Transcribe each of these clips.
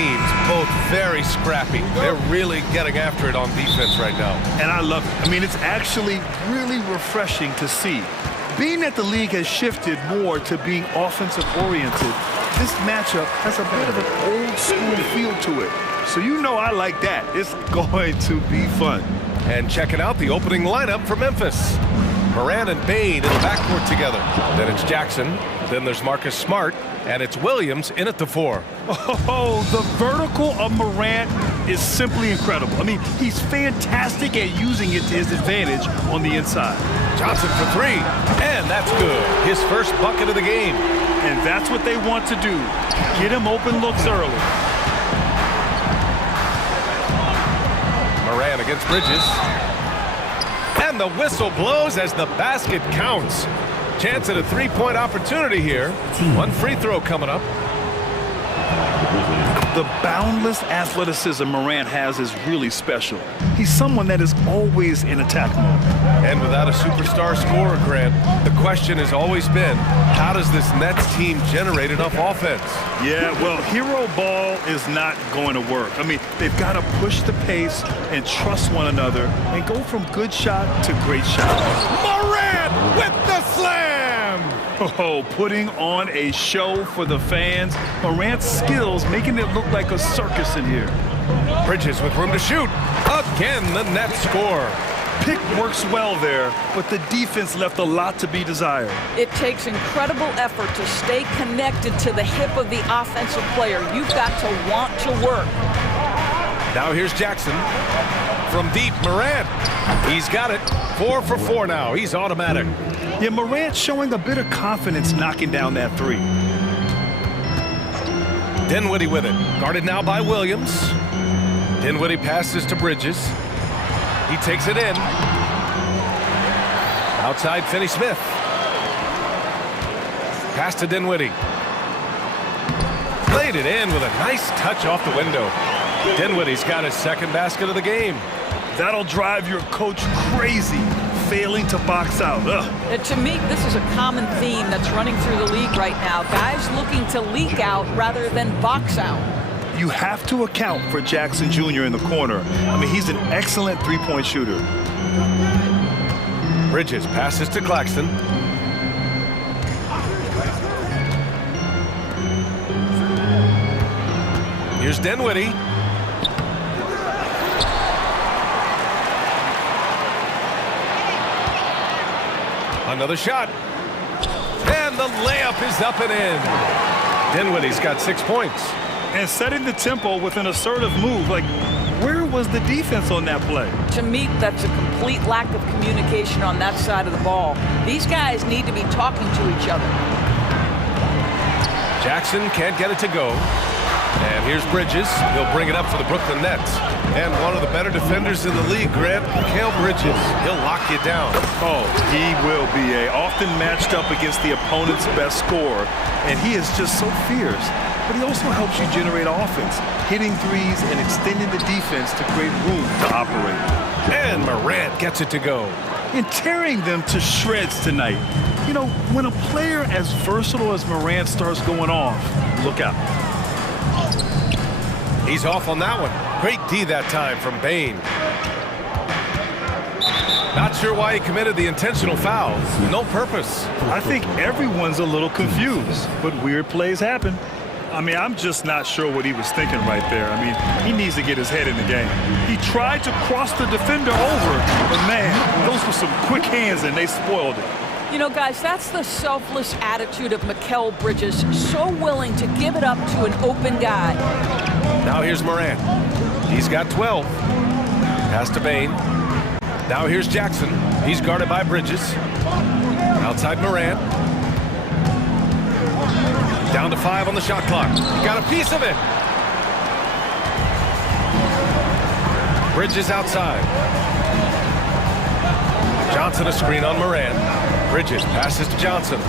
teams, both very scrappy. They're really getting after it on defense right now. And I love it. I mean, it's actually really refreshing to see. Being that the league has shifted more to being offensive-oriented, this matchup has a bit of an old-school feel to it. So you know I like that. It's going to be fun. And checking out the opening lineup for Memphis. Morant and Bain in the backcourt together. Then it's Jackson. Then there's Marcus Smart. And it's Williams in at the 4. Oh, the vertical of Morant is simply incredible. I mean, he's fantastic at using it to his advantage on the inside. Johnson for 3. And that's good. His first bucket of the game. And that's what they want to do. Get him open looks early. Morant against Bridges. And the whistle blows as the basket counts. Chance at a three-point opportunity here. One free throw coming up. The boundless athleticism Morant has is really special. He's someone that is always in attack mode. And without a superstar scorer, Grant, the question has always been, how does this Nets team generate enough offense? Yeah, well, hero ball is not going to work. I mean, they've got to push the pace and trust one another and go from good shot to great shot. Morant with the slam! Oh, putting on a show for the fans. Morant's skills making it look like a circus in here. Bridges with room to shoot. Again, the Nets score. Pick works well there, but the defense left a lot to be desired. It takes incredible effort to stay connected to the hip of the offensive player. You've got to want to work. Now here's Jackson. From deep, Morant. He's got it. 4 for 4 now. He's automatic. Yeah, Morant showing a bit of confidence knocking down that 3. Dinwiddie with it. Guarded now by Williams. Dinwiddie passes to Bridges. He takes it in. Outside, Finney-Smith. Pass to Dinwiddie. Laid it in with a nice touch off the window. Dinwiddie's got his second basket of the game. That'll drive your coach crazy, failing to box out. To me, this is a common theme that's running through the league right now. Guys looking to leak out rather than box out. You have to account for Jackson Jr. in the corner. I mean, he's an excellent three-point shooter. Bridges passes to Claxton. Here's Dinwiddie. Another shot. And the layup is up and in. Dinwiddie's got 6 points. And setting the tempo with an assertive move. Like, where was the defense on that play? To me, that's a complete lack of communication on that side of the ball. These guys need to be talking to each other. Jackson can't get it to go. And here's Bridges. He'll bring it up for the Brooklyn Nets. And one of the better defenders in the league, Grant, Mikal Bridges. He'll lock you down. Oh, he will be often matched up against the opponent's best scorer. And he is just so fierce. But he also helps you generate offense, hitting threes and extending the defense to create room to operate. And Morant gets it to go. And tearing them to shreds tonight. You know, when a player as versatile as Morant starts going off, look out. He's off on that one. Great D that time from Bain. Not sure why he committed the intentional foul. No purpose. I think everyone's a little confused, but weird plays happen. I mean, I'm just not sure what he was thinking right there. I mean, he needs to get his head in the game. He tried to cross the defender over, but man, those were some quick hands and they spoiled it. You know, guys, that's the selfless attitude of Mikal Bridges, so willing to give it up to an open guy. Now here's Morant. He's got 12. Pass to Bain. Now here's Jackson. He's guarded by Bridges. Outside Morant. Down to 5 on the shot clock. He got a piece of it. Bridges outside. Johnson a screen on Morant. Bridges passes to Johnson.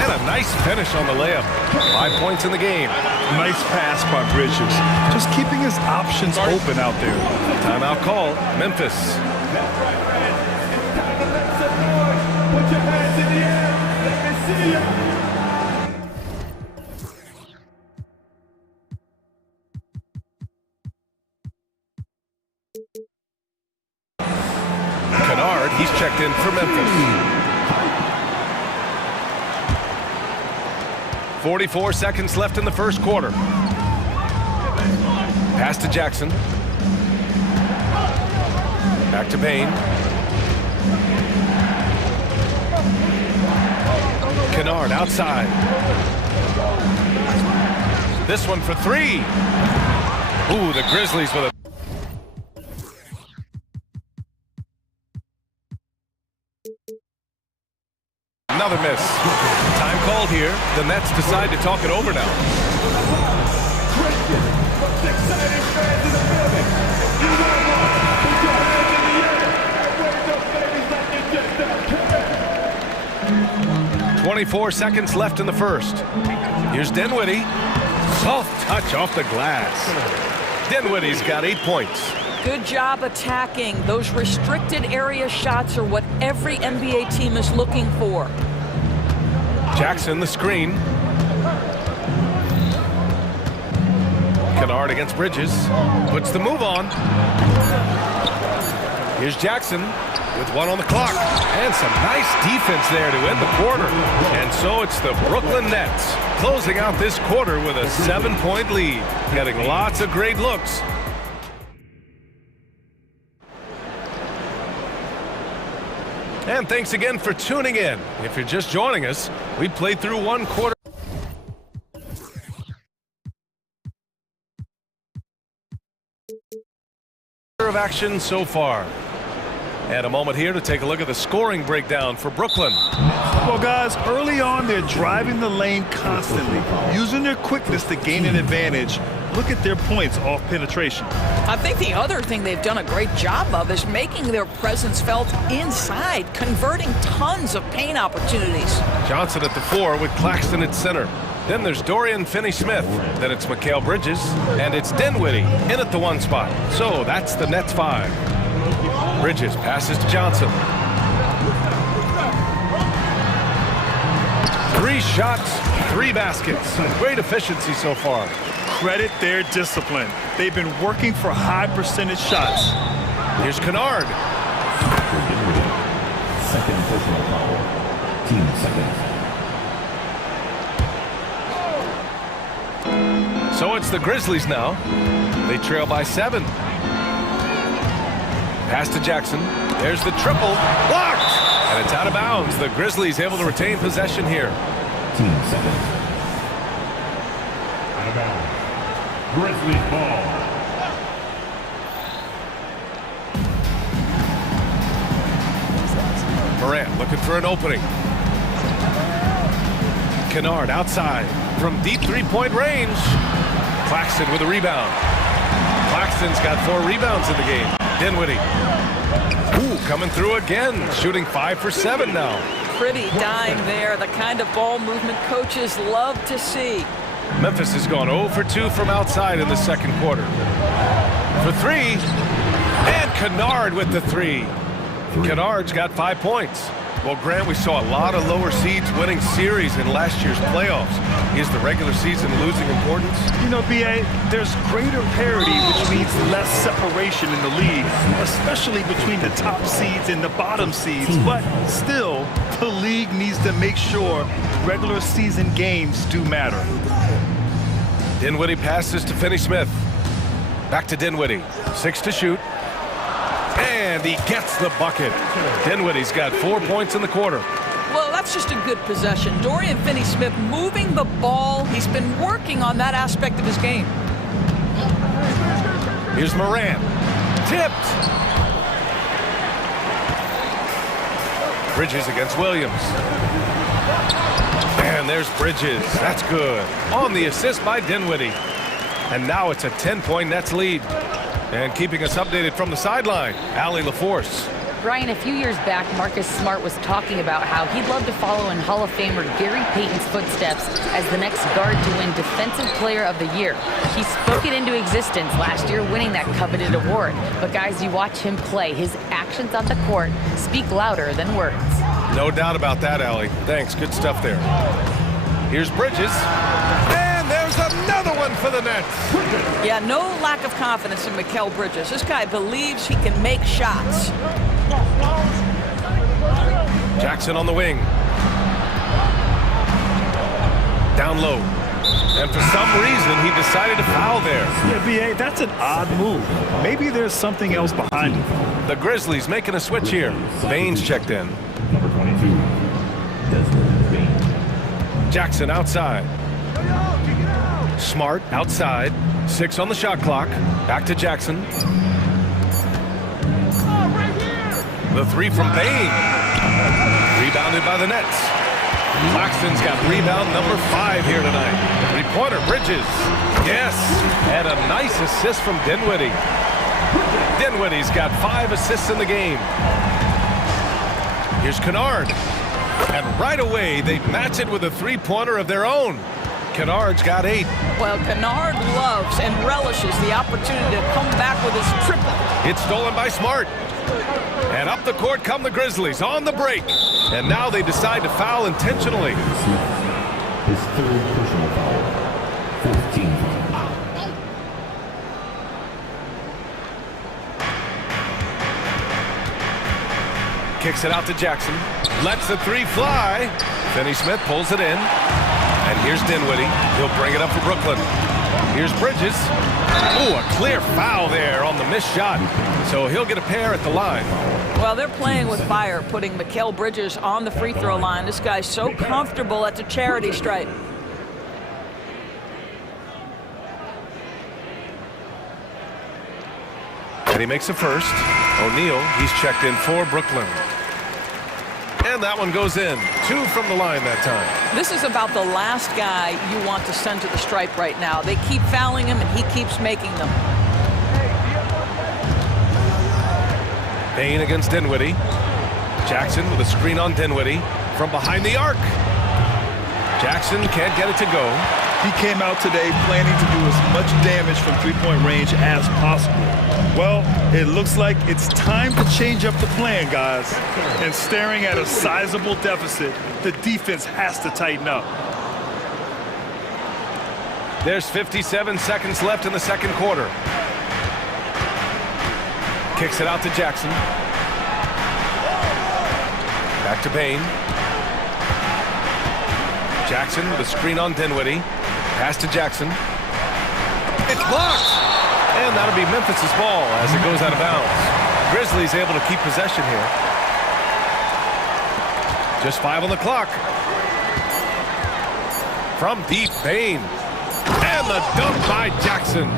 And a nice finish on the layup. 5 points in the game. Nice pass by Bridges. Just keeping his options open out there. Timeout call, Memphis. Put your hands in the air. Let me see you. Kennard, he's checked in for Memphis. 44 seconds left in the first quarter. Pass to Jackson. Back to Bain. Kennard outside. This one for three. Ooh, the Grizzlies with a... Another miss. Time called here. The Nets decide to talk it over now. Exciting fans in the building. You know what? Put your hands in the air and wave those babies like you just don't care. 24 seconds left in the first. Here's Dinwiddie. Soft touch off the glass. Dinwiddie's got 8 points. Good job attacking. Those restricted area shots are what every NBA team is looking for. Jackson, the screen. Kennard against Bridges. Puts the move on. Here's Jackson with one on the clock. And some nice defense there to end the quarter. And so it's the Brooklyn Nets closing out this quarter with a 7-point lead. Getting lots of great looks. And thanks again for tuning in. If you're just joining us, we played through one quarter of action so far. And a moment here to take a look at the scoring breakdown for Brooklyn. Well, guys, early on, they're driving the lane constantly, using their quickness to gain an advantage. Look at their points off penetration. I think the other thing they've done a great job of is making their presence felt inside, converting tons of paint opportunities. Johnson at the 4 with Claxton at center. Then there's Dorian Finney-Smith. Then it's Mikal Bridges. And it's Dinwiddie in at the 1 spot. So that's the Nets 5. Bridges passes to Johnson. 3 shots, 3 baskets. Great efficiency so far. Credit their discipline. They've been working for high percentage shots. Here's Kennard. Second personal foul. Team seconds. So it's the Grizzlies now. They trail by 7. Pass to Jackson. There's the triple. Blocked! And it's out of bounds. The Grizzlies able to retain possession here. Team seconds. Out of bounds. Grizzlies ball. Morant looking for an opening. Kennard outside from deep 3-point range. Claxton with a rebound. Claxton's got 4 rebounds in the game. Dinwiddie. Ooh, coming through again. Shooting 5 for 7 now. Pretty dime there. The kind of ball movement coaches love to see. Memphis has gone 0 for 2 from outside in the second quarter. For 3. And Kennard with the 3. Kennard's got 5 points. Well, Grant, we saw a lot of lower seeds winning series in last year's playoffs. Is the regular season losing importance? You know, B.A., there's greater parity, which means less separation in the league, especially between the top seeds and the bottom seeds. But still, the league needs to make sure regular season games do matter. Dinwiddie passes to Finney-Smith. Back to Dinwiddie. 6 to shoot. And he gets the bucket. Dinwiddie's got 4 points in the quarter. Well, that's just a good possession. Dorian Finney-Smith moving the ball. He's been working on that aspect of his game. Here's Morant. Tipped. Bridges against Williams. And there's Bridges. That's good. On the assist by Dinwiddie. And now it's a 10-point Nets lead. And keeping us updated from the sideline, Allie LaForce. Brian, a few years back, Marcus Smart was talking about how he'd love to follow in Hall of Famer Gary Payton's footsteps as the next guard to win Defensive Player of the Year. He spoke it into existence last year, winning that coveted award. But guys, you watch him play, his actions on the court speak louder than words. No doubt about that, Allie. Thanks, good stuff there. Here's Bridges. And there's another one for the Nets. Yeah, no lack of confidence in Mikal Bridges. This guy believes he can make shots. Jackson on the wing. Down low. And for some reason, he decided to foul there. Yeah, B.A., that's an odd move. Maybe there's something else behind it. The Grizzlies making a switch here. Baines checked in. Number 22, Desmond Bain. Jackson outside. Smart outside. 6 on the shot clock. Back to Jackson. The 3 from Bain. Rebounded by the Nets. Claxton's got rebound number 5 here tonight. Three-pointer, Bridges. Yes, and a nice assist from Dinwiddie. Dinwiddie's got 5 assists in the game. Here's Kennard. And right away, they match it with a three-pointer of their own. Kennard's got 8. Well, Kennard loves and relishes the opportunity to come back with his triple. It's stolen by Smart. And up the court come the Grizzlies on the break. And now they decide to foul intentionally. His third personal foul. 14. Kicks it out to Jackson. Lets the 3 fly. Finney-Smith pulls it in. And here's Dinwiddie. He'll bring it up for Brooklyn. Here's Bridges. Ooh, a clear foul there on the missed shot. So he'll get a pair at the line. Well, they're playing with fire, putting Mikal Bridges on the free throw line. This guy's so comfortable at the charity stripe. And he makes a first. O'Neal, he's checked in for Brooklyn. And that one goes in. 2 from the line that time. This is about the last guy you want to send to the stripe right now. They keep fouling him, and he keeps making them. Bain against Dinwiddie. Jackson with a screen on Dinwiddie from behind the arc. Jackson can't get it to go. He came out today planning to do as much damage from three-point range as possible. Well, it looks like it's time to change up the plan, guys. And staring at a sizable deficit, the defense has to tighten up. There's 57 seconds left in the second quarter. Kicks it out to Jackson. Back to Bain. Jackson with a screen on Dinwiddie. Pass to Jackson. It's blocked! And that'll be Memphis's ball as it goes out of bounds. Grizzlies able to keep possession here. Just 5 on the clock. From deep, Bain. And the dunk by Jackson.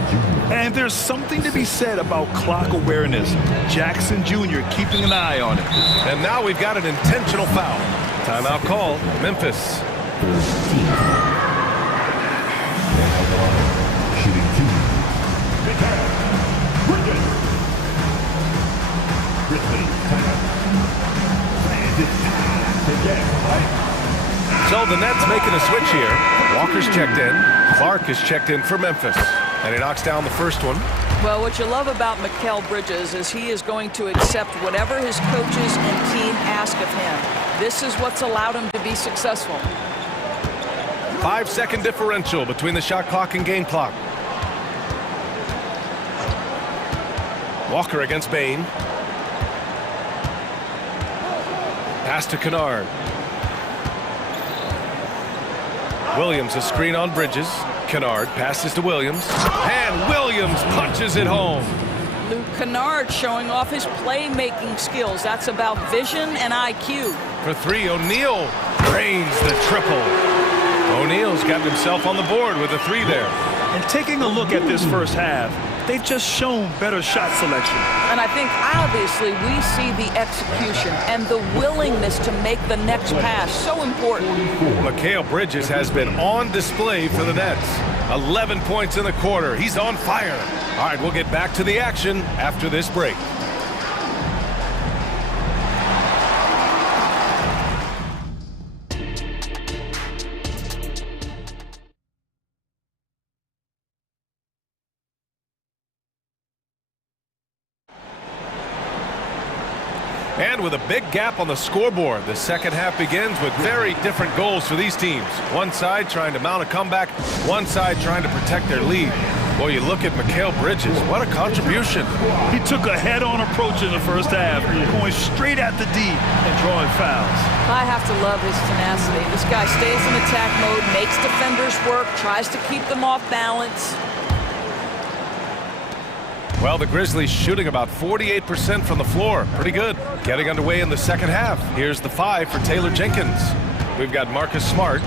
And there's something to be said about clock awareness. Jackson Jr. keeping an eye on it. And now we've got an intentional foul. Timeout call, Memphis. Shooting 2. So the Nets making a switch here. Walker's checked in. Clark is checked in for Memphis. And he knocks down the first one. Well, what you love about Mikal Bridges is he is going to accept whatever his coaches and team ask of him. This is what's allowed him to be successful. 5-second differential between the shot clock and game clock. Walker against Bain. Pass to Kennard. Williams a screen on Bridges. Kennard passes to Williams. And Williams punches it home. Luke Kennard showing off his playmaking skills. That's about vision and IQ. For 3, O'Neal drains the triple. O'Neal's gotten himself on the board with a 3 there. And taking a look at this first half, they've just shown better shot selection. And I think obviously we see the execution and the willingness to make the next pass so important. Mikal Bridges has been on display for the Nets. 11 points in the quarter. He's on fire. All right, we'll get back to the action after this break. And with a big gap on the scoreboard, the second half begins with very different goals for these teams. One side trying to mount a comeback, one side trying to protect their lead. Boy, you look at Mikal Bridges. What a contribution. He took a head-on approach in the first half, going straight at the D and drawing fouls. I have to love his tenacity. This guy stays in attack mode, makes defenders work, tries to keep them off balance. Well, the Grizzlies shooting about 48% from the floor. Pretty good. Getting underway in the second half. Here's the 5 for Taylor Jenkins. We've got Marcus Smart,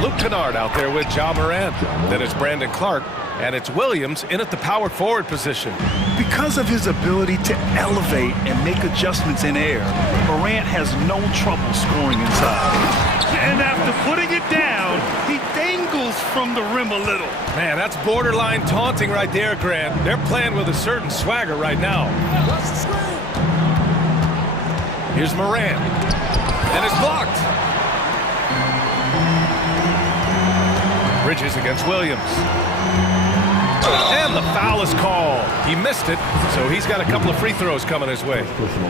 Luke Kennard out there with Ja Morant. Then it's Brandon Clark, and it's Williams in at the power forward position. Because of his ability to elevate and make adjustments in air, Morant has no trouble scoring inside. And after putting it down, he dangles from the rim a little. Man, that's borderline taunting right there, Grant. They're playing with a certain swagger right now. Here's Morant, and it's blocked. Bridges against Williams. And the foul is called. He missed it, so he's got a couple of free throws coming his way.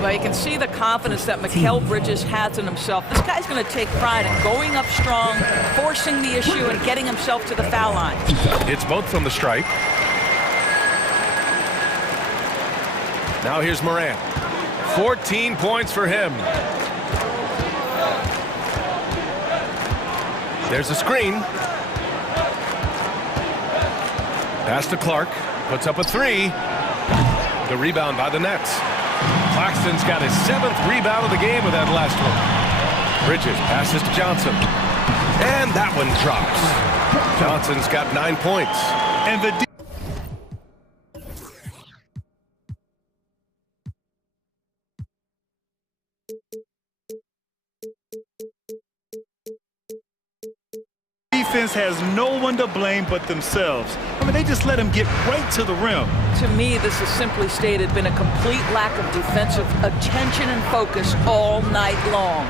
Well, you can see the confidence that Mikal Bridges has in himself. This guy's going to take pride in going up strong, forcing the issue, and getting himself to the foul line. It's both from the stripe. Now here's Morant. 14 points for him. There's a screen. Pass to Clark, puts up a 3. The rebound by the Nets. Claxton's got his 7th rebound of the game with that last one. Bridges passes to Johnson. And that one drops. Johnson's got 9 points. And the defense has no one to blame but themselves. I mean, they just let him get right to the rim. To me, this has simply stated been a complete lack of defensive attention and focus all night long.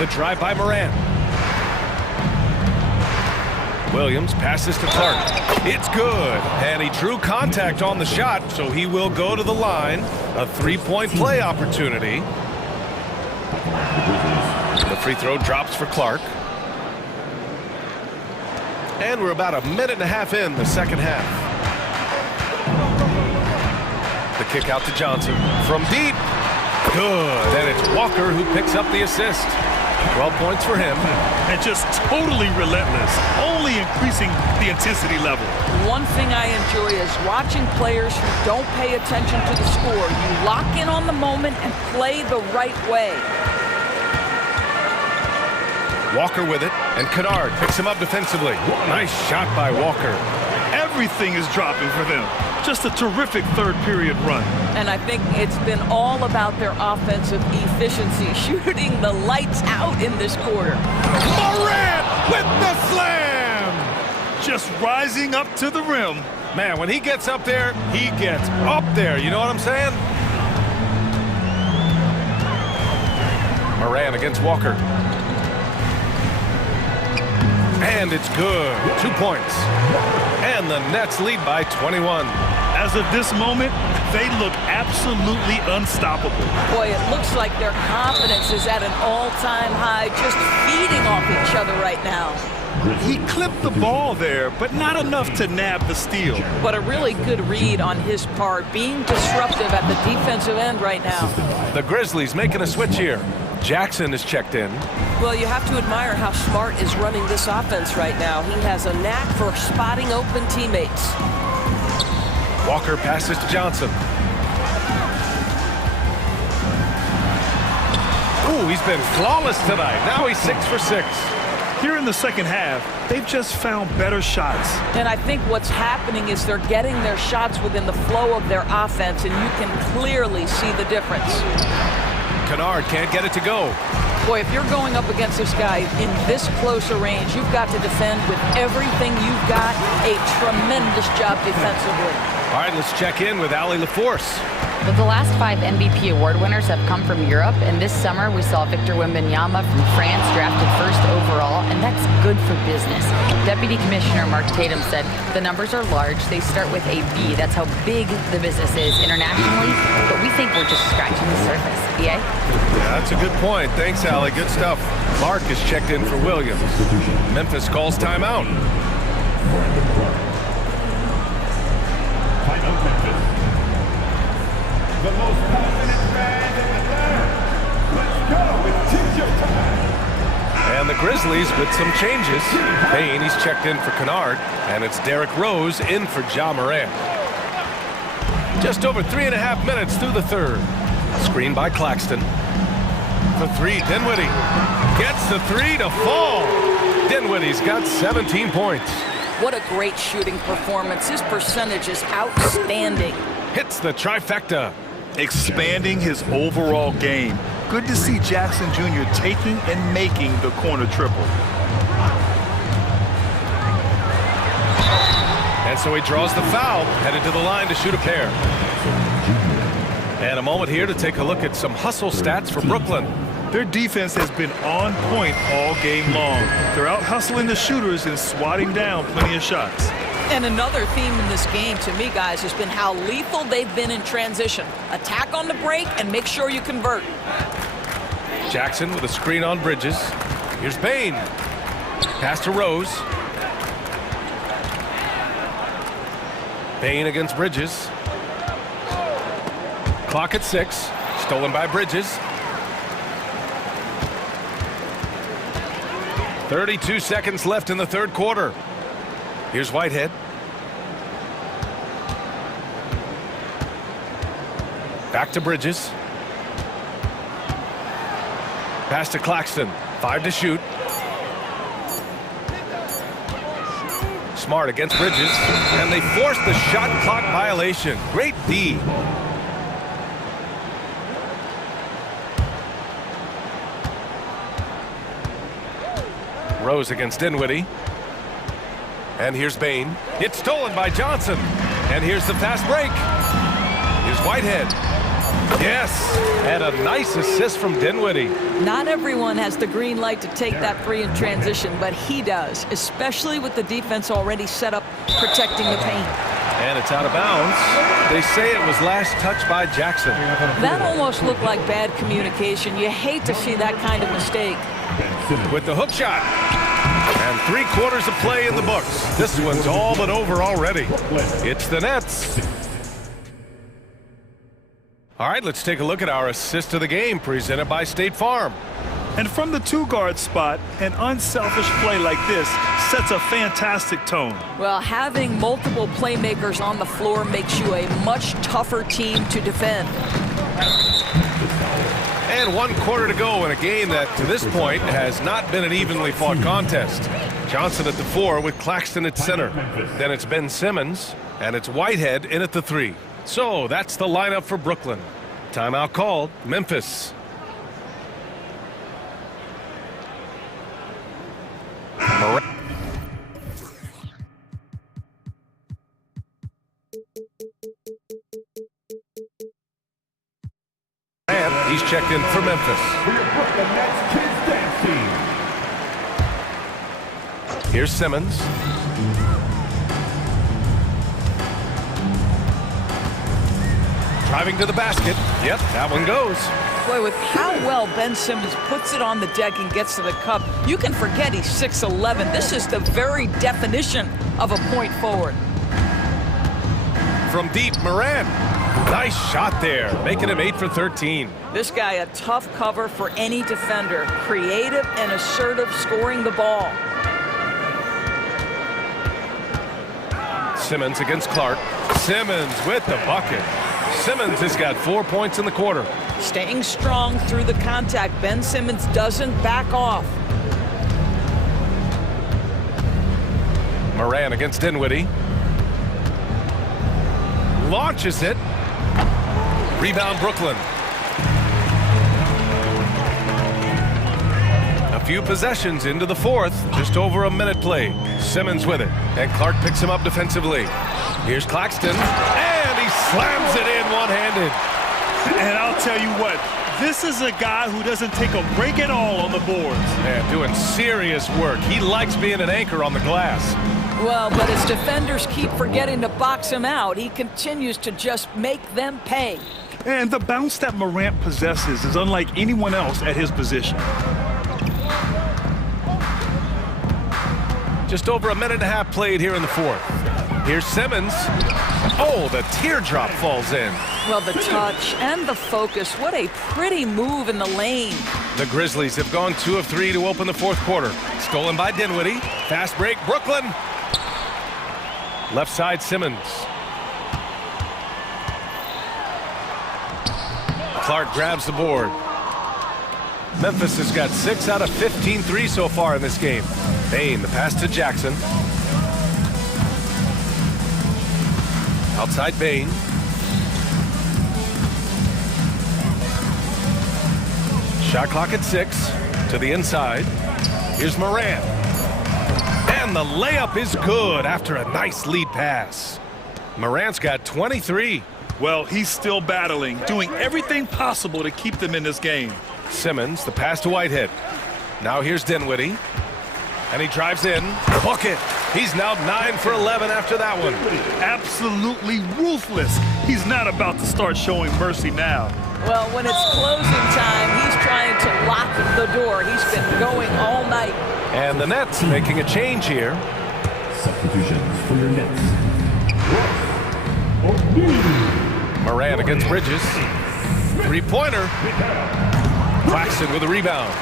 The drive by Morant. Williams passes to Clark. It's good. And he drew contact on the shot, so he will go to the line. A 3-point play opportunity. The free throw drops for Clark. And we're about a minute and a half in the second half. The kick out to Johnson. From deep. Good. And it's Walker who picks up the assist. 12 points for him. And just totally relentless, only increasing the intensity level. One thing I enjoy is watching players who don't pay attention to the score. You lock in on the moment and play the right way. Walker with it, and Kennard picks him up defensively. Nice shot by Walker. Everything is dropping for them. Just a terrific third period run. And I think it's been all about their offensive efficiency, shooting the lights out in this quarter. Morant with the slam! Just rising up to the rim. Man, when he gets up there, he gets up there. You know what I'm saying? Morant against Walker. And it's good. 2 points. And the Nets lead by 21. As of this moment, they look absolutely unstoppable. Boy, it looks like their confidence is at an all-time high, just feeding off each other right now. He clipped the ball there, but not enough to nab the steal. But a really good read on his part, being disruptive at the defensive end right now. The Grizzlies making a switch here. Jackson is checked in. Well, you have to admire how Smart is running this offense right now. He has a knack for spotting open teammates. Walker passes to Johnson. Ooh, he's been flawless tonight. Now he's 6 for 6. Here in the second half, they've just found better shots. And I think what's happening is they're getting their shots within the flow of their offense, and you can clearly see the difference. Kennard can't get it to go. Boy, if you're going up against this guy in this close a range, you've got to defend with everything you've got. A tremendous job defensively. All right, let's check in with Allie LaForce. But the last 5 MVP award winners have come from Europe, and this summer we saw Victor Wembanyama from France drafted 1st overall, and that's good for business. Deputy Commissioner Mark Tatum said the numbers are large. They start with a B. That's how big the business is internationally, but we think we're just scratching the surface. EA? Yeah, that's a good point. Thanks, Allie. Good stuff. Mark is checked in for Williams. Memphis calls timeout. Timeout Memphis. The most passionate fans in the land. Let's go. It's teacher time. And the Grizzlies with some changes. Payne, he's checked in for Kennard, and it's Derrick Rose in for Ja Morant. Just over 3.5 minutes through the third. Screen by Claxton. For three, Dinwiddie. Gets the three to fall. Dinwiddie's got 17 points. What a great shooting performance. His percentage is outstanding. Hits the trifecta. Expanding his overall game. Good to see Jackson Jr. taking and making the corner triple. And so he draws the foul, headed to the line to shoot a pair. And a moment here to take a look at some hustle stats for Brooklyn. Their defense has been on point all game long. They're out hustling the shooters and swatting down plenty of shots. And another theme in this game, to me, guys, has been how lethal they've been in transition. Attack on the break and make sure you convert. Jackson with a screen on Bridges. Here's Payne. Pass to Rose. Payne against Bridges. Clock at 6. Stolen by Bridges. 32 seconds left in the third quarter. Here's Whitehead. Back to Bridges. Pass to Claxton. 5 to shoot. Smart against Bridges. And they force the shot clock violation. Great D. Rose against Dinwiddie. And here's Payne. It's stolen by Johnson. And here's the fast break. Here's Whitehead. Yes, and a nice assist from Dinwiddie. Not everyone has the green light to take that three in transition, but he does, especially with the defense already set up protecting the paint. And it's out of bounds. They say it was last touched by Jackson. That almost looked like bad communication. You hate to see that kind of mistake. With the hook shot. And 3/4 of play in the books. This one's all but over already. It's the Nets. All right, let's take a look at our assist of the game presented by State Farm. And from the two-guard spot, an unselfish play like this sets a fantastic tone. Well, having multiple playmakers on the floor makes you a much tougher team to defend. And 1/4 to go in a game that, to this point, has not been an evenly fought contest. Johnson at the 4 with Claxton at center. Then it's Ben Simmons, and it's Whitehead in at the 3. So that's the lineup for Brooklyn. Timeout called. Memphis. And he's checked in for Memphis. The next Kids Dance team. Here's Simmons. Driving to the basket. Yep, that one goes. Boy, with how well Ben Simmons puts it on the deck and gets to the cup, you can forget he's 6'11". This is the very definition of a point forward. From deep, Morant. Nice shot there, making him 8 for 13. This guy a tough cover for any defender. Creative and assertive scoring the ball. Simmons against Clark. Simmons with the bucket. Simmons has got 4 points in the quarter. Staying strong through the contact. Ben Simmons doesn't back off. Morant against Dinwiddie. Launches it. Rebound Brooklyn. A few possessions into the fourth. Just over a minute played. Simmons with it. And Clark picks him up defensively. Here's Claxton. And he slams it in one-handed. And I'll tell you what, this is a guy who doesn't take a break at all on the boards. Man, doing serious work. He likes being an anchor on the glass. Well, but as defenders keep forgetting to box him out, he continues to just make them pay. And the bounce that Morant possesses is unlike anyone else at his position. Just over a minute and a half played here in the fourth. Here's Simmons. Oh, the teardrop falls in. Well, the touch and the focus. What a pretty move in the lane. The Grizzlies have gone 2 of 3 to open the fourth quarter. Stolen by Dinwiddie. Fast break, Brooklyn. Left side, Simmons. Clark grabs the board. Memphis has got 6 out of 15 threes so far in this game. Bain, the pass to Jackson. Outside Bain. Shot clock at 6. To the inside. Here's Morant. And the layup is good after a nice lead pass. Morant's got 23. Well, he's still battling, doing everything possible to keep them in this game. Simmons, the pass to Whitehead. Now here's Dinwiddie. And he drives in. Bucket. He's now 9 for 11 after that one. Absolutely ruthless. He's not about to start showing mercy now. Well, when it's closing time, he's trying to lock the door. He's been going all night. And the Nets making a change here. Substitutions for your Nets. Morant against Bridges. Three-pointer. Claxton with a rebound.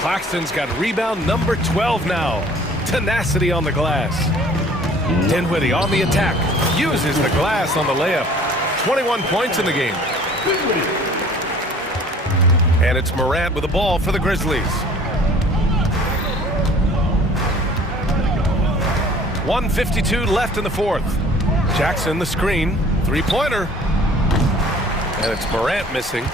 Claxton's got rebound number 12 now. Tenacity on the glass. Dinwiddie on the attack. Uses the glass on the layup. 21 points in the game. And it's Morant with the ball for the Grizzlies. 1:52 left in the fourth. Jackson the screen. Three-pointer. And it's Morant missing.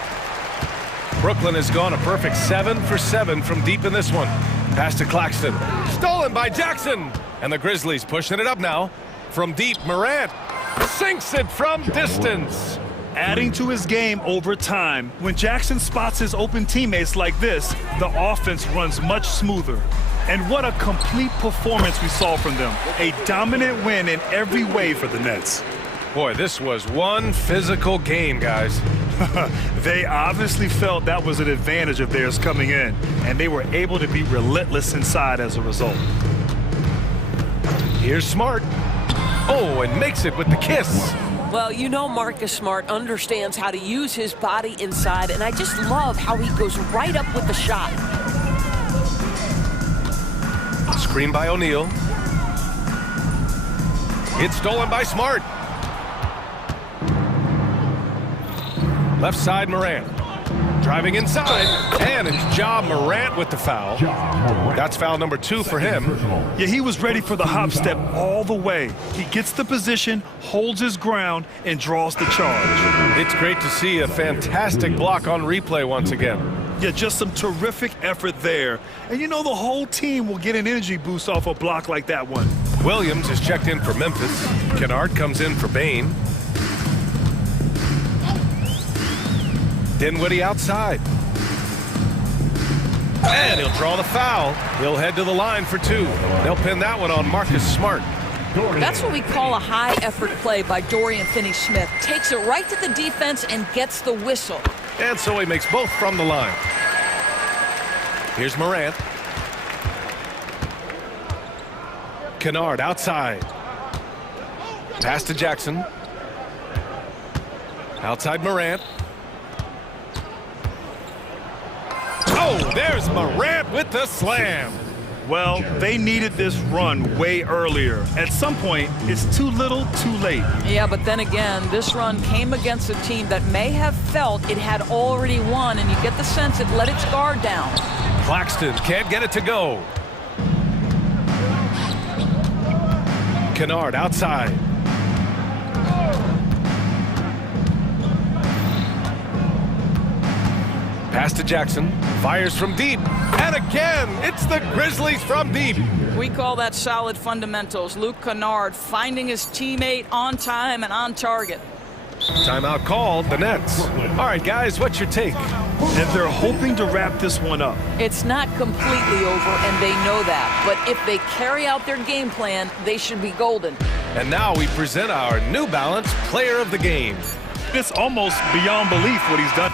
Brooklyn has gone a perfect 7 for 7 from deep in this one. Pass to Claxton. Stolen by Jackson. And the Grizzlies pushing it up now. From deep, Morant sinks it from distance. Adding to his game over time. When Jackson spots his open teammates like this, the offense runs much smoother. And what a complete performance we saw from them. A dominant win in every way for the Nets. Boy, this was one physical game, guys. They obviously felt that was an advantage of theirs coming in, and they were able to be relentless inside as a result. Here's Smart. Oh, and makes it with the kiss. Well, you know Marcus Smart understands how to use his body inside, and I just love how he goes right up with the shot. Screen by O'Neal. It's stolen by Smart. Left side, Morant. Driving inside, and it's Ja Morant with the foul. That's foul number 2 for him. Yeah, he was ready for the hop step all the way. He gets the position, holds his ground, and draws the charge. It's great to see a fantastic block on replay once again. Yeah, just some terrific effort there. And you know the whole team will get an energy boost off a block like that one. Williams is checked in for Memphis. Kennard comes in for Bain. Dinwiddie outside. And he'll draw the foul. He'll head to the line for 2. They'll pin that one on Marcus Smart. That's what we call a high-effort play by Dorian Finney-Smith. Takes it right to the defense and gets the whistle. And so he makes both from the line. Here's Morant. Kennard outside. Pass to Jackson. Outside Morant. Oh, there's Morant with the slam. Well, they needed this run way earlier. At some point, it's too little, too late. Yeah, but then again, this run came against a team that may have felt it had already won, and you get the sense it let its guard down. Claxton can't get it to go. Kennard outside. Pass to Jackson. Fires from deep. And again, it's the Grizzlies from deep. We call that solid fundamentals. Luke Kennard finding his teammate on time and on target. Timeout called, the Nets. All right, guys, what's your take? And they're hoping to wrap this one up. It's not completely over, and they know that. But if they carry out their game plan, they should be golden. And now we present our New Balance Player of the Game. It's almost beyond belief what he's done.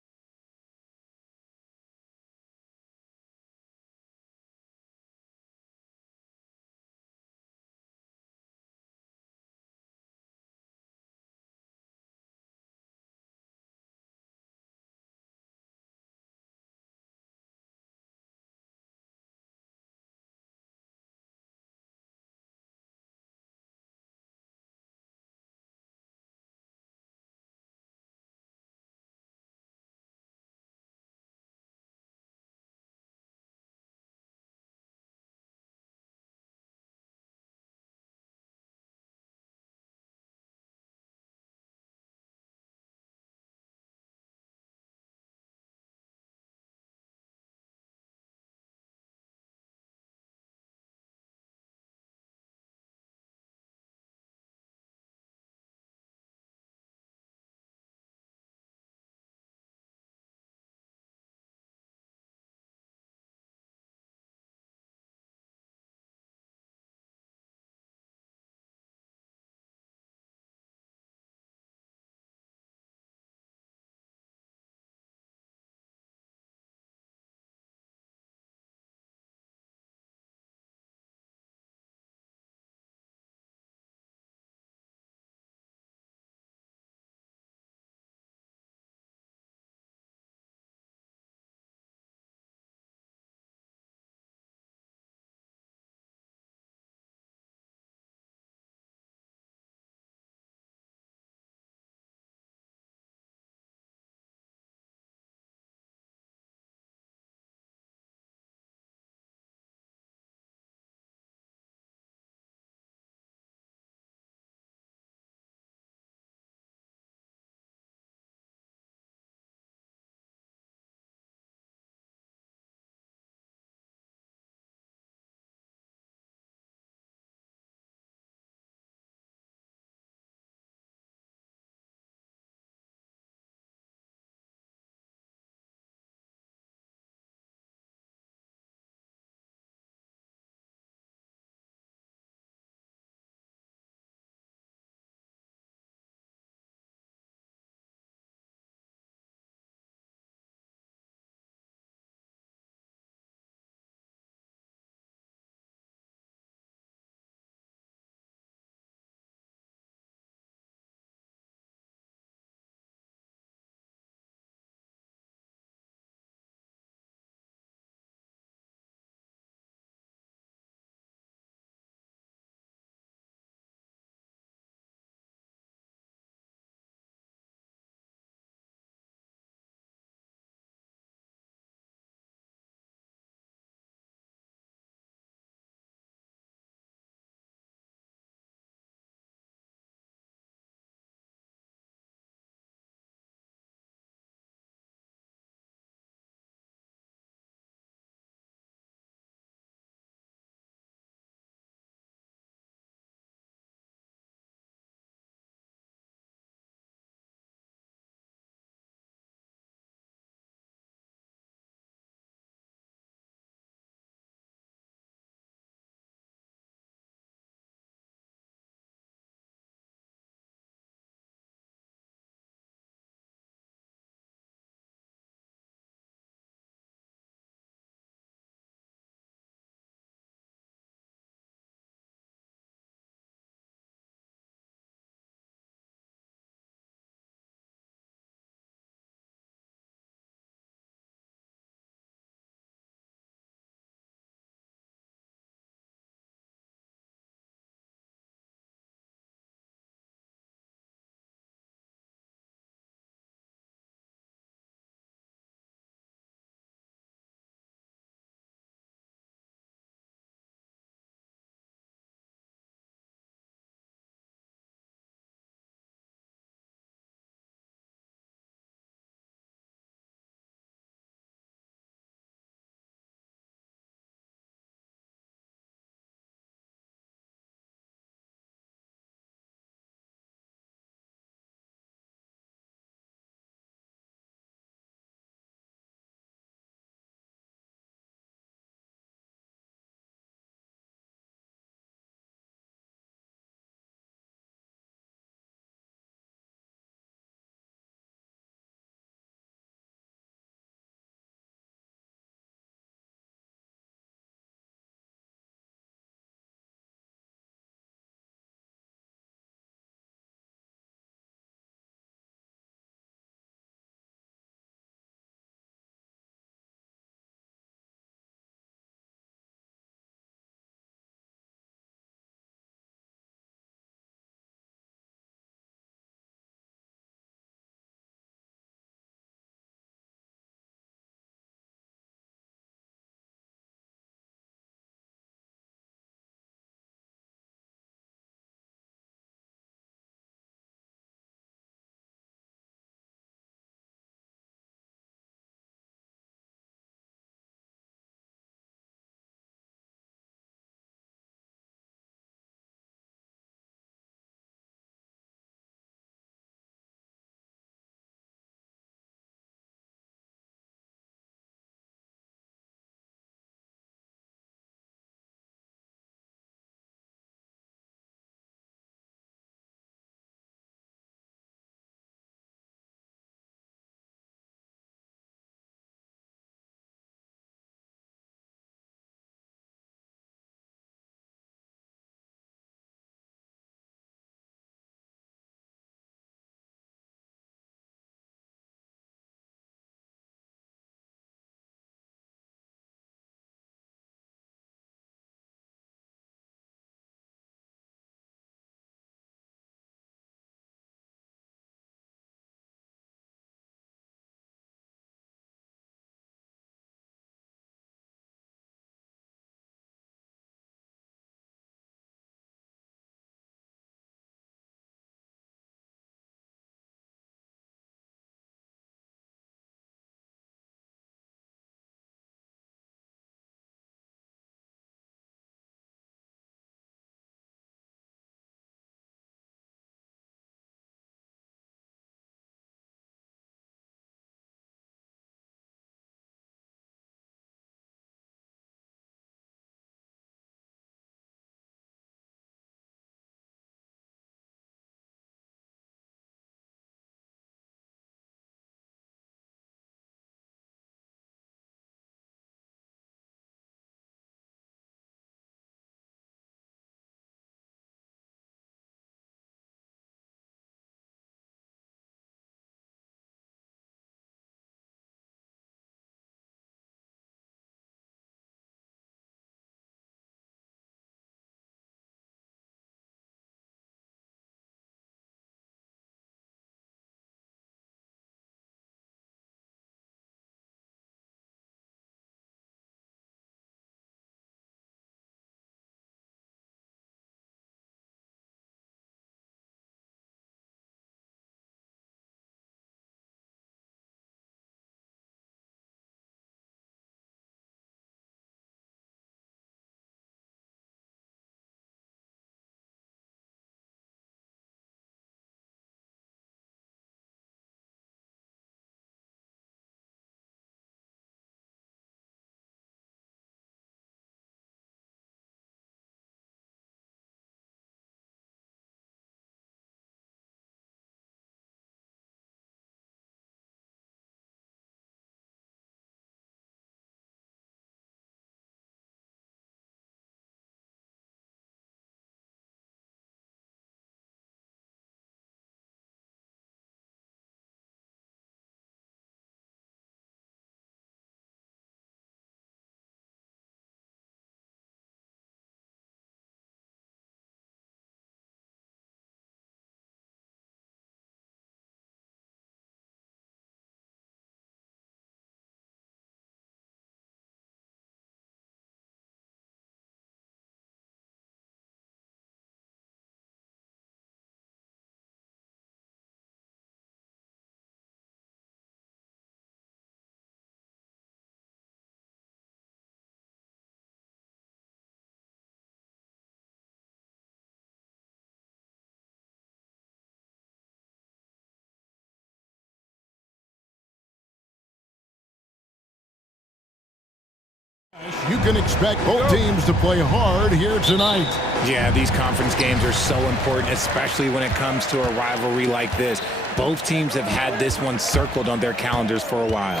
You can expect both teams to play hard here tonight. Yeah, these conference games are so important, especially when it comes to a rivalry like this. Both teams have had this one circled on their calendars for a while.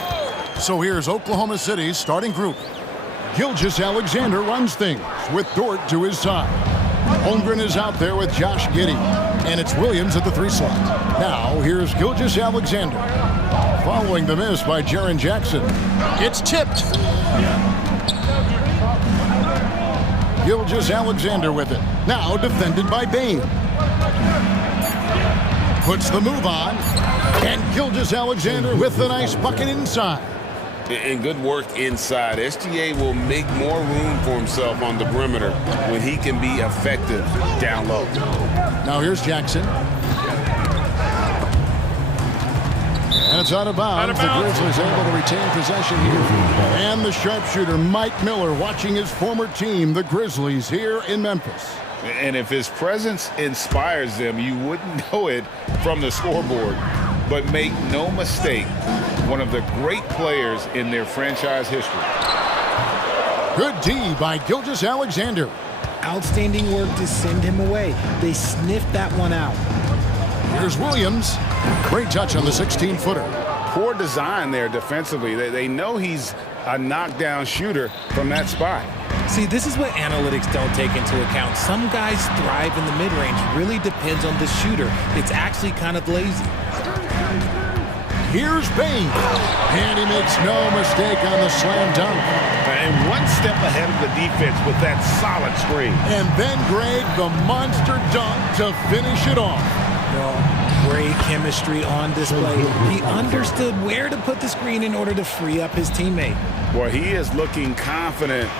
So here's Oklahoma City's starting group. Gilgeous-Alexander runs things with Dort to his side. Holmgren is out there with Josh Giddey. And it's Williams at the 3 slot. Now, here's Gilgeous-Alexander. Following the miss by Jaren Jackson. It's tipped. Gilgeous-Alexander with it. Now defended by Bain. Puts the move on. And Gilgeous-Alexander with the nice bucket inside. And good work inside. SGA will make more room for himself on the perimeter when he can be effective down low. Now here's Jackson. And it's out of bounds. The Grizzlies able to retain possession here. And the sharpshooter, Mike Miller, watching his former team, the Grizzlies, here in Memphis. And if his presence inspires them, you wouldn't know it from the scoreboard. But make no mistake, one of the great players in their franchise history. Good D by Gilgeous-Alexander. Outstanding work to send him away. They sniffed that one out. Here's Williams. Great touch on the 16-footer. Poor design there defensively. They know he's a knockdown shooter from that spot. See, this is what analytics don't take into account. Some guys thrive in the mid-range. Really depends on the shooter. It's actually kind of lazy. Here's Bain. And he makes no mistake on the slam dunk. And one step ahead of the defense with that solid screen. And then Greg, the monster dunk to finish it off. Well, great chemistry on display. He understood where to put the screen in order to free up his teammate. Boy, he is looking confident.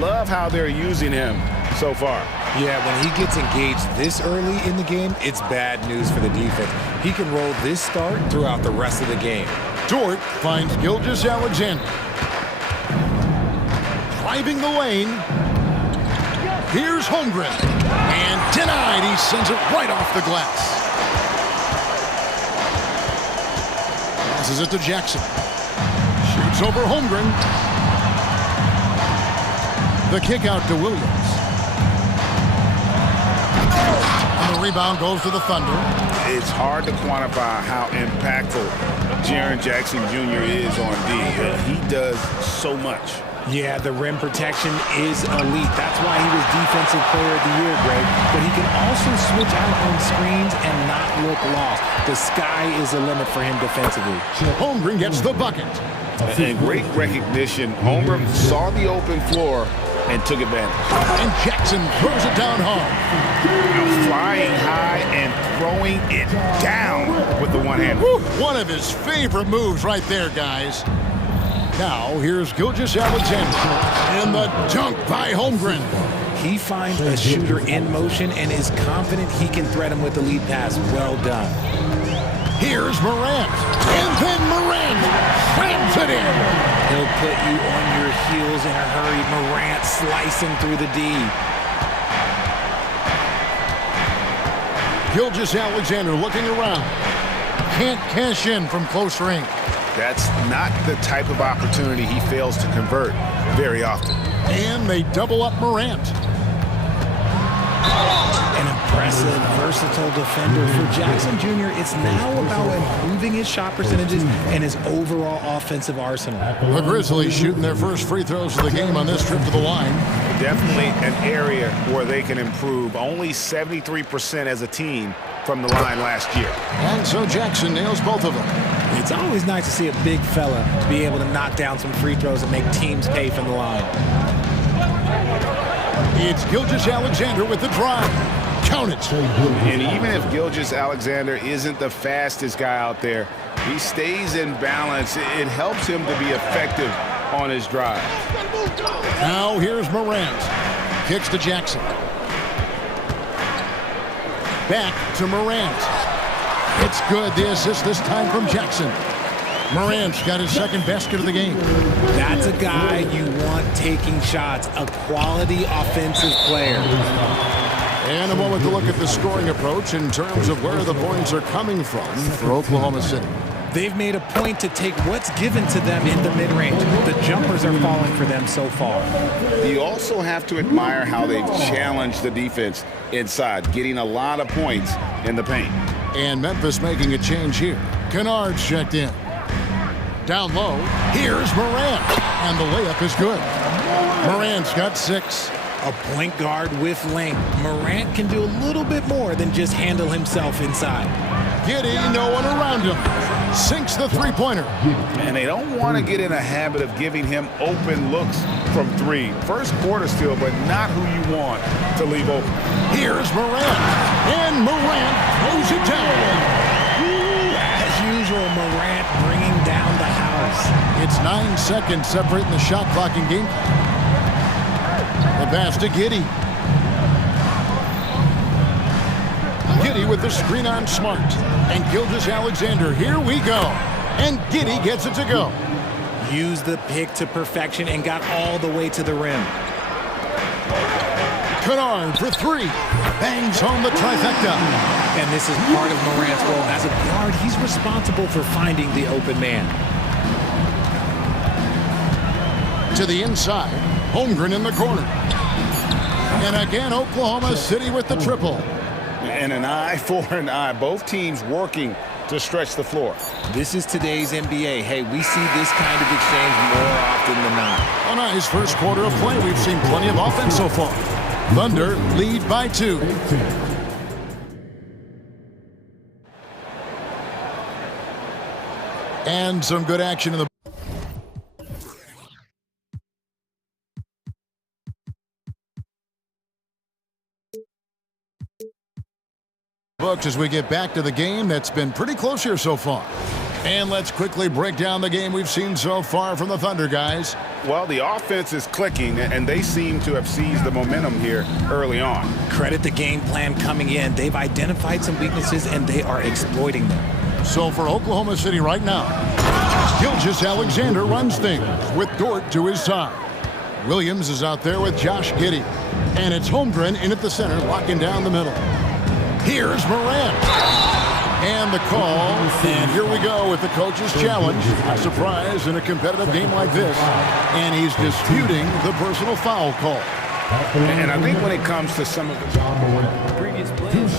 Love how they're using him so far. Yeah, when he gets engaged this early in the game, it's bad news for the defense. He can roll this start throughout the rest of the game. Dort finds Gilgeous-Alexander. Driving the lane. Here's Holmgren. And denied. He sends it right off the glass. Passes it to Jackson. Shoots over Holmgren. The kick out to Williams. And the rebound goes to the Thunder. It's hard to quantify how impactful Jaren Jackson Jr. is on D. He does so much. Yeah, the rim protection is elite. That's why he was Defensive Player of the Year, Greg. But he can also switch out on screens and not look lost. The sky is the limit for him defensively. Holmgren gets the bucket. And great recognition. Holmgren saw the open floor and took advantage. And Jackson throws it down hard. Flying high and throwing it down with the one-hand. One of his favorite moves right there, guys. Now, here's Gilgeous-Alexander. And the dunk by Holmgren. He finds a shooter in motion and is confident he can threat him with the lead pass. Well done. Here's Morant. And then Morant slams it in. He'll put you on your heels in a hurry. Morant slicing through the D. Gilgeous-Alexander looking around. Can't cash in from close range. That's not the type of opportunity he fails to convert very often. And they double up Morant. An impressive, versatile defender. For Jackson Jr., it's now about improving his shot percentages and his overall offensive arsenal. The Grizzlies shooting their first free throws of the game on this trip to the line. Definitely an area where they can improve. Only 73% as a team from the line last year. And so Jackson nails both of them. It's always nice to see a big fella be able to knock down some free throws and make teams pay from the line. It's Gilgeous-Alexander with the drive. Count it. And even if Gilgeous-Alexander isn't the fastest guy out there, he stays in balance. It helps him to be effective on his drive. Now here's Morant. Kicks to Jackson. Back to Morant. It's good. The assist this time from Jackson. Morant's got his second basket of the game. That's a guy you want taking shots, a quality offensive player. And a moment to look at the scoring approach in terms of where the points are coming from for Oklahoma City. They've made a point to take what's given to them in the mid-range. The jumpers are falling for them so far. You also have to admire how they've challenged the defense inside, getting a lot of points in the paint. And Memphis making a change here. Kennard's checked in. Down low, here's Morant. And the layup is good. Morant's got 6. A point guard with length. Morant can do a little bit more than just handle himself inside. Giddey, no one around him. Sinks the three-pointer. And they don't want to get in a habit of giving him open looks from 3. First quarter still, but not who you want to leave open. Here's Morant. And Morant throws it down. As usual, Morant bringing down the house. It's 9 seconds separating the shot clock and game. The pass to Giddey. Giddey with the screen on Smart. And Gilgeous-Alexander, here we go. And Giddey gets it to go. Used the pick to perfection and got all the way to the rim. Kennard for 3. Bangs home the trifecta. And this is part of Morant's role. As a guard, he's responsible for finding the open man. To the inside. Holmgren in the corner. And again, Oklahoma City with the triple. And an eye for an eye. Both teams working to stretch the floor. This is today's NBA. Hey, we see this kind of exchange more often than not. A nice first quarter of play. We've seen plenty of offense so far. Thunder lead by 2. And some good action in the books as we get back to the game that's been pretty close here so far. And let's quickly break down the game we've seen so far from the Thunder, guys. Well, the offense is clicking, and they seem to have seized the momentum here early on. Credit the game plan coming in. They've identified some weaknesses, and they are exploiting them. So for Oklahoma City right now, Gilgeous-Alexander runs things with Dort to his side. Williams is out there with Josh Giddey. And it's Holmgren in at the center, locking down the middle. Here's Morant. And the call. And here we go with the coach's challenge. A surprise in a competitive game like this. And he's disputing the personal foul call. And I think when it comes to some of the previous plays,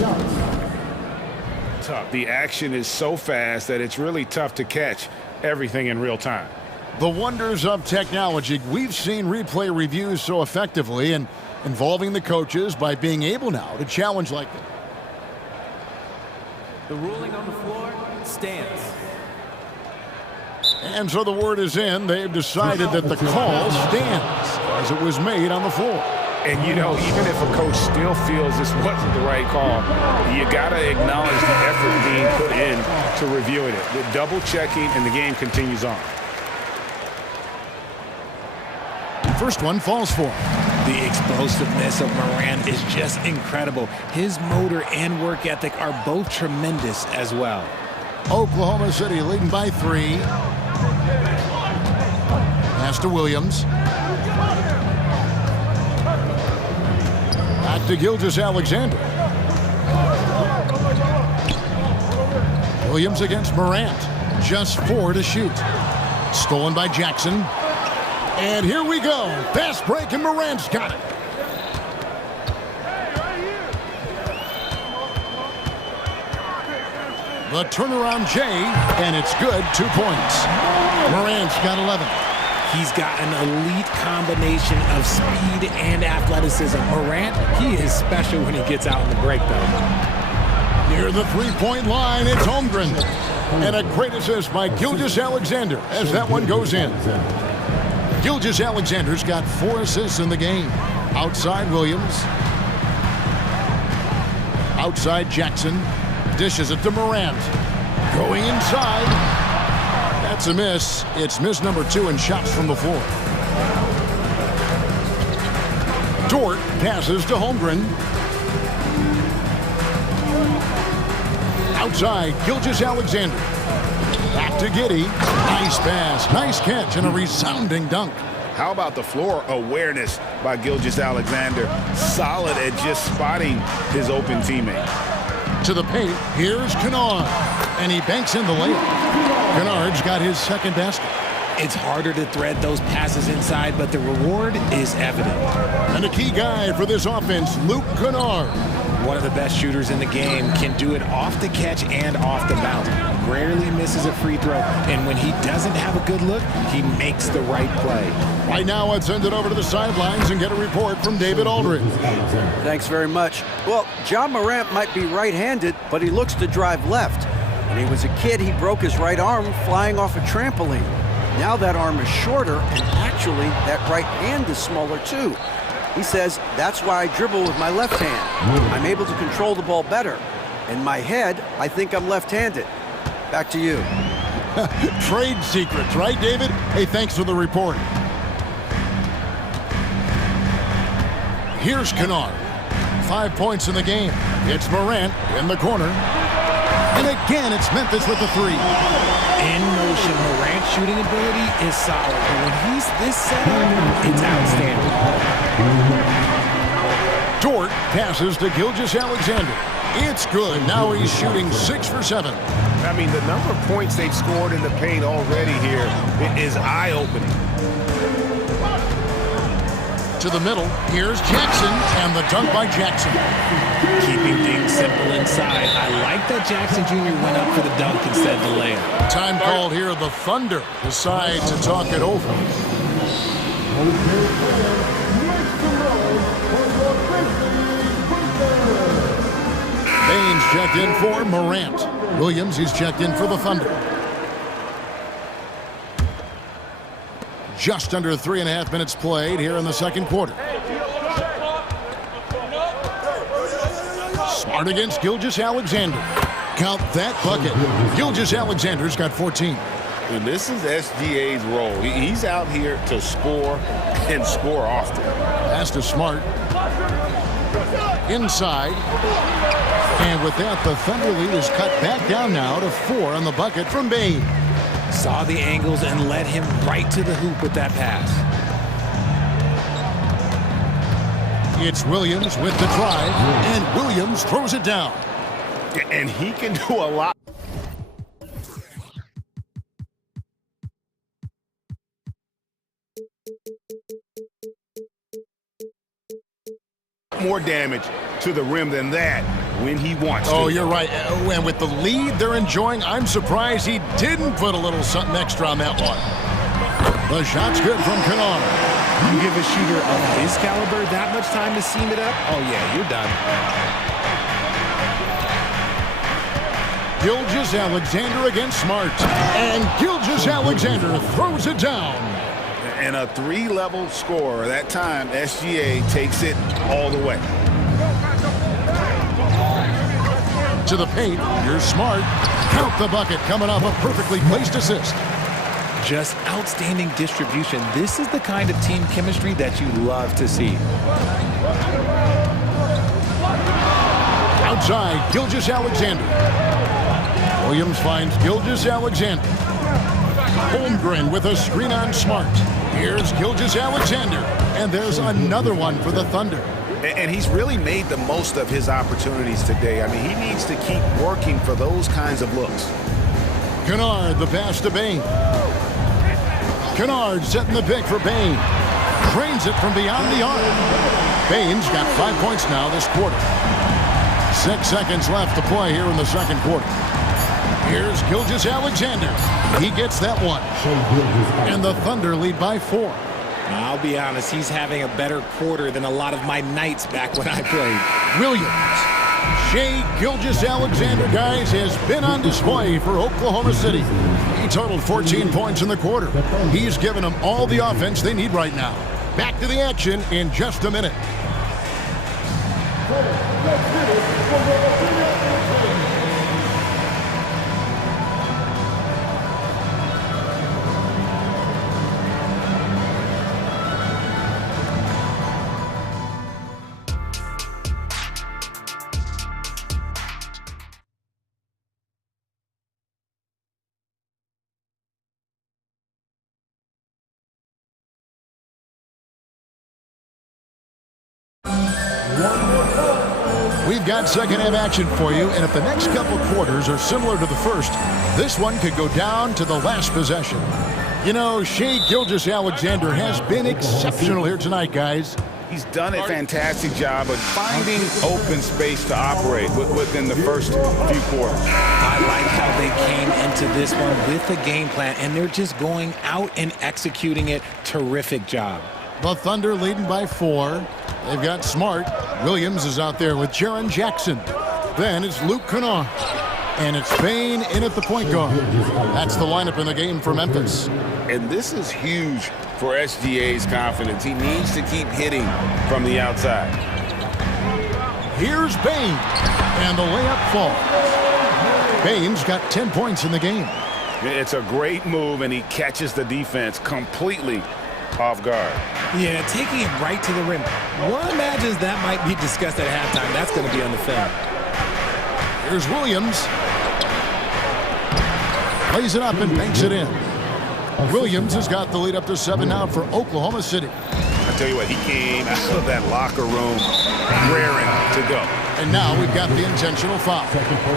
tough. The action is so fast that it's really tough to catch everything in real time. The wonders of technology. We've seen replay reviews so effectively and involving the coaches by being able now to challenge like this. The ruling on the floor stands. And so the word is in. They've decided that the call stands as it was made on the floor. And, you know, even if a coach still feels this wasn't the right call, you got to acknowledge the effort being put in to reviewing it. The double checking, and the game continues on. First one falls for him. The explosiveness of Morant is just incredible. His motor and work ethic are both tremendous as well. Oklahoma City leading by 3. Pass to Williams. Back to Gilgeous-Alexander. Williams against Morant. Just 4 to shoot. Stolen by Jackson. And here we go. Fast break, and Morant's got it. The turnaround J, and it's good. 2 points. Morant's got 11. He's got an elite combination of speed and athleticism. Morant, he is special when he gets out in the break, though. Near the three-point line, it's Holmgren. And a great assist by Gilgeous-Alexander as that one goes in. Gilgeous-Alexander's got 4 assists in the game. Outside Williams. Outside Jackson. Dishes it to Morant. Going inside. That's a miss. It's miss number 2 in shots from the floor. Dort passes to Holmgren. Outside, Gilgeous-Alexander. Back to Giddey. Nice pass, nice catch, and a resounding dunk. How about the floor awareness by Gilgeous-Alexander? Solid at just spotting his open teammate. To the paint, here's Kennard. And he banks in the layup. Kennard's got his second basket. It's harder to thread those passes inside, but the reward is evident. And a key guy for this offense, Luke Kennard. One of the best shooters in the game, can do it off the catch and off the bounce. Rarely misses a free throw, and when he doesn't have a good look, he makes the right play. Right now, let's send it over to the sidelines and get a report from David Aldridge. Thanks very much. Well, John Morant might be right-handed, but he looks to drive left. When he was a kid, he broke his right arm flying off a trampoline. Now that arm is shorter, and actually, that right hand is smaller too. He says, that's why I dribble with my left hand. I'm able to control the ball better. In my head, I think I'm left-handed. Back to you. Trade secrets, right, David? Hey, thanks for the report. Here's Kennard. 5 points in the game. It's Morant in the corner. And again, it's Memphis with the three. In motion, Morant's shooting ability is solid, but when he's this set up, it's outstanding. Dort passes to Gilgeous-Alexander. It's good. Now he's shooting 6 for 7. I mean, the number of points they've scored in the paint already here is eye-opening. To the middle, here's Jackson, and the dunk by Jackson. Keeping things simple inside. I like that Jackson Jr. went up for the dunk instead of the layup. Time called here. The Thunder decide to talk it over. Baines checked in for Morant. Williams, he's checked in for the Thunder. Just under 3.5 minutes played here in the second quarter. Smart against Gilgeous-Alexander. Count that bucket. Gilgeous-Alexander's got 14. And this is SGA's role. He's out here to score and score often. Pass to Smart. Inside. And with that, the Thunder lead is cut back down now to 4 on the bucket from Baines. Saw the angles and led him right to the hoop with that pass. It's Williams with the drive, and Williams throws it down. And he can do a lot. More damage to the rim than that when he wants to. Oh, you're right. And with the lead they're enjoying, I'm surprised he didn't put a little something extra on that one. The shot's good from Kennard. You give a shooter of his caliber that much time to seam it up, oh yeah, you're done. Gilgeous-Alexander against Smart. And Gilgeous-Alexander throws it down. And a 3-level scorer. That time, SGA takes it all the way. To the paint, here's Smart. Count the bucket, coming off a perfectly placed assist. Just outstanding distribution. This is the kind of team chemistry that you love to see. Outside, Gilgeous-Alexander. Williams finds Gilgeous-Alexander. Holmgren with a screen on Smart. Here's Gilgeous-Alexander. And there's another one for the Thunder. And he's really made the most of his opportunities today. I mean, he needs to keep working for those kinds of looks. Kennard, the pass to Baines. Kennard setting the pick for Baines. Drains it from beyond the arc. Baines got 5 points now this quarter. 6 seconds left to play here in the second quarter. Here's Gilgeous-Alexander. He gets that one. And the Thunder lead by 4. I'll be honest, he's having a better quarter than a lot of my nights back when I played. Williams. Shai Gilgeous-Alexander, guys, has been on display for Oklahoma City. He totaled 14 points in the quarter. He's given them all the offense they need right now. Back to the action in just a minute. We We've got second half action for you, and if the next couple quarters are similar to the first, this one could go down to the last possession. You know, Shai Gilgeous-Alexander has been exceptional here tonight, guys. He's done a fantastic job of finding open space to operate within the first few quarters. I like how they came into this one with a game plan, and they're just going out and executing it. Terrific job. The Thunder leading by 4. They've got Smart. Williams is out there with Jaren Jackson. Then it's Luke Kennard. And it's Payne in at the point guard. That's the lineup in the game for Memphis. And this is huge for SGA's confidence. He needs to keep hitting from the outside. Here's Payne. And the layup falls. Payne's got 10 points in the game. It's a great move, and he catches the defense completely off guard. Yeah, taking it right to the rim. One imagines that might be discussed at halftime. That's going to be on the film. Here's Williams. Plays it up and banks it in. Williams has got the lead up to 7 now for Oklahoma City. I tell you what, he came out of that locker room raring to go. And now we've got the intentional foul.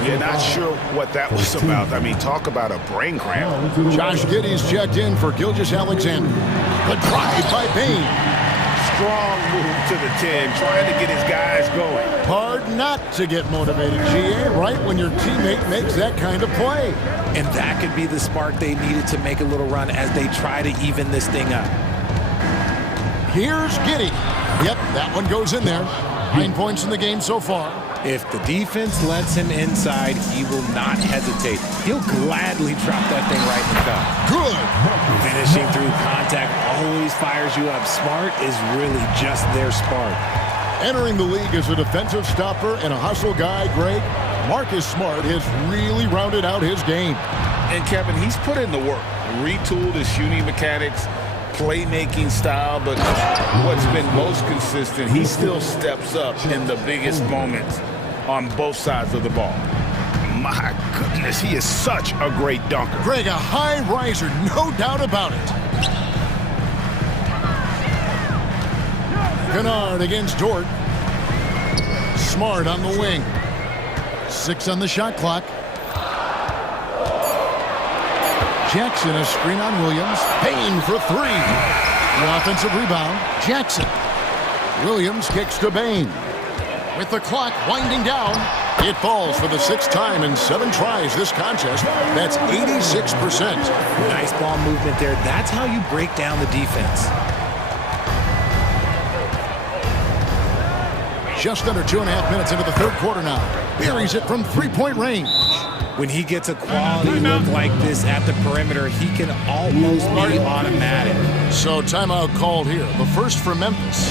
You're not sure what that was about. I mean, talk about a brain cramp. Josh Giddey's checked in for Gilgeous-Alexander. The drive by Payne. Strong move to the 10, trying to get his guys going. Hard not to get motivated, GA, right when your teammate makes that kind of play. And that could be the spark they needed to make a little run as they try to even this thing up. Here's Giddey. Yep, that one goes in there. 9 points in the game so far. If the defense lets him inside, he will not hesitate. He'll gladly drop that thing right in the cup. Good. Finishing through contact always fires you up. Smart is really just their spark. Entering the league as a defensive stopper and a hustle guy, Greg, Marcus Smart has really rounded out his game. And Kevin, he's put in the work, retooled his shooting mechanics, playmaking style, but what's been most consistent, he still steps up in the biggest moments on both sides of the ball. My goodness, he is such a great dunker. Greg, a high riser, no doubt about it. Kennard against Dort. Smart on the wing. 6 on the shot clock. Jackson, a screen on Williams. Payne for 3. The offensive rebound, Jackson. Williams kicks to Payne. With the clock winding down, it falls for the 6th time in 7 tries this contest. That's 86%. Nice ball movement there. That's how you break down the defense. Just under 2.5 minutes into the third quarter now. Buries it from 3-point range. When he gets a quality look like this at the perimeter, he can almost be automatic. So timeout called here. The first for Memphis.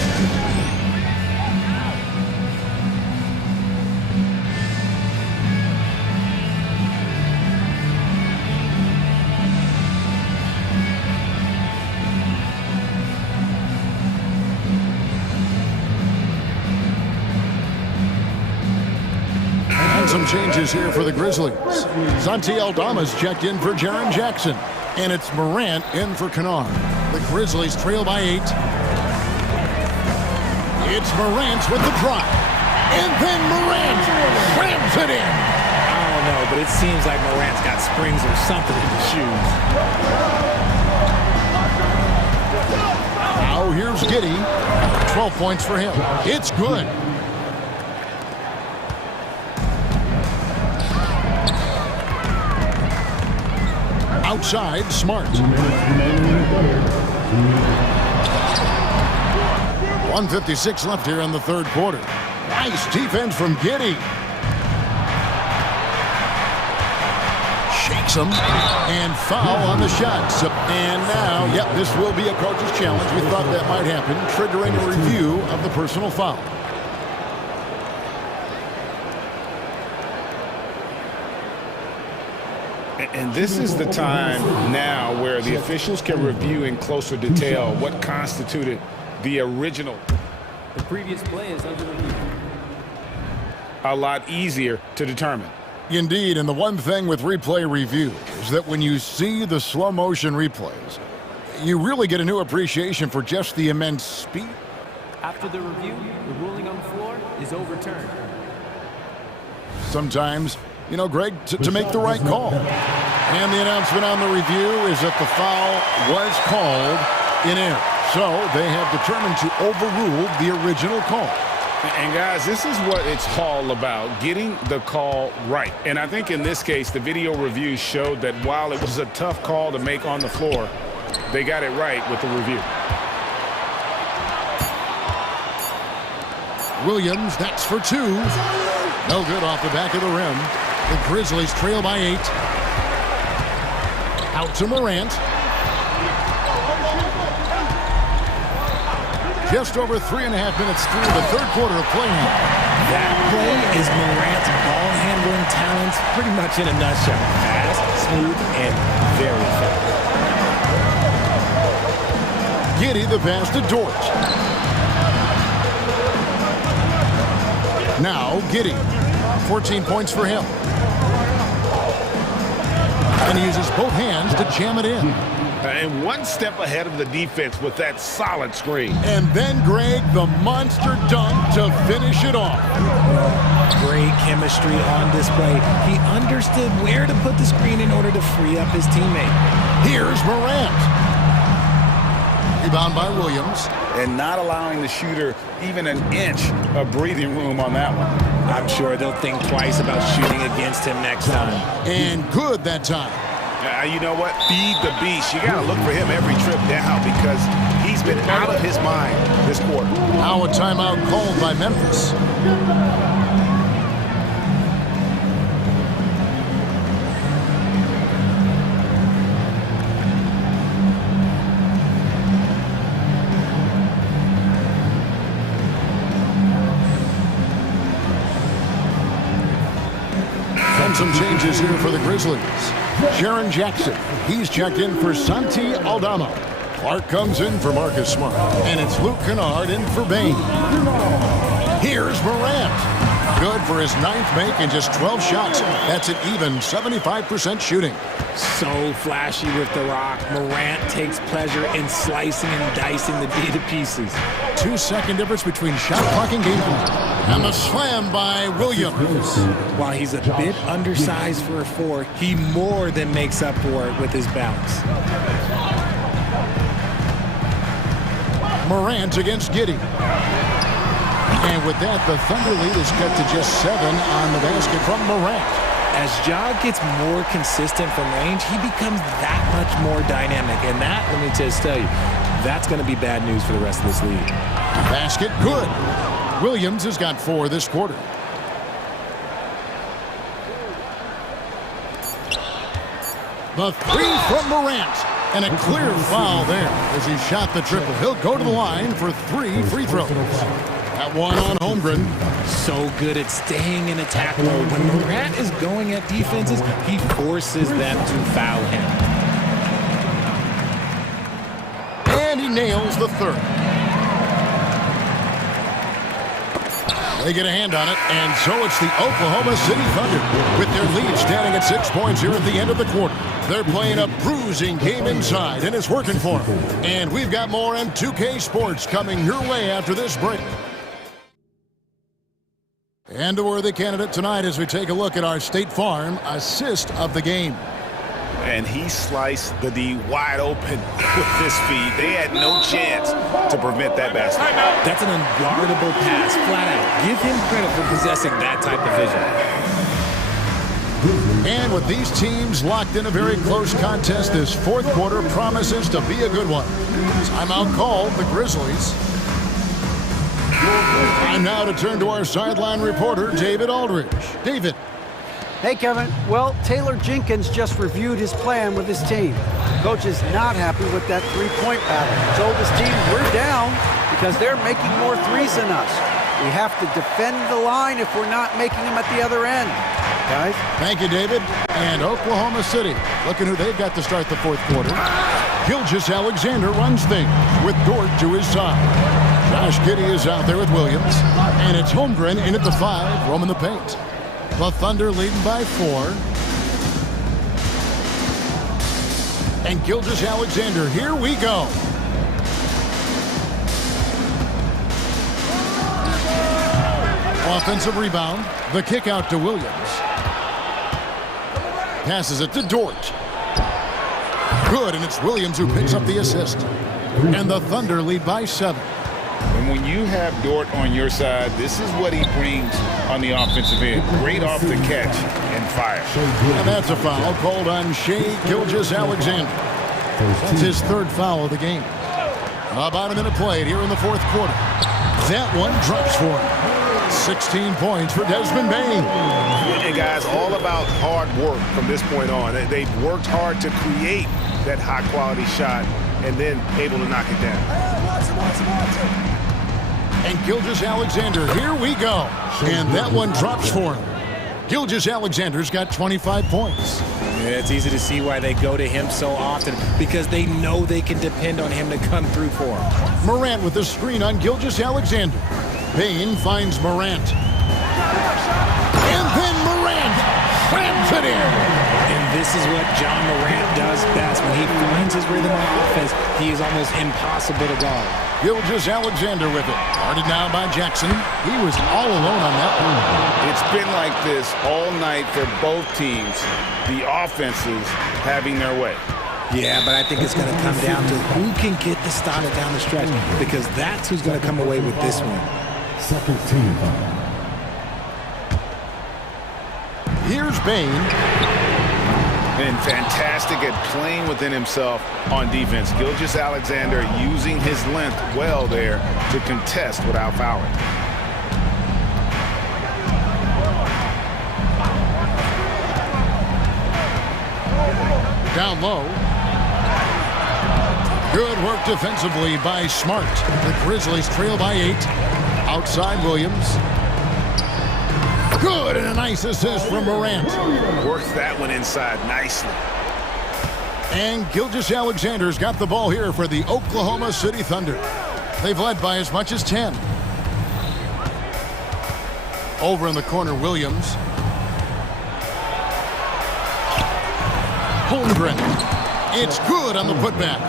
Some changes here for the Grizzlies. Santi Aldama's checked in for Jaren Jackson. And it's Morant in for Kennard. The Grizzlies trail by 8. It's Morant with the drive. And then Morant rams it in. I don't know, but it seems like Morant's got springs or something in his shoes. Now here's Giddey. 12 points for him. It's good. Outside, Smart. 1:56 left here in the third quarter. Nice defense from Giddey. Shakes him. And foul on the shots. And now, yep, this will be a coach's challenge. We thought that might happen, triggering a review of the personal foul. And this is the time now where the officials can review in closer detail what constituted the original. The previous play is under review. A lot easier to determine. Indeed, and the one thing with replay review is that when you see the slow motion replays, you really get a new appreciation for just the immense speed. After the review, the ruling on the floor is overturned. sometimes, you know, Greg, to make the right call. And the announcement on the review is that the foul was called in error. So they have determined to overrule the original call. And guys, this is what it's all about, getting the call right. And I think in this case, the video review showed that while it was a tough call to make on the floor, they got it right with the review. Williams, that's for two. No good off the back of the rim. The Grizzlies trail by 8. Out to Morant. Just over 3.5 minutes through the third quarter of play. That play is Morant's ball handling talents pretty much in a nutshell. Fast, smooth, and very effective. Giddey the pass to Dort. Now Giddey. 14 points for him. And he uses both hands to jam it in. And one step ahead of the defense with that solid screen. And then, Greg, the monster dunk to finish it off. Great chemistry on display. He understood where to put the screen in order to free up his teammate. Here's Morant. Rebound by Williams. And not allowing the shooter even an inch of breathing room on that one. I'm sure they'll think twice about shooting against him next time. And good that time. You know what? Feed the beast. You got to look for him every trip down because he's been out of his mind this quarter. Now a timeout called by Memphis. And some changes here for the Grizzlies. Jaren Jackson, he's checked in for Santi Aldama. Clark comes in for Marcus Smart. And it's Luke Kennard in for Bain. Here's Morant. Good for his 9th make and just 12 shots. That's an even 75% shooting. So flashy with the rock. Morant takes pleasure in slicing and dicing the D to pieces. 2-second difference between shot clock and game time. And the slam by Williams. While he's a bit undersized for a 4, he more than makes up for it with his bounce. Morant against Giddey. And with that, the Thunder lead is cut to just 7 on the basket from Morant. As Ja gets more consistent from range, he becomes that much more dynamic. And that, let me just tell you, that's going to be bad news for the rest of this league. Basket good. Williams has got 4 this quarter. The 3 from Morant. And a clear foul there as he shot the triple. He'll go to the line for 3 free throws. That one on Holmgren. So good at staying in attack mode. When Morant is going at defenses, he forces them to foul him. And he nails the 3rd. They get a hand on it, and so it's the Oklahoma City Thunder with their lead standing at 6 points here at the end of the quarter. They're playing a bruising game inside, and it's working for them. And we've got more M2K Sports coming your way after this break. And a worthy candidate tonight as we take a look at our State Farm assist of the game. And he sliced the D wide open with this feed. They had no chance to prevent that basket. That's an unguardable pass, flat out. Give him credit for possessing that type of vision. And with these teams locked in a very close contest, this 4th quarter promises to be a good one. Timeout called the Grizzlies. Time now to turn to our sideline reporter, David Aldridge. David. Hey, Kevin. Well, Taylor Jenkins just reviewed his plan with his team. Coach is not happy with that 3-point pattern. He told his team, we're down because they're making more threes than us. We have to defend the line if we're not making them at the other end. Guys? Thank you, David. And Oklahoma City, looking who they've got to start the 4th quarter. Gilgeous Alexander runs things with Dort to his side. Josh Giddey is out there with Williams. And it's Holmgren in at the 5, roaming the paint. The Thunder leading by 4. And Gilgeous Alexander, here we go. Offensive rebound. The kick out to Williams. Passes it to Dort. Good, and it's Williams who picks up the assist. And the Thunder lead by 7. And when you have Dort on your side, this is what he brings on the offensive end. Great off the catch and fire. And that's a foul called on Shai Gilgeous-Alexander. That's his 3rd foul of the game. About a minute played here in the 4th quarter. That one drops for him. 16 points for Desmond Bane. And guys, all about hard work from this point on. They've worked hard to create that high-quality shot and then able to knock it down. And Gilgeous-Alexander, here we go. And that one drops for him. Gilgeous-Alexander's got 25 points. Yeah, it's easy to see why they go to him so often, because they know they can depend on him to come through for them. Morant with the screen on Gilgeous-Alexander. Bane finds Morant. And then Morant slams it in. And this is what John Morant does best. When he finds his rhythm on offense, he is almost impossible to guard. Gilgeous-Alexander with it. Guarded now by Jackson. He was all alone on that one. It's been like this all night for both teams. The offenses having their way. Yeah, but I think it's going to come down to who can get the stops down the stretch, because that's who's going to come away with this one. Second team foul. Here's Bane. Been fantastic at playing within himself on defense. Gilgeous-Alexander using his length well there to contest without fouling. Down low. Good work defensively by Smart. The Grizzlies trail by 8. Outside Williams. Good, and a nice assist from Morant. Worked that one inside nicely. And Gilgeous-Alexander's got the ball here for the Oklahoma City Thunder. They've led by as much as 10. Over in the corner, Williams. Holmgren. It's good on the putback.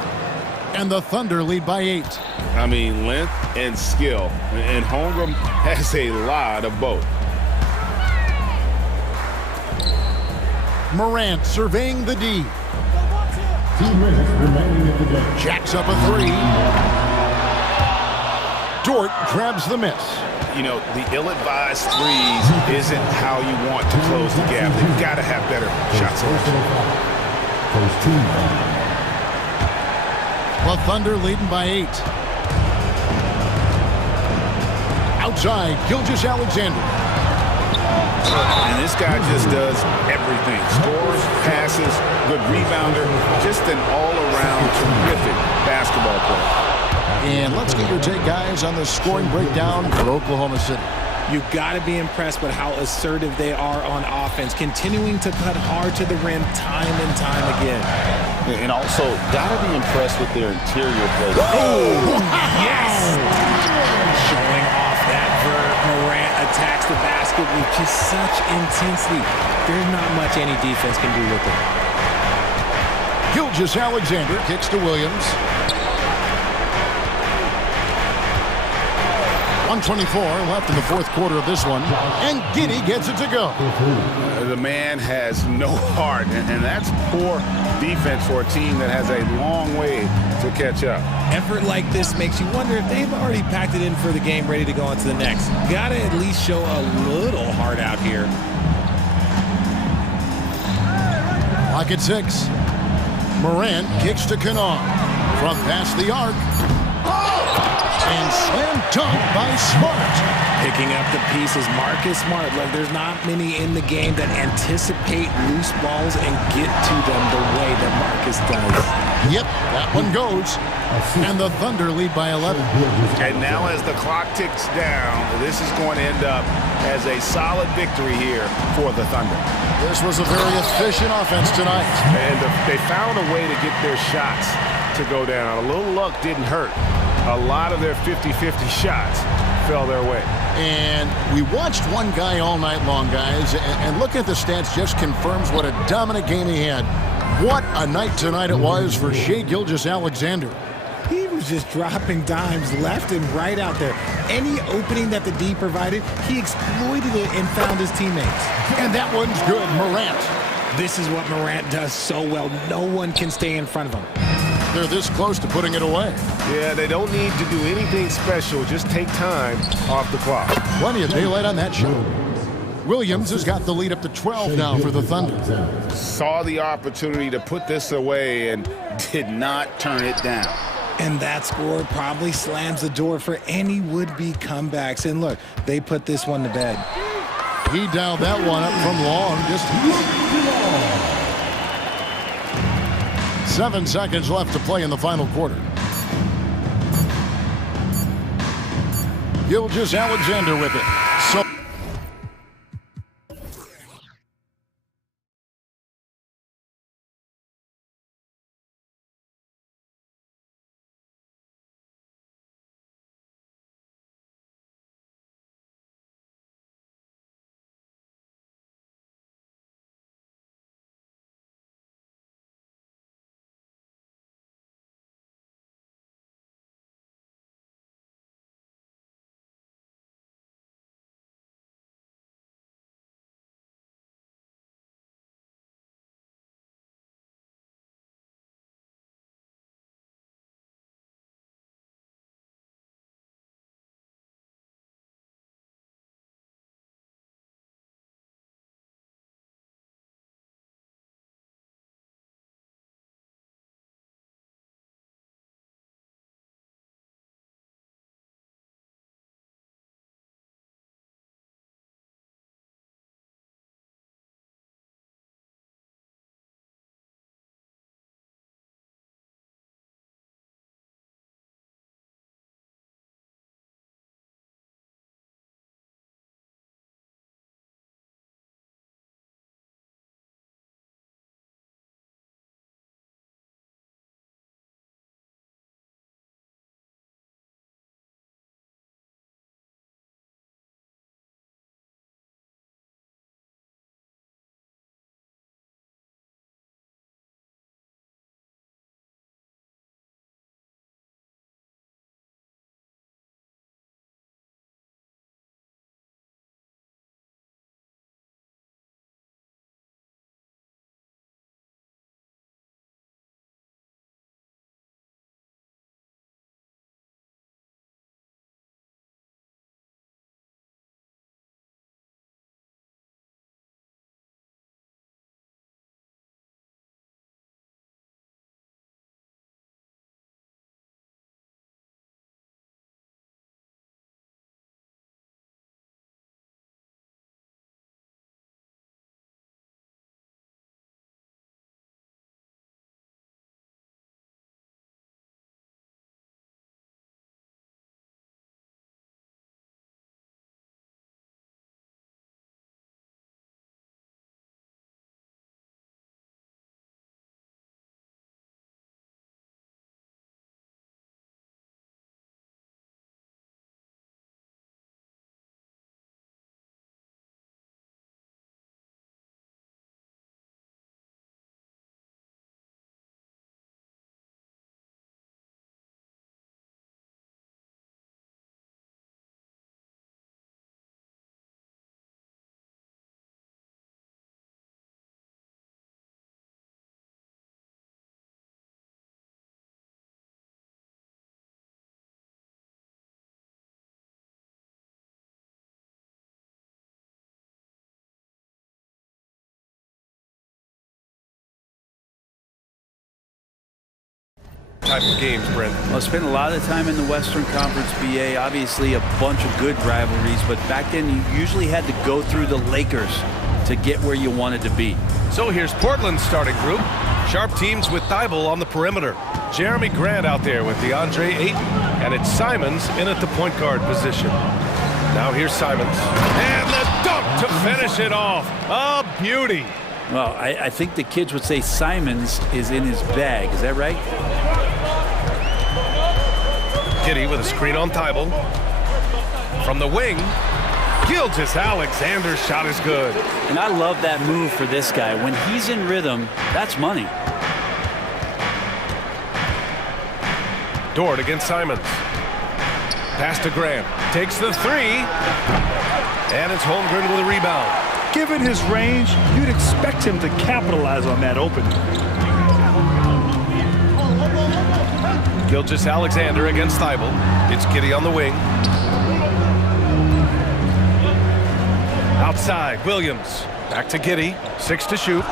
And the Thunder lead by 8. I mean, length and skill. And Holmgren has a lot of both. Morant surveying the D. 2 minutes remaining in the game. Jacks up a 3. Dort grabs the miss. You know, the ill-advised threes isn't how you want to close the gap. They've got to have better shot selection. First team foul. The Thunder leading by 8. Outside, Gilgeous-Alexander. And this guy just does everything. Scores, passes, good rebounder. Just an all-around terrific basketball player. And let's get your take, guys, on the scoring breakdown for Oklahoma City. You've got to be impressed with how assertive they are on offense, continuing to cut hard to the rim time and time again. And also, got to be impressed with their interior play. Oh, yes! Showing off that verb, Morant attacks the basket with just such intensity. There's not much any defense can do with it. Gilgeous-Alexander kicks to Williams. 1:24 left in the 4th quarter of this one, and Giddey gets it to go. The man has no heart, and that's poor defense for a team that has a long way to catch up. Effort like this makes you wonder if they've already packed it in for the game, ready to go on to the next. Gotta at least show a little heart out here. Clock at 6. Morant kicks to Kennard from past the arc. And slam dunk by Smart. Picking up the pieces, Marcus Smart. Look, there's not many in the game that anticipate loose balls and get to them the way that Marcus does. Yep, that one goes. And the Thunder lead by 11. And now as the clock ticks down, this is going to end up as a solid victory here for the Thunder. This was a very efficient offense tonight. And they found a way to get their shots to go down. A little luck didn't hurt. A lot of their 50-50 shots fell their way. And we watched one guy all night long, guys, and looking at the stats just confirms what a dominant game he had. What a night tonight it was for Shai Gilgeous-Alexander. He was was just dropping dimes left and right out there. Any opening that the D provided, he exploited it and found his teammates. And that one's good, Morant. This is what Morant does so well. No one can stay in front of him. They're this close to putting it away. Yeah, they don't need to do anything special. Just take time off the clock. Plenty of daylight on that shot. Williams has got the lead up to 12 now for the Thunder. Saw the opportunity to put this away and did not turn it down. And that score probably slams the door for any would-be comebacks. And look, they put this one to bed. He dialed that one up from long distance. 7 seconds left to play in the final quarter. Gilgeous-Alexander with it. So type of games, Brent? Well, I spent a lot of time in the Western Conference BA. Obviously, a bunch of good rivalries, but back then you usually had to go through the Lakers to get where you wanted to be. So here's Portland's starting group. Sharp teams with Thibault on the perimeter. Jeremy Grant out there with DeAndre Ayton. And it's Simons in at the point guard position. Now here's Simons. And the dunk to finish it off. A beauty. Well, I think the kids would say Simons is in his bag. Is that right? Giddy with a screen on Thibault. From the wing, Gilgeous-Alexander's shot is good. And I love that move for this guy. When he's in rhythm, that's money. Dort against Simons. Pass to Grant. Takes the three. And it's Holmgren with a rebound. Given his range, you'd expect him to capitalize on that opening. Gilgeous-Alexander against Thibault. It's Giddey on the wing. Outside, Williams. Back to Giddey. 6 to shoot.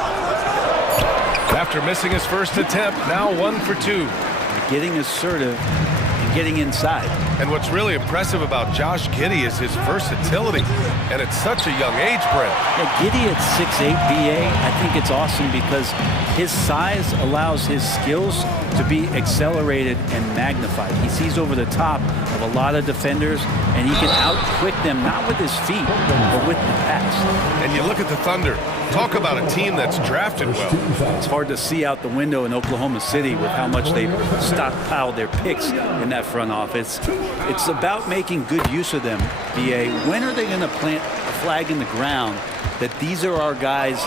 After missing his first attempt, now 1 for 2. Getting assertive and getting inside. And what's really impressive about Josh Giddey is his versatility. And at such a young age, Brent. Yeah, Giddey at 6'8", BA, I think it's awesome because his size allows his skills to be accelerated and magnified. He sees over the top of a lot of defenders, and he can out-quick them, not with his feet, but with the pass. And you look at the Thunder. Talk about a team that's drafted well. It's hard to see out the window in Oklahoma City with how much they've stockpiled their picks in that front office. It's about making good use of them, BA. When are they going to plant a flag in the ground that these are our guys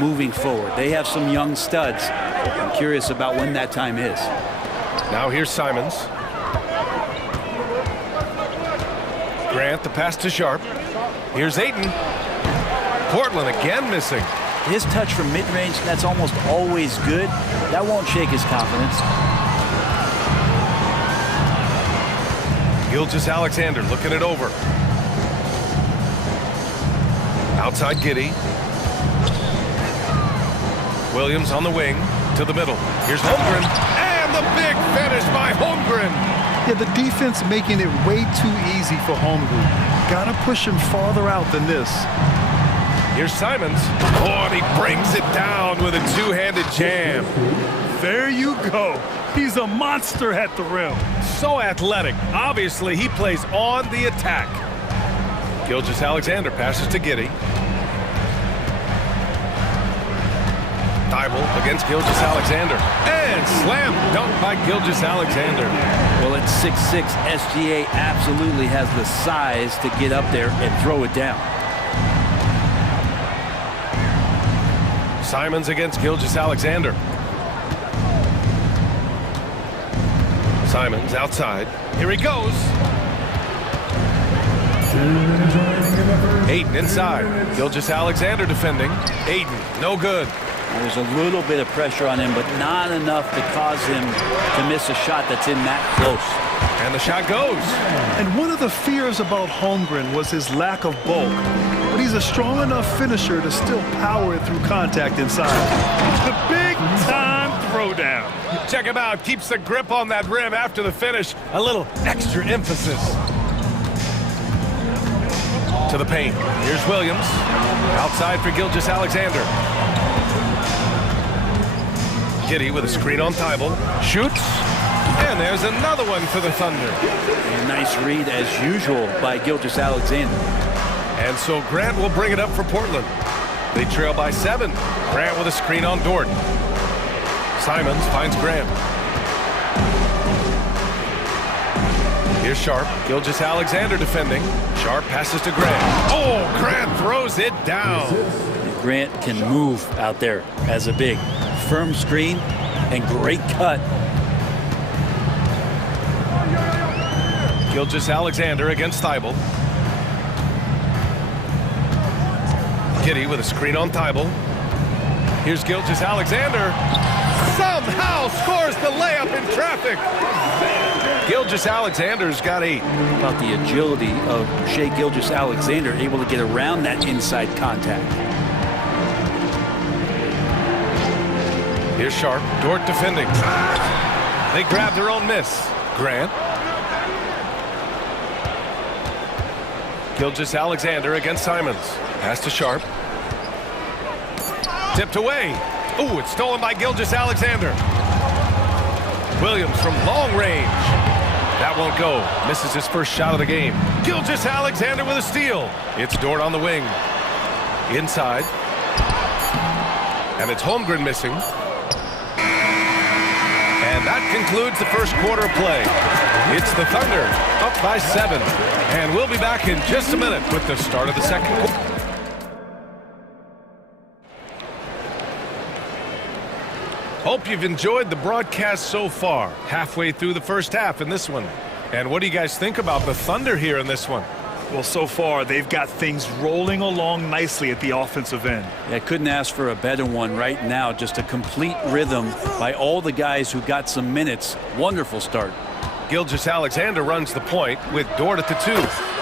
moving forward? They have some young studs. I'm curious about when that time is. Now here's Simons. Grant, the pass to Sharp. Here's Ayton. Portland again missing. His touch from mid-range, that's almost always good. That won't shake his confidence. Gilgeous-Alexander looking it over. Outside Giddey. Williams on the wing to the middle. Here's Holmgren. And the big finish by Holmgren. Yeah, the defense making it way too easy for Holmgren. Gotta push him farther out than this. Here's Simons. Oh, and he brings it down with a two-handed jam. There you go. He's a monster at the rim. So athletic. Obviously, he plays on the attack. Gilgeous-Alexander passes to Giddey. Thibault against Gilgeous-Alexander. And slam dunk by Gilgeous-Alexander. Well, at 6'6", SGA absolutely has the size to get up there and throw it down. Simons against Gilgeous-Alexander. Simons outside. Here he goes. Ayton inside. Gilgeous-Alexander defending. Ayton, no good. There's a little bit of pressure on him, but not enough to cause him to miss a shot that's in that close. And the shot goes. And one of the fears about Holmgren was his lack of bulk. But he's a strong enough finisher to still power it through contact inside. The big-time throwdown. Check him out. Keeps the grip on that rim after the finish. A little extra emphasis. To the paint. Here's Williams. Outside for Gilgeous-Alexander. Giddey with a screen on Thibault. Shoots. And there's another one for the Thunder. A nice read, as usual, by Gilgeous-Alexander. And so Grant will bring it up for Portland. They trail by 7. Grant with a screen on Dort. Simons finds Grant. Here's Sharp. Gilgeous-Alexander defending. Sharp passes to Grant. Oh, Grant throws it down. Grant can move out there as a big. Firm screen and great cut. Gilgeous-Alexander against Thibault. Giddey with a screen on Thibault. Here's Gilgeous-Alexander. Somehow scores the layup in traffic. Gilgeous-Alexander's got 8. About the agility of Shai Gilgeous-Alexander, able to get around that inside contact. Here's Sharp. Dort defending. They grab their own miss. Grant. Gilgeous-Alexander against Simons. Pass to Sharp. Tipped away. Ooh, it's stolen by Gilgeous-Alexander. Williams from long range. That won't go. Misses his first shot of the game. Gilgeous-Alexander with a steal. It's Dort on the wing. Inside. And it's Holmgren missing. And that concludes the first quarter of play. It's the Thunder up by 7. And we'll be back in just a minute with the start of the second quarter. Hope you've enjoyed the broadcast so far. Halfway through the first half in this one. And what do you guys think about the Thunder here in this one? Well, so far, they've got things rolling along nicely at the offensive end. Yeah, couldn't ask for a better one right now. Just a complete rhythm by all the guys who got some minutes. Wonderful start. Gilgeous-Alexander runs the point with Dort at the 2.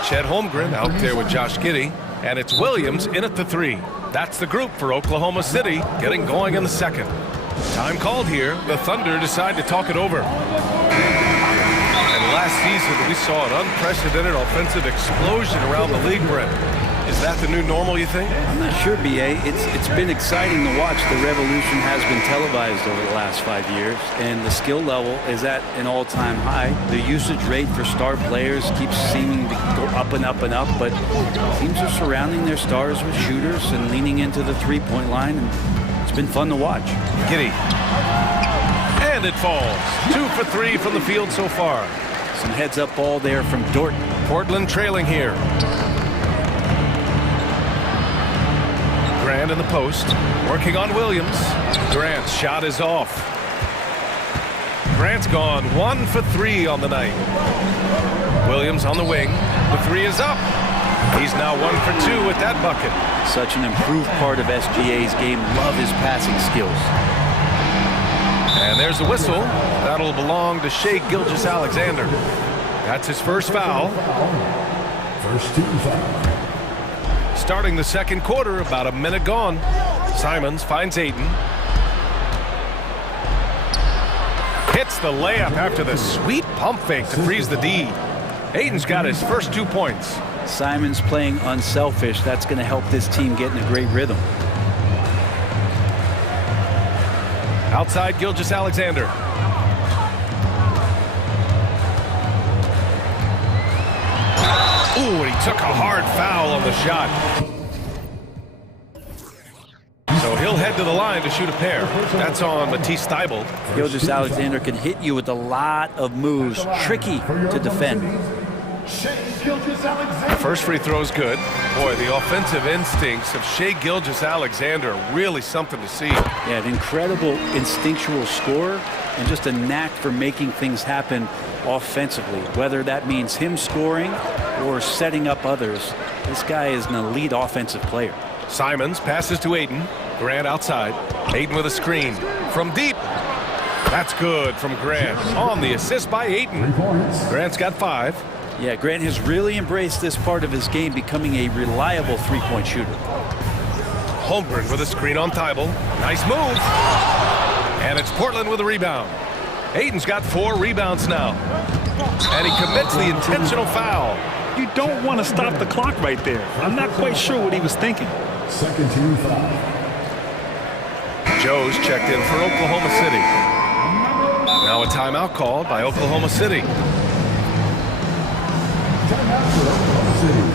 Chet Holmgren out there with Josh Giddey. And it's Williams in at the 3. That's the group for Oklahoma City getting going in the second. Time called here. The Thunder decide to talk it over. And last season, we saw an unprecedented offensive explosion around the league, Brent. Is that the new normal, you think? I'm not sure, B.A. It's been exciting to watch. The revolution has been televised over the last 5 years, and the skill level is at an all-time high. The usage rate for star players keeps seeming to go up and up and up, but teams are surrounding their stars with shooters and leaning into the three-point line, and it's been fun to watch. Giddey. And it falls. 2 for 3 from the field so far. Some heads-up ball there from Dort. Portland trailing here. Grant in the post, working on Williams. Grant's shot is off. Grant's gone 1 for 3 on the night. Williams on the wing. The 3 is up. He's now 1 for 2 with that bucket. Such an improved part of SGA's game. Love his passing skills. And there's the whistle. That'll belong to Shai Gilgeous-Alexander. That's his first foul. First team foul. Starting the second quarter, about a minute gone. Simons finds Ayton. Hits the layup after the sweet pump fake to freeze the D. Ayton's got his first 2 points. Simons playing unselfish. That's going to help this team get in a great rhythm. Outside Gilgeous-Alexander. Ooh, he took a hard foul on the shot. So he'll head to the line to shoot a pair. That's on Matisse Thybulle. Gilgeous-Alexander can hit you with a lot of moves. Tricky to defend. The first free throw is good. Boy, the offensive instincts of Shai Gilgeous-Alexander are really something to see. Yeah, an incredible instinctual scorer and just a knack for making things happen offensively. Whether that means him scoring or setting up others, this guy is an elite offensive player. Simons passes to Ayton. Grant outside. Ayton with a screen. From deep. That's good from Grant. On the assist by Ayton. Grant's got 5. Yeah, Grant has really embraced this part of his game, becoming a reliable three-point shooter. Holmgren with a screen on Thybulle. Nice move. And it's Portland with a rebound. Ayton's got 4 rebounds now. And he commits the intentional foul. You don't want to stop the clock right there. I'm not quite sure what he was thinking. Second team foul. Joe's checked in for Oklahoma City. Now a timeout called by Oklahoma City. Timeout for Oklahoma City.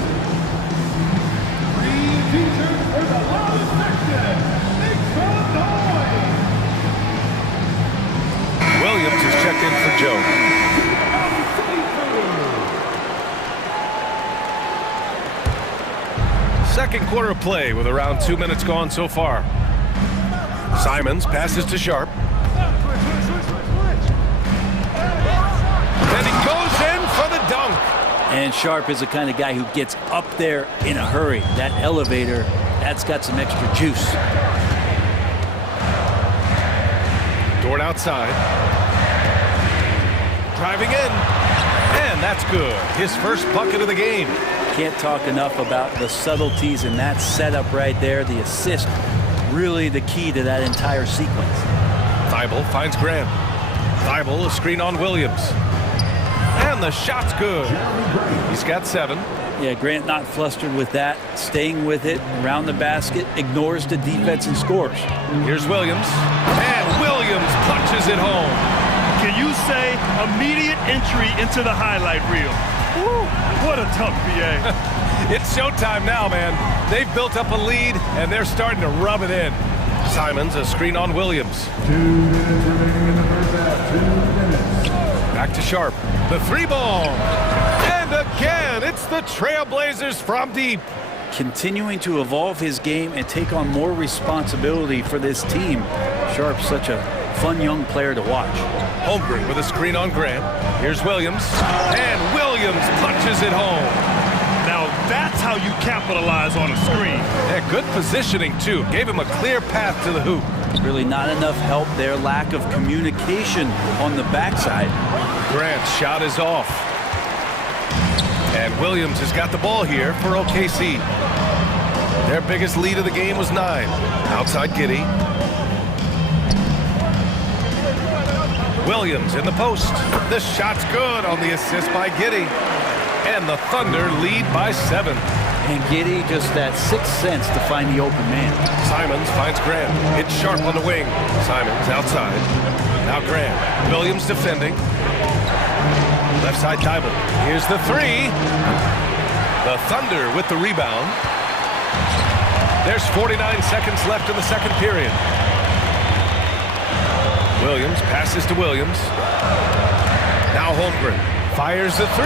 Three teachers for the loudest section. Make some noise. Williams is checked in for Joe. Second quarter of play with around 2 minutes gone so far. Simons passes to Sharp. And he goes in for the dunk. And Sharp is the kind of guy who gets up there in a hurry. That elevator, that's got some extra juice. Dort outside. Driving in. And that's good. His first bucket of the game. Can't talk enough about the subtleties in that setup right there. The assist, really the key to that entire sequence. Thybulle finds Grant. Thybulle, a screen on Williams. And the shot's good. He's got 7. Yeah, Grant not flustered with that. Staying with it around the basket. Ignores the defense and scores. Here's Williams. And Williams punches it home. Can you say immediate entry into the highlight reel? Woo, what a tough BA. It's showtime now, man. They've built up a lead, and they're starting to rub it in. Simons, a screen on Williams. 2 minutes remaining in the first half. 2 minutes. Back to Sharp. The 3 ball. And again, it's the Trailblazers from deep. continuing to evolve his game and take on more responsibility for this team. Sharp's such a fun young player to watch. Holmgren with a screen on Grant. Here's Williams. And Williams punches it home. Now that's how you capitalize on a screen. Yeah, good positioning, too. Gave him a clear path to the hoop. Really not enough help there. Lack of communication on the backside. Grant's shot is off. And Williams has got the ball here for OKC. Their biggest lead of the game was 9. Outside Giddey. Williams in the post. The shot's good on the assist by Giddey. And the Thunder lead by 7. And Giddey just that sixth sense to find the open man. Simons finds Grant. It's Sharp on the wing. Simons outside. Now Grant. Williams defending. Left side Tybalt. Here's the 3. The Thunder with the rebound. There's 49 seconds left in the second period. Williams passes to Williams. Now Holmgren fires the 3.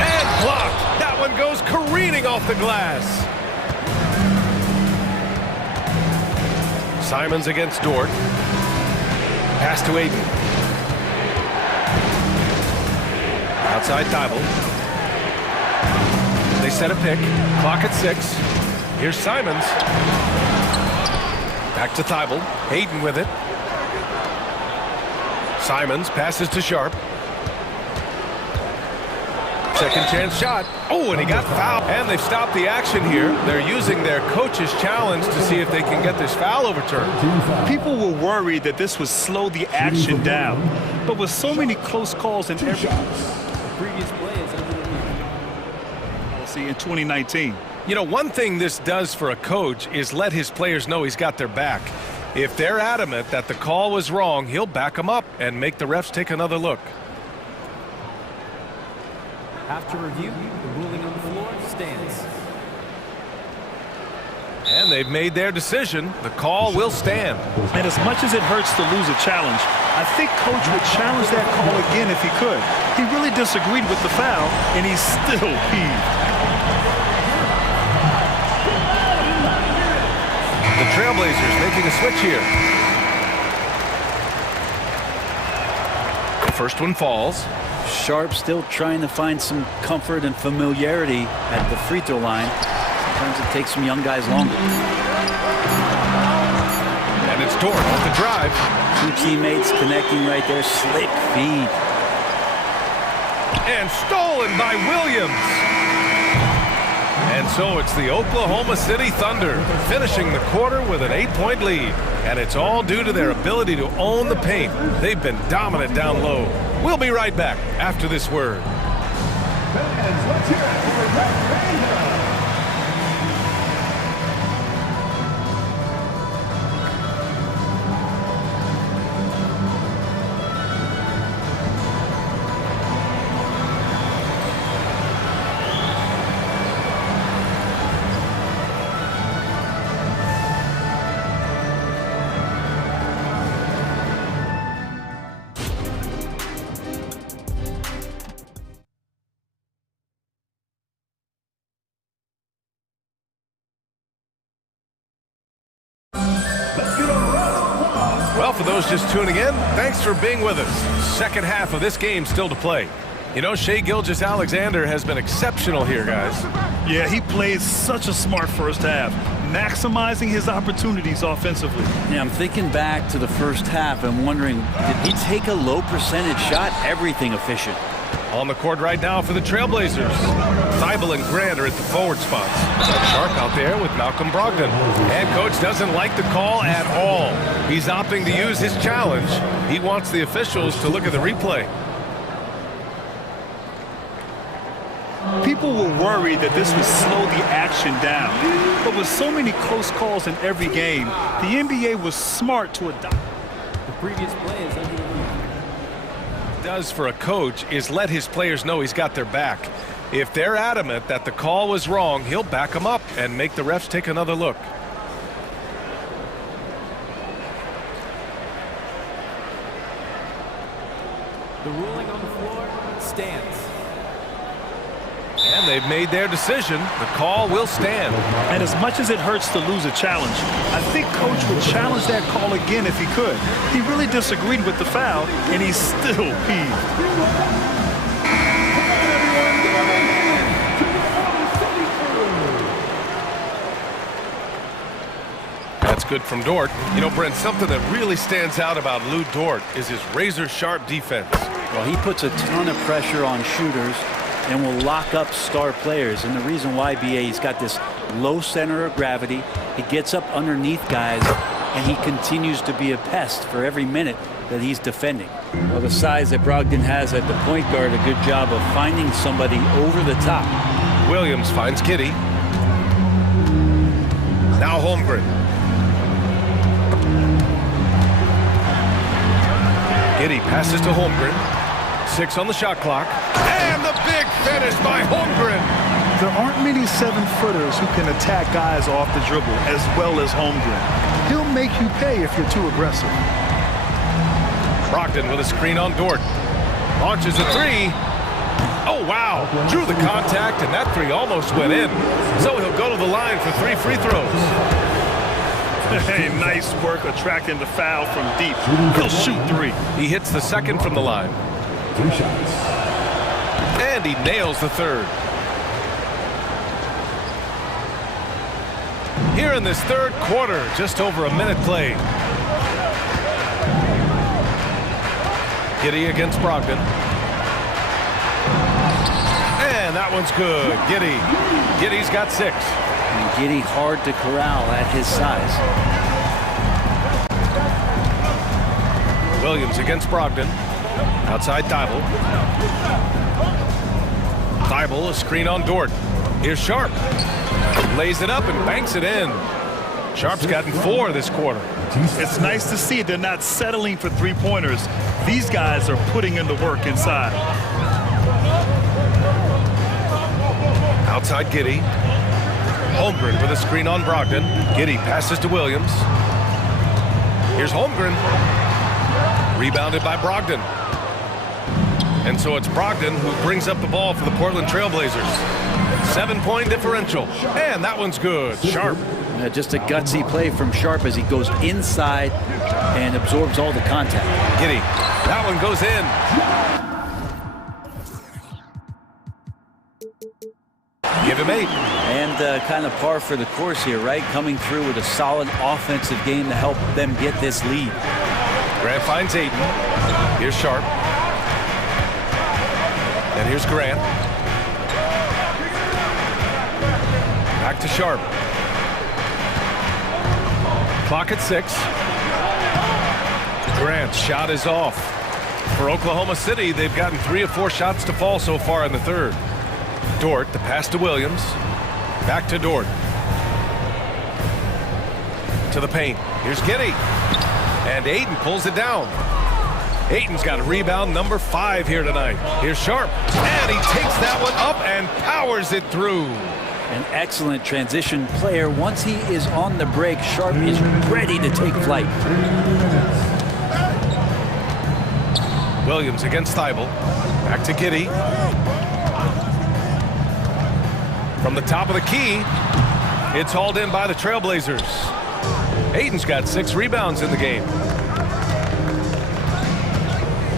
And blocked. That one goes careening off the glass. Simons against Dort. Pass to Aiden. Outside Tybalt. They set a pick. Clock at 6. Here's Simons. Back to Tybalt. Aiden with it. Simons passes to Sharp. Second chance shot. Oh, and he got fouled. And they've stopped the action here. They're using their coach's challenge to see if they can get this foul overturned. People were worried that this would slow the action down. But with so many close calls in every Previous play is under review. policy in 2019. You know, one thing this does for a coach is let his players know he's got their back. If they're adamant that the call was wrong, he'll back them up and make the refs take another look. After review, the ruling on the floor stands. And they've made their decision. The call will stand. And as much as it hurts to lose a challenge, I think Coach would challenge that call again if he could. He really disagreed with the foul, and he's still peeved. The Trailblazers making a switch here. The first one falls. Sharp still trying to find some comfort and familiarity at the free throw line. Sometimes it takes some young guys longer. And it's Dort off the drive. Two teammates connecting right there. Slick feed. And stolen by Williams. And so it's the Oklahoma City Thunder finishing the quarter with an 8-point lead. And it's all due to their ability to own the paint. They've been dominant down low. We'll be right back after this word. Fans, let's hear it for Red Ranger. Well, for those just tuning in, thanks for being with us. Second half of this game still to play. You know, Shai Gilgeous-Alexander has been exceptional here, guys. Yeah, he played such a smart first half, maximizing his opportunities offensively. Yeah, I'm thinking back to the first half and wondering, did he take a low percentage shot? Everything efficient. On the court right now for the Trailblazers. Thybulle and Grant are at the forward spots. Sharp out there with Malcolm Brogdon. And coach doesn't like the call at all. He's opting to use his challenge. He wants the officials to look at the replay. People were worried that this would slow the action down. But with so many close calls in every game, the NBA was smart to adopt. The previous play is under review. Does for a coach is let his players know he's got their back. If they're adamant that the call was wrong, he'll back them up and make the refs take another look. The ruling on the floor stands. And they've made their decision. The call will stand. And as much as it hurts to lose a challenge, I think Coach would challenge that call again if he could. He really disagreed with the foul, and he's still peeved. That's good from Dort. You know, Brent, something that really stands out about Lou Dort is his razor-sharp defense. Well, he puts a ton of pressure on shooters and will lock up star players. And the reason why, BA, he's got this low center of gravity. He gets up underneath guys, and he continues to be a pest for every minute that he's defending. Well, the size that Brogdon has at the point guard, a good job of finding somebody over the top. Williams finds Giddey. Now Holmgren. Giddey passes to Holmgren. 6 on the shot clock. And the big finish by Holmgren. There aren't many 7-footers who can attack guys off the dribble as well as Holmgren. He'll make you pay if you're too aggressive. Brogdon with a screen on Dort. Launches a 3. Oh, wow. Drew the contact, and that 3 almost went in. So he'll go to the line for 3 free throws. Hey, nice work attracting the foul from deep. He'll shoot 3. He hits the second from the line. 3 shots. And he nails the third. Here in this third quarter, just over a minute played. Giddey against Brogdon. And that one's good. Giddey's got 6. And Giddey hard to corral at his size. Williams against Brogdon. Outside Thibault. Thibault, a screen on Dort. Here's Sharp. Lays it up and banks it in. Sharp's gotten 4 this quarter. It's nice to see they're not settling for 3-pointers. These guys are putting in the work inside. Outside Giddey. Holmgren with a screen on Brogdon. Giddey passes to Williams. Here's Holmgren. Rebounded by Brogdon. And so it's Brogdon who brings up the ball for the Portland Trailblazers. 7-point differential. And that one's good. Sharp. Just a gutsy play from Sharp as he goes inside and absorbs all the contact. Giddey. That one goes in. Give him 8. And kind of par for the course here, right? Coming through with a solid offensive game to help them get this lead. Grant finds Ayton. Here's Sharp. And here's Grant. Back to Sharp. Clock at 6. Grant's shot is off. For Oklahoma City, they've gotten 3 of 4 shots to fall so far in the third. Dort, the pass to Williams. Back to Dort. To the paint. Here's Giddey. And Ayton pulls it down. Ayton's got a rebound number 5 here tonight. Here's Sharp. And he takes that one up and powers it through. An excellent transition player. Once he is on the break, Sharp is ready to take flight. Williams against Thibault. Back to Giddey. From the top of the key, it's hauled in by the Trailblazers. Ayton's got 6 rebounds in the game.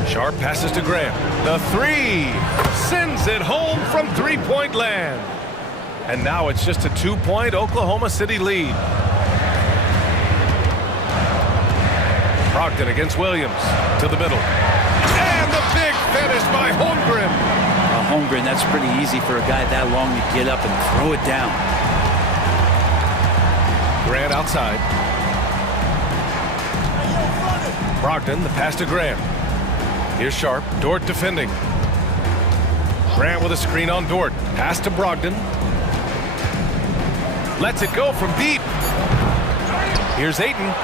Sharp passes to Grant. The 3 sends it home from 3-point land. And now it's just a 2-point Oklahoma City lead. Brogdon against Williams to the middle. And the big finish by Holmgren. Holmgren, that's pretty easy for a guy that long to get up and throw it down. Grant outside. Brogdon, the pass to Grant. Here's Sharp. Dort defending. Grant with a screen on Dort. Pass to Brogdon. Lets it go from deep. Here's Ayton.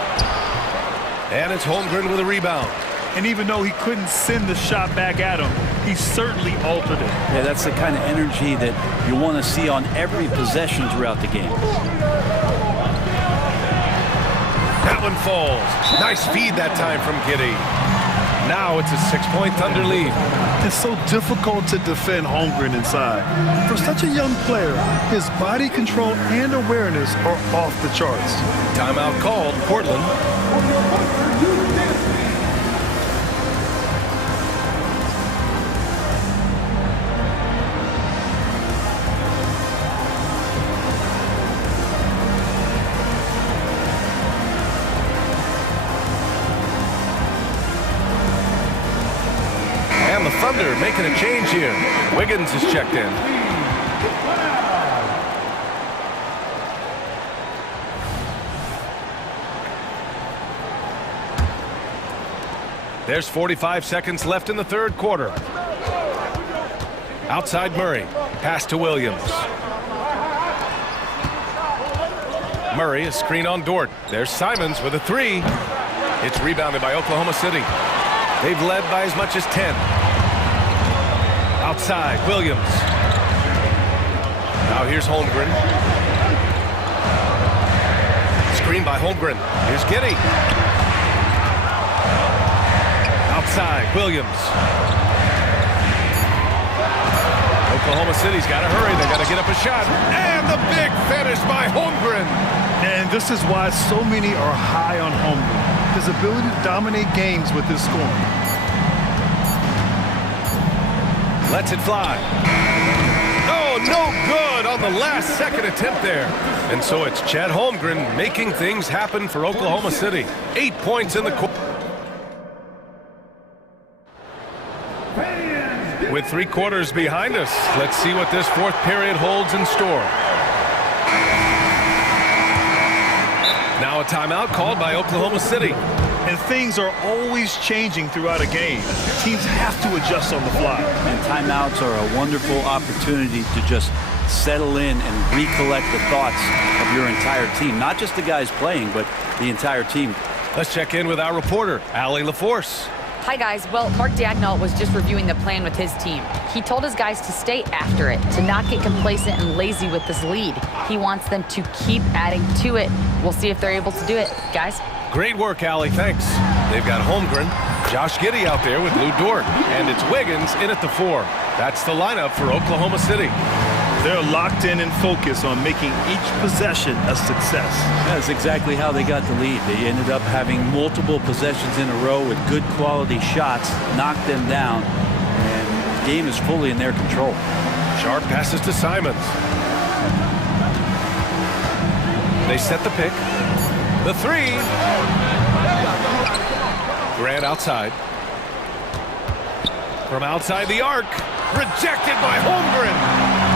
And it's Holmgren with a rebound. And even though he couldn't send the shot back at him, he certainly altered it. Yeah, that's the kind of energy that you want to see on every possession throughout the game. That one falls. Nice feed that time from Giddey. Now it's a 6-point Thunder lead. It's so difficult to defend Holmgren inside. For such a young player, his body control and awareness are off the charts. Timeout called, Portland. And the Thunder making a change here. Wiggins is checked in. There's 45 seconds left in the third quarter. Outside Murray. Pass to Williams. Murray, a screen on Dort. There's Simons with a three. It's rebounded by Oklahoma City. They've led by as much as 10. Outside, Williams. Now here's Holmgren. Screen by Holmgren. Here's Giddey. Outside, Williams. Oklahoma City's got to hurry. They got to get up a shot. And the big finish by Holmgren. And this is why so many are high on Holmgren. His ability to dominate games with his scoring. Lets it fly. Oh, no good on the last second attempt there. And so it's Chet Holmgren making things happen for Oklahoma City. 8 points in the quarter. With 3 quarters behind us, let's see what this fourth period holds in store. Now a timeout called by Oklahoma City. And things are always changing throughout a game. Teams have to adjust on the fly. And timeouts are a wonderful opportunity to just settle in and recollect the thoughts of your entire team. Not just the guys playing, but the entire team. Let's check in with our reporter, Allie LaForce. Hi, guys. Well, Mark Dagnall was just reviewing the plan with his team. He told his guys to stay after it, to not get complacent and lazy with this lead. He wants them to keep adding to it. We'll see if they're able to do it. Guys? Great work, Allie. Thanks. They've got Holmgren, Josh Giddey out there with Lou Dort, and it's Wiggins in at the 4. That's the lineup for Oklahoma City. They're locked in and focused on making each possession a success. That's exactly how they got the lead. They ended up having multiple possessions in a row with good quality shots, knocked them down, and the game is fully in their control. Sharp passes to Simons. They set the pick. The 3. Grant outside. From outside the arc. Rejected by Holmgren.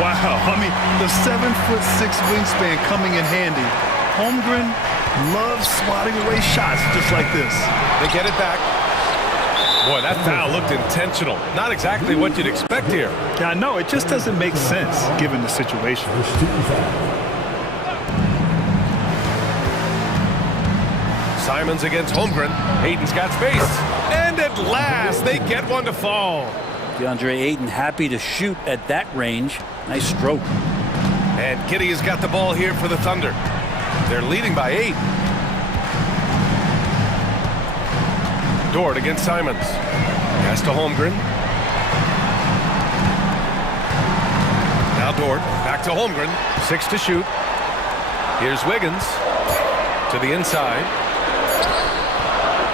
Wow, I mean, the 7'6" wingspan coming in handy. Holmgren loves swatting away shots just like this. They get it back. Boy, that foul looked intentional. Not exactly what you'd expect here. Yeah, I know. It just doesn't make sense given the situation. Simons against Holmgren. Hayden's got space. And at last, they get one to fall. DeAndre Ayton happy to shoot at that range. Nice stroke. And Giddey has got the ball here for the Thunder. They're leading by 8. Dort against Simons. Pass to Holmgren. Now Dort. Back to Holmgren. 6 to shoot. Here's Wiggins. To the inside.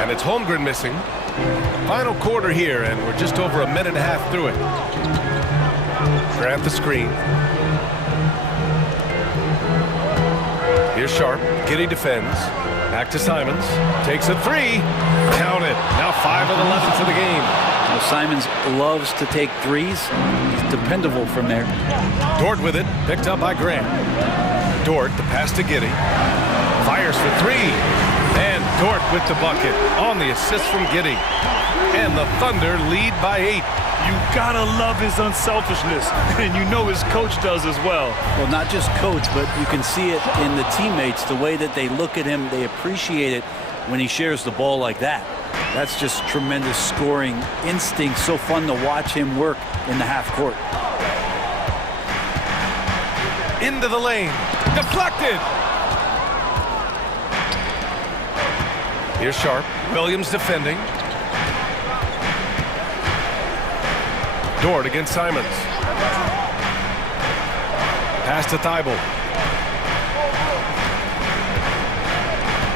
And it's Holmgren missing. Final quarter here, and we're just over a minute and a half through it. Grant the screen. Here's Sharp. Giddey defends. Back to Simons. Takes a 3. Count it. Now 5 of 11 for the game. Well, Simons loves to take threes. He's dependable from there. Dort with it. Picked up by Grant. Dort, the pass to Giddey. Fires for 3. And Dort with the bucket on the assist from Giddey. And the Thunder lead by 8. You gotta love his unselfishness, and you know his coach does as well. Well, not just coach, but you can see it in the teammates, the way that they look at him. They appreciate it when he shares the ball like that. That's just tremendous scoring instinct. So fun to watch him work in the half court. Into the lane. Deflected. Here's Sharp. Williams defending. Dort against Simons. Pass to Thibault.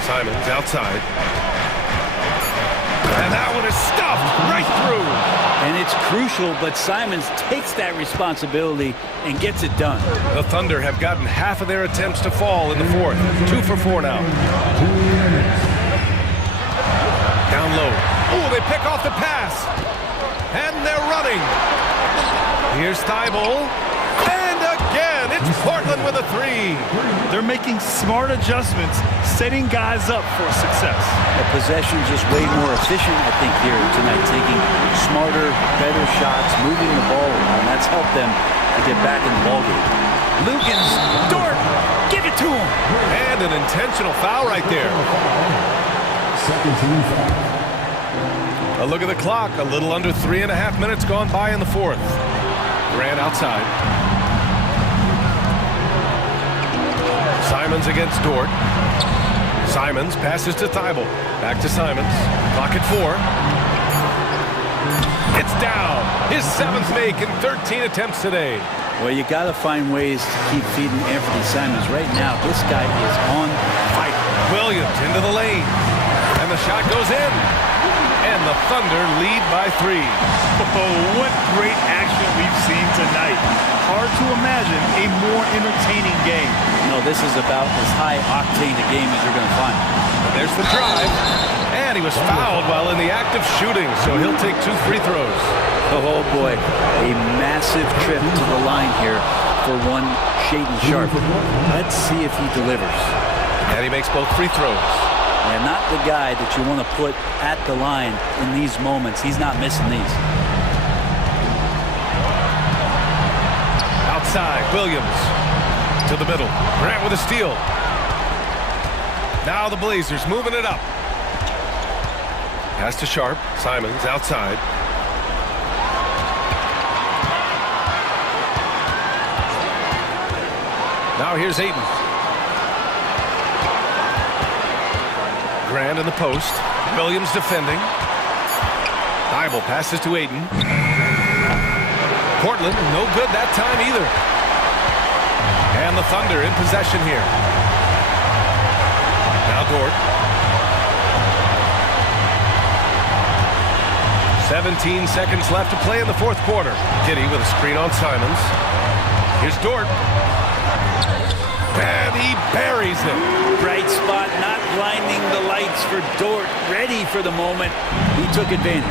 Simons outside. And that one is stuffed right through. And it's crucial, but Simons takes that responsibility and gets it done. The Thunder have gotten half of their attempts to fall in the fourth. 2 for 4 now. Down low. Oh, they pick off the pass. And they're running. Here's Thibault. And again, it's Portland with a 3. They're making smart adjustments, setting guys up for success. The possession just way more efficient, I think, here tonight, taking smarter, better shots, moving the ball around. That's helped them to get back in the ballgame. Lugans, Dort, give it to him. And an intentional foul right there. Second team foul. A look at the clock. A little under 3.5 minutes gone by in the fourth. Grant outside. Simons against Dort. Simons passes to Thibault. Back to Simons. Clock at 4. It's down. His 7th make in 13 attempts today. Well, you got to find ways to keep feeding Anthony Simons. Right now, this guy is on fire. Williams into the lane. And the shot goes in. And the Thunder lead by 3. Oh, what great action we've seen tonight. Hard to imagine a more entertaining game. No, this is about as high-octane a game as you're going to find. There's the drive. And he was fouled while in the act of shooting, so he'll take 2 free throws. Oh, boy. A massive trip to the line here for one Shaedon Sharpe. Let's see if he delivers. And he makes both free throws. And not the guy that you want to put at the line in these moments. He's not missing these. Outside, Williams to the middle. Grant with a steal. Now the Blazers moving it up. Pass to Sharpe. Simons outside. Now here's Ayton. Grant in the post. Williams defending. Thibault passes to Ayton. Portland, no good that time either. And the Thunder in possession here. Now Dort. 17 seconds left to play in the fourth quarter. Giddey with a screen on Simons. Here's Dort. And he buries it. Bright spot, not blinding the lights for Dort. Ready for the moment. He took advantage.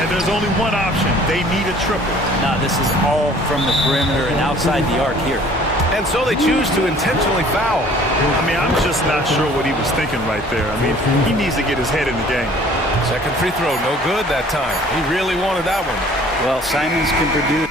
And there's only one option. They need a triple. Now this is all from the perimeter and outside the arc here. And so they choose to intentionally foul. I mean, I'm just not sure what he was thinking right there. I mean, he needs to get his head in the game. Second free throw, no good that time. He really wanted that one. Well, Simons can produce.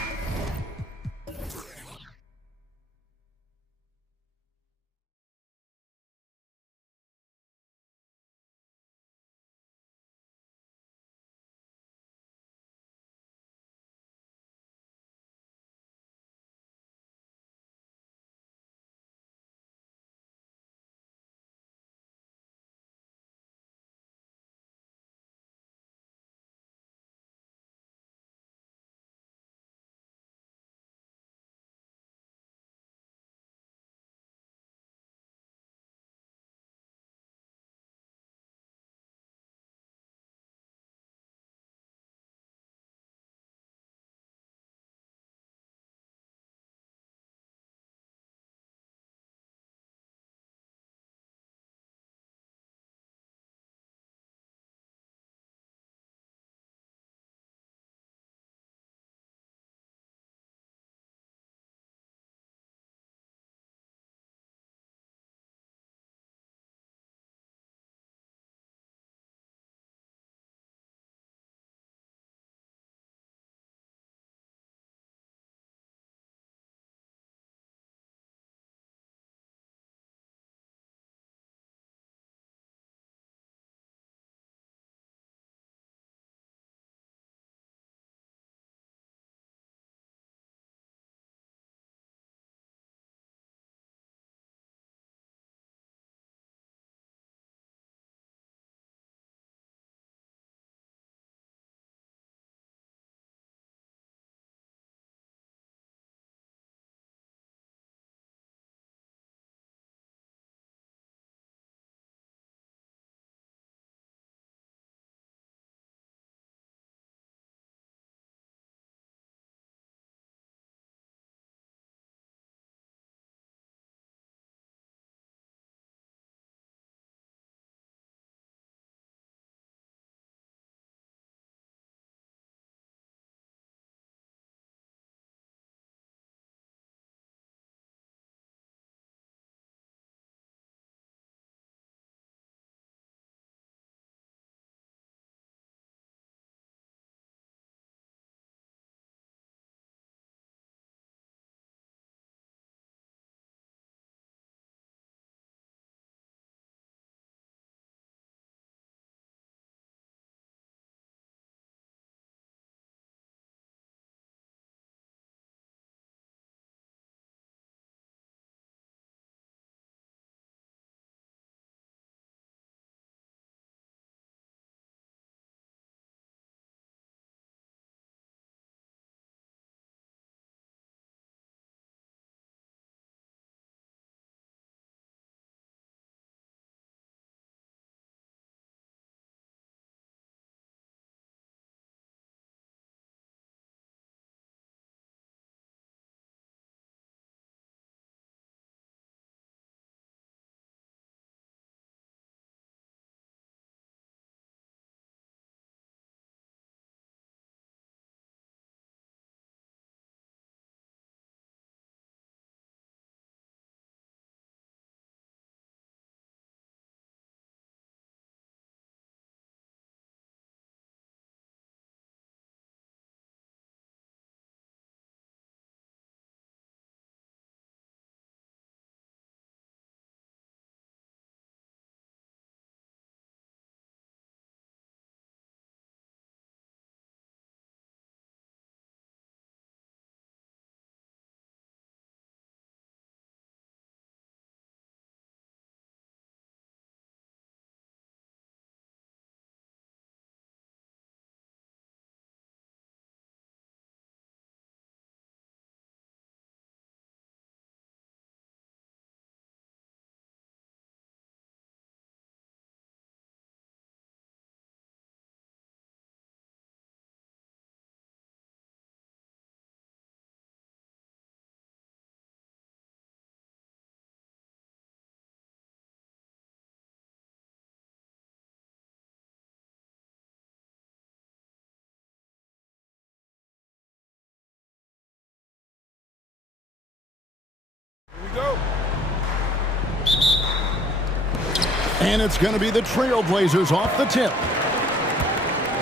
And it's going to be the Trailblazers off the tip.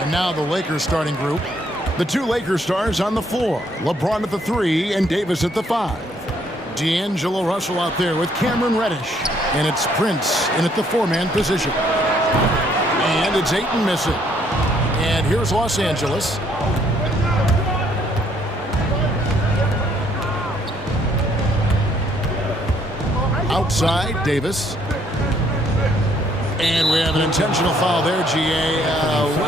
And now the Lakers starting group. The two Lakers stars on the floor. LeBron at the 3 and Davis at the 5. D'Angelo Russell out there with Cameron Reddish. And it's Prince in at the 4-man position. And it's Ayton missing. And here's Los Angeles. Outside, Davis. And we have an intentional foul there, GA.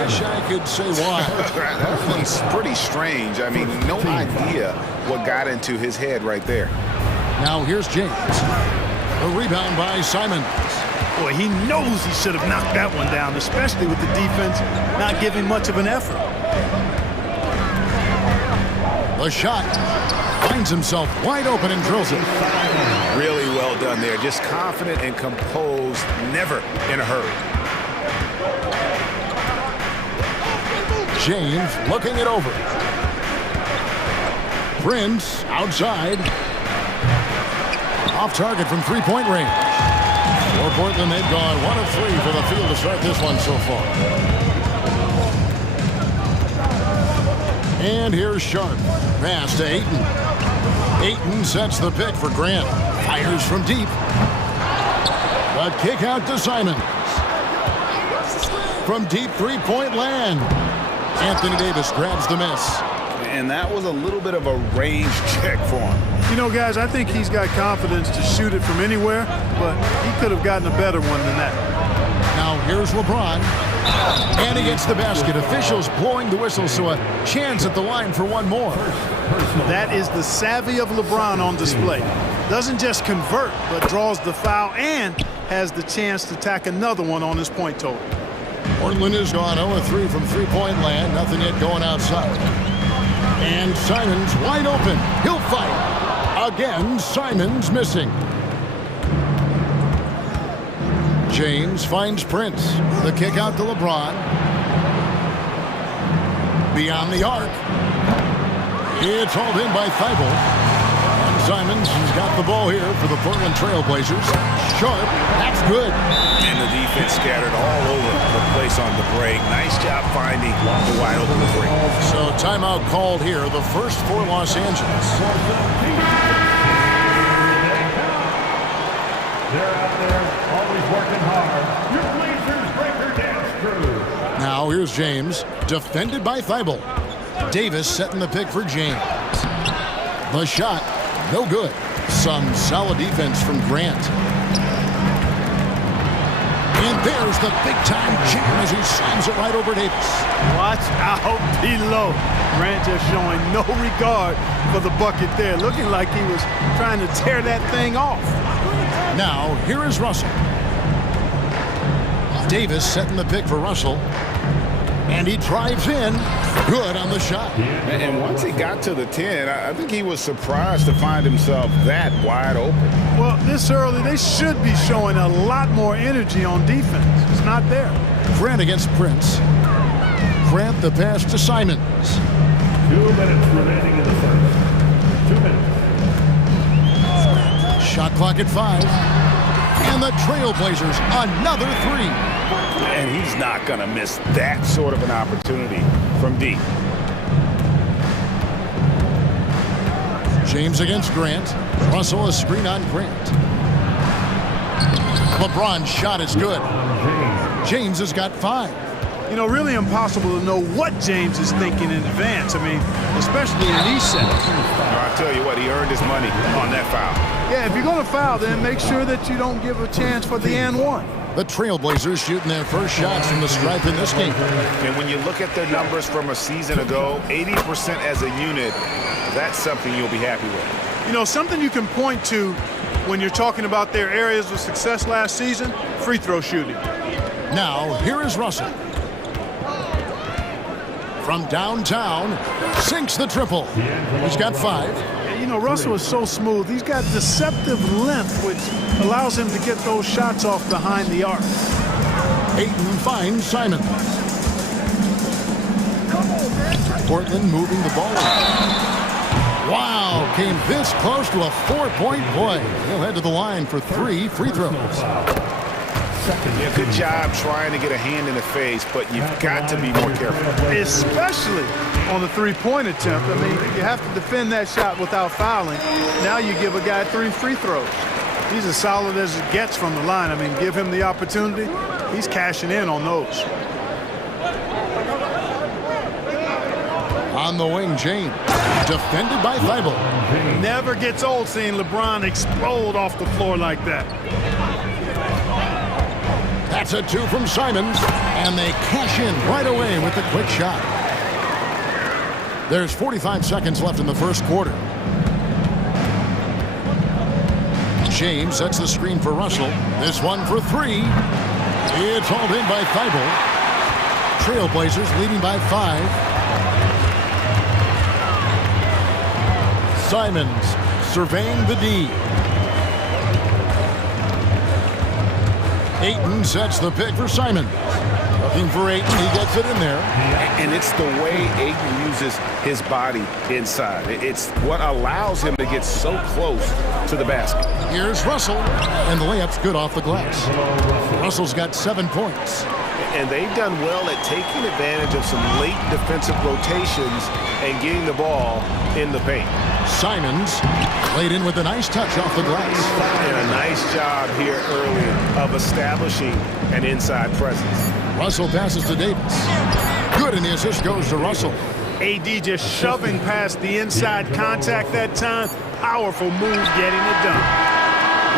Wish I could say why. That one's pretty strange. I mean, no idea what got into his head right there. Now here's James. A rebound by Simons. Boy, he knows he should have knocked that one down, especially with the defense not giving much of an effort. The shot finds himself wide open and drills it. Really well done there. Just confident and composed, never in a hurry. James looking it over. Prince outside. Off target from three-point range. For Portland, they've gone 1 of 3 for the field to start this one so far. And here's Sharp. Pass to Ayton. Ayton sets the pick for Grant. Fires from deep. A kick out to Simons. From deep three-point land. Anthony Davis grabs the miss. And that was a little bit of a range check for him. You know, guys, I think he's got confidence to shoot it from anywhere, but he could have gotten a better one than that. Now here's LeBron. And he gets the basket. Officials blowing the whistle, so a chance at the line for one more. That is the savvy of LeBron on display. Doesn't just convert, but draws the foul and has the chance to tack another one on his point total. Portland has gone 0-3 from three-point land. Nothing yet going outside. And Simons wide open. He'll fight. Again, Simons missing. James finds Prince. The kick out to LeBron. Beyond the arc. It's hauled in by Thibault. And Simons has got the ball here for the Portland Trailblazers. Sharp. That's good. And the defense scattered all over the place on the break. Nice job finding the wide open break. So timeout called here. The first for Los Angeles. They're out there, always working hard. Your Blazers breaker dance crew. Now here's James, defended by Thibault. Davis setting the pick for James. The shot, no good. Some solid defense from Grant. And there's the big-time jam as he slams it right over Davis. Watch out below. Grant just showing no regard for the bucket there. Looking like he was trying to tear that thing off. Now, here is Russell. Davis setting the pick for Russell. And he drives in. Good on the shot. And once he got to the 10, I think he was surprised to find himself that wide open. Well, this early, they should be showing a lot more energy on defense. It's not there. Grant against Prince. Grant the pass to Simons. 2 minutes remaining in the first. 2 minutes. Shot clock at 5. And the Trailblazers, another 3. And he's not going to miss that sort of an opportunity from deep. James against Grant. Russell a screen on Grant. LeBron's shot is good. James has got 5. You know, really impossible to know what James is thinking in advance. I mean, especially in these sets. I'll tell you what, he earned his money on that foul. Yeah, if you're going to foul, then make sure that you don't give a chance for the and one. The Trailblazers shooting their first shots from the stripe in this game. And when you look at their numbers from a season ago, 80% as a unit, that's something you'll be happy with. You know, something you can point to when you're talking about their areas of success last season, free throw shooting. Now, here is Russell. From downtown, sinks the triple. He's got 5. You know, Russell is so smooth. He's got deceptive length, which allows him to get those shots off behind the arc. Ayton finds Simons. Portland moving the ball. Wow, came this close to a 4-point play. He'll head to the line for 3 free throws. Yeah, good job trying to get a hand in the face, but you've got to be more careful. Especially on the three-point attempt. I mean, you have to defend that shot without fouling. Now you give a guy 3 free throws. He's as solid as it gets from the line. I mean, give him the opportunity. He's cashing in on those. On the wing, James. Defended by Thibault. Never gets old seeing LeBron explode off the floor like that. That's a 2 from Simons, and they cash in right away with the quick shot. There's 45 seconds left in the first quarter. James sets the screen for Russell. This one for 3. It's hauled in by Thibault. Trailblazers leading by 5. Simons surveying the D. Ayton sets the pick for Simon. Looking for Ayton, he gets it in there. And it's the way Ayton uses his body inside. It's what allows him to get so close to the basket. Here's Russell, and the layup's good off the glass. Russell's got 7 points. And they've done well at taking advantage of some late defensive rotations and getting the ball in the paint. Simons played in with a nice touch off the glass. And a nice job here early of establishing an inside presence. Russell passes to Davis. Good, and the assist goes to Russell. AD just shoving past the inside contact that time. Powerful move getting it done.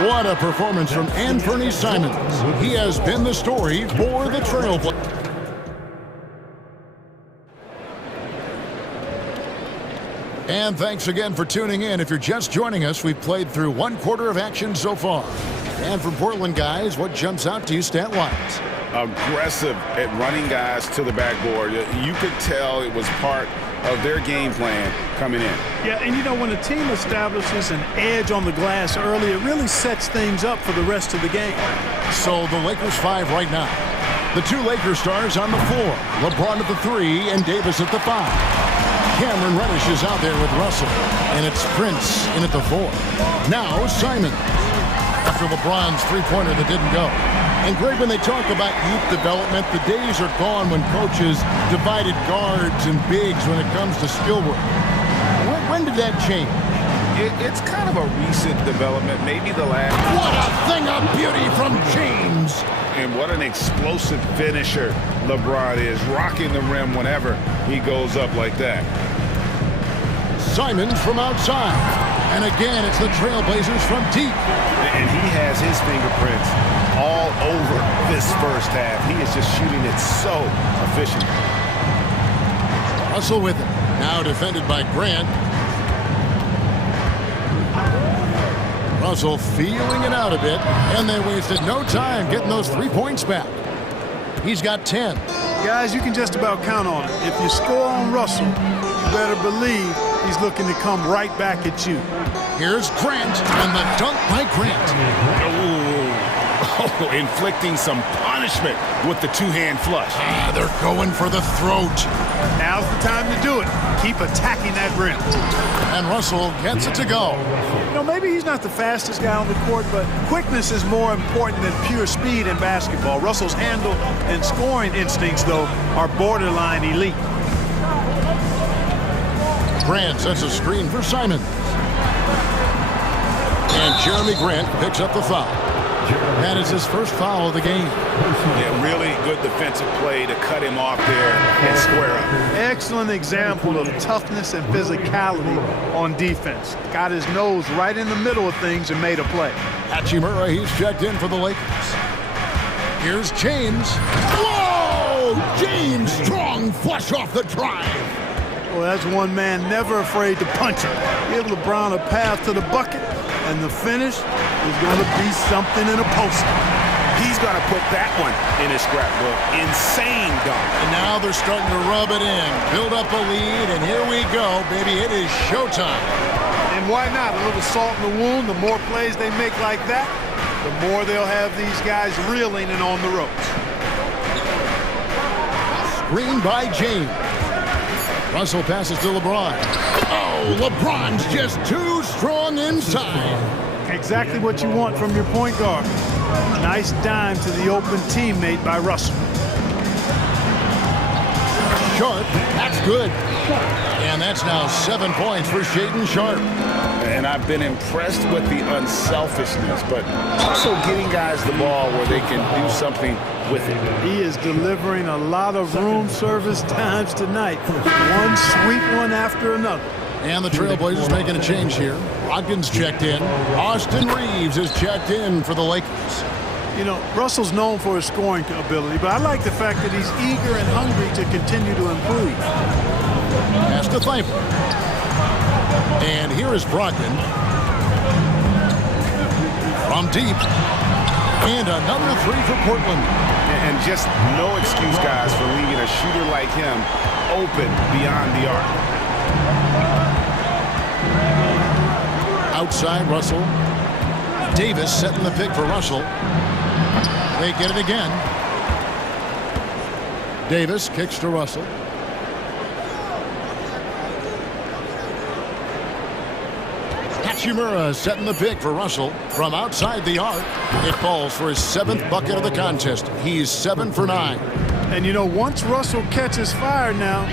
What a performance from Anthony Simons. He has been the story for the Trailblazers. And thanks again for tuning in. If you're just joining us, we've played through 1 quarter of action so far. And from Portland, guys, what jumps out to you stat-wise? Aggressive at running guys to the backboard. You could tell it was part of their game plan coming in. Yeah, and you know, when a team establishes an edge on the glass early, it really sets things up for the rest of the game. So the Lakers 5 right now. The 2 Lakers stars on the floor. LeBron at the 3 and Davis at the 5. Cameron Reddish is out there with Russell, and it's Prince in at the 4. Now Simons, after LeBron's three-pointer that didn't go. And Greg, when they talk about youth development, the days are gone when coaches divided guards and bigs when it comes to skill work. When did that change? It's kind of a recent development, maybe the last. What a thing of beauty from James. And what an explosive finisher LeBron is, rocking the rim whenever he goes up like that. Simons from outside. And again, it's the Trailblazers from deep. And he has his fingerprints all over this first half. He is just shooting it so efficiently. Russell with it. Now defended by Grant. Russell feeling it out a bit, and they wasted no time getting those 3 points back. He's got 10. Guys, you can just about count on it. If you score on Russell, you better believe he's looking to come right back at you. Here's Grant, and the dunk by Grant. Oh, inflicting some punishment with the two-hand flush. They're going for the throat. Now's the time to do it. Keep attacking that rim. And Russell gets it to go. You know, maybe he's not the fastest guy on the court, but quickness is more important than pure speed in basketball. Russell's handle and scoring instincts, though, are borderline elite. Grant sets a screen for Simons. And Jeremy Grant picks up the foul. That is his first foul of the game. Yeah, really good defensive play to cut him off there and square up. Excellent example of toughness and physicality on defense. Got his nose right in the middle of things and made a play. Hachimura, he's checked in for the Lakers. Here's James. Whoa! James, strong flush off the drive. Well, that's one man never afraid to punch it. Give LeBron a path to the bucket, and the finish is going to be something in a poster. He's going to put that one in his scrapbook. Insane dunk. And now they're starting to rub it in, build up a lead, and here we go, baby. It is showtime. And why not? A little salt in the wound. The more plays they make like that, the more they'll have these guys reeling and on the ropes. Screen by James. Russell passes to LeBron. Oh, LeBron's just too strong inside. Exactly what you want from your point guard. Nice dime to the open teammate by Russell. Sharp, that's good. And that's now 7 points for Shaedon Sharp. And I've been impressed with the unselfishness, but also getting guys the ball where they can do something with it. He is delivering a lot of room service times tonight. One sweet one after another. And the Trailblazers making a change here. Brogdon's checked in. Austin Reeves is checked in for the Lakers. You know, Russell's known for his scoring ability, but I like the fact that he's eager and hungry to continue to improve. Pass to Thibault. And here is Brogdon. From deep. And another three for Portland. And just no excuse, guys, for leaving a shooter like him open beyond the arc. Outside Russell. Davis setting the pick for Russell. They get it again. Davis kicks to Russell. Hachimura setting the pick for Russell from outside the arc. It falls for his 7th bucket of the contest. He's 7 for 9. And you know, once Russell catches fire now,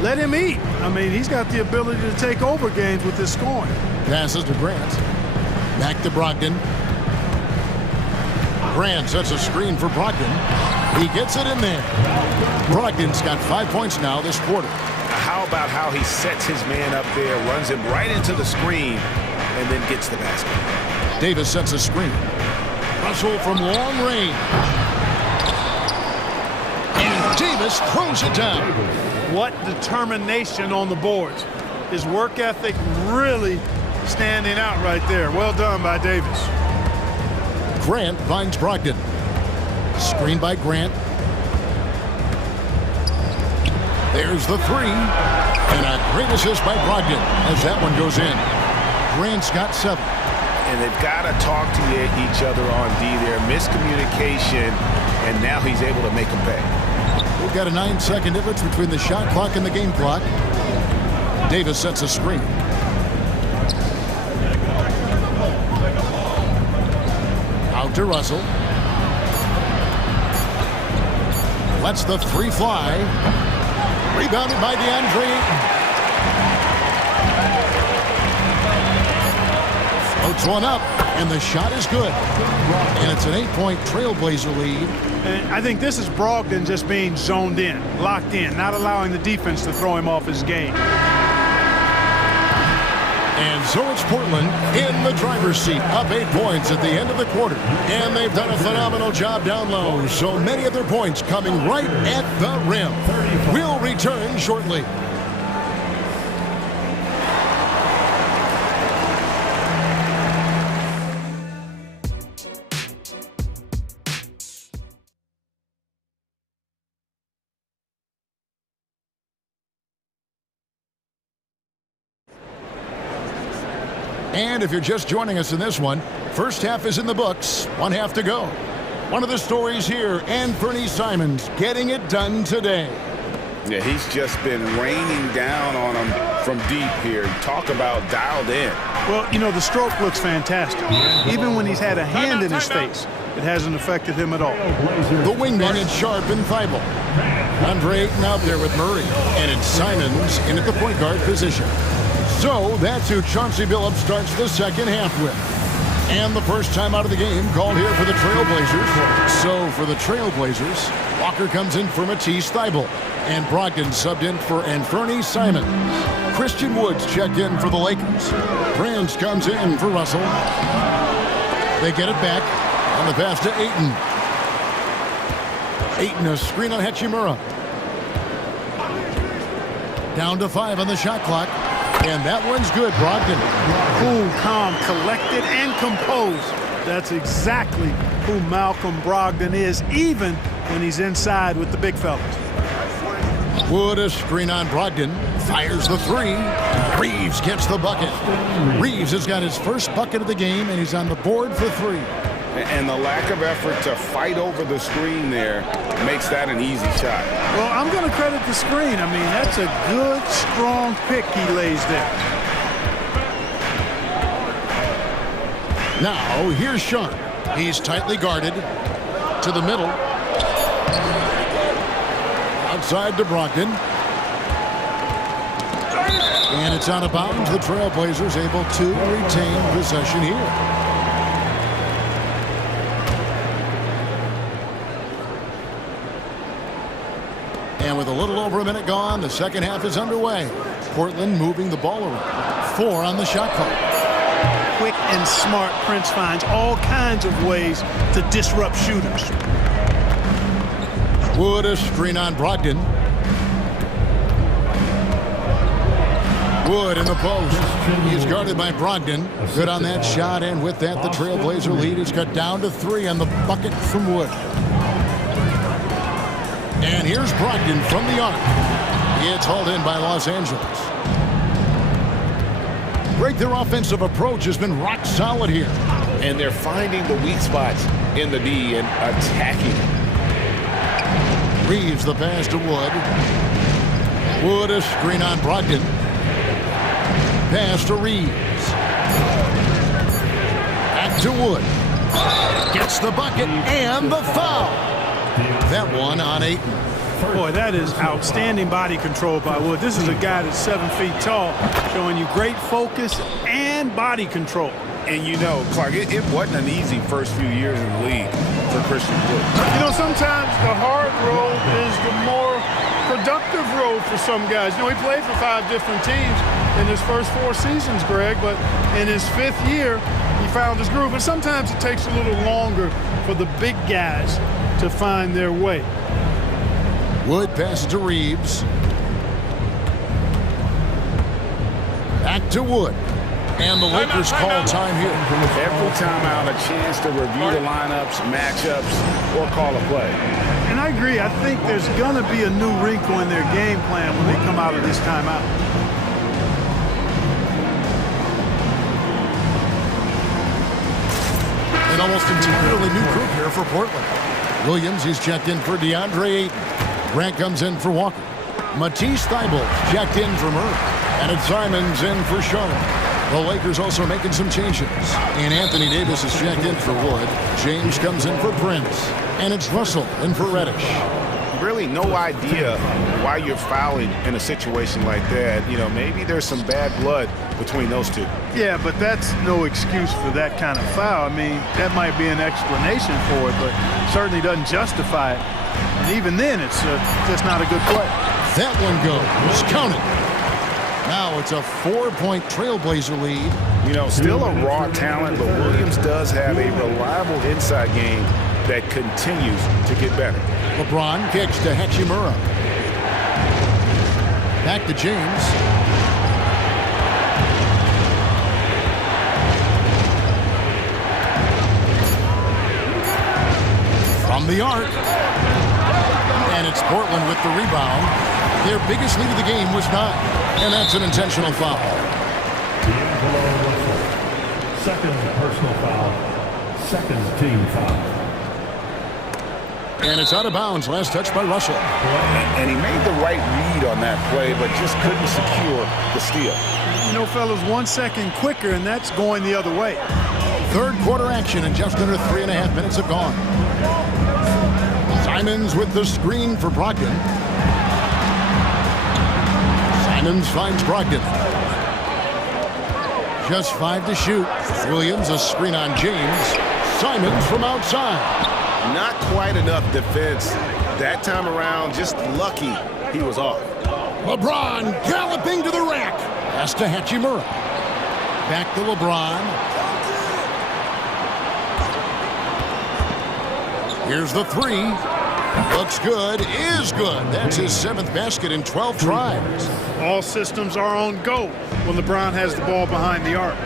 let him eat. I mean, he's got the ability to take over games with his scoring. Passes to Grant. Back to Brogdon. Grant sets a screen for Brogdon. He gets it in there. Brogdon's got 5 points now this quarter. How about how he sets his man up there, runs him right into the screen, and then gets the basket. Davis sets a screen. Russell from long range. And Davis throws it down. What determination on the boards. His work ethic really standing out right there. Well done by Davis. Grant finds Brogdon. Screen by Grant. There's the three. And a great assist by Brogdon as that one goes in. Grant's got 7. And they've got to talk to each other on D there. Miscommunication, and now he's able to make them pay. We've got a 9-second difference between the shot clock and the game clock. Davis sets a screen. Out to Russell. Lets the three fly. Rebounded by DeAndre. Floats one up, and the shot is good. And it's an 8-point Trailblazer lead. And I think this is Brogdon just being zoned in, locked in, not allowing the defense to throw him off his game. And so it's Portland in the driver's seat, up 8 points at the end of the quarter. And they've done a phenomenal job down low, so many of their points coming right at the rim. We'll return shortly. And if you're just joining us in this one, first half is in the books, 1 half to go. One of the stories here, Anthony Simons getting it done today. Yeah, he's just been raining down on him from deep here. Talk about dialed in. Well, you know, the stroke looks fantastic. Even when he's had a hand in his face, it hasn't affected him at all. The wingman is Sharp and Thibault. Andre Ayton out there with Murray. And it's Simons in at the point guard position. So that's who Chauncey Billups starts the second half with. And the first time out of the game called here for the Trailblazers. So for the Trailblazers, Walker comes in for Matisse Thybulle. And Brogdon subbed in for Anthony Simons. Christian Woods checked in for the Lakers. Brands comes in for Russell. They get it back on the pass to Ayton. Ayton a screen on Hachimura. Down to 5 on the shot clock. And that one's good, Brogdon. Cool, calm, collected, and composed. That's exactly who Malcolm Brogdon is, even when he's inside with the big fellas. Wood a screen on Brogdon. Fires the three. Reeves gets the bucket. Reeves has got his first bucket of the game, and he's on the board for 3. And the lack of effort to fight over the screen there makes that an easy shot. Well, I'm going to credit the screen. I mean, that's a good, strong pick he lays there. Now, here's Sharp. He's tightly guarded to the middle. Outside to Brogdon. And it's out of bounds. The Trailblazers able to retain possession here. And with a little over a minute gone, the second half is underway. Portland moving the ball around. 4 on the shot clock. Quick and smart, Prince finds all kinds of ways to disrupt shooters. Wood, a screen on Brogdon. Wood in the post. He's guarded by Brogdon. Good on that shot, and with that, the Trailblazer lead is cut down to 3 on the bucket from Wood. And here's Brogdon from the arc. It's hauled in by Los Angeles. Great, their offensive approach has been rock solid here. And they're finding the weak spots in the D and attacking. Reeves the pass to Wood. Wood, a screen on Brogdon. Pass to Reeves. Back to Wood. Gets the bucket and the foul. That one on Ayton. Boy, that is outstanding body control by Wood. This is a guy that's 7 feet tall, showing you great focus and body control. And you know, Clark, it wasn't an easy first few years in the league for Christian Wood. You know, sometimes the hard road is the more productive road for some guys. You know, he played for 5 different teams in his first 4 seasons, Greg, but in his 5th year, he found his groove. And sometimes it takes a little longer for the big guys to find their way. Wood passes to Reeves. Back to Wood. And the Lakers call time here. Every time out, a chance to review the lineups, matchups, or call a play. And I agree. I think there's going to be a new wrinkle in their game plan when they come out of this timeout. An almost entirely new group here for Portland. Williams, he's checked in for DeAndre Ayton. Grant comes in for Walker. Matisse Thybulle checked in for Murray. And it's Simons in for Sean. The Lakers also making some changes. And Anthony Davis is checked in for Wood. James comes in for Prince. And it's Russell in for Reddish. Really no idea why you're fouling in a situation like that. You know, maybe there's some bad blood between those two. Yeah, but that's no excuse for that kind of foul. I mean, that might be an explanation for it, but certainly doesn't justify it. And even then, it's just not a good play. That one goes. Counted. Now it's a 4-point Trailblazer lead. You know, still a raw talent, but Williams does have a reliable inside game that continues to get better. LeBron kicks to Hachimura. Back to James. From the arc. And it's Portland with the rebound. Their biggest lead of the game was 9. And that's an intentional foul. Second personal foul. Second team foul. And it's out of bounds. Last touch by Russell. And he made the right read on that play, but just couldn't secure the steal. You know, fellas, 1 second quicker, and that's going the other way. Third quarter action, and just under 3.5 minutes have gone. Simons with the screen for Brogdon. Simons finds Brogdon. Just 5 to shoot. Williams, a screen on James. Simons from outside. Not quite enough defense that time around. Just lucky he was off. LeBron galloping to the rack. Pass to Hachimura. Back to LeBron. Here's the 3. Looks good, is good. That's his 7th basket in 12 tries. All systems are on go when LeBron has the ball behind the arc.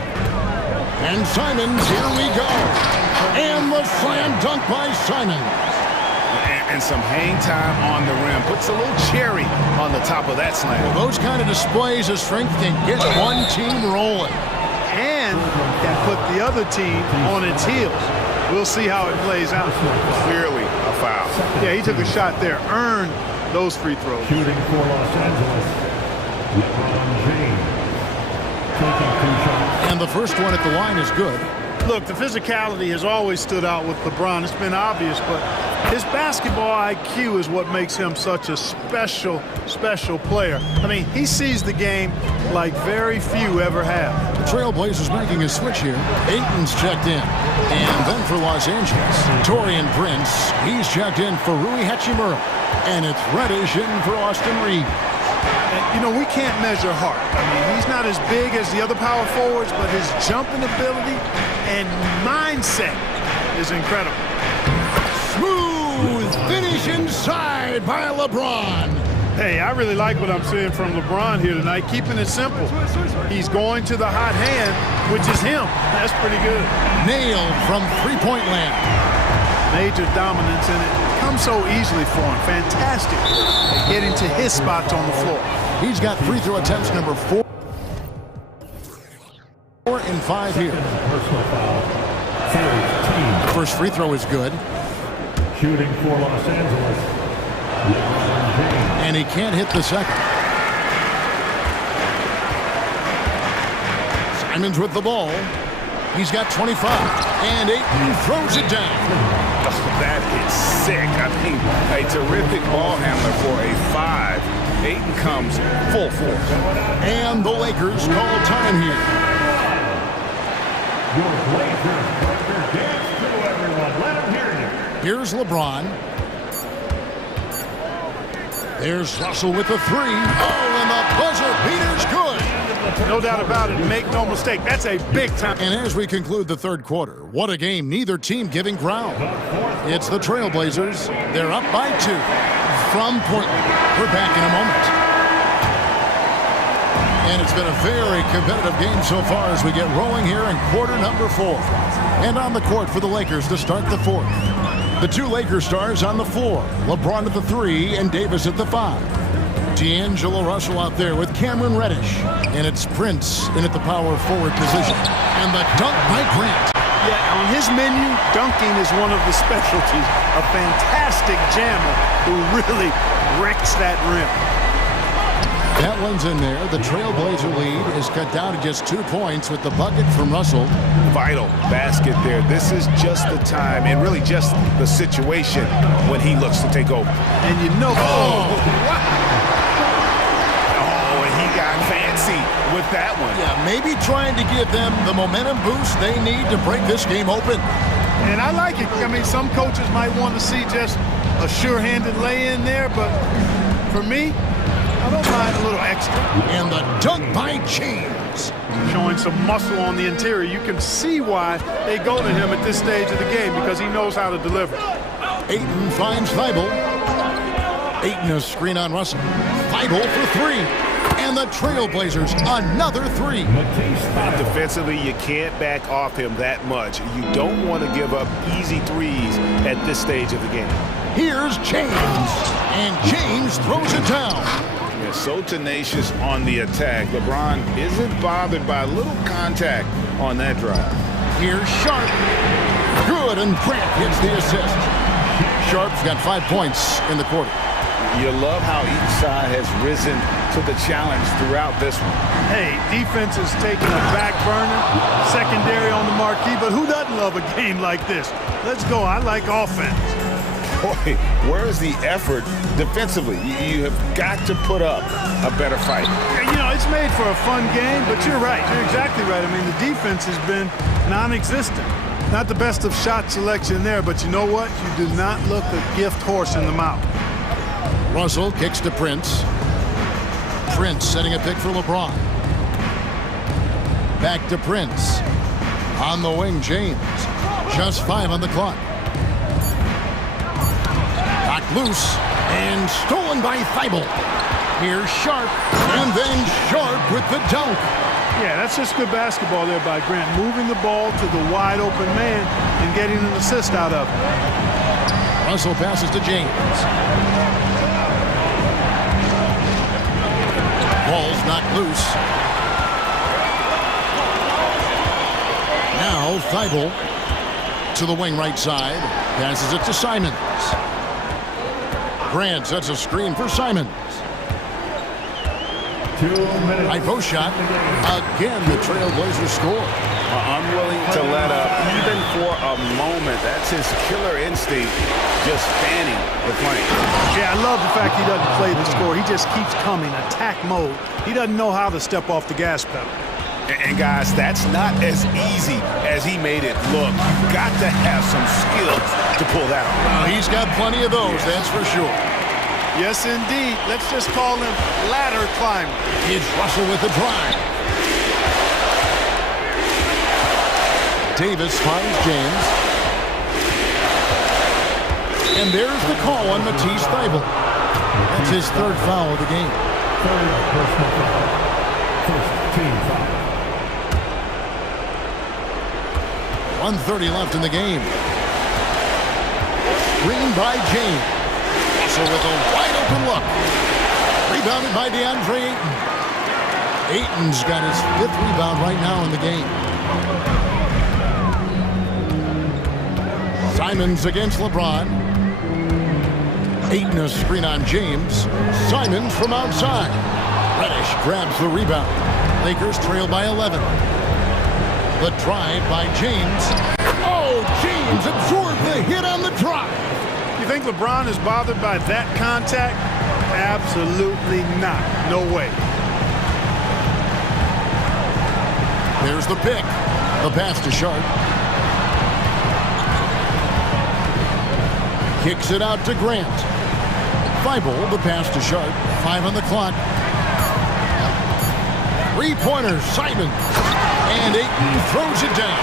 And Simons, here we go. And the slam dunk by Simons. And some hang time on the rim. Puts a little cherry on the top of that slam. Well, those kind of displays of strength can get one team rolling. And can put the other team on its heels. We'll see how it plays out. Clearly a foul. Yeah, he took a shot there. Earned those free throws. Shooting for Los Angeles, LeBron James. Taking 2 shots. And the first one at the line is good. Look, the physicality has always stood out with LeBron. It's been obvious, but his basketball IQ is what makes him such a special player. I mean, he sees the game like very few ever have. The Trailblazers making a switch here. Ayton's checked in. And then for Los Angeles, Taurean Prince. He's checked in for Rui Hachimura. And it's Reddish in for Austin Reeves. You know, we can't measure heart. I mean, he's not as big as the other power forwards, but his jumping ability and mindset is incredible. Smooth finish inside by LeBron. Hey, I really like what I'm seeing from LeBron here tonight, keeping it simple. He's going to the hot hand, which is him. That's pretty good. Nailed from three-point land. Major dominance in it. Comes so easily for him. Fantastic at getting to his spots on the floor. He's got free throw attempts number 4 and 5 here. The first free throw is good. Shooting for Los Angeles. And he can't hit the second. Simons with the ball. He's got 25. And Ayton throws it down. That is sick. I mean, a terrific ball handler for a 5. Ayton comes full force. And the Lakers call time here. Your Lakers partner dance to everyone. Let them hear you. Here's LeBron. There's Russell with the 3. Oh, and the buzzer beater's good. No doubt about it. Make no mistake. That's a big time. And as we conclude the third quarter, what a game. Neither team giving ground. It's the Trailblazers. They're up by 2 from Portland. We're back in a moment. And it's been a very competitive game so far as we get rolling here in quarter number 4. And on the court for the Lakers to start the 4th. The 2 Lakers stars on the floor. LeBron at the 3 and Davis at the 5. D'Angelo Russell out there with Cameron Reddish. And it's Prince in at the power forward position. And the dunk by Grant. Yeah, on his menu, dunking is one of the specialties. A fantastic jammer who really wrecks that rim. That one's in there. The Trailblazer lead is cut down to just 2 points with the bucket from Russell. Vital basket there. This is just the time and really just the situation when he looks to take over. And you know, and he got fancy with that one. Yeah, maybe trying to give them the momentum boost they need to break this game open. And I like it. I mean, some coaches might want to see just a sure-handed lay-in there, but for me, I don't mind a little extra. And the dunk by James. Showing some muscle on the interior. You can see why they go to him at this stage of the game, because he knows how to deliver. Ayton finds Thibault. Ayton a screen on Russell. Thibault for 3. And the Trailblazers another 3. Defensively, you can't back off him that much. You don't want to give up easy threes at this stage of the game. Here's James. And James throws it down. So tenacious on the attack. LeBron isn't bothered by a little contact on that drive. Here's Sharp. Good, and Grant gets the assist. Sharp's got 5 points in the quarter. You love how each side has risen to the challenge throughout this one. Hey, defense is taking a back burner, secondary on the marquee, but who doesn't love a game like this? Let's go. I like offense. Boy, where's the effort defensively? You have got to put up a better fight. You know, it's made for a fun game, but you're right. You're exactly right. I mean, the defense has been non-existent. Not the best of shot selection there, but you know what? You do not look a gift horse in the mouth. Russell kicks to Prince. Prince setting a pick for LeBron. Back to Prince. On the wing, James. Just 5 on the clock. Knocked loose and stolen by Thibault. Here's Sharp, and then Sharp with the dunk. Yeah, that's just good basketball there by Grant. Moving the ball to the wide open man and getting an assist out of it. Russell passes to James. Ball's knocked loose. Now Thibault to the wing right side. Passes it to Simons. Grant sets a screen for Simons. 2 minutes. Right post shot. Again, the Trailblazers score. unwilling to let up even for a moment. That's his killer instinct, just fanning the flank. Yeah, I love the fact he doesn't play the score. He just keeps coming, attack mode. He doesn't know how to step off the gas pedal. And guys, that's not as easy as he made it look. You've got to have some skills to pull that off. He's got plenty of those, that's for sure. Yes, indeed. Let's just call him ladder climber. It's Russell with the drive. Davis finds James. And there's the call on Matisse Thybulle. That's his third foul of the game. Third personal foul. First team foul. 1:30 left in the game. Screen by James. Also with a wide open look. Rebounded by DeAndre Ayton. Ayton's got his 5th rebound right now in the game. Simons against LeBron. Ayton a screen on James. Simons from outside. Reddish grabs the rebound. Lakers trail by 11. The drive by James. Oh, James absorbed the hit on the drive. You think LeBron is bothered by that contact? Absolutely not. No way. There's the pick. The pass to Sharp. Kicks it out to Grant. Thybulle, the pass to Sharp. 5 on the clock. 3-pointer, Simon. And Ayton throws it down.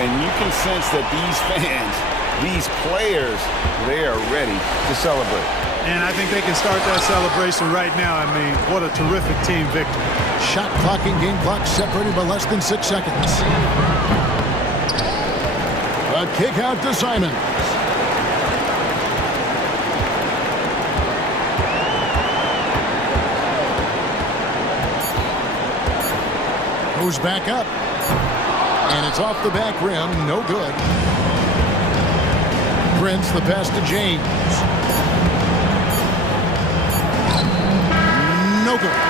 And you can sense that these fans, these players, they are ready to celebrate. And I think they can start that celebration right now. I mean, what a terrific team victory. Shot clock and game clock separated by less than 6 seconds. A kick out to Simon. Goes back up. And it's off the back rim. No good. Prince the pass to James. No good.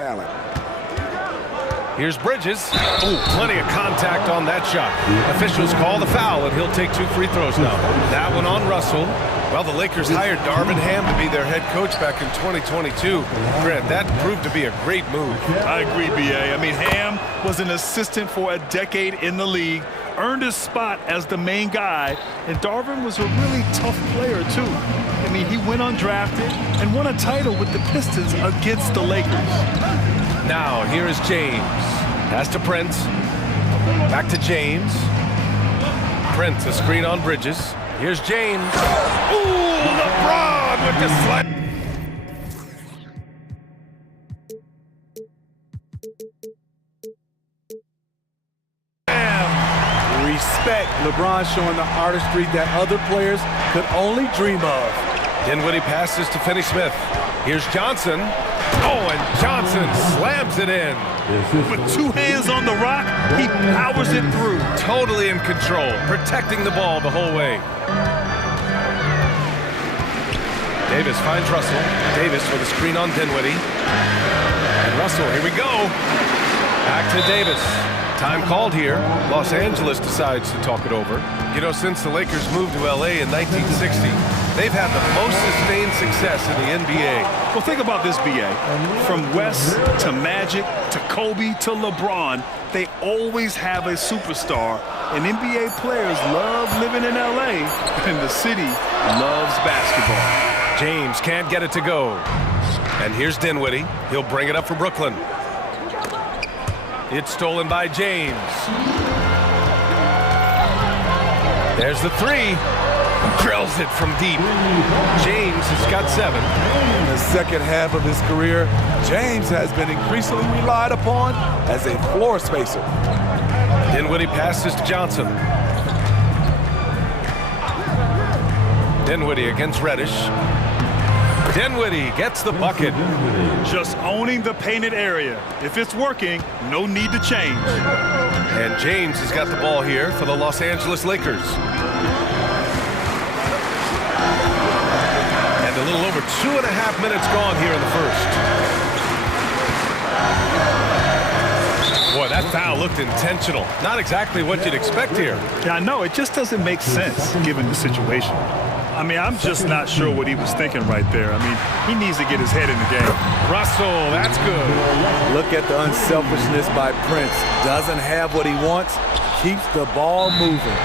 talent. Here's Bridges. Oh, plenty of contact on that shot. Officials call the foul, and he'll take 2 free throws now. That one on Russell. Well, the Lakers hired Darvin Ham to be their head coach back in 2022. Grant, that proved to be a great move. I agree, B.A. I mean, Ham was an assistant for a decade in the league, earned his spot as the main guy, and Darvin was a really tough player, too. I mean, he went undrafted and won a title with the Pistons against the Lakers. Now, here is James. Pass to Prince. Back to James. Prince, a screen on Bridges. Here's James. Ooh, LeBron with the slam. Respect. LeBron showing the artistry that other players could only dream of. Dinwiddie passes to Finney-Smith. Here's Johnson. Oh, and Johnson slams it in. With 2 hands on the rock, he powers it through. Totally in control, protecting the ball the whole way. Davis finds Russell. Davis with a screen on Dinwiddie. And Russell, here we go. Back to Davis. Time called here. Los Angeles decides to talk it over. You know, since the Lakers moved to LA in 1960, they've had the most sustained success in the NBA. Well, think about this, B.A. From West to Magic to Kobe to LeBron, they always have a superstar. And NBA players love living in L.A., and the city loves basketball. James can't get it to go. And here's Dinwiddie. He'll bring it up for Brooklyn. It's stolen by James. There's the 3. Drills it from deep. James has got 7. In the second half of his career, James has been increasingly relied upon as a floor spacer. Dinwiddie passes to Johnson. Dinwiddie against Reddish. Dinwiddie gets the bucket. Just owning the painted area. If it's working, no need to change. And James has got the ball here for the Los Angeles Lakers. And a little over 2.5 minutes gone here in the first. Boy, that foul looked intentional. Not exactly what you'd expect here. Yeah, I know. It just doesn't make sense given the situation. I mean, I'm just not sure what he was thinking right there. I mean, he needs to get his head in the game. Russell, that's good. Look at the unselfishness by Prince. Doesn't have what he wants, keeps the ball moving.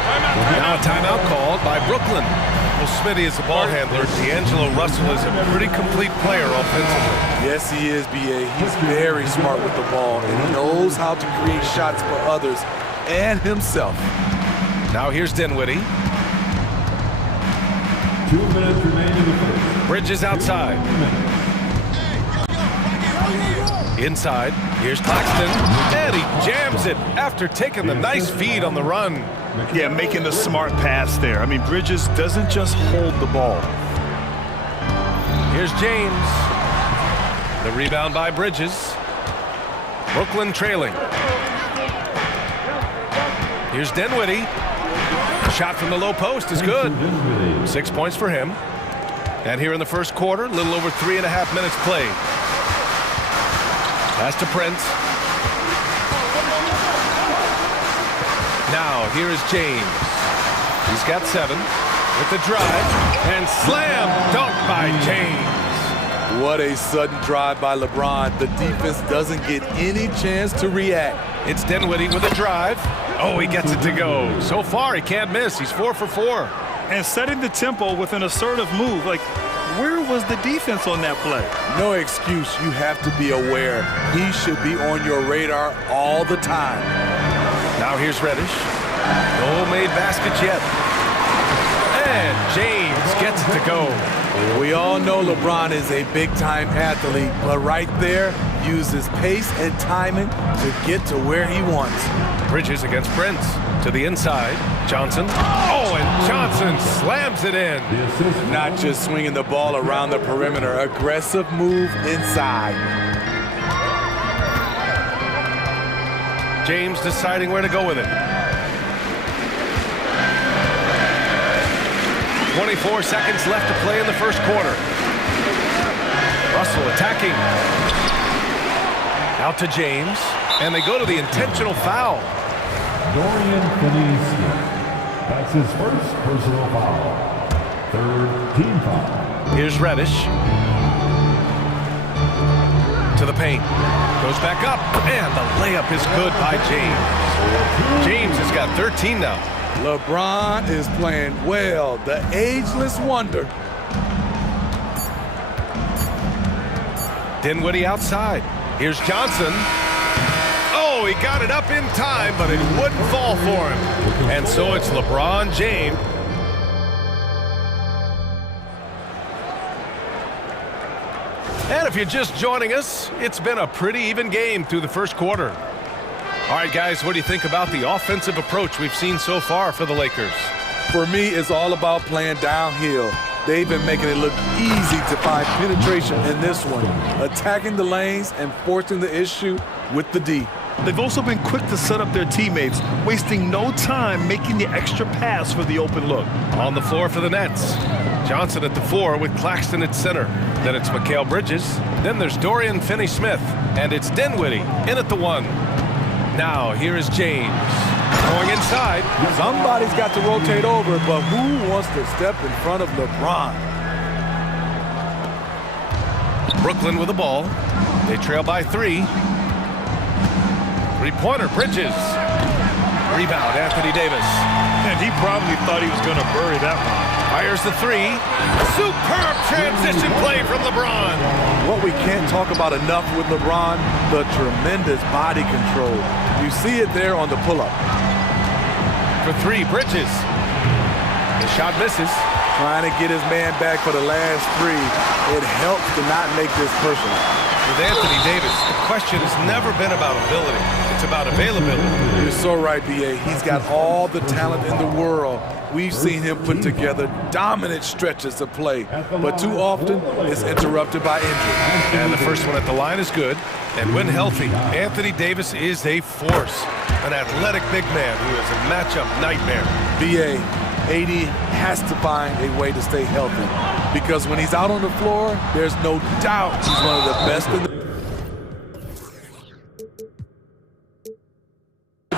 Now a timeout called by Brooklyn. Well, Smitty is the ball handler. D'Angelo Russell is a pretty complete player offensively. Yes, he is, B.A. He's very smart with the ball and knows how to create shots for others and himself. Now here's Dinwiddie. 2 minutes remaining in the first. Bridges outside. Inside, here's Claxton, and he jams it after taking the nice feed on the run. Yeah, making the smart pass there. I mean, Bridges doesn't just hold the ball. Here's James. The rebound by Bridges. Brooklyn trailing. Here's Dinwiddie. Shot from the low post is good. 6 points for him. And here in the first quarter, a little over 3.5 minutes played. Pass to Prince. Now here is James. He's got 7 with the drive and slam dunk by James. What a sudden drive by LeBron. The defense doesn't get any chance to react. It's Dinwiddie with a drive. Oh, he gets it to go. So far, he can't miss. He's 4 for 4. And setting the tempo with an assertive move. Like, where was the defense on that play? No excuse. You have to be aware. He should be on your radar all the time. Now here's Reddish. No made baskets yet. And James gets it to go. We all know LeBron is a big-time athlete, but right there, uses pace and timing to get to where he wants. Bridges against Prince. To the inside. Johnson. Oh, and Johnson slams it in. Not just swinging the ball around the perimeter. Aggressive move inside. James deciding where to go with it. 24 seconds left to play in the first quarter. Russell attacking. Out to James, and they go to the intentional foul. Dorian Finney-Smith. That's his first personal foul. Third team foul. Here's Reddish. To the paint. Goes back up, and the layup is good by James. James has got 13 now. LeBron is playing well, the ageless wonder. Dinwiddie outside. Here's Johnson. Oh, he got it up in time, but it wouldn't fall for him. And so it's LeBron James. And if you're just joining us, it's been a pretty even game through the first quarter. All right, guys, what do you think about the offensive approach we've seen so far for the Lakers? For me, it's all about playing downhill. They've been making it look easy to find penetration in this one, attacking the lanes and forcing the issue with the D. They've also been quick to set up their teammates, wasting no time making the extra pass for the open look. On the floor for the Nets. Johnson at the 4 with Claxton at center. Then it's Mikal Bridges. Then there's Dorian Finney-Smith. And it's Dinwiddie in at the 1. Now here is James. Going inside. Somebody's got to rotate over, but who wants to step in front of LeBron? Brooklyn with the ball. They trail by 3. Three-pointer, Bridges. Rebound, Anthony Davis. And he probably thought he was going to bury that one. Fires the 3. Superb transition play from LeBron. What we can't talk about enough with LeBron, the tremendous body control. You see it there on the pull-up. For 3, Bridges. The shot misses. Trying to get his man back for the last 3. It helps to not make this personal. With Anthony Davis, the question has never been about ability. It's about availability. You're so right, B.A. He's got all the talent in the world. We've seen him put together dominant stretches of play, but too often it's interrupted by injury. And the first one at the line is good. And when healthy, Anthony Davis is a force. An athletic big man who is a matchup nightmare. B.A., AD has to find a way to stay healthy, because when he's out on the floor, there's no doubt he's one of the best in the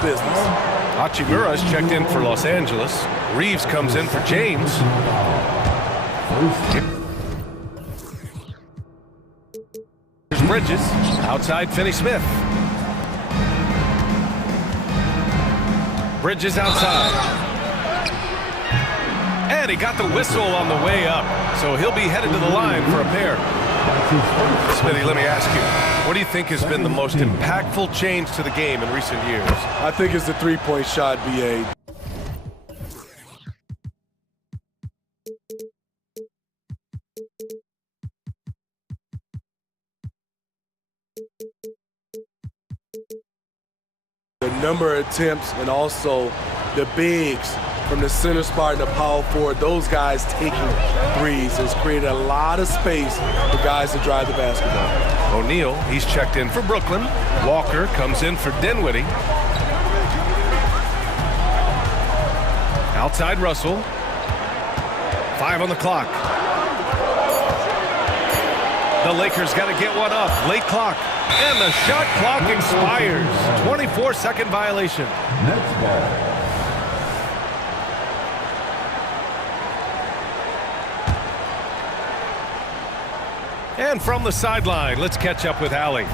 business. Hachimura's checked in for Los Angeles. Reeves comes in for James. Here's Bridges. Outside Finney-Smith. Bridges outside. And he got the whistle on the way up, so he'll be headed to the line for a pair. Smithy, let me ask you, what do you think has been the most impactful change to the game in recent years? I think it's the three-point shot, B.A. The number of attempts and also the bigs from the center spot and the power forward, those guys taking threes has created a lot of space for guys to drive the basketball. O'Neal, he's checked in for Brooklyn. Walker comes in for Dinwiddie. Outside Russell. 5 on the clock. The Lakers got to get one up. Late clock. And the shot clock expires. 24-second violation. Nets ball. And from the sideline, let's catch up with Allie.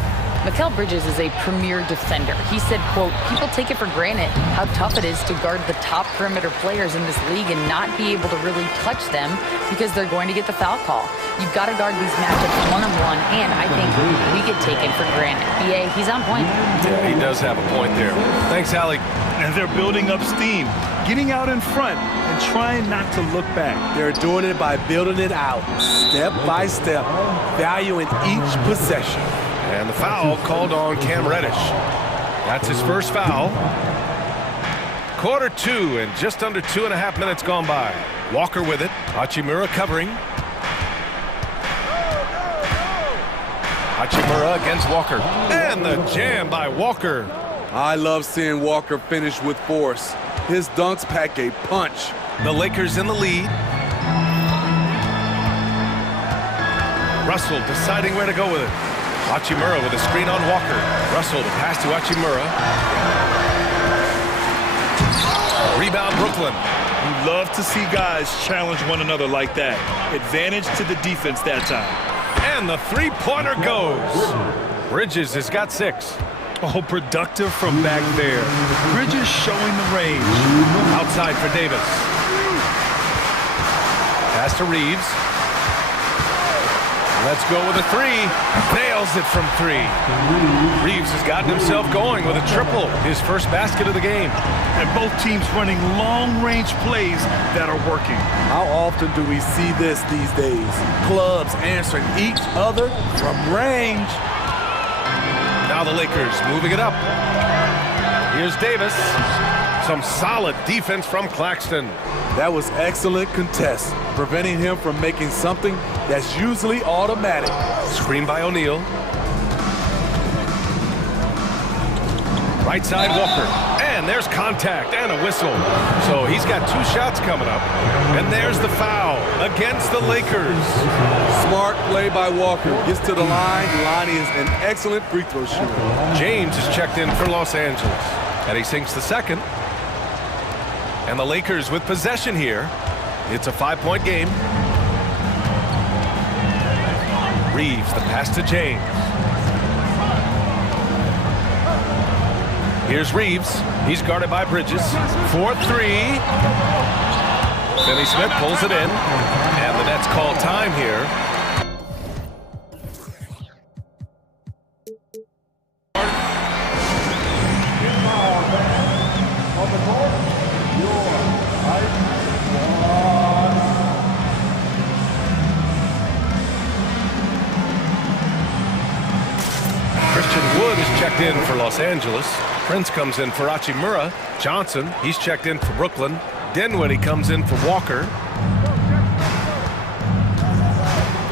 Mikal Bridges is a premier defender. He said, quote, people take it for granted how tough it is to guard the top perimeter players in this league and not be able to really touch them because they're going to get the foul call. You've got to guard these matchups one-on-one, and I think we get taken for granted. BA, he's on point. Yeah, he does have a point there. Thanks, Allie. And they're building up steam, getting out in front and trying not to look back. They're doing it by building it out, step by step, valuing each possession. And the foul called on Cam Reddish. That's his first foul. Quarter 2 and just under 2.5 minutes gone by. Walker with it. Hachimura covering. Hachimura against Walker. And the jam by Walker. I love seeing Walker finish with force. His dunks pack a punch. The Lakers in the lead. Russell deciding where to go with it. Hachimura with a screen on Walker. Russell to pass to Hachimura. Rebound Brooklyn. You love to see guys challenge one another like that. Advantage to the defense that time. And the three-pointer goes. Bridges has got 6. Oh, productive from back there. Bridges showing the range. Outside for Davis. Pass to Reeves. Let's go with a 3. Nails it from 3. Reeves has gotten himself going with a triple. His first basket of the game. And both teams running long-range plays that are working. How often do we see this these days? Clubs answering each other from range. Now the Lakers moving it up. Here's Davis. Some solid defense from Claxton. That was excellent contest, preventing him from making something that's usually automatic. Screen by O'Neal. Right side Walker. And there's contact and a whistle. So he's got 2 shots coming up. And there's the foul against the Lakers. Smart play by Walker. Gets to the line. Lonnie is an excellent free throw shooter. James is checked in for Los Angeles. And he sinks the second. And the Lakers with possession here. It's a 5-point game. Reeves, the pass to James. Here's Reeves. He's guarded by Bridges. 4-3. Finney Smith pulls it in. And the Nets call time here. Checked in for Los Angeles. Prince comes in for Hachimura. Johnson, he's checked in for Brooklyn. Dinwiddie comes in for Walker.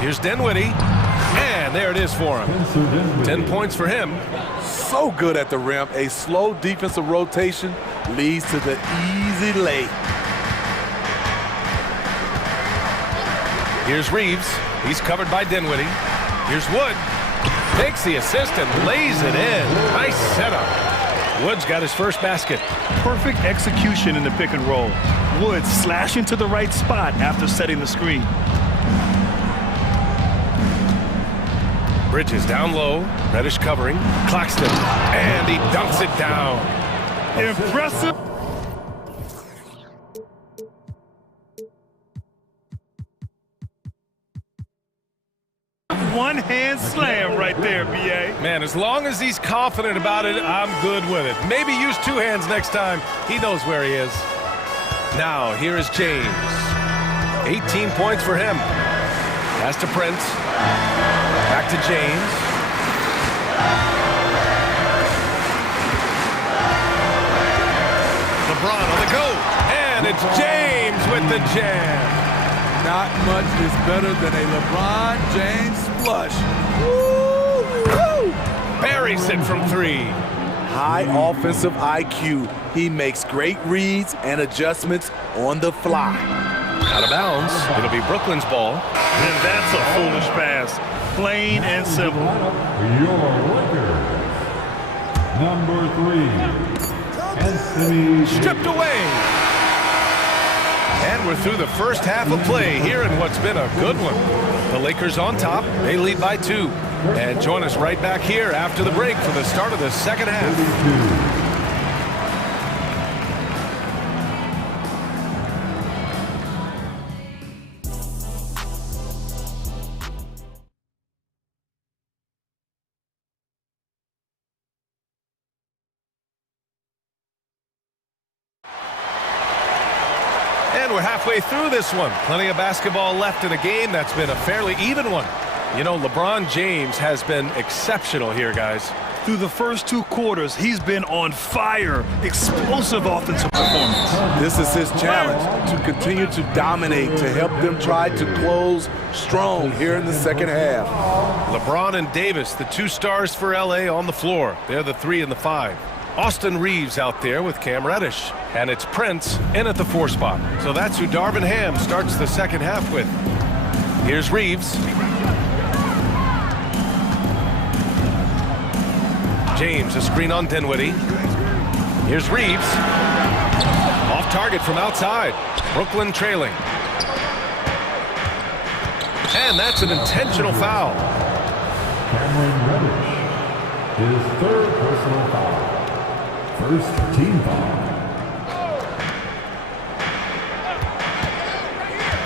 Here's Dinwiddie. And there it is for him. 10 points for him. So good at the rim. A slow defensive rotation leads to the easy lay. Here's Reeves. He's covered by Dinwiddie. Here's Wood. Takes the assist and lays it in. Nice setup. Wood's got his first basket. Perfect execution in the pick and roll. Wood slashing to the right spot after setting the screen. Bridges down low. Reddish covering. Claxton. And he dunks it down. Impressive. One-hand slam right there, B.A. Man, as long as he's confident about it, I'm good with it. Maybe use 2 hands next time. He knows where he is. Now, here is James. 18 points for him. Pass to Prince. Back to James. LeBron on the go. And it's James with the jam. Not much is better than a LeBron James flush. Woo! Woo! Buries it from 3. High offensive IQ. He makes great reads and adjustments on the fly. Out of bounds. It'll be Brooklyn's ball. And that's a foolish pass. Plain and simple. Your record. Number 3. Anthony. Stripped away. And we're through the first half of play here in what's been a good one. The Lakers on top. They lead by 2. And join us right back here after the break for the start of the second half. And we're halfway through this one. Plenty of basketball left in a game that's been a fairly even one. You know, LeBron James has been exceptional here, guys. Through the first 2 quarters, he's been on fire. Explosive offensive performance. This is his challenge, to continue to dominate, to help them try to close strong here in the second half. LeBron and Davis, the 2 stars for LA on the floor. They're the 3 and the 5. Austin Reeves out there with Cam Reddish. And it's Prince in at the 4 spot. So that's who Darvin Ham starts the second half with. Here's Reeves. James, a screen on Dinwiddie. Here's Reeves. Off target from outside. Brooklyn trailing. And that's an intentional foul. Cameron Reddish, his third personal foul. First team foul.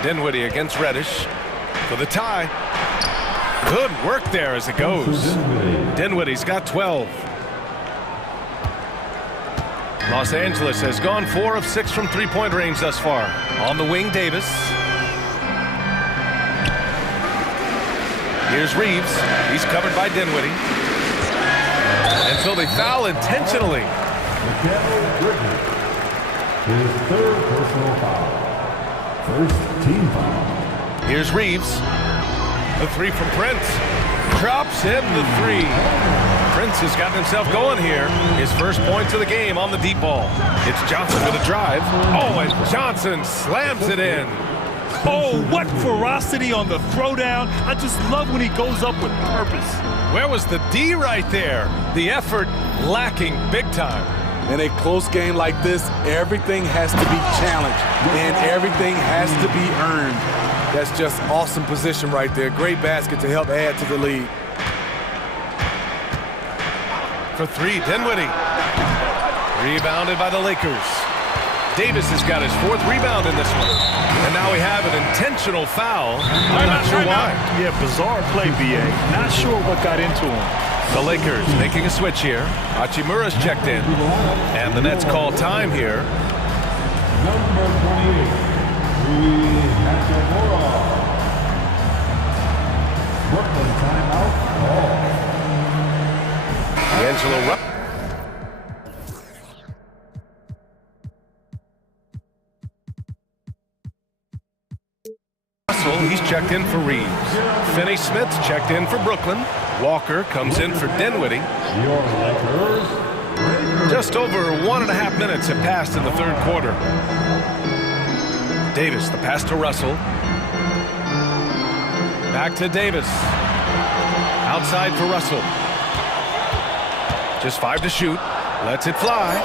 Dinwiddie against Reddish for the tie. Good work there as it goes. Dinwiddie's got 12. Los Angeles has gone 4 of 6 from three-point range thus far. On the wing, Davis. Here's Reeves. He's covered by Dinwiddie. And so they foul intentionally. His third personal foul. First team foul. Here's Reeves. The three from Prince. Drops in the three. Prince has gotten himself going here. His first points of the game on the deep ball. It's Johnson with a drive. Oh, and Johnson slams it in. Oh, what ferocity on the throwdown. I just love when he goes up with purpose. Where was the D right there? The effort lacking big time. In a close game like this, everything has to be challenged and everything has to be earned. That's just awesome position right there. Great basket to help add to the lead. For three, Dinwiddie. Rebounded by the Lakers. Davis has got his 4th rebound in this one. And now we have an intentional foul. I'm not sure why. Yeah, bizarre play, BA. Not sure what got into him. The Lakers making a switch here. Hachimura's checked in. And the Nets call time here. Number 28. Brooklyn timeout. D'Angelo Russell, he's checked in for Reeves. Finney Smith's checked in for Brooklyn. Walker comes in for Dinwiddie. Just over 1.5 minutes have passed in the third quarter. Davis, the pass to Russell. Back to Davis. Outside for Russell. Just 5 to shoot. Lets it fly.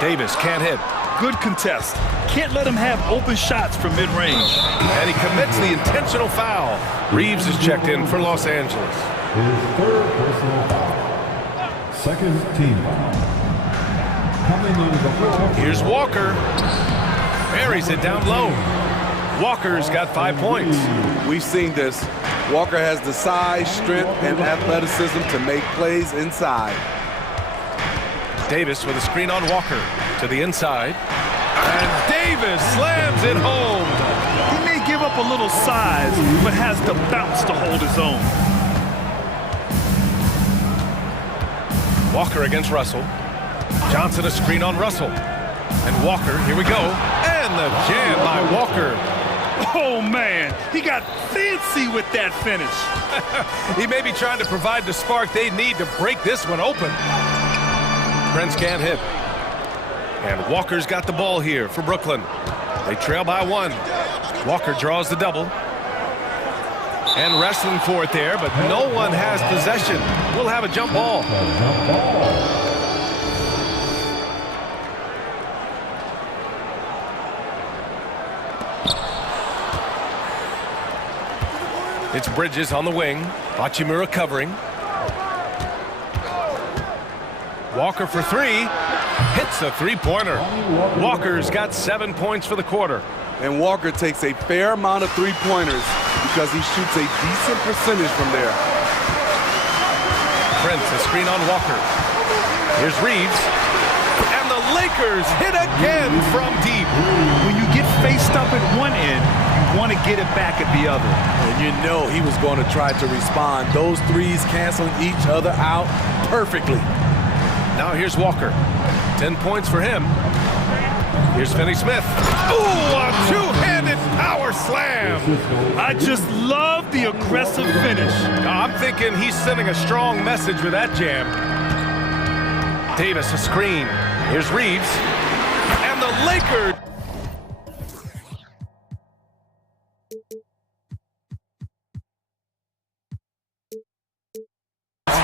Davis can't hit. Good contest. Can't let him have open shots from mid-range. And he commits the intentional foul. Reeves is checked in for Los Angeles. His third personal foul. Second team foul. Coming into the floor. Here's Walker. Buries it down low. Walker's got 5 points. We've seen this. Walker has the size, strength, and athleticism to make plays inside. Davis with a screen on Walker to the inside. And Davis slams it home. He may give up a little size, but has the bounce to hold his own. Walker against Russell. Johnson a screen on Russell. And Walker, here we go. And the jam by Walker. Oh, man, he got fancy with that finish. He may be trying to provide the spark they need to break this one open. Prince can't hit. And Walker's got the ball here for Brooklyn. They trail by 1. Walker draws the double. And wrestling for it there, but no one has possession. We'll have a jump ball. It's Bridges on the wing. Hachimura covering. Walker for 3. Hits a three-pointer. Walker's got 7 points for the quarter. And Walker takes a fair amount of three-pointers because he shoots a decent percentage from there. Prince, a screen on Walker. Here's Reeves. And the Lakers hit again from deep. When you get faced up at one end, you want to get it back at the other. And you know he was going to try to respond. Those threes canceling each other out perfectly. Now here's Walker. 10 points for him. Here's Finney Smith. Ooh, a two-handed power slam. I just love the aggressive finish. I'm thinking he's sending a strong message with that jam. Davis, a screen. Here's Reeves. And the Lakers.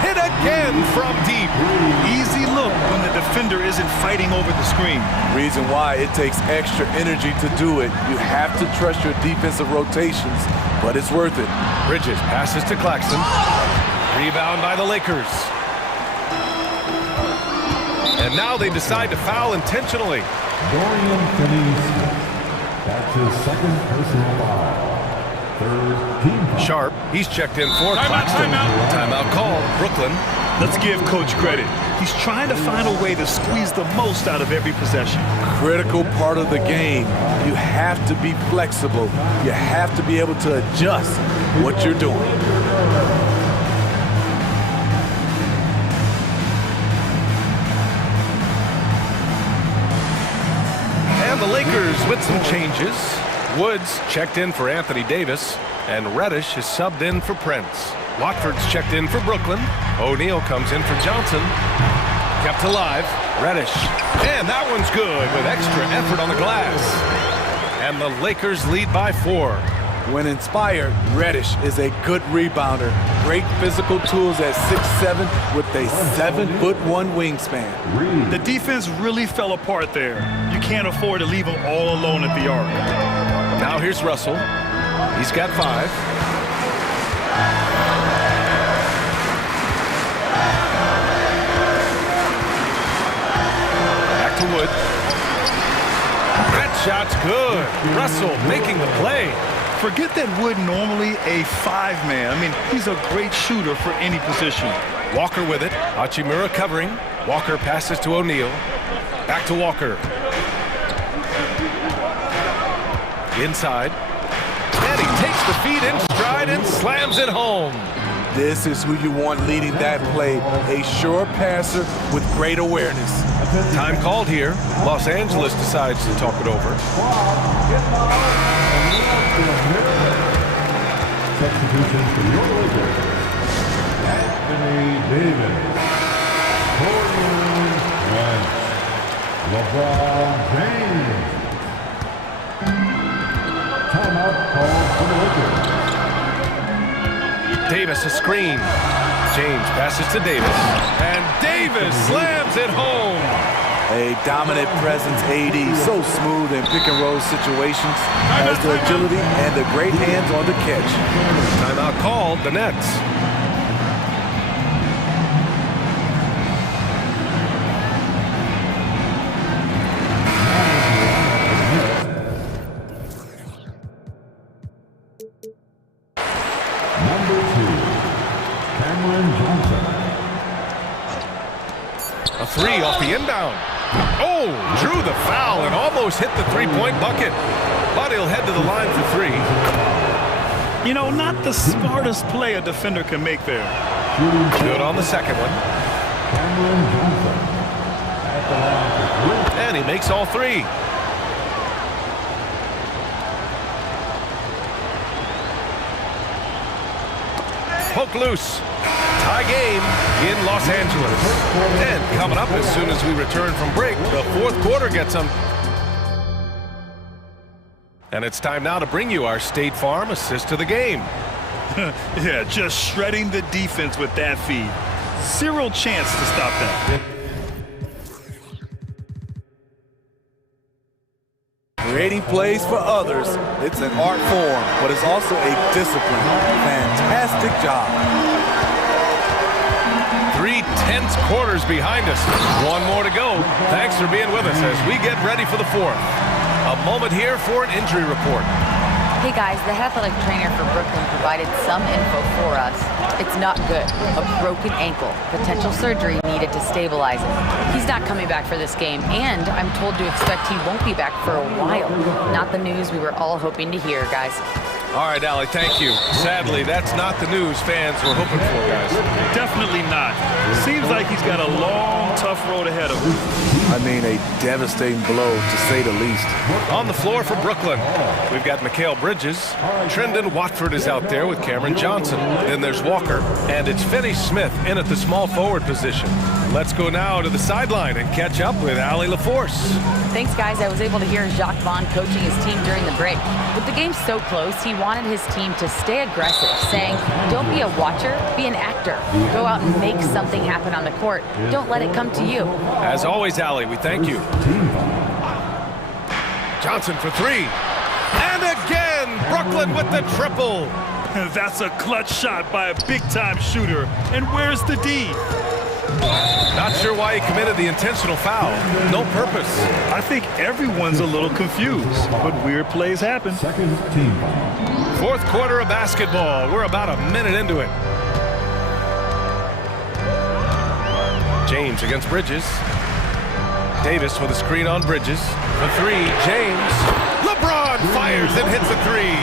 Hit again from deep. Easy look when the defender isn't fighting over the screen. Reason why it takes extra energy to do it. You have to trust your defensive rotations, but it's worth it. Bridges passes to Claxton. Rebound by the Lakers. And now they decide to foul intentionally. Dorian Finney-Smith. That's his second personal foul. Third team foul. Sharp, he's checked in for Claxton. Timeout called, Brooklyn. Let's give Coach credit. He's trying to find a way to squeeze the most out of every possession. Critical part of the game. You have to be flexible. You have to be able to adjust what you're doing. And the Lakers with some changes. Woods checked in for Anthony Davis, and Reddish is subbed in for Prince. Watford's checked in for Brooklyn. O'Neal comes in for Johnson. Kept alive. Reddish. And that one's good with extra effort on the glass. And the Lakers lead by 4. When inspired, Reddish is a good rebounder. Great physical tools at 6'7" with a 7'1" wingspan. The defense really fell apart there. You can't afford to leave him all alone at the arc. Now here's Russell. He's got 5. Back to Wood. That shot's good. Russell making the play. Forget that Wood normally a 5-man. I mean, he's a great shooter for any position. Walker with it. Hachimura covering. Walker passes to O'Neal. Back to Walker. Inside. And he takes the feed in stride and slams it home. This is who you want leading that play. A sure passer with great awareness. Time called here. Los Angeles decides to talk it over. Substitution for your Lakers. Anthony Davis. Dorian Prince. LeBron James. Timeout called for the Lakers. Davis a screen. James passes to Davis. And Davis slams it home. A dominant presence, AD, so smooth in pick and roll situations, has the agility and the great hands on the catch. Timeout called, the Nets. Number 2, Cameron Johnson. A 3 off the inbound. Oh, drew the foul and almost hit the three-point bucket. But he'll head to the line for 3. You know, not the smartest play a defender can make there. Good on the second one. Cameron Johnson. At the line for 3. And he makes all 3. Poke loose. Tie game in Los Angeles. And coming up as soon as we return from break, the fourth quarter gets them. And it's time now to bring you our State Farm assist to the game. Yeah, just shredding the defense with that feed. Zero chance to stop that. Creating plays for others, it's an art form, but it's also a discipline. Fantastic job. 3 tense quarters behind us. One more to go. Thanks for being with us as we get ready for the fourth. A moment here for an injury report. Hey guys, the athletic trainer for Brooklyn provided some info for us. It's not good. A broken ankle. Potential surgery needed to stabilize it. He's not coming back for this game, and I'm told to expect he won't be back for a while. Not the news we were all hoping to hear, guys. All right, Allie, thank you. Sadly, that's not the news fans were hoping for, guys. Definitely not. Seems like he's got a long, tough road ahead of him. I mean, a devastating blow, to say the least. On the floor for Brooklyn, we've got Mikal Bridges. Trendon Watford is out there with Cameron Johnson. Then there's Walker, and it's Finney-Smith in at the small forward position. Let's go now to the sideline and catch up with Allie LaForce. Thanks, guys. I was able to hear Jacques Vaughn coaching his team during the break. With the game so close, he wanted his team to stay aggressive, saying, don't be a watcher, be an actor. Go out and make something happen on the court. Don't let it come to you. As always, Allie, we thank you. Johnson for three. And again, Brooklyn with the triple. That's a clutch shot by a big-time shooter. And where's the D? Not sure why he committed the intentional foul. No purpose. I think everyone's a little confused, but weird plays happen. Second team foul. Fourth quarter of basketball. We're about a minute into it. James against Bridges. Davis with a screen on Bridges. For three, James. LeBron fires and hits a three.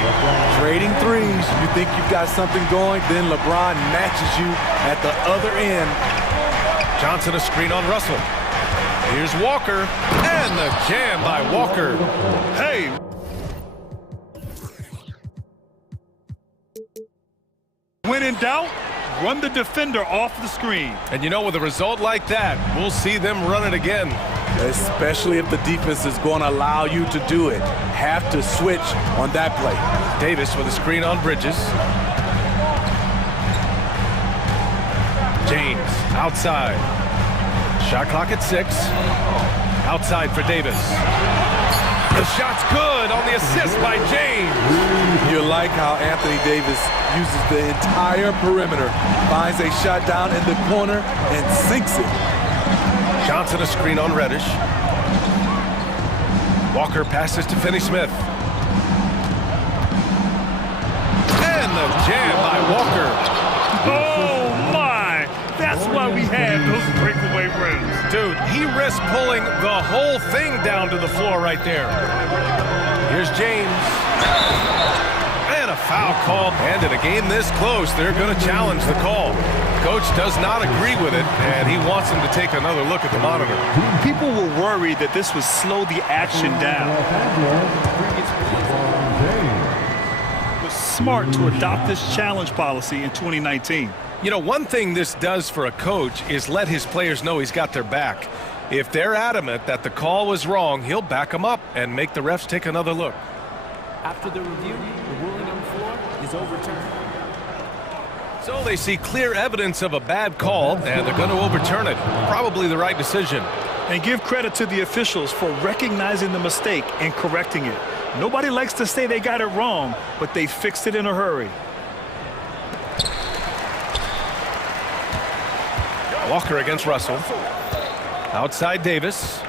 Trading threes. You think you've got something going, then LeBron matches you at the other end. Johnson a screen on Russell. Here's Walker. And the jam by Walker. Hey! When in doubt, run the defender off the screen. And you know, with a result like that, we'll see them run it again. Especially if the defense is going to allow you to do it. Have to switch on that play. Davis with a screen on Bridges. James outside. Shot clock at 6. Outside for Davis. The shot's good on the assist by James. You like how Anthony Davis uses the entire perimeter, finds a shot down in the corner, and sinks it. Johnson a screen on Reddish. Walker passes to Finney-Smith. And the jam by Walker. Oh, my! That's why we have those breakaway rims. Dude, he risked pulling the whole thing down to the floor right there. Here's James. And a foul call. And in a game this close, they're going to challenge the call. Coach does not agree with it, and he wants him to take another look at the monitor. People were worried that this would slow the action down. It was smart to adopt this challenge policy in 2019. You know, one thing this does for a coach is let his players know he's got their back. If they're adamant that the call was wrong, he'll back them up and make the refs take another look. After the review, the ruling on the floor is overturned. So they see clear evidence of a bad call, and they're going to overturn it. Probably the right decision. And give credit to the officials for recognizing the mistake and correcting it. Nobody likes to say they got it wrong, but they fixed it in a hurry. Walker against Russell. Outside Davis.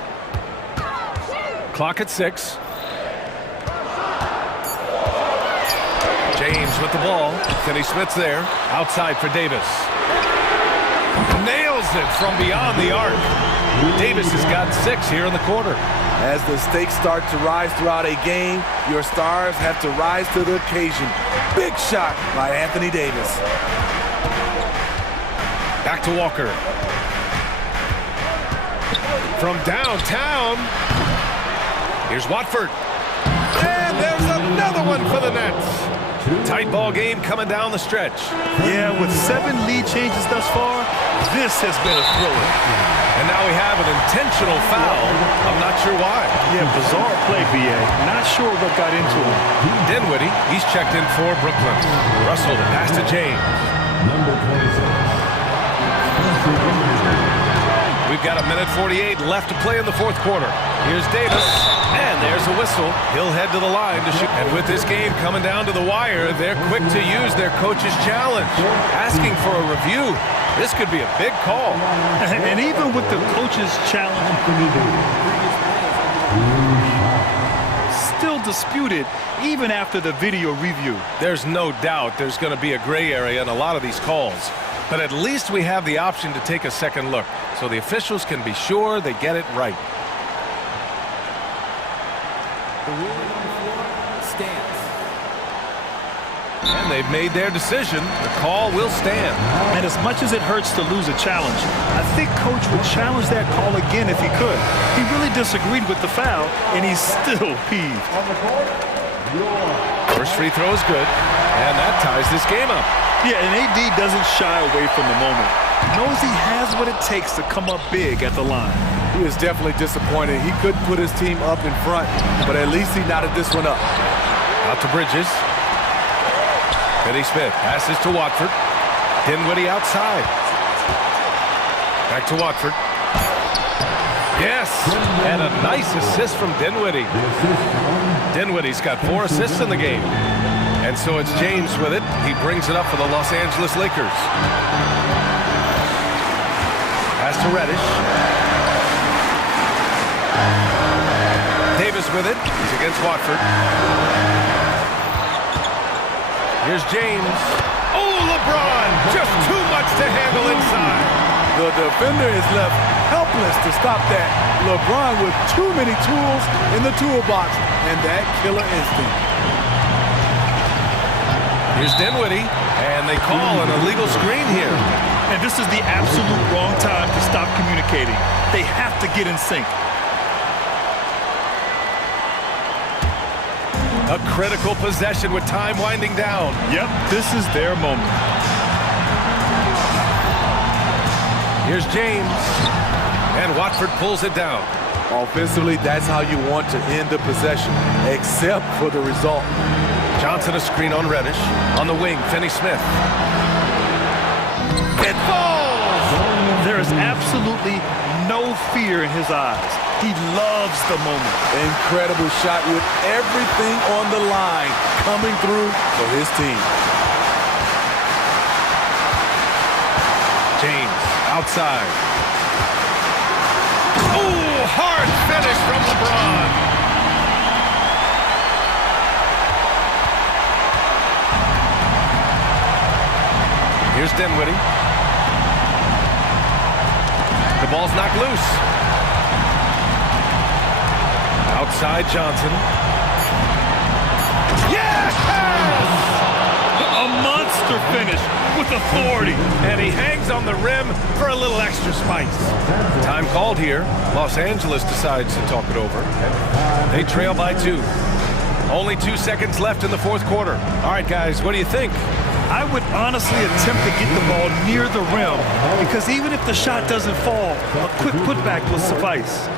Clock at 6. James with the ball. Finney-Smith's there. Outside for Davis. Nails it from beyond the arc. Davis has got 6 here in the quarter. As the stakes start to rise throughout a game, your stars have to rise to the occasion. Big shot by Anthony Davis. Back to Walker. From downtown. Here's Watford. And there's another one for the Nets. Tight ball game coming down the stretch. Yeah, with 7 lead changes thus far, this has been a thriller. And now we have an intentional foul. I'm not sure why. Yeah, bizarre play, B.A. Not sure what got into him. Dinwiddie, he's checked in for Brooklyn. Russell, the pass to James. Number 26. We've got 1:48 left to play in the fourth quarter. Here's Davis, and there's a whistle. He'll head to the line to shoot. And with this game coming down to the wire, they're quick to use their coach's challenge. Asking for a review. This could be a big call. And even with the coach's challenge, still disputed even after the video review. There's no doubt there's going to be a gray area in a lot of these calls. But at least we have the option to take a second look, so the officials can be sure they get it right. The ruling on the floor stands. And they've made their decision. The call will stand. And as much as it hurts to lose a challenge, I think Coach would challenge that call again if he could. He really disagreed with the foul, and he's still peeved. First free throw is good, and that ties this game up. Yeah, and AD doesn't shy away from the moment. Knows he has what it takes to come up big at the line. He is definitely disappointed. He couldn't put his team up in front, but at least he knotted this one up. Out to Bridges. Finney-Smith passes to Watford. Dinwiddie outside. Back to Watford. Yes, and a nice assist from Dinwiddie. Dinwiddie's got 4 assists in the game. And so it's James with it. He brings it up for the Los Angeles Lakers. Pass to Reddish. Davis with it. He's against Watford. Here's James. Oh, LeBron! Just too much to handle inside. The defender is left helpless to stop that. LeBron with too many tools in the toolbox and that killer instinct. Here's Dinwiddie, and they call an illegal screen here. And this is the absolute wrong time to stop communicating. They have to get in sync. A critical possession with time winding down. Yep, this is their moment. Here's James, and Watford pulls it down. Offensively, that's how you want to end the possession, except for the result. Johnson a screen on Reddish. On the wing, Finney-Smith. It falls! There is absolutely no fear in his eyes. He loves the moment. Incredible shot with everything on the line coming through for his team. James outside. Ooh, hard finish from LeBron. Here's Dinwiddie. The ball's knocked loose. Outside Johnson. Yes! A monster finish with authority. And he hangs on the rim for a little extra spice. Time called here. Los Angeles decides to talk it over. They trail by 2. Only 2 seconds left in the fourth quarter. All right, guys, what do you think? I would honestly attempt to get the ball near the rim because even if the shot doesn't fall, a quick putback will suffice.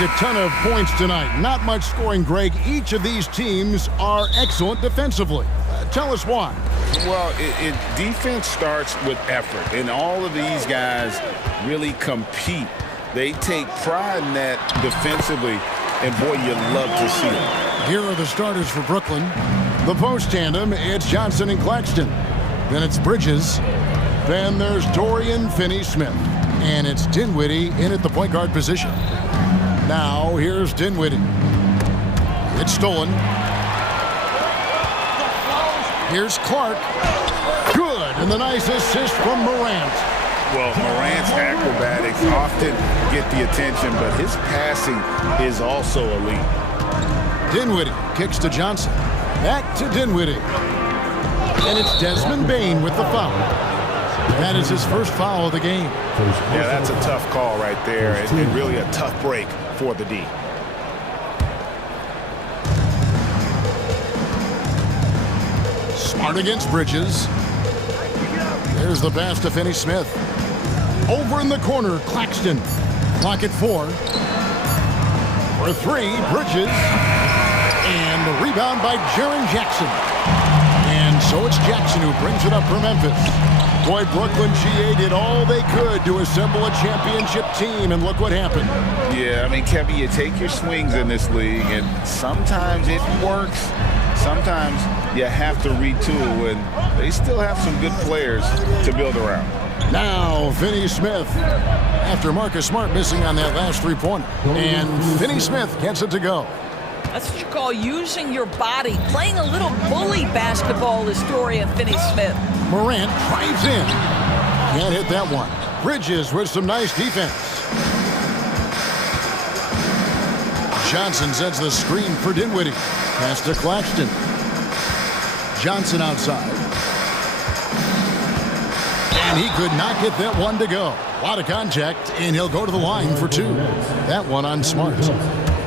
A ton of points tonight. Not much scoring, Greg. Each of these teams are excellent defensively. Tell us why. Well, defense starts with effort, and all of these guys really compete. They take pride in that defensively, and boy, you love to see it. Here are the starters for Brooklyn. The post tandem, it's Johnson and Claxton. Then it's Bridges. Then there's Dorian Finney-Smith. And it's Dinwiddie in at the point guard position. Now, here's Dinwiddie. It's stolen. Here's Clark. Good, and the nice assist from Morant. Well, Morant's acrobatics often get the attention, but his passing is also elite. Dinwiddie kicks to Johnson. Back to Dinwiddie. And it's Desmond Bane with the foul. That is his first foul of the game. Yeah, that's a tough call right there, and really a tough break for the D. Smart against Bridges. There's the pass to Finney-Smith. Over in the corner, Claxton. Clock at 4. For 3, Bridges. And the rebound by Jaren Jackson. And so it's Jackson who brings it up for Memphis. Boy, Brooklyn GA did all they could to assemble a championship team, and look what happened. Yeah, I mean, Kevin, you take your swings in this league, and sometimes it works. Sometimes you have to retool, and they still have some good players to build around. Now, Finney-Smith, after Marcus Smart missing on that last three-pointer. And Finney-Smith gets it to go. That's what you call using your body, playing a little bully basketball is Dorian Finney-Smith. Morant drives in. Can't hit that one. Bridges with some nice defense. Johnson sets the screen for Dinwiddie. Pass to Claxton. Johnson outside. And he could not get that one to go. A lot of contact, and he'll go to the line for 2. That one on Smart.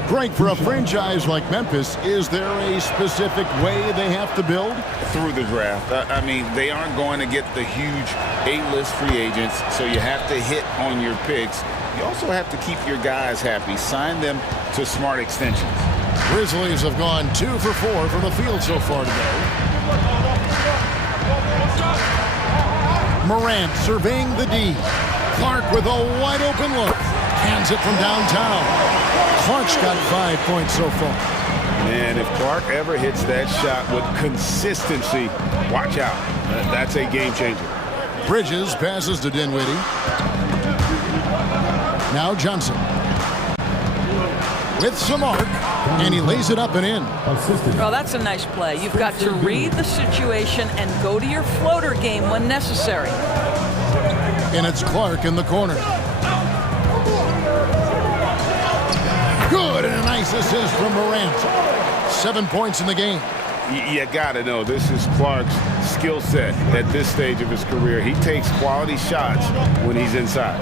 Greg, for a franchise like Memphis, is there a specific way they have to build? Through the draft. I mean, they aren't going to get the huge A-list free agents, so you have to hit on your picks. You also have to keep your guys happy. Sign them to smart extensions. Grizzlies have gone 2 for 4 from the field so far today. Morant surveying the D. Clark with a wide open look. Hands it from downtown. Clark's got 5 points so far. Man, if Clark ever hits that shot with consistency, watch out. That's a game changer. Bridges passes to Dinwiddie. Now Johnson. With some arc, and he lays it up and in. Well, that's a nice play. You've got to read the situation and go to your floater game when necessary. And it's Clark in the corner. Good, and a nice assist from Morant. 7 points in the game. You gotta know, this is Clark's skill set at this stage of his career. He takes quality shots when he's inside.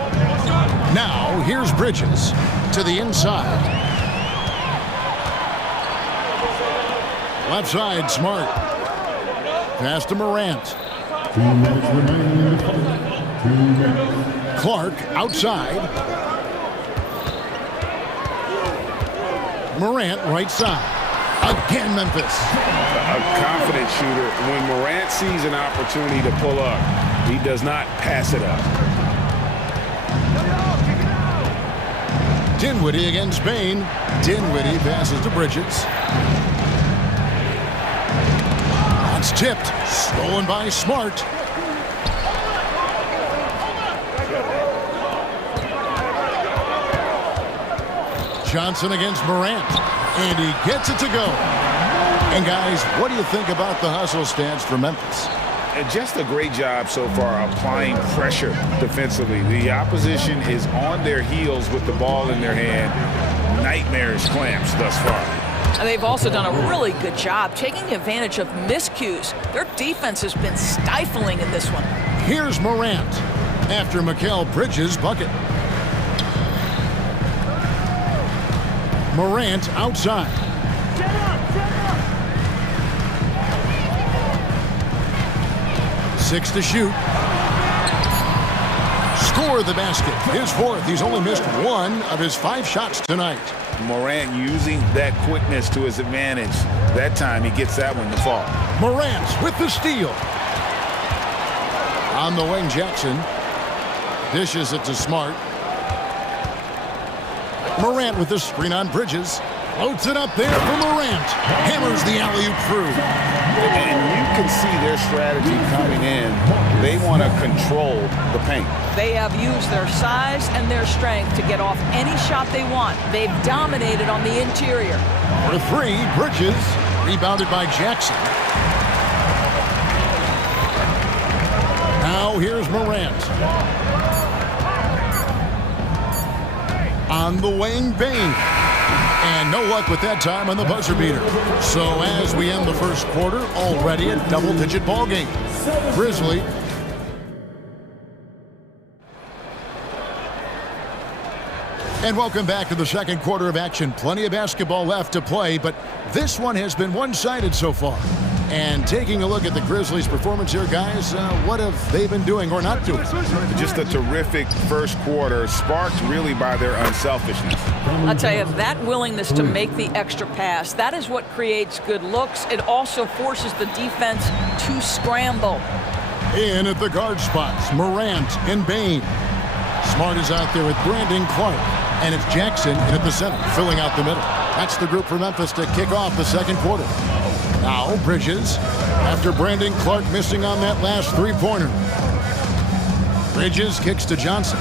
Now, here's Bridges to the inside. Left side, Smart. Pass to Morant. 2 minutes remaining in the fight. 2 minutes. Clark outside. Morant right side. Again, Memphis. A confident shooter. When Morant sees an opportunity to pull up, he does not pass it up. Dinwiddie against Bane. Dinwiddie passes to Bridges. That's tipped. Stolen by Smart. Johnson against Morant. And he gets it to go. And guys, what do you think about the hustle stance for Memphis? Just a great job so far applying pressure defensively. The opposition is on their heels with the ball in their hand. Nightmarish clamps thus far. And they've also done a really good job taking advantage of miscues. Their defense has been stifling in this one. Here's Morant after Mikal Bridges' bucket. Morant outside. 6 to shoot. score the basket. His fourth. He's only missed one of his 5 shots tonight. Morant using that quickness to his advantage. That time he gets that one to fall. Morant with the steal. On the wing, Jackson. Dishes it to Smart. Morant with the screen on Bridges. Loads it up there for Morant. Hammers the alley-oop through. And you can see their strategy coming in. They want to control the paint. They have used their size and their strength to get off any shot they want. They've dominated on the interior. For 3, Bridges. Rebounded by Jackson. Now here's Morant. On the wing, Bain. And no luck with that time on the buzzer beater. So as we end the first quarter, already a double-digit ball game. Grizzly. And welcome back to the second quarter of action. Plenty of basketball left to play, but this one has been one-sided so far. And taking a look at the Grizzlies' performance here, guys, what have they been doing or not doing? Just a terrific first quarter, sparked really by their unselfishness. I'll tell you, that willingness to make the extra pass, that is what creates good looks. It also forces the defense to scramble. In at the guard spots, Morant and Bain. Smart is out there with Brandon Clark. And it's Jackson in at the center, filling out the middle. That's the group for Memphis to kick off the second quarter. Now Bridges, after Brandon Clark missing on that last 3-pointer. Bridges kicks to Johnson.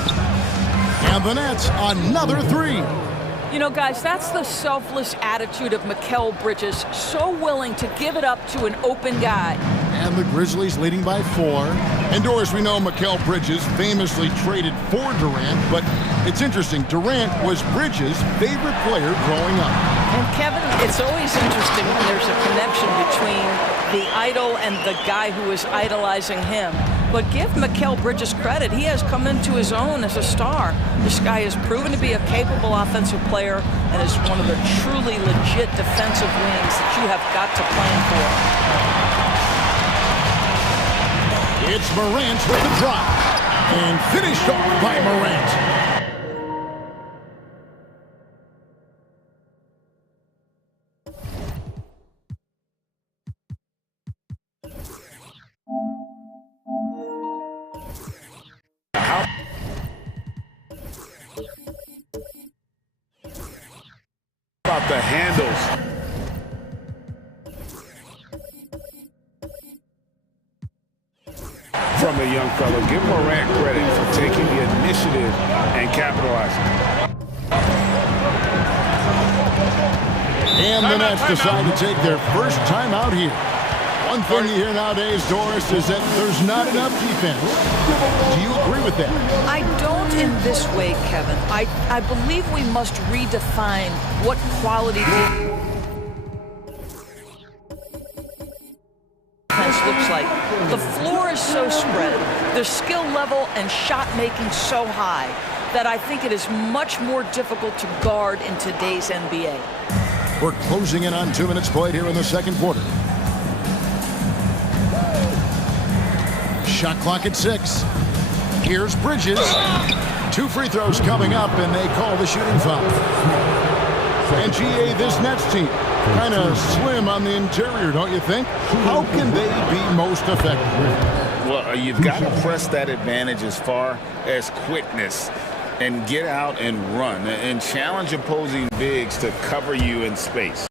And the Nets, another 3. You know, guys, that's the selfless attitude of Mikal Bridges, so willing to give it up to an open guy. And the Grizzlies leading by 4. And Doris, we know Mikal Bridges famously traded for Durant, but it's interesting, Durant was Bridges' favorite player growing up. And Kevin, it's always interesting when there's a connection between the idol and the guy who is idolizing him. But give Mikal Bridges credit. He has come into his own as a star. This guy has proven to be a capable offensive player and is one of the truly legit defensive wings that you have got to plan for. It's Morant with the drop. And finished off by Morant. About the handles. From the young fella, give Morant credit for taking the initiative and capitalizing. And the Nets decide to take their first time out here. One thing you hear nowadays, Doris, is that there's not enough defense. Do you agree with that? I don't in this way, Kevin. I believe we must redefine what quality defense looks like. The floor is so spread, the skill level and shot making so high that I think it is much more difficult to guard in today's NBA. We're closing in on 2 minutes played here in the second quarter. Shot clock at 6. Here's Bridges. 2 free throws coming up, and they call the shooting foul. And GA, this Nets team, kind of slim on the interior, don't you think? How can they be most effective? Well, you've got to press that advantage as far as quickness and get out and run and challenge opposing bigs to cover you in space.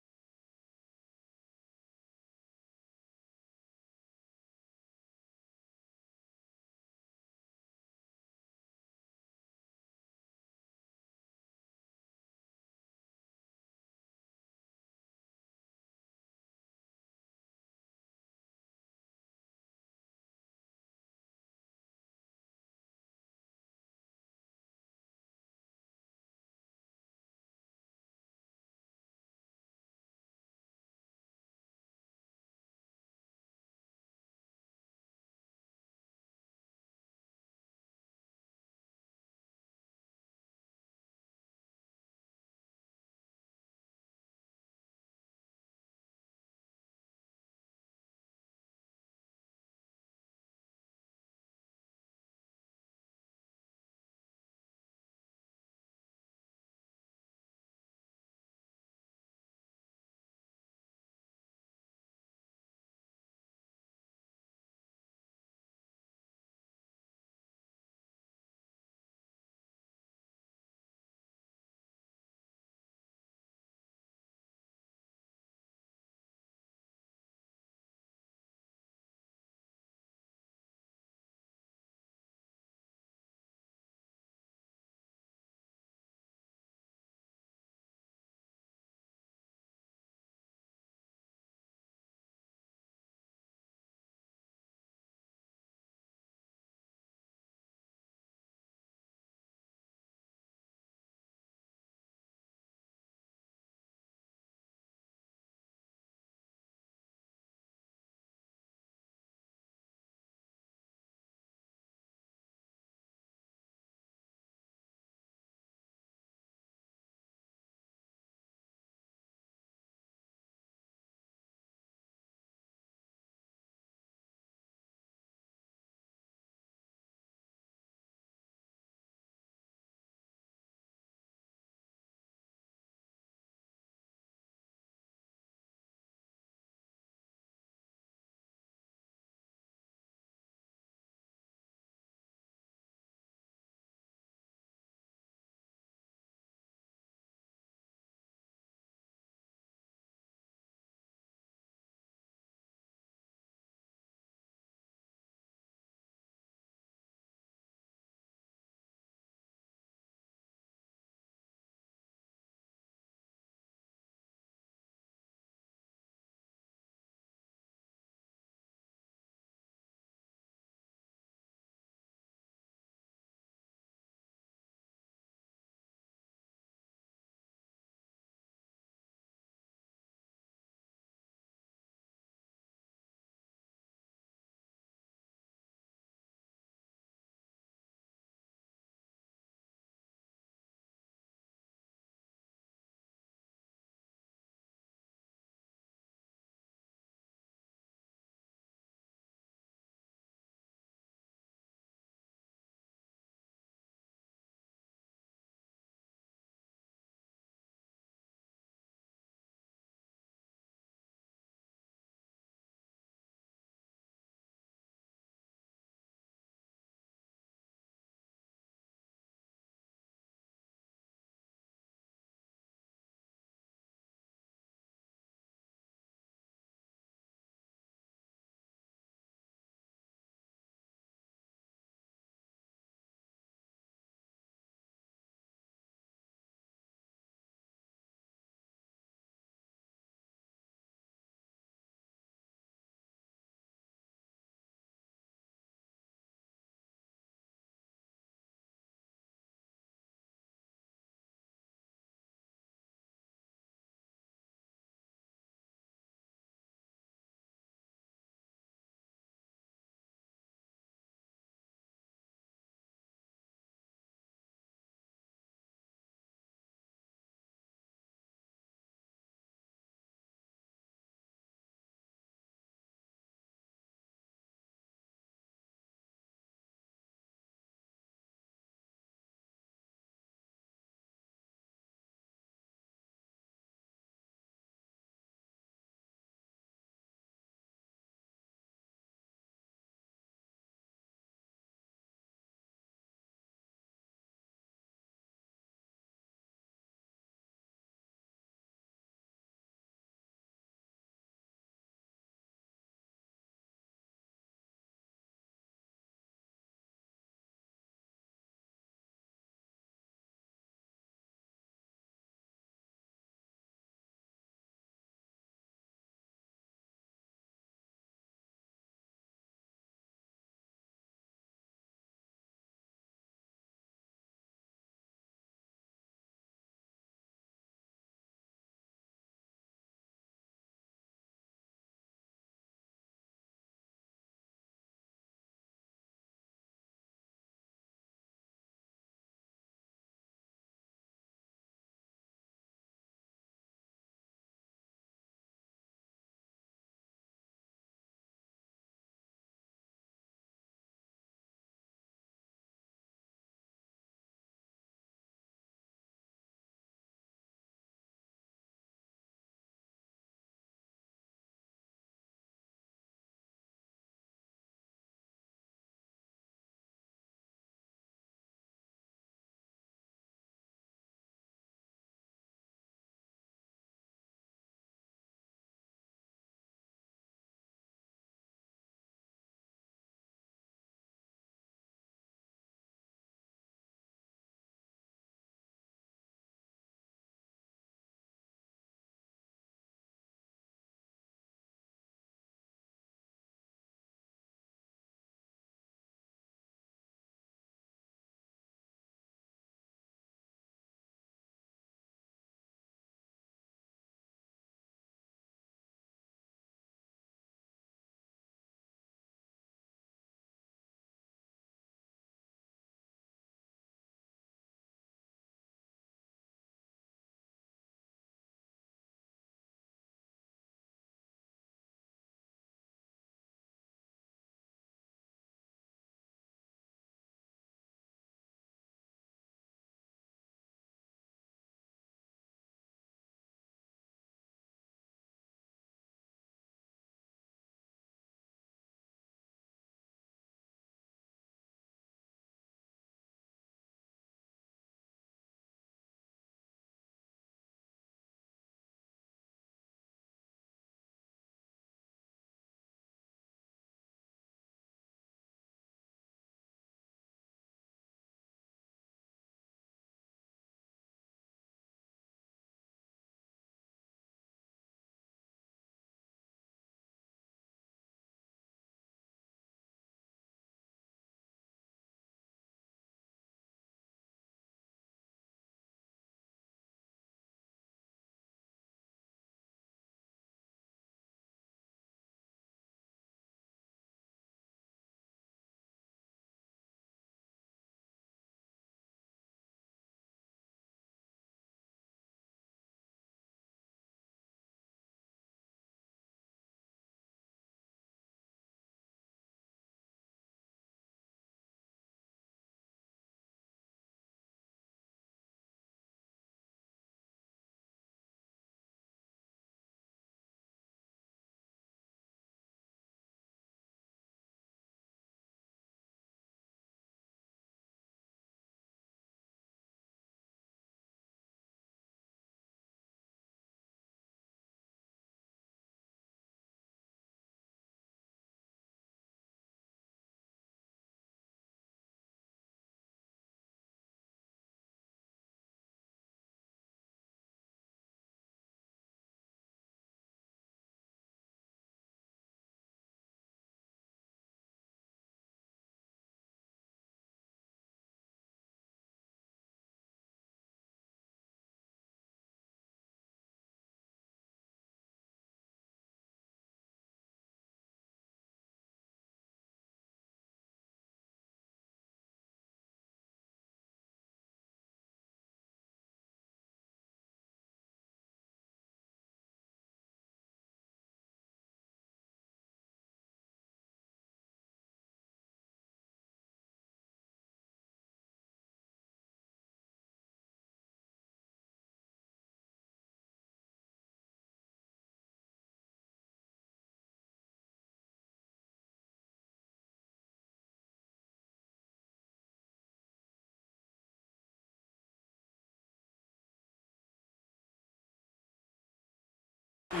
Now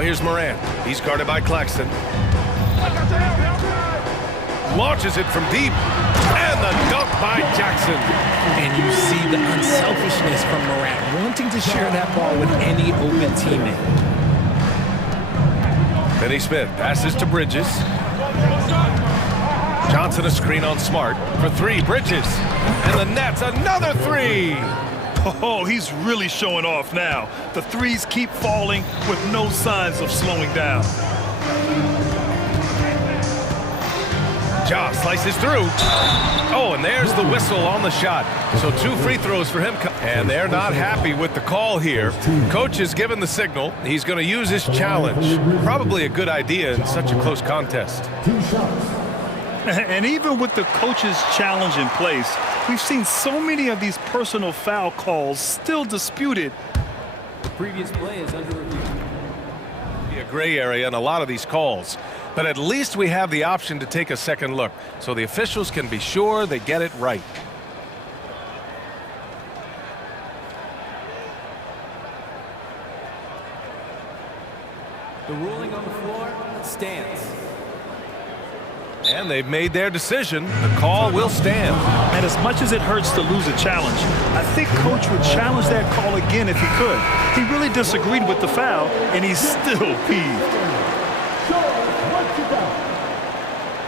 here's Morant. He's guarded by Claxton. Launches it from deep. And the dunk by Jackson. And you see the unselfishness from Morant, wanting to share that ball with any open teammate. Finney Smith passes to Bridges. Johnson a screen on Smart for three. Bridges. And the Nets another three. Oh, he's really showing off now. The threes keep falling with no signs of slowing down. Ja slices through. Oh, and there's the whistle on the shot. So 2 free throws for him. And they're not happy with the call here. Coach has given the signal. He's going to use his challenge. Probably a good idea in such a close contest. And even with the coach's challenge in place, we've seen so many of these personal foul calls still disputed. The previous play is under review. A gray area in a lot of these calls. But at least we have the option to take a second look, so the officials can be sure they get it right. The ruling on the floor stands. And they've made their decision. The call will stand. And as much as it hurts to lose a challenge, I think Coach would challenge that call again if he could. He really disagreed with the foul, and he's still peeved.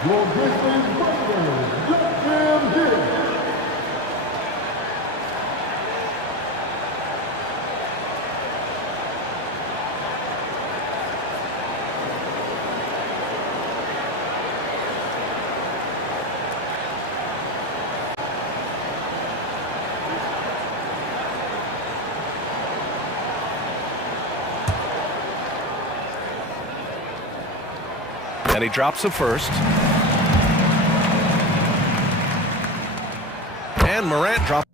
Your Grizzlies Brothers, let them hit it. And he drops the first. And Morant drops.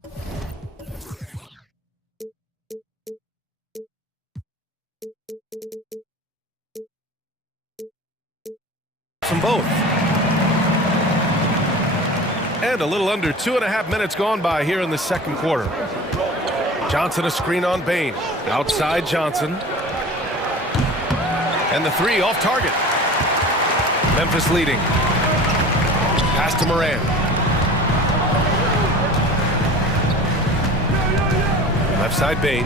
Them both. And a little under 2.5 minutes gone by here in the second quarter. Johnson a screen on Bain. Outside Johnson. And the three off target. Memphis leading. Pass to Morant. Left side Bain.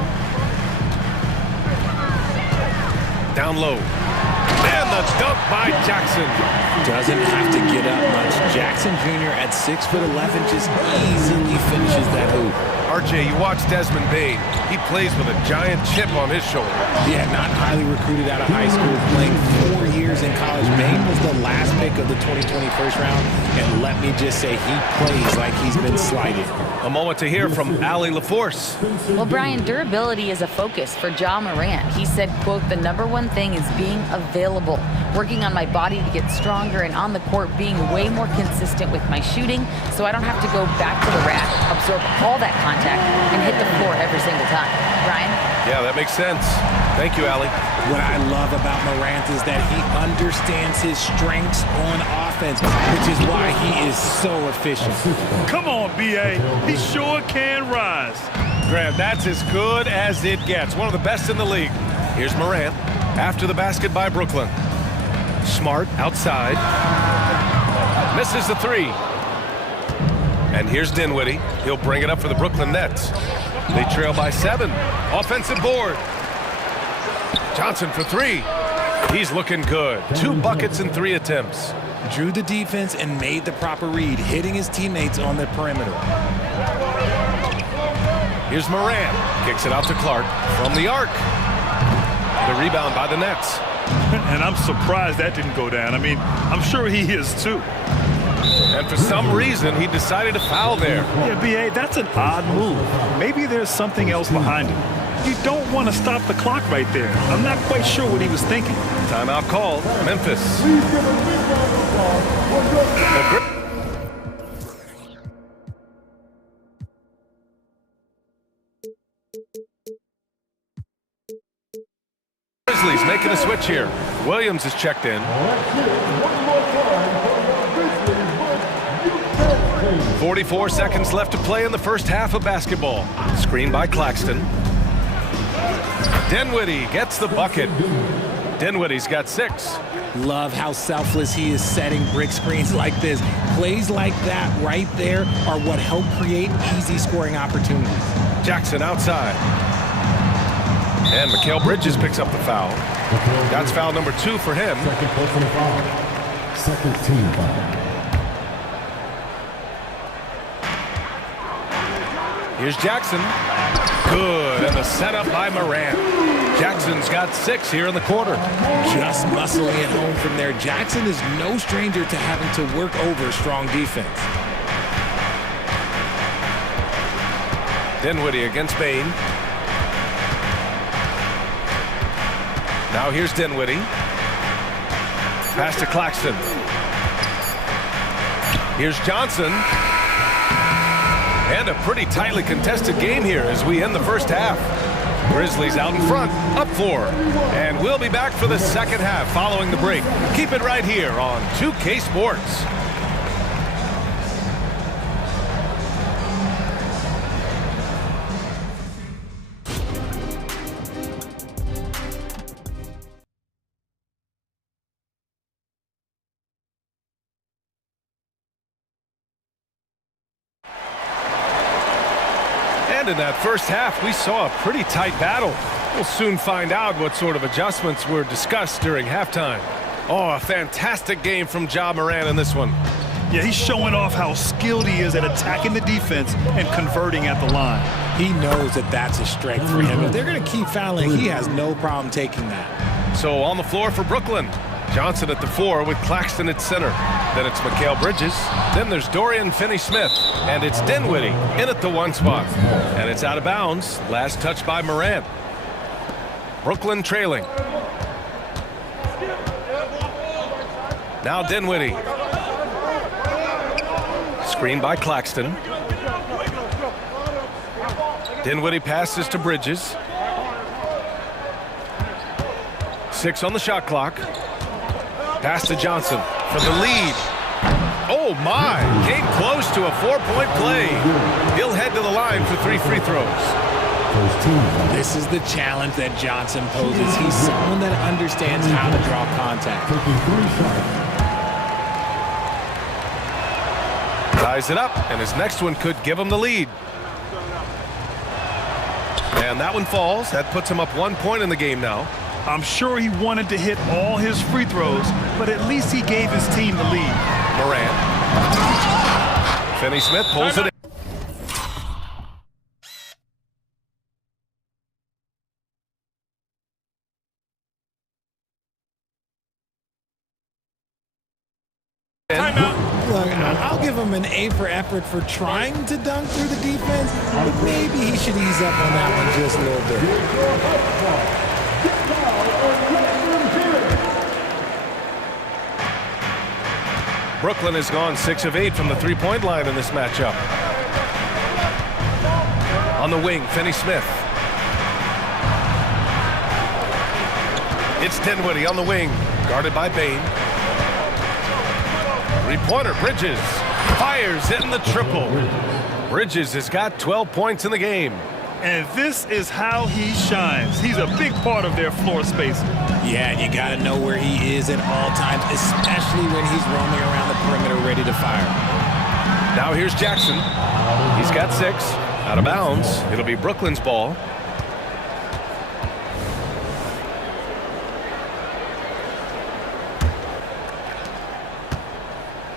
Down low. And the dunk by Jackson. Doesn't have to get up much. Jackson Jr. at 6'11" just easily finishes that hoop. RJ, you watch Desmond Bain. He plays with a giant chip on his shoulder. Yeah, not highly recruited out of high school, playing 4 years in college. Bain was the last pick of the 2020 first round, and let me just say, he plays like he's been slighted. A moment to hear from Allie LaForce. Well, Brian, durability is a focus for Ja Morant. He said, quote, "The #1 thing is being available, working on my body to get stronger, and on the court being way more consistent with my shooting, so I don't have to go back to the rack, absorb all that contact, and hit the floor every single time." Brian? Yeah, that makes sense. Thank you, Allie. What I love about Morant is that he understands his strengths on offense, which is why he is so efficient. Come on, B.A. He sure can rise. Graham, that's as good as it gets. One of the best in the league. Here's Morant after the basket by Brooklyn. Smart outside. Misses the three. And here's Dinwiddie. He'll bring it up for the Brooklyn Nets. They trail by 7. Offensive board. Johnson for three. He's looking good. 2 buckets in 3 attempts. Drew the defense and made the proper read, hitting his teammates on the perimeter. Here's Morant. Kicks it out to Clark from the arc. The rebound by the Nets. And I'm surprised that didn't go down. I mean, I'm sure he is too. And for some reason, he decided to foul there. Yeah, B.A., that's an odd move. Maybe there's something else behind it. You don't want to stop the clock right there. I'm not quite sure what he was thinking. Timeout called. Memphis. Grizzlies making a switch here. Williams is checked in. 44 seconds left to play in the first half of basketball. Screen by Claxton. Dinwiddie gets the bucket. Dinwiddie's got 6. Love how selfless he is setting brick screens like this. Plays like that right there are what help create easy scoring opportunities. Jackson outside. And Mikal Bridges picks up the foul. That's foul number 2 for him. Second personal foul. Second team foul. Here's Jackson. Good, and the setup by Morant. Jackson's got 6 here in the quarter. Just muscling it home from there. Jackson is no stranger to having to work over strong defense. Dinwiddie against Bain. Now here's Dinwiddie. Pass to Claxton. Here's Johnson. And a pretty tightly contested game here as we end the first half. Grizzlies out in front, up 4. And we'll be back for the second half following the break. Keep it right here on 2K Sports. And in that first half, we saw a pretty tight battle. We'll soon find out what sort of adjustments were discussed during halftime. Oh, a fantastic game from Ja Morant in this one. Yeah, he's showing off how skilled he is at attacking the defense and converting at the line. He knows that that's a strength for him. If they're going to keep fouling, he has no problem taking that. So on the floor for Brooklyn. Johnson at the 4 with Claxton at center. Then it's Mikal Bridges. Then there's Dorian Finney-Smith. And it's Dinwiddie in at the 1 spot. And it's out of bounds. Last touch by Morant. Brooklyn trailing. Now Dinwiddie. Screen by Claxton. Dinwiddie passes to Bridges. 6 on the shot clock. Pass to Johnson for the lead. Oh my, came close to a 4-point play. He'll head to the line for 3 free throws. This is the challenge that Johnson poses. He's someone that understands how to draw contact. Ties it up, and his next one could give him the lead. And that one falls. That puts him up 1 point in the game now. I'm sure he wanted to hit all his free throws, but at least he gave his team the lead. Morant. Finney-Smith pulls it in. Look, I'll give him an A for effort for trying to dunk through the defense, but maybe he should ease up on that one just a little bit. Brooklyn has gone 6 of 8 from the 3-point line in this matchup. On the wing, Finney-Smith. It's Dinwiddie on the wing, guarded by Bain. 3-pointer, Bridges. Fires in the triple. Bridges has got 12 points in the game. And this is how he shines. He's a big part of their floor space. Yeah, and you got to know where he is at all times, especially when he's roaming around the perimeter ready to fire. Now here's Jackson. He's got 6. Out of bounds. It'll be Brooklyn's ball.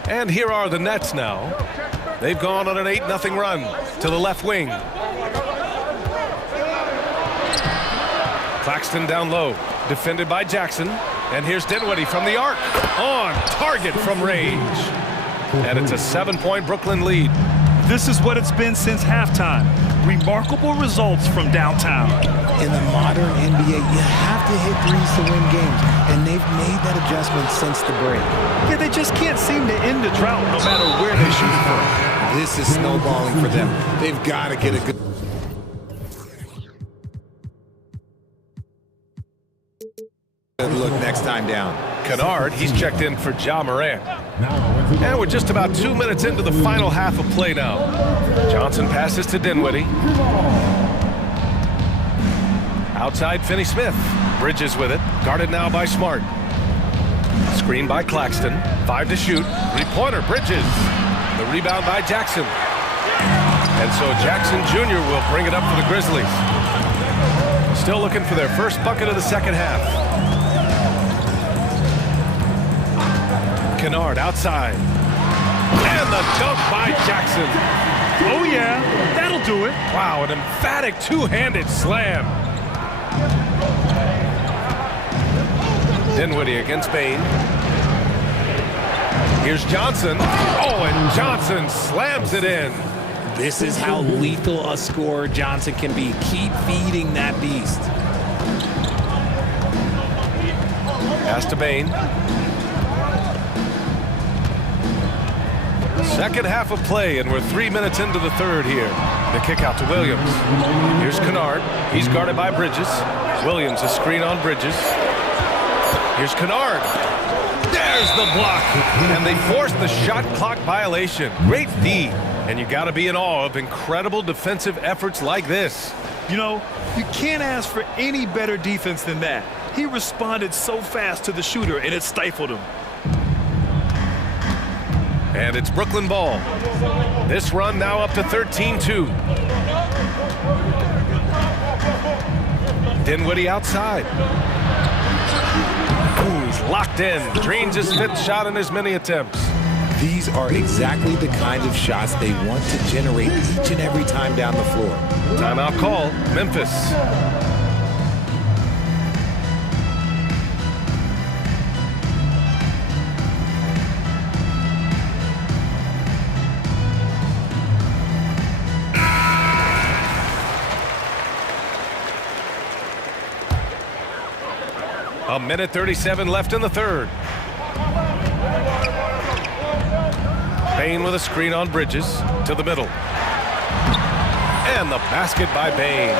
And here are the Nets now. They've gone on an 8-0 run to the left wing. Claxton down low, defended by Jackson. And here's Dinwiddie from the arc. On target from range. And it's a 7-point Brooklyn lead. This is what it's been since halftime. Remarkable results from downtown. In the modern NBA, you have to hit threes to win games, and they've made that adjustment since the break. Yeah, they just can't seem to end the drought no matter where they shoot from. This is snowballing for them. They've got to get a good look next time down. Kennard, he's checked in for Ja Morant. And we're just about 2 minutes into the final half of play now. Johnson passes to Dinwiddie. Outside, Finney-Smith. Bridges with it. Guarded now by Smart. Screen by Claxton. 5 to shoot. Three-pointer, Bridges. The rebound by Jackson. And so Jackson Jr. will bring it up for the Grizzlies. Still looking for their first bucket of the second half. Kennard outside. And the dunk by Jackson. Oh, yeah, that'll do it. Wow, an emphatic two-handed slam. Dinwiddie against Bain. Here's Johnson. Oh, and Johnson slams it in. This is how lethal a scorer Johnson can be. Keep feeding that beast. Pass to Bain. Second half of play, and we're 3 minutes into the third here. The kick out to Williams. Here's Kennard. He's guarded by Bridges. Williams, a screen on Bridges. Here's Kennard. There's the block. And they forced the shot clock violation. Great D. And you got to be in awe of incredible defensive efforts like this. You know, you can't ask for any better defense than that. He responded so fast to the shooter, and it stifled him. And it's Brooklyn ball. This run now up to 13-2. Dinwiddie outside. Ooh, he's locked in. Drains his fifth shot in as many attempts. These are exactly the kinds of shots they want to generate each and every time down the floor. Timeout call, Memphis. A minute 37 left in the third. Bain with a screen on Bridges to the middle. And the basket by Bain.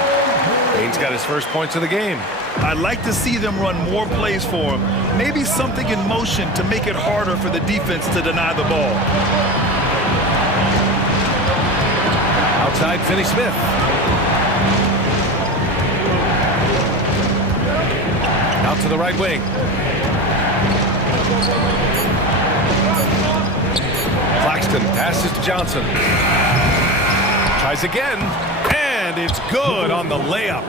Bain's got his first points of the game. I'd like to see them run more plays for him. Maybe something in motion to make it harder for the defense to deny the ball. Outside, Finney-Smith. Out to the right wing. Claxton passes to Johnson. Tries again, and it's good on the layup.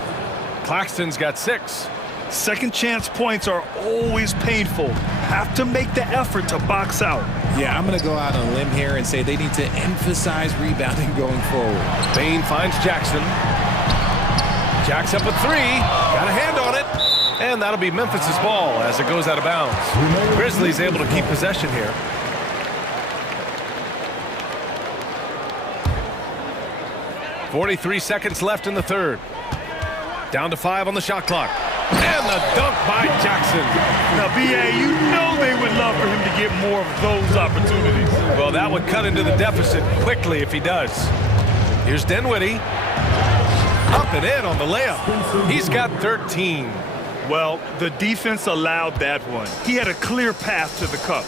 Claxton's got 6. Second chance points are always painful. Have to make the effort to box out. Yeah, I'm going to go out on a limb here and say they need to emphasize rebounding going forward. Bain finds Jackson. Jacks up a 3. Got a hand on it. And that'll be Memphis's ball as it goes out of bounds. Grizzlies able to keep possession here. .43 seconds left in the third. Down to 5 on the shot clock. And the dunk by Jackson. Now, B.A., you know they would love for him to get more of those opportunities. Well, that would cut into the deficit quickly if he does. Here's Dinwiddie. Up and in on the layup. He's got 13. Well, the defense allowed that one. He had a clear path to the cup.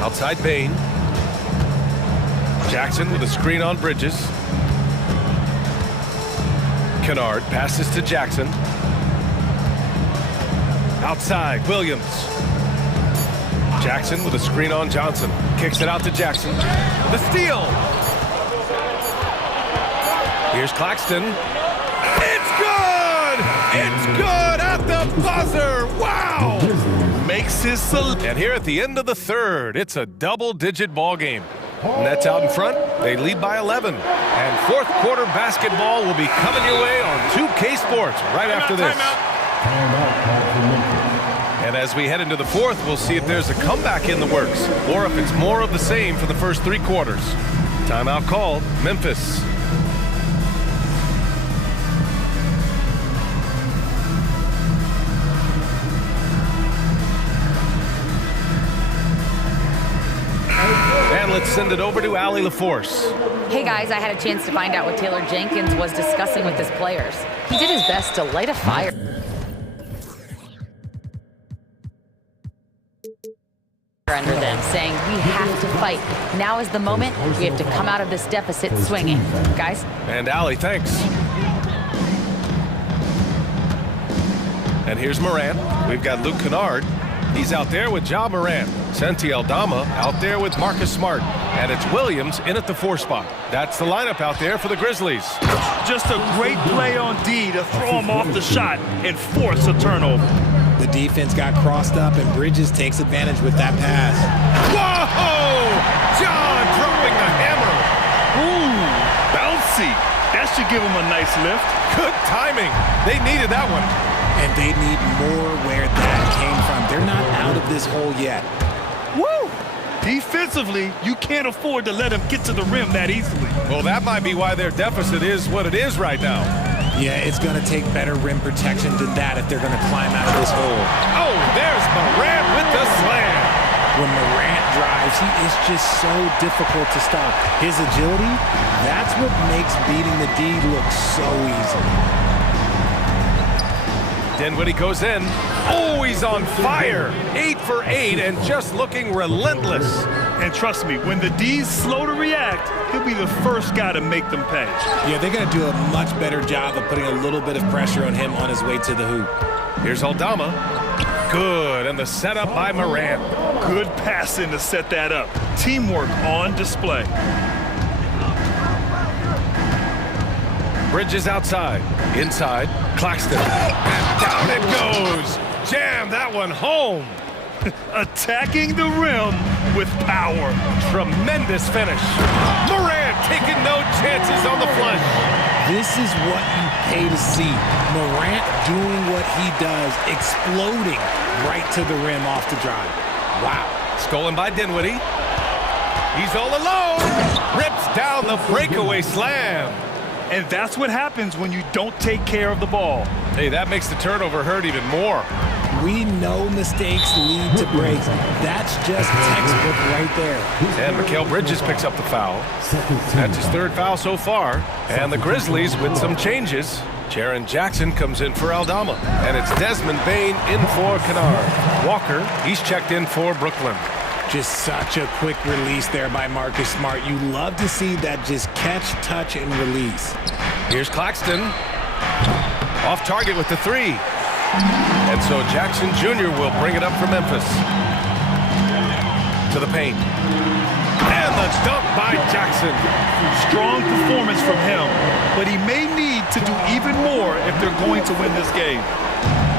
Outside Bain. Jackson with a screen on Bridges. Kennard passes to Jackson. Outside, Williams. Jackson with a screen on Johnson. Kicks it out to Jackson. The steal. Here's Claxton. It's good! It's good at the buzzer! Wow! Makes his salute. And here at the end of the third, it's a double-digit ball game. Nets out in front. They lead by 11. And fourth quarter basketball will be coming your way on 2K Sports right after this. And as we head into the fourth, we'll see if there's a comeback in the works or if it's more of the same for the first 3 quarters. Timeout called, Memphis. And let's send it over to Allie LaForce. Hey guys, I had a chance to find out what Taylor Jenkins was discussing with his players. He did his best to light a fire. under them, saying, we have to fight. Now is the moment. We have to come out of this deficit swinging. Guys? And Allie, thanks. And here's Morant. We've got Luke Kennard. He's out there with Ja Morant. Santi Aldama out there with Marcus Smart. And it's Williams in at the 4 spot. That's the lineup out there for the Grizzlies. Just a great play on D to throw him off the shot and force a turnover. The defense got crossed up, and Bridges takes advantage with that pass. Whoa! John throwing the hammer. Ooh, bouncy. That should give him a nice lift. Good timing. They needed that one. And they need more where that came from. They're not out of this hole yet. Woo! Defensively, you can't afford to let him get to the rim that easily. Well, that might be why their deficit is what it is right now. Yeah, it's going to take better rim protection than that if they're going to climb out of this hole. Oh, there's Morant with the slam. When Morant drives, he is just so difficult to stop. His agility, that's what makes beating the D look so easy. Dinwiddie goes in. Oh, he's on fire. 8 for 8 and just looking relentless. And trust me, when the D's slow to react, he'll be the first guy to make them pay. Yeah, they're going to do a much better job of putting a little bit of pressure on him on his way to the hoop. Here's Aldama. Good, and the setup by Morant. Good passing to set that up. Teamwork on display. Bridges outside. Inside, Claxton. And down it goes. Jam that one home. Attacking the rim with power. Tremendous finish. Morant taking no chances on the flush. This is what you pay to see. Morant doing what he does, exploding right to the rim off the drive. Wow. Stolen by Dinwiddie. He's all alone. Rips down the breakaway slam. And that's what happens when you don't take care of the ball. Hey, that makes the turnover hurt even more. We know mistakes lead to breaks. That's just textbook right there. And Mikal Bridges picks up the foul. That's his 3rd foul so far. And the Grizzlies with some changes. Jaren Jackson comes in for Aldama. And it's Desmond Bane in for Kennard. Walker, he's checked in for Brooklyn. Just such a quick release there by Marcus Smart. You love to see that just catch, touch, and release. Here's Claxton. Off target with the 3. And so Jackson Jr. will bring it up for Memphis. To the paint. And the dunk by Jackson. Strong performance from him, but he may need to do even more if they're going to win this game.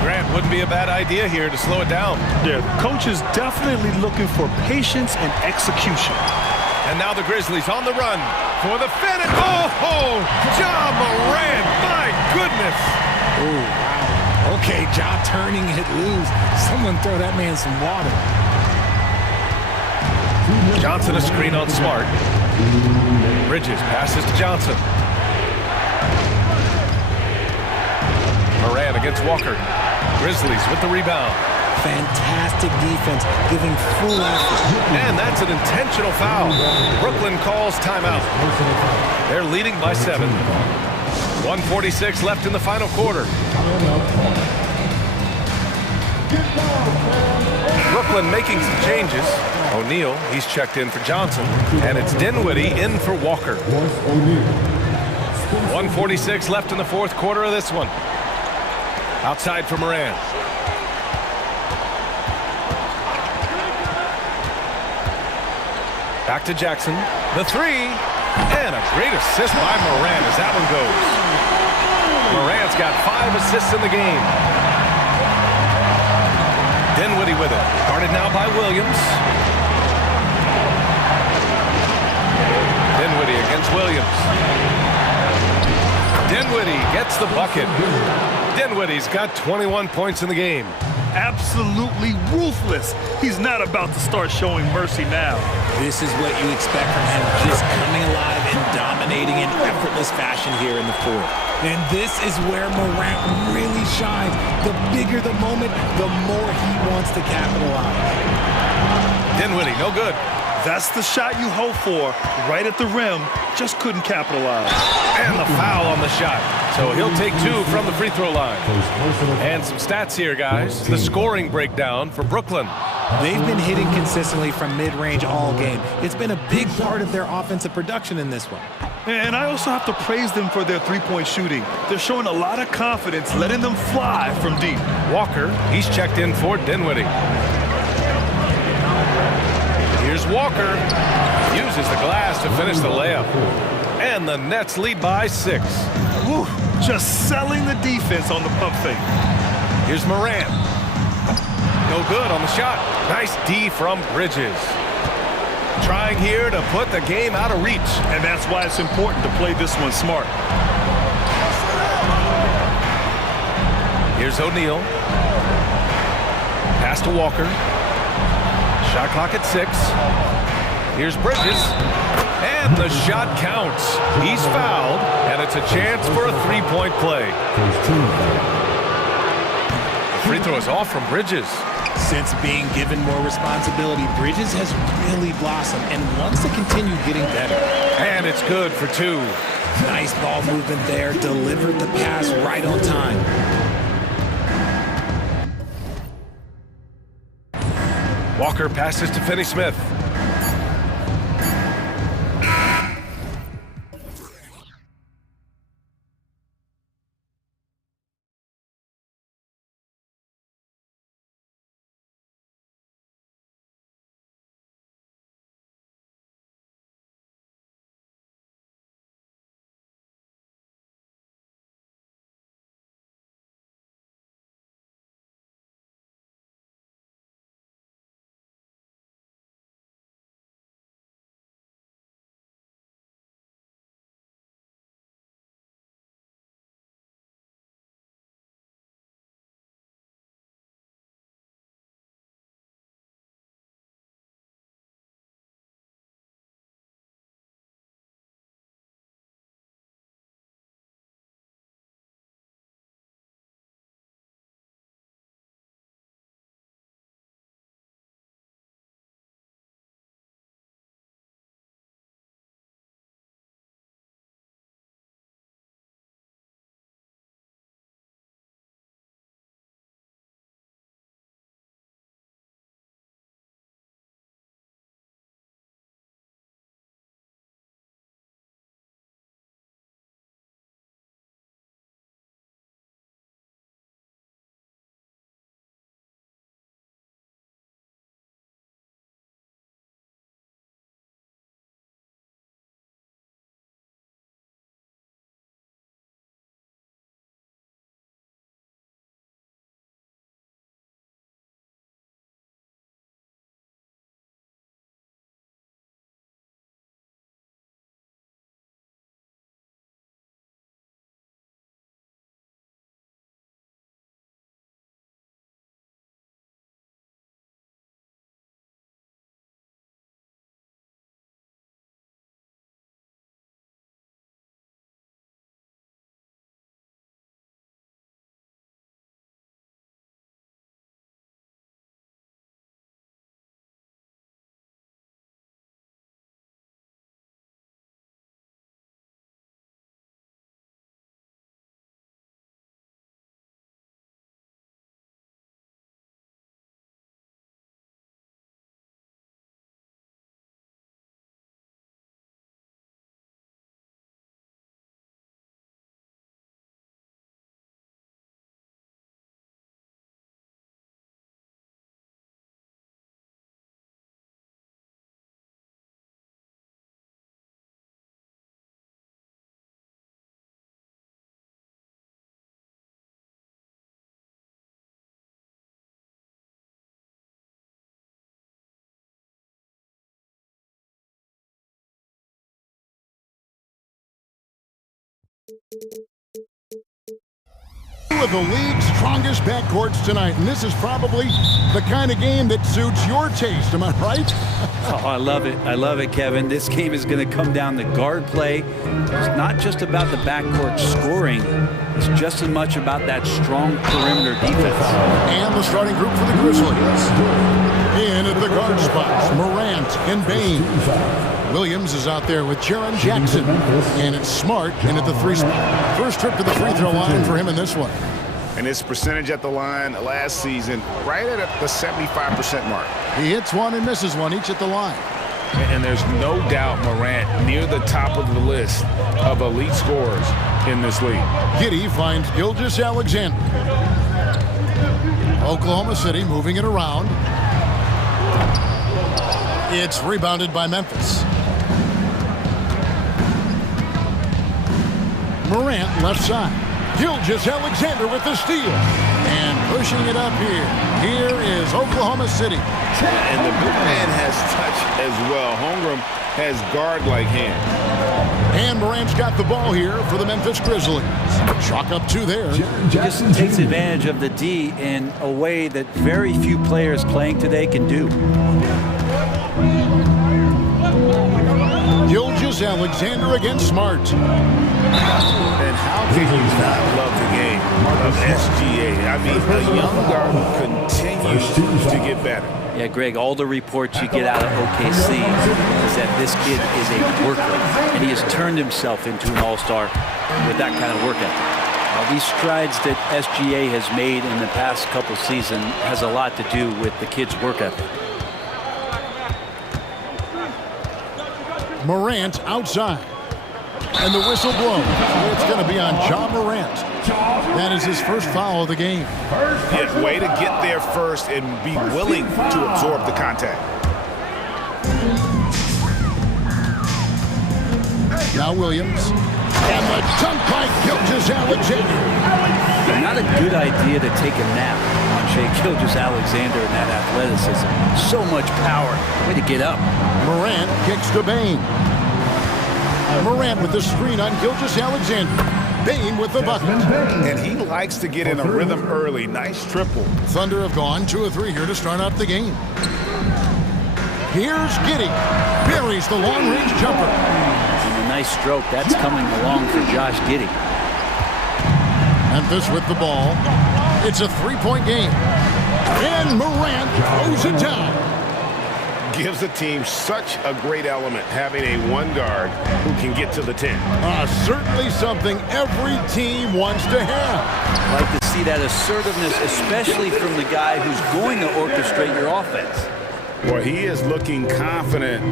Grant, wouldn't be a bad idea here to slow it down. Yeah, coach is definitely looking for patience and execution. And now the Grizzlies on the run for the finish. Oh, Ja Morant, my goodness. Oh, wow. Okay, Ja turning it loose. Someone throw that man some water. Johnson a screen on Smart. Bridges passes to Johnson. Morant against Walker. Grizzlies with the rebound. Fantastic defense, giving full effort. And that's an intentional foul. Brooklyn calls timeout. They're leading by 7. 1:46 left in the final quarter. Brooklyn making some changes. O'Neal, he's checked in for Johnson. And it's Dinwiddie in for Walker. 1:46 left in the 4th quarter of this one. Outside for Morant. Back to Jackson. The 3. And a great assist by Morant as that one goes. Morant's got 5 assists in the game. Dinwiddie with it. Guarded now by Williams. Dinwiddie against Williams. Dinwiddie gets the bucket. Dinwiddie's got 21 points in the game. Absolutely ruthless. He's not about to start showing mercy now. This is what you expect from him, just coming alive and dominating in effortless fashion here in the 4th. And this is where Morant really shines. The bigger the moment, the more he wants to capitalize. Dinwiddie, no good. That's the shot you hope for, right at the rim, just couldn't capitalize. And the foul on the shot. So he'll take 2 from the free throw line. And some stats here, guys. The scoring breakdown for Brooklyn. They've been hitting consistently from mid-range all game. It's been a big part of their offensive production in this one. And I also have to praise them for their three-point shooting. They're showing a lot of confidence, letting them fly from deep. Walker, he's checked in for Dinwiddie. Here's Walker. Uses the glass to finish the layup. And the Nets lead by 6. Woo, just selling the defense on the pump fake. Here's Morant. No good on the shot. Nice D from Bridges. Trying here to put the game out of reach. And that's why it's important to play this one smart. Here's O'Neal. Pass to Walker. Shot clock at 6. Here's Bridges. And the shot counts. He's fouled, and it's a chance for a three-point play. The free throw is off from Bridges. Since being given more responsibility, Bridges has really blossomed and wants to continue getting better. And it's good for 2. Nice ball movement there. Delivered the pass right on time. Walker passes to Finney-Smith. Two of the league's strongest backcourts tonight, and this is probably the kind of game that suits your taste, am I right? Oh, I love it. I love it, Kevin. This game is going to come down to guard play. It's not just about the backcourt scoring. It's just as much about that strong perimeter defense. And the starting group for the Grizzlies. In at the guard spots, Morant and Bain. Williams is out there with Jaren Jackson. And it's Smart in at the 3 spot. First trip to the free throw line for him in this one. And his percentage at the line last season, right at the 75% mark. He hits one and misses one, each at the line. And there's no doubt Morant near the top of the list of elite scorers in this league. Giddey finds Gilgeous-Alexander. Oklahoma City moving it around. It's rebounded by Memphis. Morant left side. Gilgeous-Alexander with the steal. And pushing it up here. Here is Oklahoma City. And the big man has touch as well. Holmgren has guard-like hands. And Morant's got the ball here for the Memphis Grizzlies. Chalk up 2 there. He just takes advantage of the D in a way that very few players playing today can do. Gilgeous-Alexander against Smart. And how can you not love the game of SGA? I mean, a young guard who continues to get better. Yeah, Greg, all the reports you get out of OKC is that this kid is a worker, and he has turned himself into an all-star with that kind of work ethic. These strides that SGA has made in the past couple seasons has a lot to do with the kid's work ethic. Morant outside. And the whistle blows. It's going to be on Ja Morant. That is his first foul of the game. Yeah, way to get there first and be willing to absorb the contact. Now Williams. And the dunk by Gilgeous-Alexander. Not a good idea to take a nap on Shai Gilgeous-Alexander and that athleticism. So much power. Way to get up. Morant kicks to Bain. Morant with the screen on Gilgeous-Alexander. Bain with the bucket. And he likes to get in a rhythm early. Nice triple. Thunder have gone 2 of 3 here to start out the game. Here's Giddey. Buries the long-range jumper. And a nice stroke. That's coming along for Josh Giddey. Memphis with the ball. It's a 3-point game. And Morant throws it down. Gives the team such a great element having a one guard who can get to the 10. Certainly something every team wants to have. I'd like to see that assertiveness, especially from the guy who's going to orchestrate your offense. Well, he is looking confident.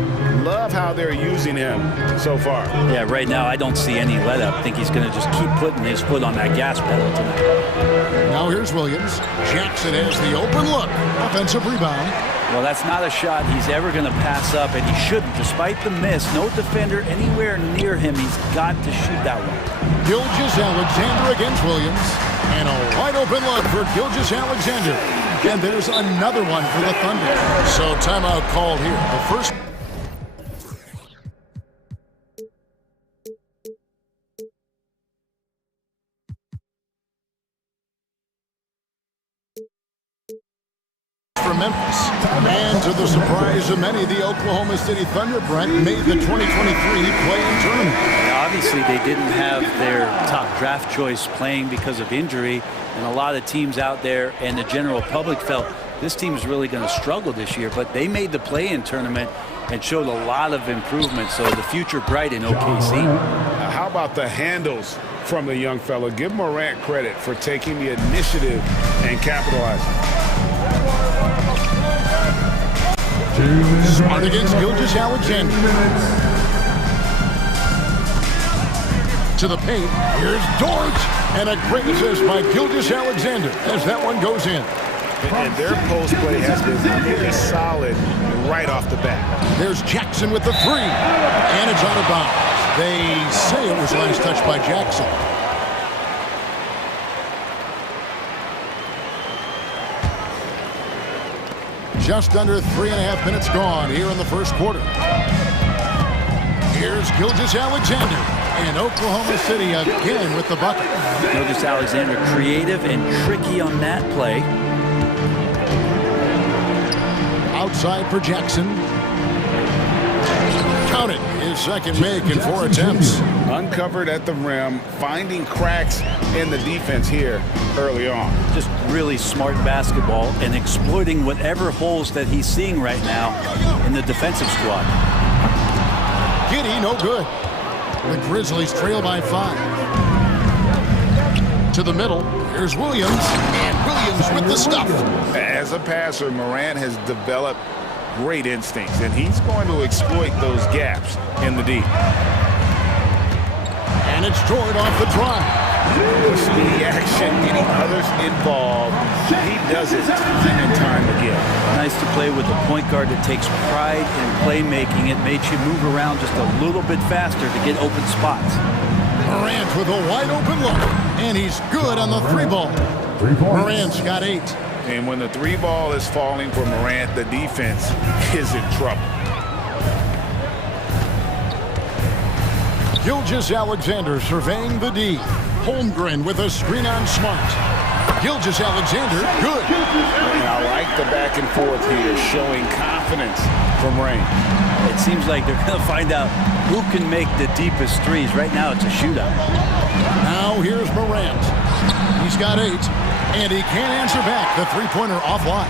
Love how they're using him so far. Yeah, right now I don't see any let up. I think he's going to just keep putting his foot on that gas pedal tonight. Now here's Williams. Jackson has the open look. Offensive rebound. Well, that's not a shot he's ever going to pass up, and he shouldn't. Despite the miss, no defender anywhere near him. He's got to shoot that one. Gilgeous-Alexander against Williams. And a wide open look for Gilgeous-Alexander. And there's another one for the Thunder. So timeout called here. The first. For Memphis. And to the surprise of many, the Oklahoma City Thunder, Brent, made the 2023 play-in tournament. Now, obviously, they didn't have their top draft choice playing because of injury, and a lot of teams out there and the general public felt this team is really going to struggle this year, but they made the play-in tournament and showed a lot of improvement, so the future bright in OKC. How about the handles from the young fella? Give Morant credit for taking the initiative and capitalizing. Smart against Gilgeous-Alexander. To the paint. Here's Dort. And a great assist by Gilgeous-Alexander as that one goes in. And their post play has been really solid right off the bat. There's Jackson with the 3. And it's out of bounds. They say it was last touched by Jackson. Just under 3.5 minutes gone here in the first quarter. Here's Gilgeous-Alexander. And Oklahoma City again with the bucket. Gilgeous-Alexander creative and tricky on that play. Outside for Jackson. Count it. his second make in 4 attempts. Uncovered at the rim, finding cracks in the defense here early on. Just really smart basketball and exploiting whatever holes that he's seeing right now in the defensive squad. Giddy, no good. The Grizzlies trail by 5. To the middle, here's Williams, and Williams with the stuff. As a passer, Morant has developed great instincts, and he's going to exploit those gaps in the deep. And it's Jordan off the drive. Speedy action, getting others involved. He does it time and time again. Nice to play with a point guard that takes pride in playmaking. It makes you move around just a little bit faster to get open spots. Morant with a wide open look, and he's good on the 3-ball. Morant's got 8. And when the 3-ball is falling for Morant, the defense is in trouble. Gilgeous-Alexander surveying the D. Holmgren with a screen on Smart. Gilgeous-Alexander, good. And I like the back and forth here, showing confidence from Rain. It seems like they're going to find out who can make the deepest threes. Right now, it's a shootout. Now here's Morant. He's got 8, and he can't answer back. The 3-pointer offline.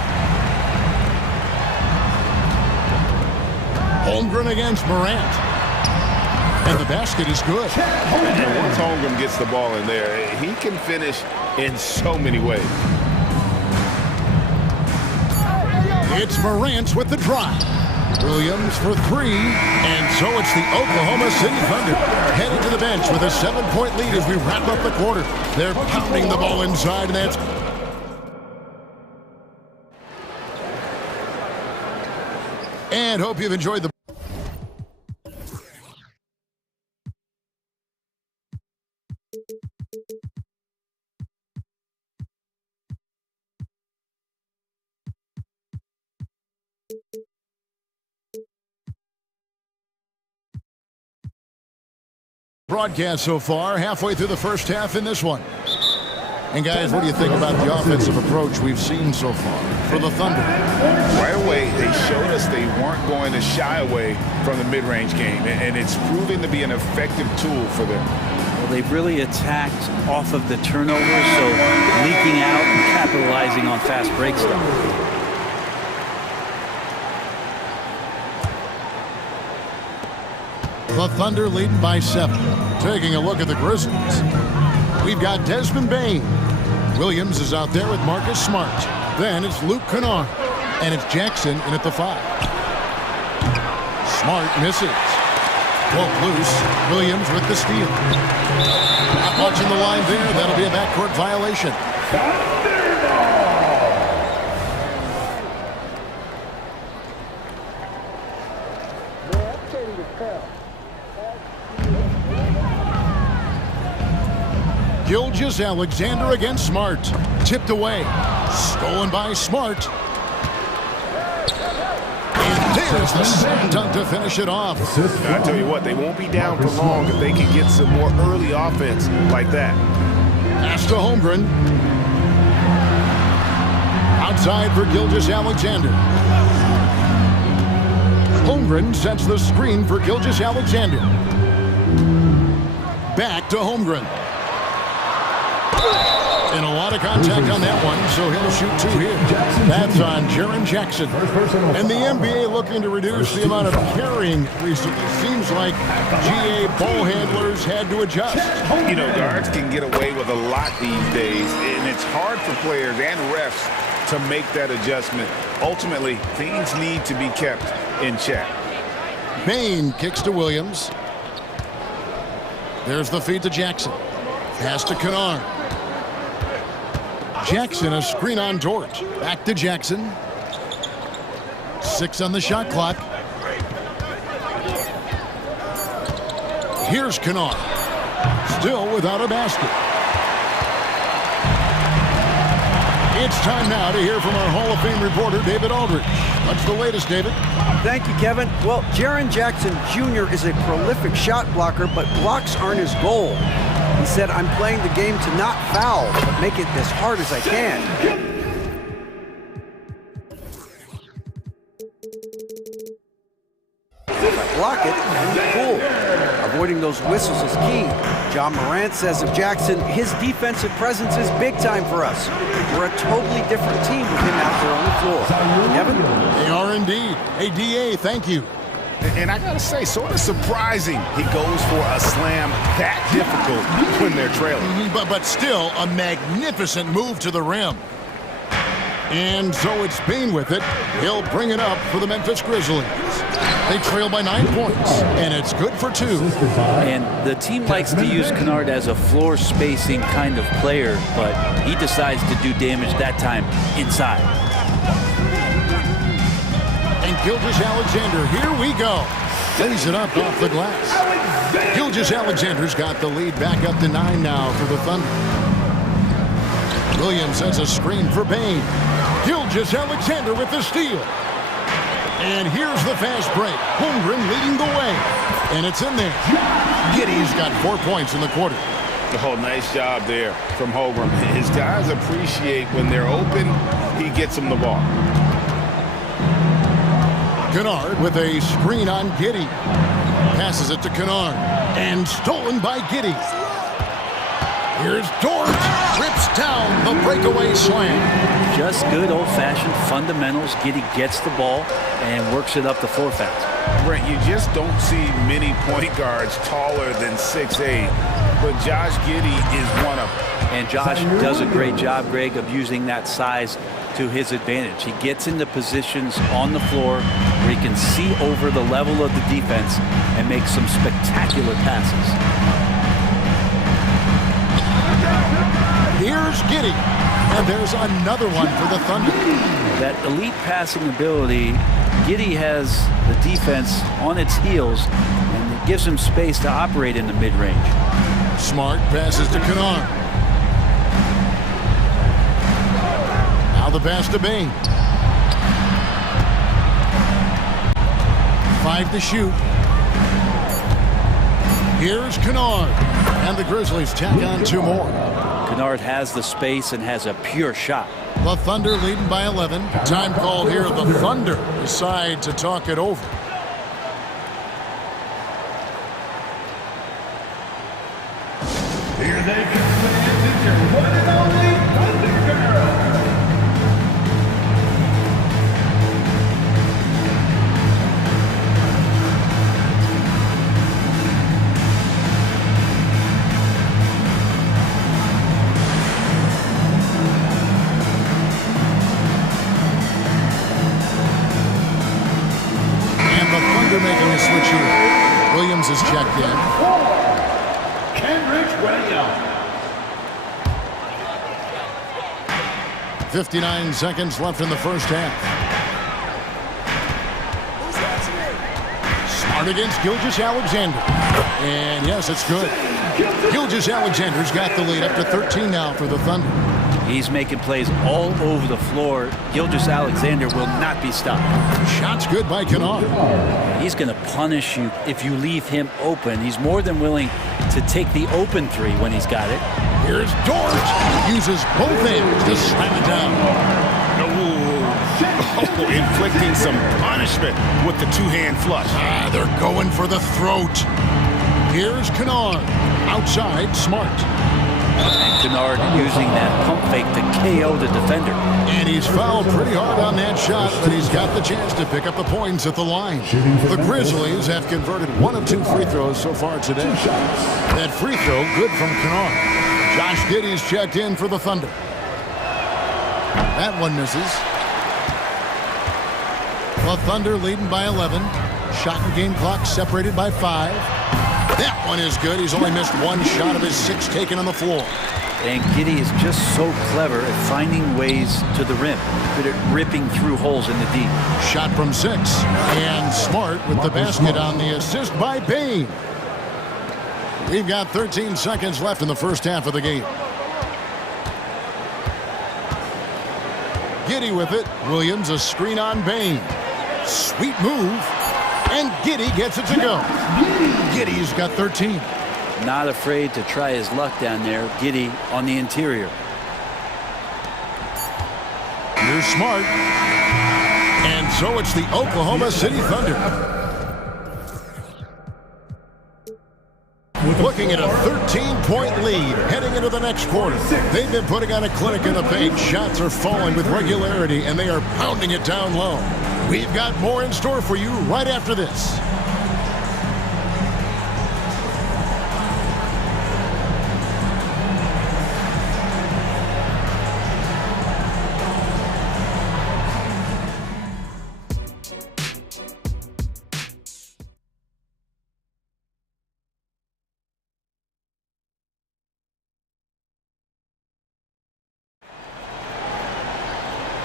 Holmgren against Morant. And the basket is good. And once Holmgren gets the ball in there, he can finish in so many ways. It's Morant with the drive. Williams for 3, and so it's the Oklahoma City Thunder heading to the bench with a 7-point lead as we wrap up the quarter. They're pounding the ball inside, and that's... And hope you've enjoyed the... broadcast so far, halfway through the first half in this one. And guys, what do you think about the offensive approach we've seen so far for the Thunder? Right away, they showed us they weren't going to shy away from the mid-range game, and it's proving to be an effective tool for them. Well, they've really attacked off of the turnovers, so leaking out and capitalizing on fast break stuff. The Thunder leading by 7. Taking a look at the Grizzlies. We've got Desmond Bain. Williams is out there with Marcus Smart. Then it's Luke Kennard. And it's Jackson in at the 5. Smart misses. Broke loose. Williams with the steal. Not watching the line there. That'll be a backcourt violation. Gilgeous-Alexander against Smart. Tipped away. Stolen by Smart. And there's the slam dunk to finish it off. I tell you what, they won't be down for long if they can get some more early offense like that. Pass to Holmgren. Outside for Gilgeous-Alexander. Holmgren sets the screen for Gilgeous-Alexander. Back to Holmgren. And a lot of contact on that one, so he'll shoot 2 here. That's on Jaren Jackson. And the NBA looking to reduce the amount of carrying recently. Seems like GA ball handlers had to adjust. You know, guards can get away with a lot these days, and it's hard for players and refs to make that adjustment. Ultimately, things need to be kept in check. Bain kicks to Williams. There's the feed to Jackson. Pass to Kennard. Jackson, a screen on Dort. Back to Jackson. 6 on the shot clock. Here's Kennard. Still without a basket. It's time now to hear from our Hall of Fame reporter, David Aldridge. What's the latest, David? Thank you, Kevin. Well, Jaren Jackson Jr. is a prolific shot blocker, but blocks aren't his goal. He said, "I'm playing the game to not foul, but make it as hard as I can." block it, and cool. Avoiding those whistles is key. John Morant says of Jackson, his defensive presence is big time for us. We're a totally different team with him out there on the floor. Evan? They are indeed. Hey, DA, thank you. And I gotta say, sort of surprising he goes for a slam that difficult when they're trailing. But still, a magnificent move to the rim. And so it's Bain with it. He'll bring it up for the Memphis Grizzlies. They trail by 9 points, and it's good for 2. And the team likes to use Kennard as a floor spacing kind of player, but he decides to do damage that time inside. And Gilgeous-Alexander, here we go. Lays it up off the glass. Gilgeous-Alexander's got the lead back up to 9 now for the Thunder. Williams has a screen for Bain. Gilgeous-Alexander with the steal. And here's the fast break. Holmgren leading the way. And it's in there. Giddey's got 4 points in the quarter. Oh, nice job there from Holmgren. His guys appreciate when they're open, he gets them the ball. Kennard with a screen on Giddey. Passes it to Kennard. And stolen by Giddey. Here's Dort. Rips down the breakaway slam. Just good old-fashioned fundamentals. Giddey gets the ball and works it up the floor fast. Brent, you just don't see many point guards taller than 6'8", but Josh Giddey is one of them. And Josh does a great job, Greg, of using that size to his advantage. He gets into positions on the floor where he can see over the level of the defense and make some spectacular passes. Here's Giddey, and there's another one for the Thunder. That elite passing ability, Giddey has the defense on its heels, and it gives him space to operate in the mid-range. Smart passes to Kennard. Now the pass to Bain. 5 to shoot. Here's Kennard, and the Grizzlies tack on 2 more. Kennard has the space and has a pure shot. The Thunder leading by 11. Time call here. The Thunder decide to talk it over. Here they come, fans. It's your one and only Thunder Girl. Making a switch here. Williams is checked in. Kendrick Williams. 59 seconds left in the first half. Smart against Gilgeous-Alexander. And yes, it's good. Gilgeous-Alexander's got the lead up to 13 now for the Thunder. He's making plays all over the floor. Gilgeous-Alexander will not be stopped. Shot's good by Kennard. He's going to punish you if you leave him open. He's more than willing to take the open 3 when he's got it. Here's Dort. Uses both ends to slam it down. Oh, inflicting some punishment with the 2-hand flush. They're going for the throat. Here's Kennard. Outside, Smart. And Kennard using that pump fake to KO the defender. And he's fouled pretty hard on that shot, but he's got the chance to pick up the points at the line. The Grizzlies have converted 1 of 2 free throws so far today. That free throw good from Kennard. Josh Giddey's checked in for the Thunder. That one misses. The Thunder leading by 11. Shot and game clock separated by 5. That one is good. He's only missed 1 shot of his 6 taken on the floor. And Giddey is just so clever at finding ways to the rim, good at ripping through holes in the D. Shot from 6. And Smart with the basket on the assist by Bain. We've got 13 seconds left in the first half of the game. Giddey with it. Williams a screen on Bain. Sweet move. And Giddey gets it to go. Giddey's got 13. Not afraid to try his luck down there. Giddey on the interior. Here's Smart. And so it's the Oklahoma City Thunder. Looking at a 13-point lead heading into the next quarter. They've been putting on a clinic in the paint. Shots are falling with regularity, and they are pounding it down low. We've got more in store for you right after this.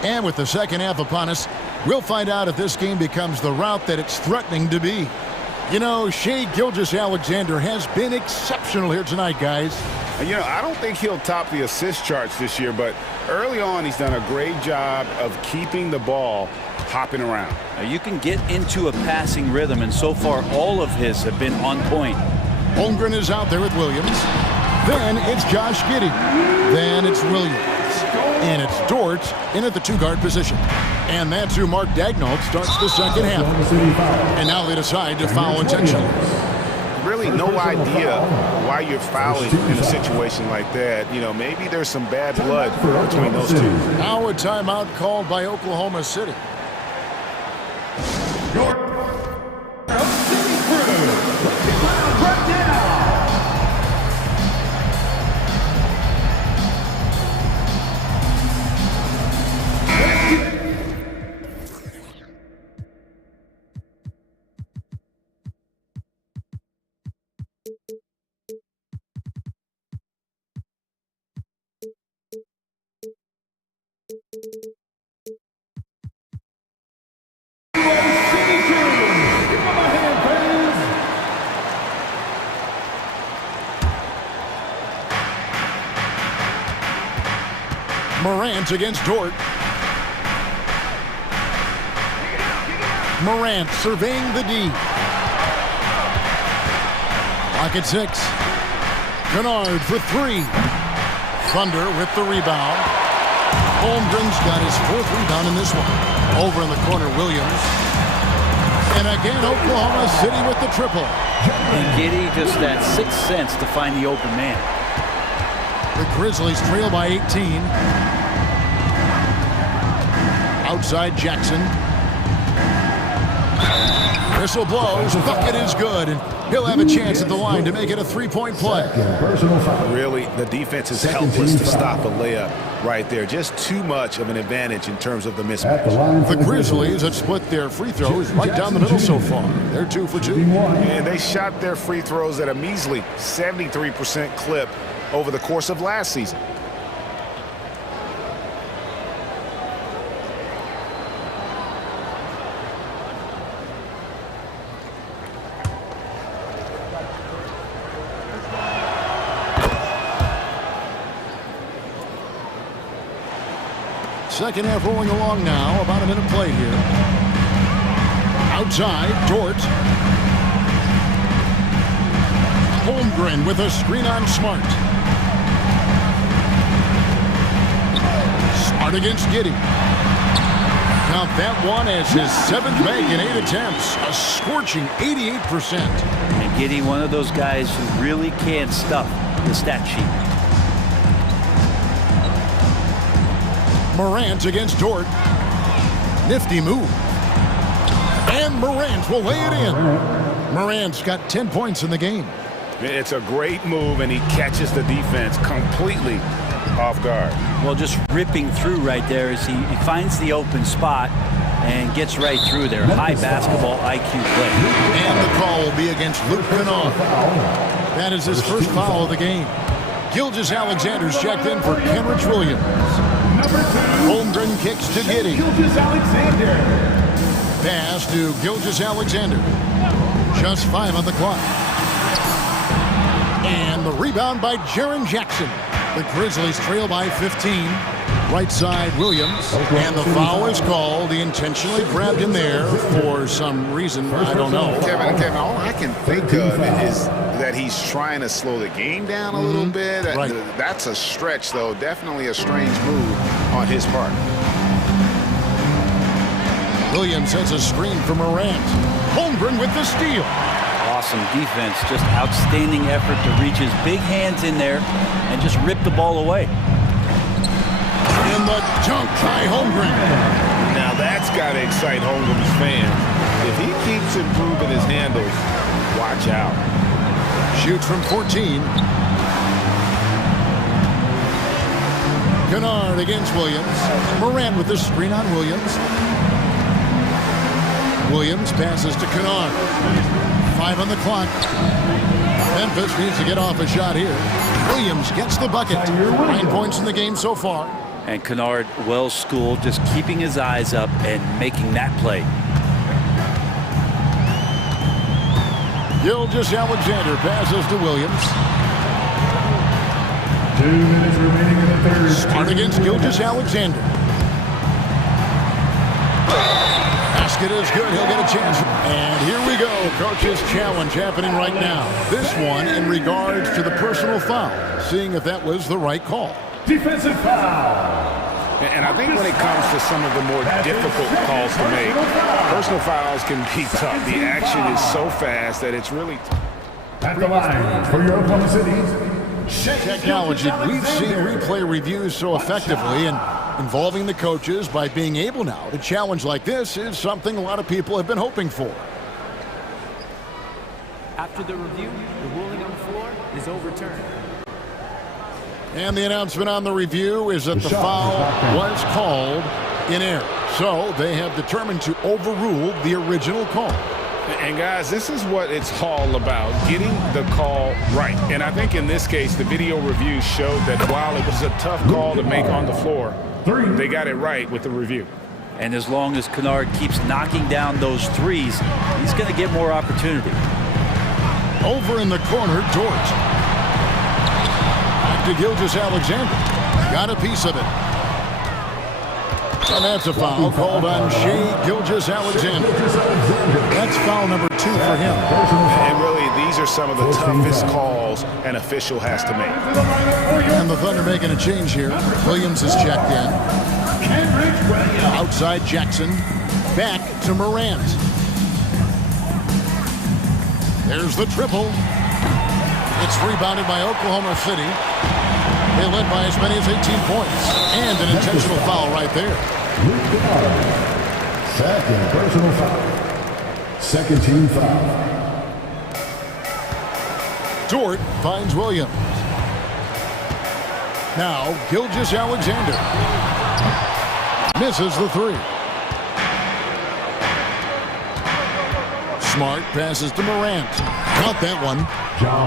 And with the second half upon us, we'll find out if this game becomes the route that it's threatening to be. You know, Shai Gilgeous-Alexander has been exceptional here tonight, guys. You know, I don't think he'll top the assist charts this year, but early on he's done a great job of keeping the ball hopping around. Now you can get into a passing rhythm, and so far all of his have been on point. Holmgren is out there with Williams. Then it's Josh Giddey. Then it's Williams. And it's Dort in at the two-guard position. And that's who Mark Daignault starts the second half. And now they decide to foul intentionally. Really no idea why you're fouling in a situation like that. You know, maybe there's some bad blood between those two. Now a timeout called by Oklahoma City. Morant against Dort. Morant surveying the D. Lock at 6. Kennard for 3. Thunder with the rebound. Holmgren's got his 4th rebound in this one. Over in the corner, Williams. And again, Oklahoma City with the triple. And Giddey just that 6th sense to find the open man. The Grizzlies trail by 18. Outside Jackson. Whistle blows. Bucket is good. And he'll have a chance at the line to make it a 3-point play. Really, the defense is helpless to stop a layup right there. Just too much of an advantage in terms of the mismatch. The Grizzlies have split their free throws right down the middle so far. They're 2 for 2. And they shot their free throws at a measly 73% clip over the course of last season. Second half rolling along now. About a minute play here. Outside, Dort. Holmgren with a screen on Smart. Smart against Giddey. Count that one as his 7th make in 8 attempts. A scorching 88%. And Giddey, one of those guys who really can't stuff the stat sheet. Morant against Dort. Nifty move. And Morant will lay it in. Morant's got 10 points in the game. It's a great move, and he catches the defense completely off guard. Well, just ripping through right there as he finds the open spot and gets right through there. High basketball IQ play. And the call will be against Luke Kennard. That is his first foul of the game. Gilgeous-Alexander's checked in for Kenrich Williams. Holmgren kicks to Giddey. Pass to Gilgeous-Alexander. Just 5 on the clock. And the rebound by Jaren Jackson. The Grizzlies trail by 15. Right side, Williams. And the foul is called. He intentionally grabbed him there for some reason. I don't know. Kevin, all I can think of is that he's trying to slow the game down a little bit. Right. That's a stretch, though. Definitely a strange move on his part. Williams has a screen for Morant. Holmgren with the steal. Awesome defense, just outstanding effort to reach his big hands in there and just rip the ball away. In the dunk by Holmgren. Now that's got to excite Holmgren's fans. If he keeps improving his handles, watch out. Shoots from 14. Kennard against Williams. Morant with the screen on Williams. Williams passes to Kennard. 5 on the clock. Memphis needs to get off a shot here. Williams gets the bucket. 9 points in the game so far. And Kennard, well schooled, just keeping his eyes up and making that play. Gilgeous-Alexander passes to Williams. 2 minutes remaining in the third. Smart against Gilgeous-Alexander. Basket is good. He'll get a chance. And here we go. Coach's challenge happening right now. This one in regards to the personal foul. Seeing if that was the right call. Defensive foul. And I think when it comes to some of the more difficult calls to make, personal fouls can be tough. The action is so fast that it's really At the line for your Oklahoma City. Technology. We've seen replay reviews so effectively, and involving the coaches by being able now to challenge like this is something a lot of people have been hoping for. After the review, the ruling on the floor is overturned. And the announcement on the review is that the foul was called in error. So they have determined to overrule the original call. And guys, this is what it's all about, getting the call right. And I think in this case, the video review showed that while it was a tough call to make on the floor, they got it right with the review. And as long as Kennard keeps knocking down those threes, he's going to get more opportunity. Over in the corner, Dort. Back to Gilgeous-Alexander. Got a piece of it. And that's a foul called on Shai Gilgeous-Alexander. That's foul number 2 for him. And really, these are some of the toughest calls an official has to make. And the Thunder making a change here. Williams is checked in. Outside Jackson. Back to Morant. There's the triple. It's rebounded by Oklahoma City. They led by as many as 18 points. And an intentional foul right there. Second personal foul. Second team foul. Dort finds Williams. Now Gilgeous-Alexander. Misses the 3. Smart passes to Morant. Got that one.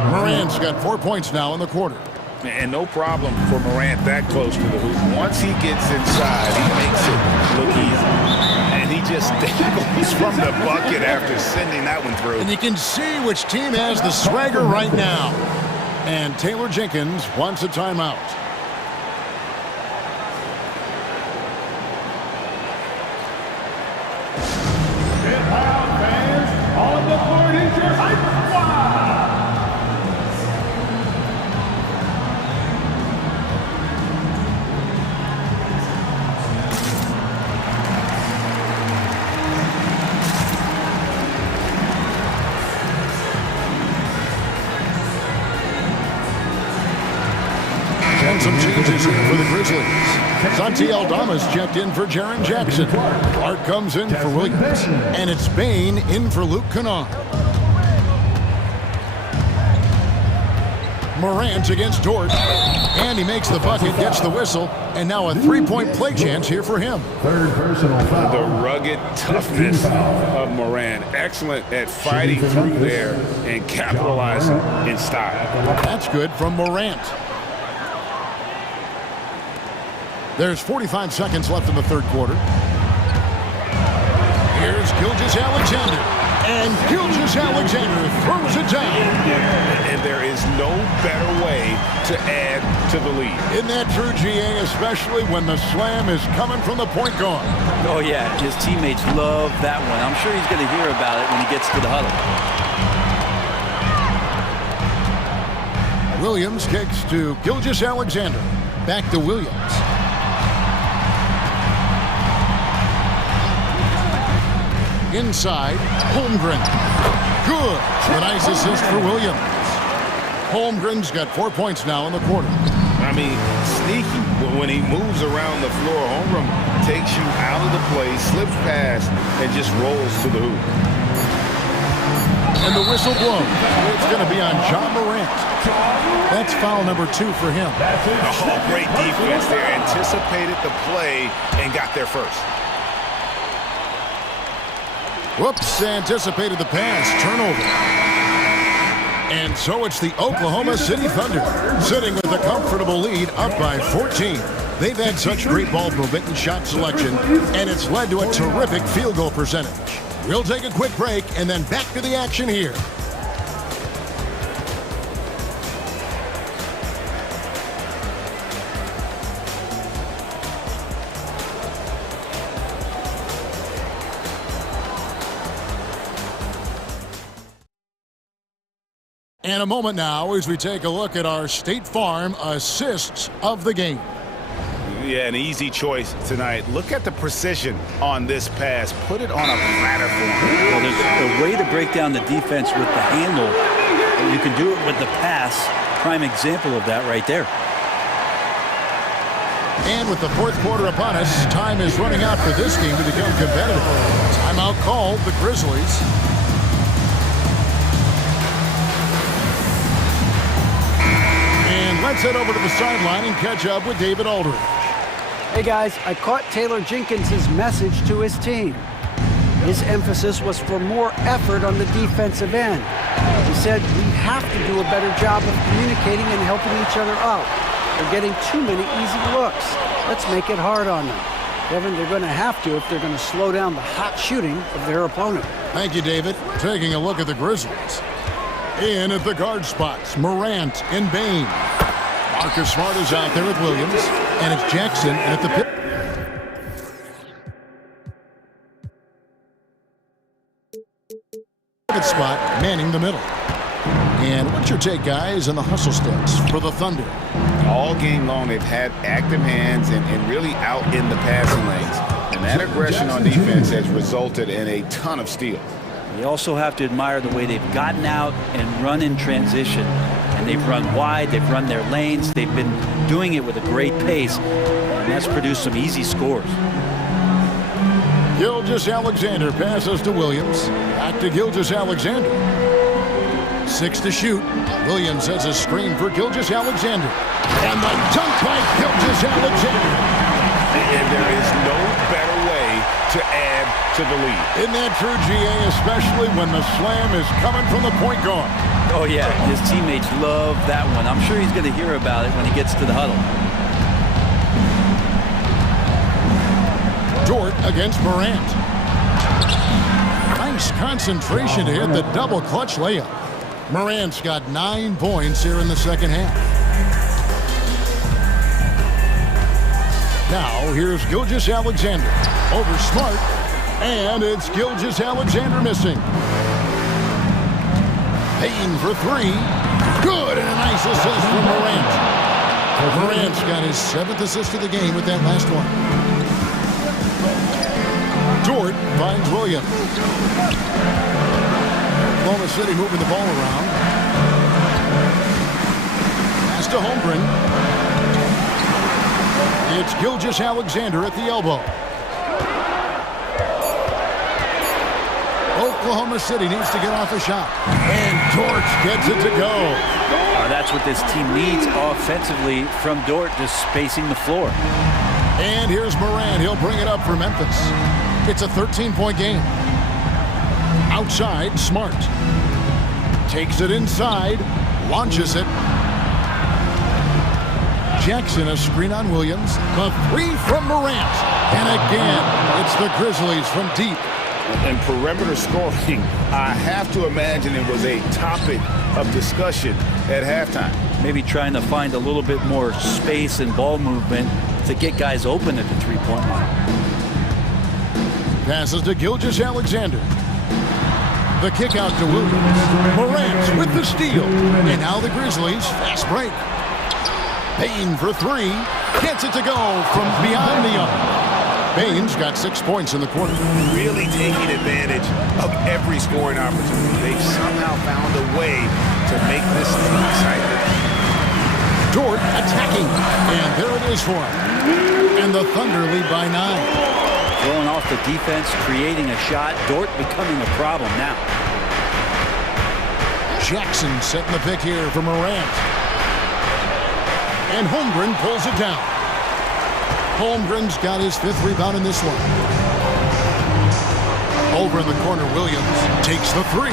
Morant's got 4 points now in the quarter. And no problem for Morant that close to the hoop. Once he gets inside, he makes it look easy. And he just dangles from the bucket after sending that one through. And you can see which team has the swagger right now. And Taylor Jenkins wants a timeout. On the board is your hyper squad. And some changes here for the Grizzlies. Santi Aldama's checked in for Jaren Jackson. Clark comes in for Williams. And it's Bain in for Luke Kennard. Morant against Dort. And he makes the bucket, gets the whistle. And now a 3-point play chance here for him. Third personal foul. The rugged toughness of Morant. Excellent at fighting through there and capitalizing in style. That's good from Morant. There's 45 seconds left in the third quarter. Here's Gilgeous-Alexander. And Gilgeous-Alexander throws it down. And there is no better way to add to the lead. Isn't that true, GA, especially when the slam is coming from the point guard? Oh, yeah. His teammates love that one. I'm sure he's going to hear about it when he gets to the huddle. Williams kicks to Gilgeous-Alexander. Back to Williams. Inside, Holmgren. Good. A nice assist for Williams. Holmgren's got 4 points now in the quarter. I mean, sneaky. When he moves around the floor, Holmgren takes you out of the play, slips past, and just rolls to the hoop. And the whistle blows. It's going to be on John Morant. That's foul number 2 for him. Oh, great defense there. Anticipated the play and got there first. Whoops, anticipated the pass. Turnover. And so it's the Oklahoma City Thunder sitting with a comfortable lead up by 14. They've had such great ball movement and shot selection, and it's led to a terrific field goal percentage. We'll take a quick break and then back to the action here. And a moment now as we take a look at our State Farm assists of the game. Yeah, an easy choice tonight. Look at the precision on this pass. Put it on a platter for him. Well, there's a way to break down the defense with the handle. You can do it with the pass. Prime example of that right there. And with the fourth quarter upon us, time is running out for this game to become competitive. Timeout called, the Grizzlies. And let's head over to the sideline and catch up with David Aldridge. Hey guys, I caught Taylor Jenkins' message to his team. His emphasis was for more effort on the defensive end. He said we have to do a better job of communicating and helping each other out. They're getting too many easy looks. Let's make it hard on them. Kevin, they're going to have to if they're going to slow down the hot shooting of their opponent. Thank you, David. Taking a look at the Grizzlies. In at the guard spots, Morant and Bain. Marcus Smart is out there with Williams, and it's Jackson at the pit. Spot manning the middle. And what's your take, guys, on the hustle steps for the Thunder? All game long, they've had active hands and really out in the passing lanes. And that aggression on defense has resulted in a ton of steals. You also have to admire the way they've gotten out and run in transition. And they've run wide, they've run their lanes, they've been doing it with a great pace, and that's produced some easy scores. Gilgeous-Alexander passes to Williams. Back to Gilgeous-Alexander. 6 to shoot. Williams has a screen for Gilgeous-Alexander. And the dunk by Gilgeous-Alexander. And there is no better way to add to the lead. Isn't that true, GA, especially when the slam is coming from the point guard? Oh, yeah. His teammates love that one. I'm sure he's going to hear about it when he gets to the huddle. Dort against Morant. Nice concentration to hit the double clutch layup. Morant's got 9 points here in the second half. Now, here's Gilgeous-Alexander. Over Smart. And it's Gilgeous-Alexander missing. Payton for 3. Good, and a nice assist from Morant. Morant's got his 7th assist of the game with that last one. Dort finds Williams. Oklahoma City moving the ball around. Pass to Holmgren. It's Gilgeous-Alexander at the elbow. Oklahoma City needs to get off a shot. And Dort gets it to go. That's what this team needs offensively from Dort, just spacing the floor. And here's Morant. He'll bring it up for Memphis. It's a 13-point game. Outside, Smart. Takes it inside. Launches it. Jackson, a screen on Williams. The 3 from Morant. And again, it's the Grizzlies from deep. And perimeter scoring, I have to imagine it was a topic of discussion at halftime. Maybe trying to find a little bit more space and ball movement to get guys open at the three-point line. Passes to Gilgeous-Alexander. The kick out to Williams. Morant with the steal. And now the Grizzlies, fast break. Payton for 3. Gets it to go from beyond the arc. Baines got 6 points in the quarter. Really taking advantage of every scoring opportunity. They've somehow found a way to make this thing exciting. Dort attacking, and there it is for him. And the Thunder lead by 9. Throwing off the defense, creating a shot. Dort becoming a problem now. Jackson setting the pick here for Morant. And Holmgren pulls it down. Holmgren's got his 5th rebound in this one. Over in the corner, Williams takes the 3.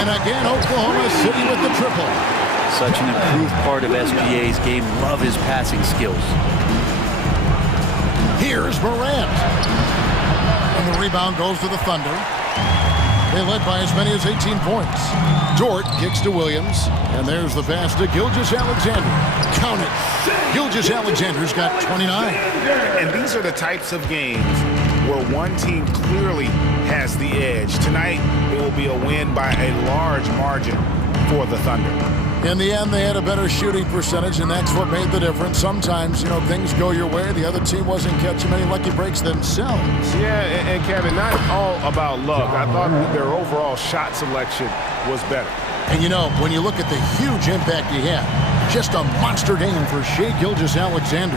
And again, Oklahoma City with the triple. Such an improved part of SGA's game. Love his passing skills. Here's Morant. And the rebound goes to the Thunder. They led by as many as 18 points. Dort kicks to Williams. And there's the pass to Gilgeous-Alexander. Count it. Gilgeous-Alexander's got 29. And these are the types of games where one team clearly has the edge. Tonight, it will be a win by a large margin for the Thunder. In the end, they had a better shooting percentage, and that's what made the difference. Sometimes, things go your way. The other team wasn't catching many lucky breaks themselves. Yeah, and Kevin, not all about luck. I thought their overall shot selection was better. And when you look at the huge impact he had, just a monster game for Shai Gilgeous-Alexander.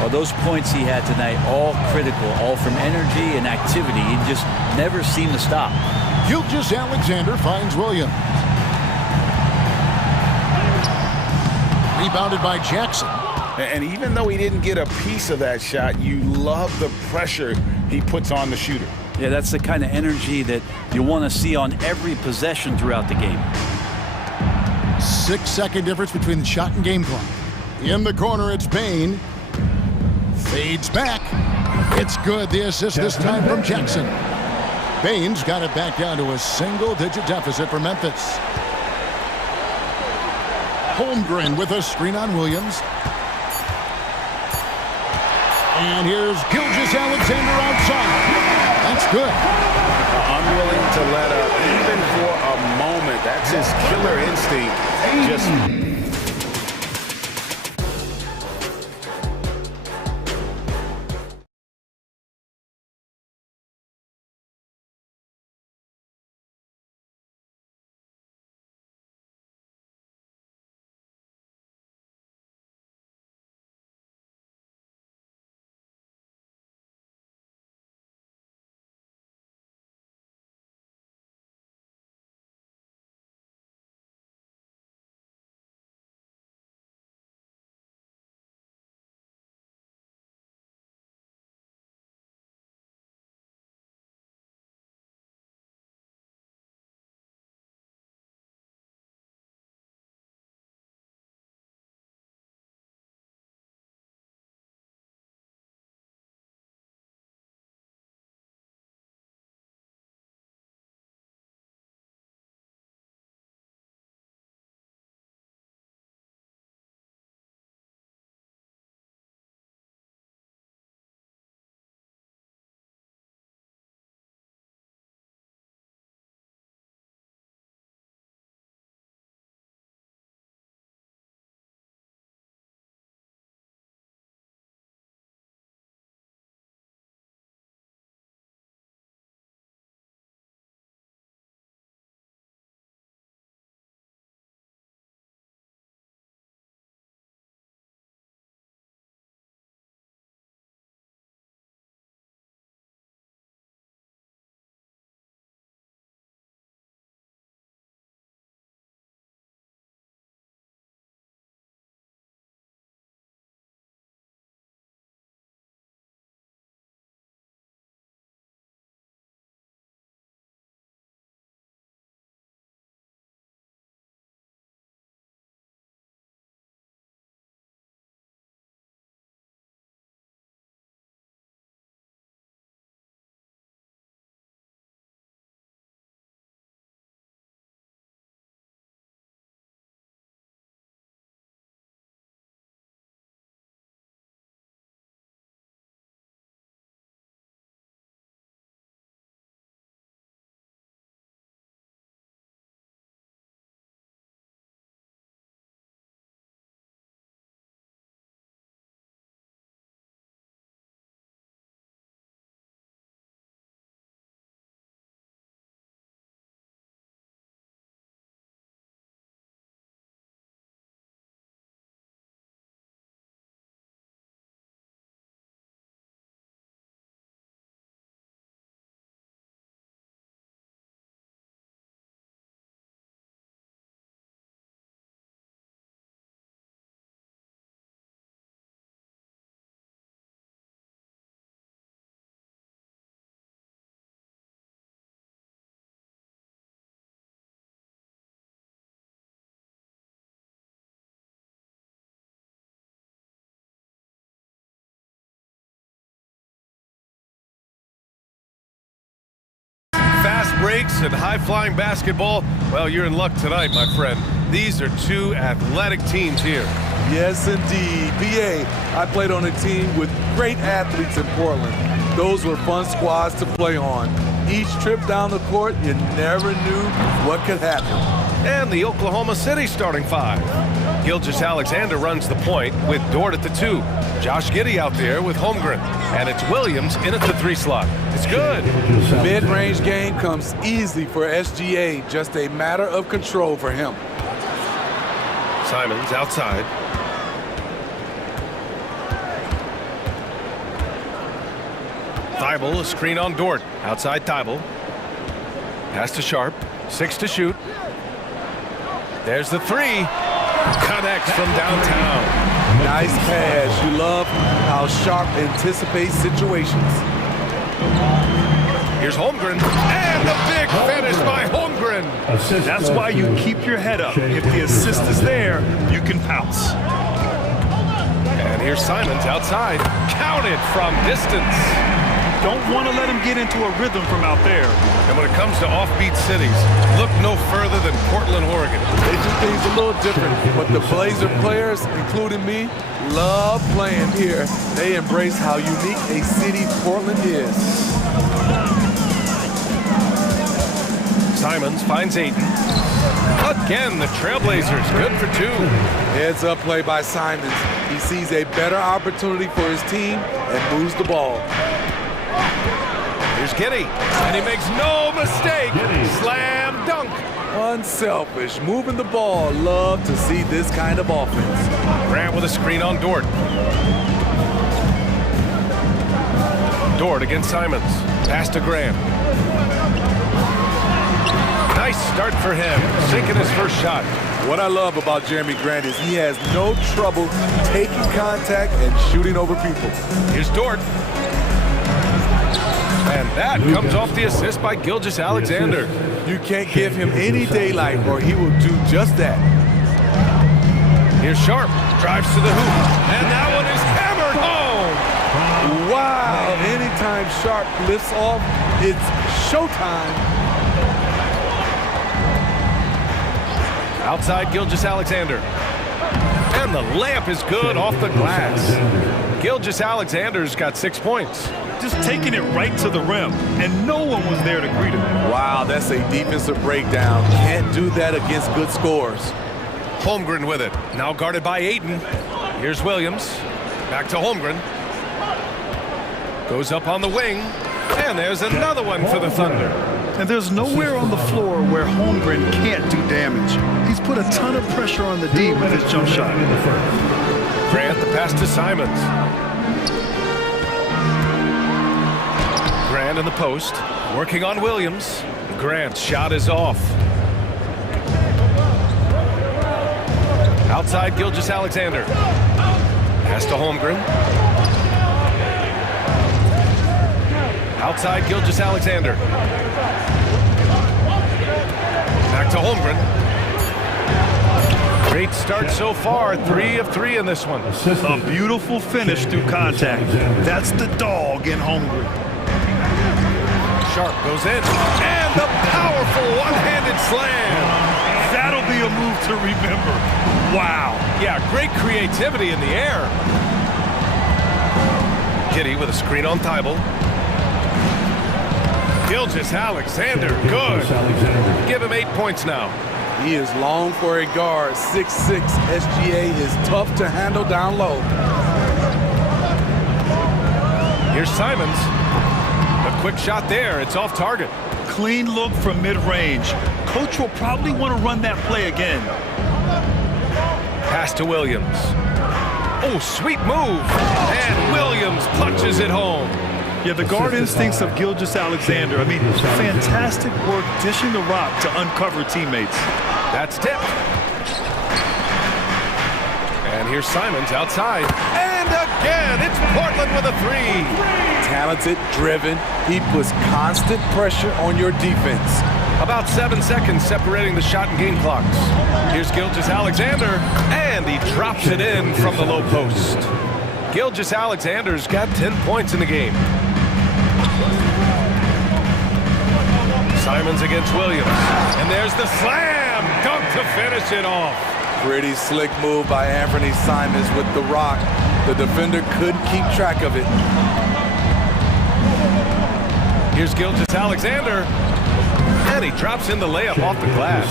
Well, those points he had tonight, all critical, all from energy and activity. He just never seemed to stop. Gilgeous-Alexander finds Williams. Rebounded by Jackson. And even though he didn't get a piece of that shot, you love the pressure he puts on the shooter. Yeah, that's the kind of energy that you want to see on every possession throughout the game. 6-second difference between the shot and game clock. In the corner, it's Payne. Fades back. It's good. The assist this time from Jackson. Baines got it back down to a single-digit deficit for Memphis. Holmgren with a screen on Williams. And here's Gilgeous-Alexander outside. That's good. Unwilling to let up even for a moment. That's his killer instinct. Just techniques and high-flying basketball, well, you're in luck tonight, my friend. These are two athletic teams here. Yes, indeed. BA, I played on a team with great athletes in Portland. Those were fun squads to play on. Each trip down the court, you never knew what could happen. And the Oklahoma City starting five. Gilgeous-Alexander runs the point with Dort at the 2. Josh Giddey out there with Holmgren. And it's Williams in at the 3 slot. It's good. Mid-range game comes easy for SGA. Just a matter of control for him. Simons outside. Thibault, a screen on Dort. Outside Thibault. Pass to Sharp. 6 to shoot. There's the 3. Connects from downtown. Nice pass. You love how Sharp anticipates situations. Here's Holmgren. And the big finish by Holmgren. That's why you keep your head up. If the assist is there, you can pounce. And here's Simons outside. Counted from distance. Don't want to let him get into a rhythm from out there. And when it comes to offbeat cities, look no further than Portland, Oregon. They do things a little different, but the Blazer players, including me, love playing here. They embrace how unique a city Portland is. Simons finds Ayton. Again, the Trailblazers, good for 2. Heads up play by Simons. He sees a better opportunity for his team and moves the ball. Here's Giddey, and he makes no mistake. Slam dunk. Unselfish, moving the ball. Love to see this kind of offense. Grant with a screen on Dort. Dort against Simons. Pass to Graham. Nice start for him, sinking his first shot. What I love about Jeremy Grant is he has no trouble taking contact and shooting over people. Here's Dort. And that comes off the assist by Gilgeous-Alexander. You can't give him any daylight or he will do just that. Here's Sharp, drives to the hoop, and that one is hammered home. Wow, anytime Sharp lifts off, it's showtime. Outside Gilgeous-Alexander. And the layup is good off the glass. Gilgeous-Alexander's got 6 points. Just taking it right to the rim, and no one was there to greet him. Wow, that's a defensive breakdown. Can't do that against good scores. Holmgren with it. Now guarded by Ayton. Here's Williams. Back to Holmgren. Goes up on the wing. And there's another one for the Thunder. And there's nowhere on the floor where Holmgren can't do damage. He's put a ton of pressure on the D with his jump shot. Grant the pass to Simons. Grant in the post, working on Williams. Grant's shot is off. Outside Gilgeous-Alexander. Pass to Holmgren. Outside Gilgeous-Alexander. Back to Holmgren. Great start so far, 3 of 3 in this one. A beautiful finish through contact. That's the dog in Holmgren. Sharp goes in, and the powerful one-handed slam. That'll be a move to remember. Wow. Yeah, great creativity in the air. Giddey with a screen on Thibault. Gilgeous-Alexander, good. Give him 8 points now. He is long for a guard. 6'6". SGA is tough to handle down low. Here's Simons. A quick shot there. It's off target. Clean look from mid-range. Coach will probably want to run that play again. Pass to Williams. Oh, sweet move. And Williams punches it home. Yeah, the guard instincts of Gilgeous-Alexander. I mean, fantastic work dishing the rock to uncover teammates. That's tipped. And here's Simons outside. And again, it's Portland with a 3. Talented, driven. He puts constant pressure on your defense. About 7 seconds separating the shot and game clocks. Here's Gilgeous-Alexander, and he drops it in from the low post. Gilgeous-Alexander's got 10 points in the game. Simons against Williams. And there's the slam dunk to finish it off. Pretty slick move by Anthony Simons with the rock. The defender couldn't keep track of it. Here's Gilgeous-Alexander. And he drops in the layup off the glass.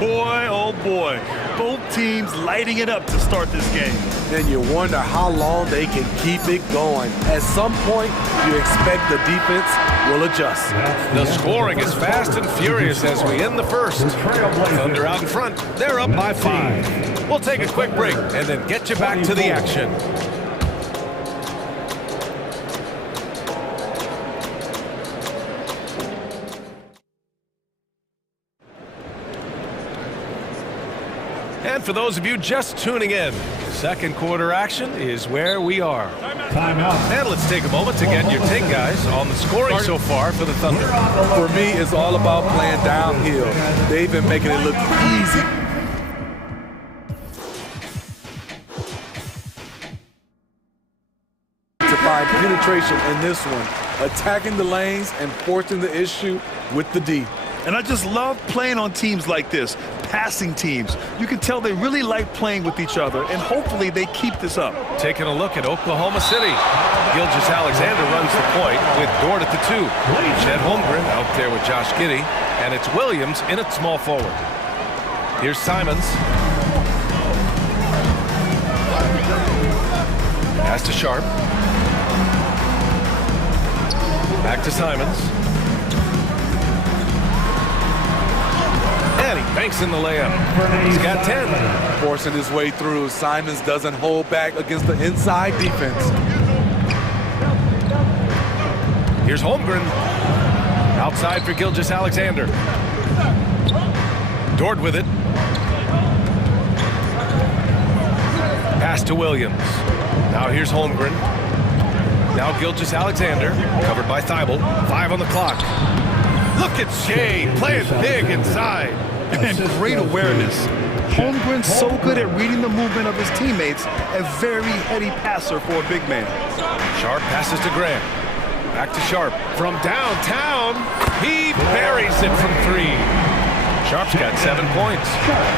Boy, oh boy. Both teams lighting it up to start this game. Then you wonder how long they can keep it going. At some point, you expect the defense will adjust. The scoring is fast and furious as we end the first. Thunder out in front. They're up by 5. We'll take a quick break and then get you back to the action. And for those of you just tuning in, second quarter action is where we are. Timeout. And let's take a moment to get your take, guys, on the scoring so far for the Thunder. For me, it's all about playing downhill. They've been making it look easy. To find penetration in this one, attacking the lanes and forcing the issue with the D. And I just love playing on teams like this, passing teams. You can tell they really like playing with each other, and hopefully they keep this up. Taking a look at Oklahoma City. Gilgeous-Alexander runs the point with Dort at the 2. Chet Holmgren out there with Josh Giddey, and it's Williams in at small forward. Here's Simons. Pass to Sharp. Back to Simons. And he banks in the layup. He's got 10. Forcing his way through. Simons doesn't hold back against the inside defense. Here's Holmgren. Outside for Gilgeous-Alexander. Dort with it. Pass to Williams. Now here's Holmgren. Now Gilgeous-Alexander, covered by Thibault. 5 on the clock. Look at Shea playing big inside. And great awareness. Holmgren's so good at reading the movement of his teammates. A very heady passer for a big man. Sharp passes to Grant. Back to Sharp. From downtown, he buries it from 3. Sharp's got 7 points.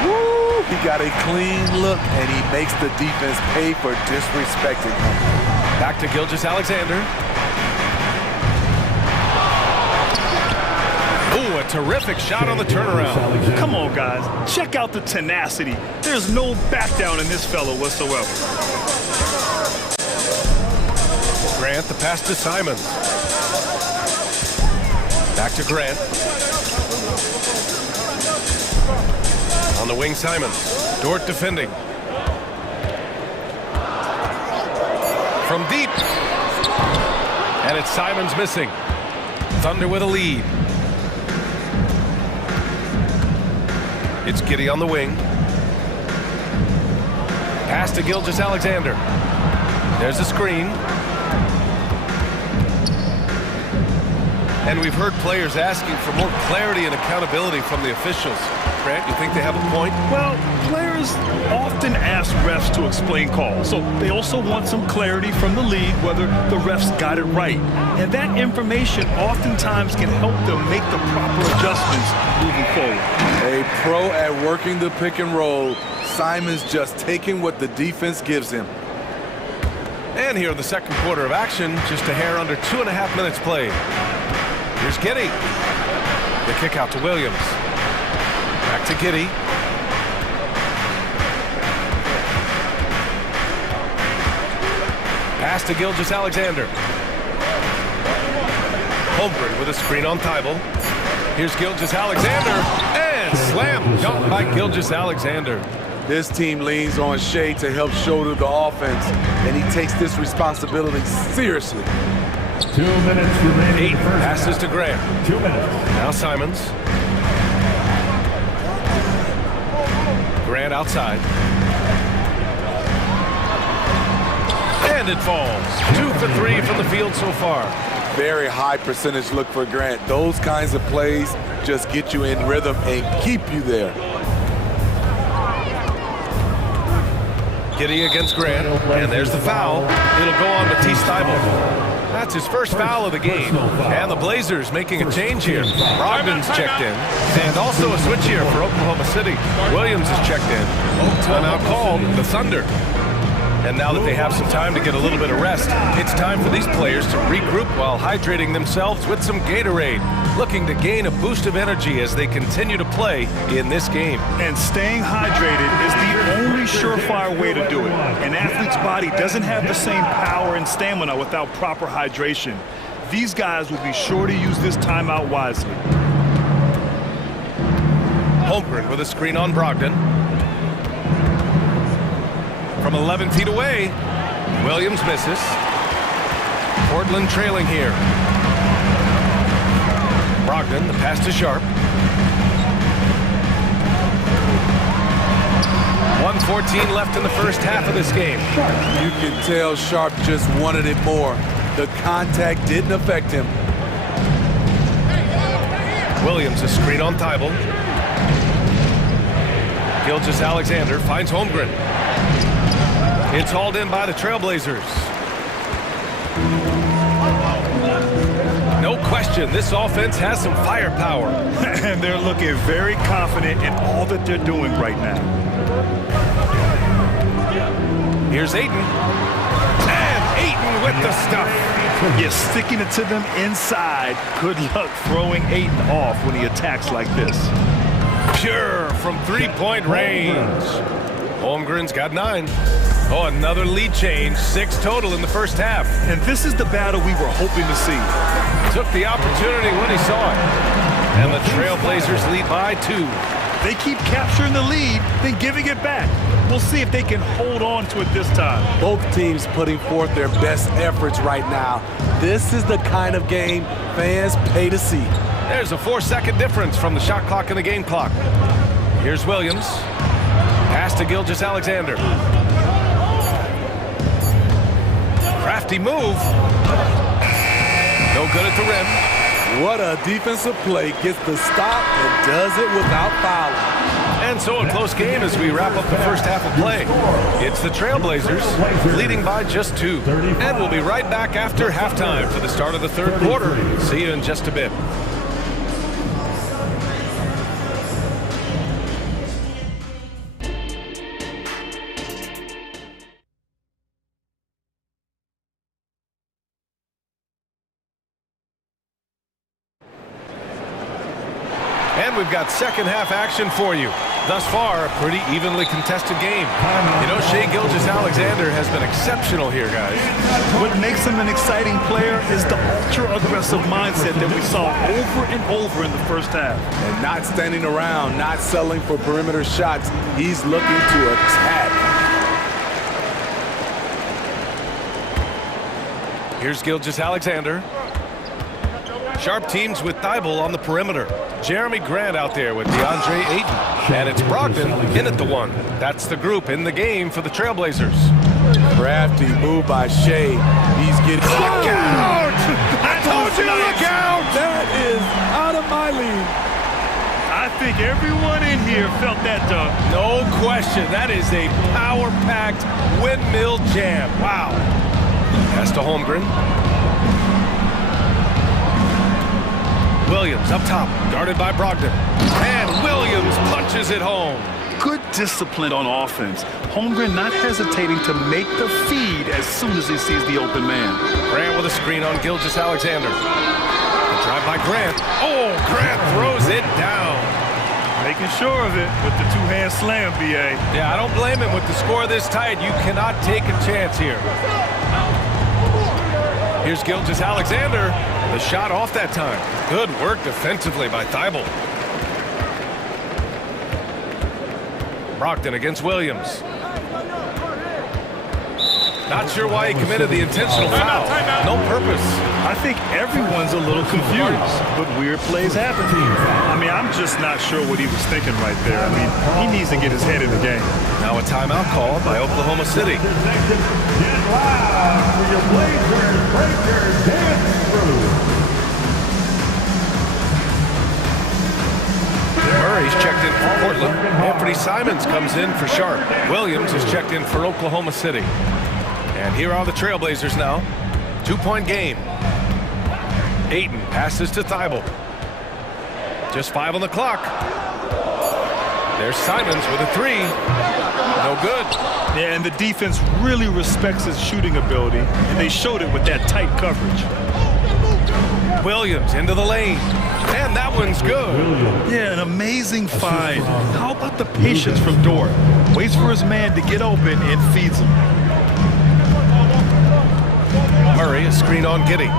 Woo! He got a clean look, and he makes the defense pay for disrespecting him. Back to Gilgeous-Alexander. Ooh, a terrific shot on the turnaround. Come on, guys. Check out the tenacity. There's no back down in this fellow whatsoever. Grant, the pass to Simons. Back to Grant. On the wing, Simons. Dort defending. From deep. And it's Simons missing. Thunder with a lead. It's Giddey on the wing. Pass to Gilgeous-Alexander. There's a screen. And we've heard players asking for more clarity and accountability from the officials. Grant, you think they have a point? Well, players often ask refs to explain calls, so they also want some clarity from the league whether the refs got it right. And that information oftentimes can help them make the proper adjustments moving forward. A pro at working the pick and roll. Simons just taking what the defense gives him. And here in the second quarter of action, just a hair under 2.5 minutes played. Here's Giddey. The kick out to Williams. Back to Giddey. Pass to Gilgeous-Alexander. Holmgren with a screen on Thibault. Here's Gilgeous-Alexander. And slam dunk by Gilgeous-Alexander. This team leans on Shea to help shoulder the offense, and he takes this responsibility seriously. 2 minutes remaining. 8 passes to Grant. 2 minutes. Now Simons. Grant outside. And it falls. 2 for 3 from the field so far. Very high percentage look for Grant. Those kinds of plays just get you in rhythm and keep you there. Giddey against Grant, and there's the foul. It'll go on to Thibault. That's his first foul of the game. And the Blazers making a change here. Brogdon's checked in. And also a switch here for Oklahoma City. Williams is checked in. Timeout called, the Thunder. And now that they have some time to get a little bit of rest, it's time for these players to regroup while hydrating themselves with some Gatorade, looking to gain a boost of energy as they continue to play in this game. And staying hydrated is the only surefire way to do it. An athlete's body doesn't have the same power and stamina without proper hydration. These guys will be sure to use this timeout wisely. Holmgren with a screen on Brogdon. From 11 feet away, Williams misses. Portland trailing here. Brogdon, the pass to Sharp. 1:14 left in the first half of this game. You can tell Sharp just wanted it more. The contact didn't affect him. Williams, a screen on Thibault. Gilgeous-Alexander finds Holmgren. It's hauled in by the Trailblazers. No question, this offense has some firepower. And they're looking very confident in all that they're doing right now. Here's Ayton. And Ayton with the stuff. You're sticking it to them inside. Good luck throwing Ayton off when he attacks like this. Pure from three-point range. Holmgren's got 9. Oh, another lead change. 6 total in the first half. And this is the battle we were hoping to see. Took the opportunity when he saw it. And the Trailblazers lead by 2. They keep capturing the lead, then giving it back. We'll see if they can hold on to it this time. Both teams putting forth their best efforts right now. This is the kind of game fans pay to see. There's a 4-second difference from the shot clock and the game clock. Here's Williams. Pass to Gilgeous-Alexander. Crafty move. No good at the rim. What a defensive play. Gets the stop and does it without fouling. And so a close game as we wrap up the first half of play. It's the Trailblazers leading by just 2. And we'll be right back after halftime for the start of the third quarter. See you in just a bit. And we've got second half action for you. Thus far, a pretty evenly contested game. You know, Shai Gilgeous-Alexander has been exceptional here, guys. What makes him an exciting player is the ultra-aggressive mindset that we saw over and over in the first half. And not standing around, not settling for perimeter shots. He's looking to attack. Here's Gilgeous-Alexander. Sharp teams with Thibault on the perimeter. Jeremy Grant out there with DeAndre Ayton. And it's Brogdon in at the 1. That's the group in the game for the Trailblazers. Crafty move by Shai. He's getting... Look out! I told you, look out! That is out of my league. I think everyone in here felt that dunk. No question. That is a power-packed windmill jam. Wow. Pass to Holmgren. Williams up top, guarded by Brogdon. And Williams punches it home. Good discipline on offense. Holmgren not hesitating to make the feed as soon as he sees the open man. Grant with a screen on Gilgeous-Alexander. The drive by Grant. Oh, Grant throws it down. Making sure of it with the two-hand slam, B.A. Yeah, I don't blame him with the score this tight. You cannot take a chance here. Here's Gilgeous-Alexander. The shot off that time. Good work defensively by Thibault. Brogdon against Williams. Not sure why he committed the intentional foul. No purpose. I think everyone's a little confused, but weird plays happen here. I mean, I'm just not sure what he was thinking right there. I mean, he needs to get his head in the game. Now a timeout called by Oklahoma City. Get live for your Blazers Breakers Dance Crew. Murray's checked in for Portland. Anthony Simons comes in for Sharp. Williams is checked in for Oklahoma City. And here are the Trailblazers now. 2-point game. Ayton passes to Thibault. Just 5 on the clock. There's Simons with a 3. No good. Yeah, and the defense really respects his shooting ability, and they showed it with that tight coverage. Williams into the lane. And that one's good. Yeah, an amazing find. How about the patience from Dort? Waits for his man to get open and feeds him. Murray, a screen on Giddey.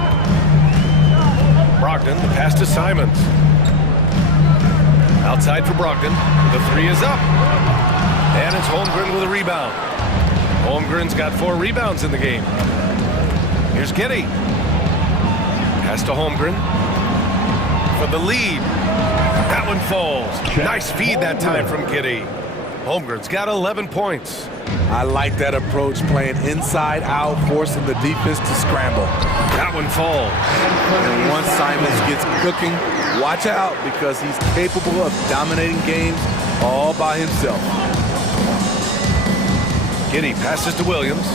Brogdon, the pass to Simons. Outside for Brogdon. The 3 is up. And it's Holmgren with a rebound. Holmgren's got 4 rebounds in the game. Here's Giddey. Pass to Holmgren. For the lead. That one falls. Nice feed that time from Giddey. Holmgren's got 11 points. I like that approach, playing inside out, forcing the defense to scramble. That one falls. And once Simons gets cooking, watch out, because he's capable of dominating games all by himself. Giddey passes to Williams.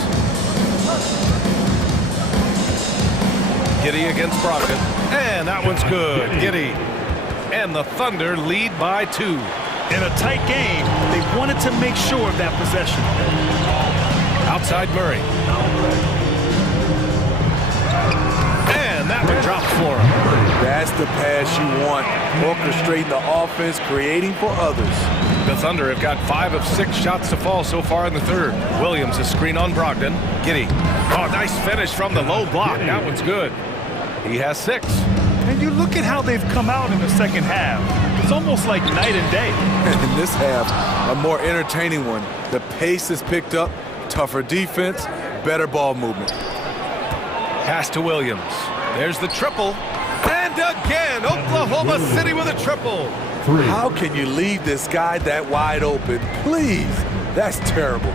Giddey against Brogdon. And that one's good. Giddey. And the Thunder lead by 2. In a tight game, they wanted to make sure of that possession. Outside Murray. And that one drops for him. That's the pass you want. Orchestrating the offense, creating for others. The Thunder have got 5 of 6 shots to fall so far in the third. Williams, a screen on Brogdon. Giddey. Oh, nice finish from the low block. That one's good. He has 6. And you look at how they've come out in the second half. It's almost like night and day. In this half, a more entertaining one. The pace is picked up, tougher defense, better ball movement. Pass to Williams. There's the triple. And again, Oklahoma City with a triple. 3. How can you leave this guy that wide open? Please, that's terrible.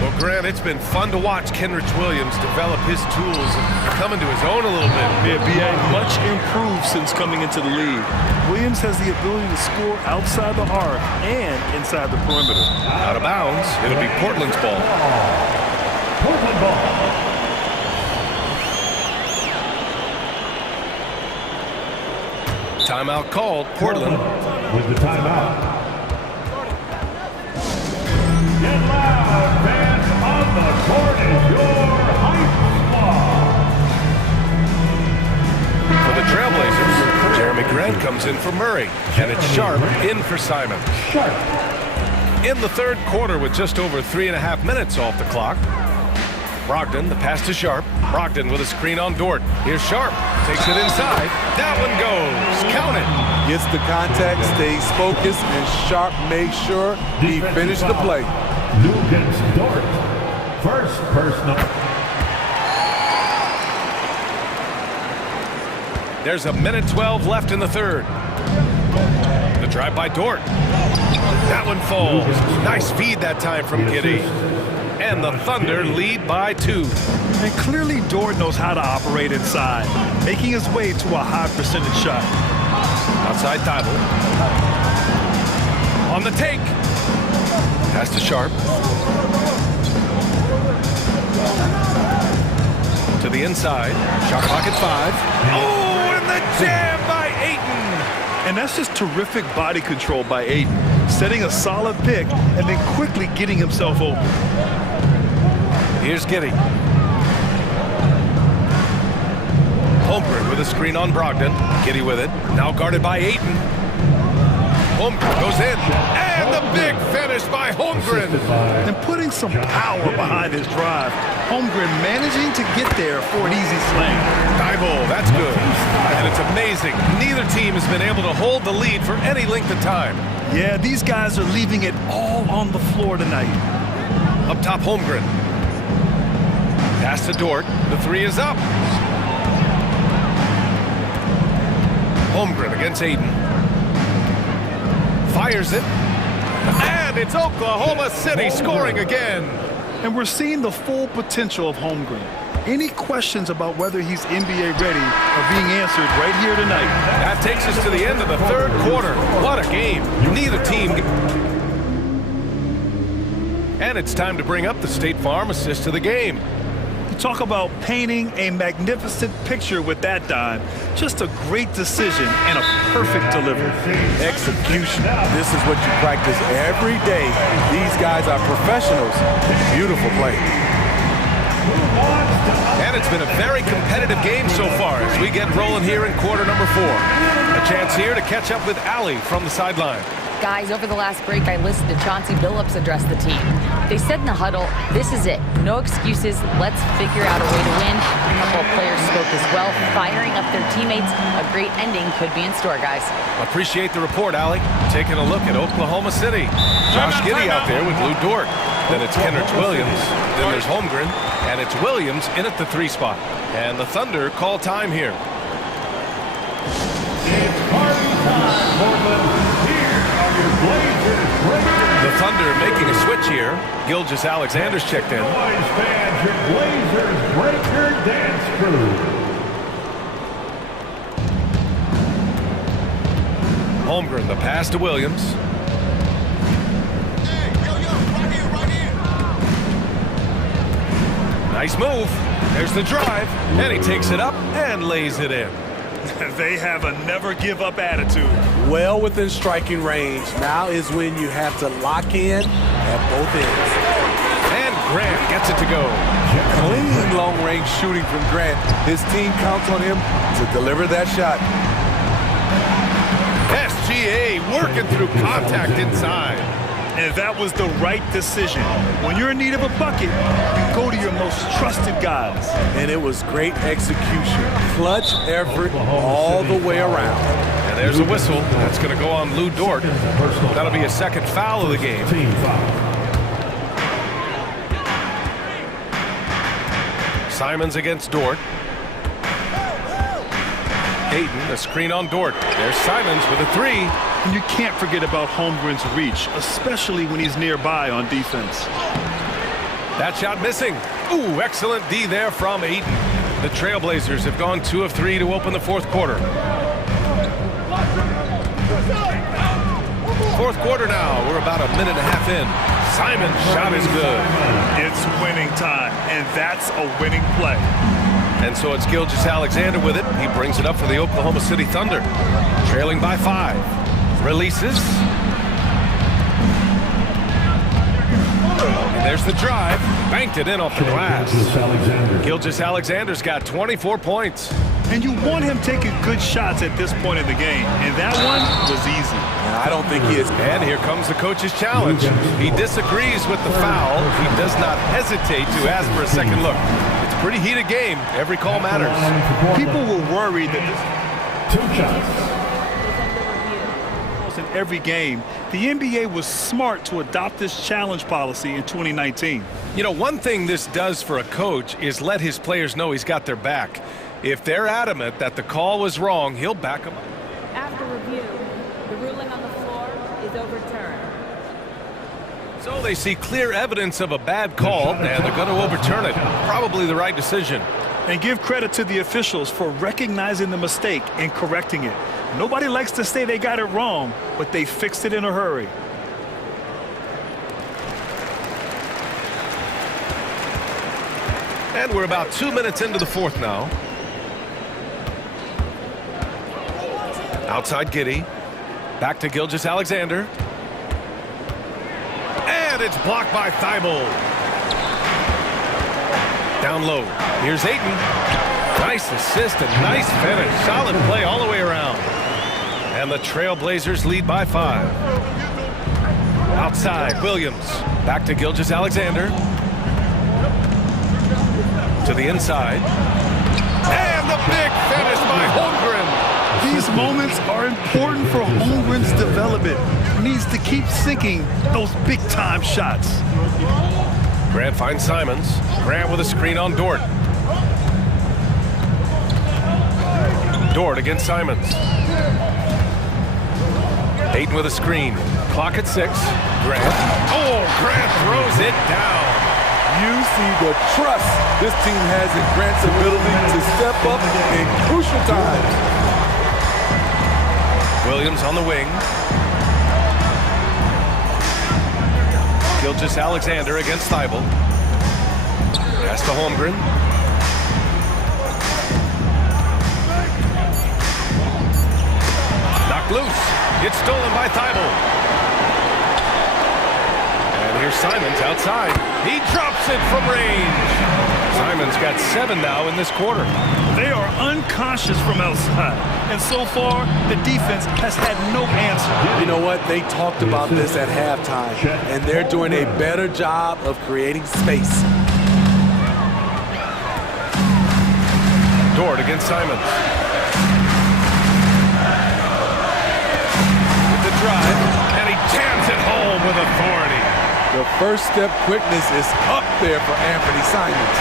Well, Grant, it's been fun to watch Kenrich Williams develop his tools and come into his own a little bit. Yeah, B.A. much improved since coming into the league. Williams has the ability to score outside the arc and inside the perimeter. Out of bounds, it'll be Portland's ball. Portland ball. Timeout called. Portland with the timeout. Get loud, fans. On the court is your hype squad. For the Trailblazers, Jeremy Grant comes in for Murray, and it's Sharp in for Simon. Sharp. In the third quarter with just over 3.5 minutes off the clock. Brogdon, the pass to Sharp. Brogdon with a screen on Dort. Here's Sharp. Takes it inside. That one goes. Count it. Gets the contact, stays focused, and Sharp makes sure he finished the play. Lucas Dort. First personal. There's a minute 12 left in the third. The drive by Dort. That one falls. Nice feed that time from Giddey. And the Thunder lead by 2. And clearly Dort knows how to operate inside, making his way to a high percentage shot. Outside Thibault. On the take. Pass to Sharp. To the inside. Shot clock at 5. Oh, and the jam by Ayton. And that's just terrific body control by Ayton, setting a solid pick and then quickly getting himself open. Here's Giddey. Holmgren with a screen on Brogdon. Giddey with it. Now guarded by Ayton. Holmgren goes in. And the big finish by Holmgren. And putting some power behind his drive. Holmgren managing to get there for an easy slam. Thibault, that's good. And it's amazing. Neither team has been able to hold the lead for any length of time. Yeah, these guys are leaving it all on the floor tonight. Up top, Holmgren. Pass to Dort. The 3 is up. Holmgren against Ayton. Fires it. And it's Oklahoma City scoring again. And we're seeing the full potential of Holmgren. Any questions about whether he's NBA ready are being answered right here tonight. That takes us to the end of the third quarter. What a game. Neither team. And it's time to bring up the State Farm assist of the game. Talk about painting a magnificent picture with that dime. Just a great decision and a perfect delivery. Execution. This is what you practice every day. These guys are professionals. Beautiful play. And it's been a very competitive game so far as we get rolling here in quarter number 4. A chance here to catch up with Allie from the sideline. Guys, over the last break, I listened to Chauncey Billups address the team. They said in the huddle, this is it. No excuses. Let's figure out a way to win. A couple of players spoke as well, firing up their teammates. A great ending could be in store, guys. Appreciate the report, Allie. Taking a look at Oklahoma City. Josh Giddey out there with Lou Dort. Then it's Kenrich Williams. Then there's Holmgren. And it's Williams in at the 3 spot. And the Thunder call time here. It's party time, Portland. The Thunder making a switch here. Gilgeous Alexander's checked in. Boys fans, your Blazers breaker dance crew. Holmgren, the pass to Williams. Nice move. There's the drive. And he takes it up and lays it in. They have a never-give-up attitude. Well within striking range. Now is when you have to lock in at both ends. And Grant gets it to go. Clean long-range shooting from Grant. His team counts on him to deliver that shot. SGA working through contact inside. And that was the right decision. When you're in need of a bucket, you go to your most trusted guys. And it was great execution. Clutch effort all the way around. And there's a whistle. That's going to go on Lou Dort. That'll be a second foul of the game. Simons against Dort. Hayden, a screen on Dort. There's Simons with a 3. And you can't forget about Holmgren's reach, especially when he's nearby on defense. That shot missing. Ooh, excellent D there from Ayton. The Trailblazers have gone 2 of 3 to open the 4th quarter. 4th quarter now. We're about a minute and a half in. Simon's shot is good. It's winning time, and that's a winning play. And so it's Gilgeous Alexander with it. He brings it up for the Oklahoma City Thunder. Trailing by 5. Releases. And there's the drive. Banked it in off the glass. Gilgeous Alexander's got 24 points. And you want him taking good shots at this point in the game. And that one was easy. And I don't think he is. And here comes the coach's challenge. He disagrees with the foul. He does not hesitate to ask for a second look. It's a pretty heated game. Every call matters. People were worried that this 2 shots. in every game. The NBA was smart to adopt this challenge policy in 2019. You know, one thing this does for a coach is let his players know he's got their back. If they're adamant that the call was wrong, he'll back them up. After review, the ruling on the floor is overturned. So they see clear evidence of a bad call, and they're going to overturn it. Probably the right decision. And give credit to the officials for recognizing the mistake and correcting it. Nobody likes to say they got it wrong, but they fixed it in a hurry. And we're about 2 minutes into the 4th now. Outside Giddey. Back to Gilgeous Alexander. And it's blocked by Thibault. Down low. Here's Ayton. Nice assist and nice finish. Solid play all the way around. And the Trailblazers lead by 5. Outside, Williams. Back to Gilgeous Alexander. To the inside. And the big finish by Holmgren. These moments are important for Holmgren's development. He needs to keep sinking those big-time shots. Grant finds Simons. Grant with a screen on Dort. Dort against Simons. Ayton with a screen. Clock at 6. Grant. Oh, Grant throws it down. You see the trust this team has in Grant's ability to step up in crucial times. Williams on the wing. Gilgeous Alexander against Thibault. Pass to Holmgren. Knocked loose. It's stolen by Thibault. And here's Simons outside. He drops it from range. Simons got 7 now in this quarter. They are unconscious from outside. And so far, the defense has had no answer. You know what? They talked about this at halftime, and they're doing a better job of creating space. Dort against Simons. With the drive, and he jams it home with authority. The first step quickness is up there for Anthony Simons.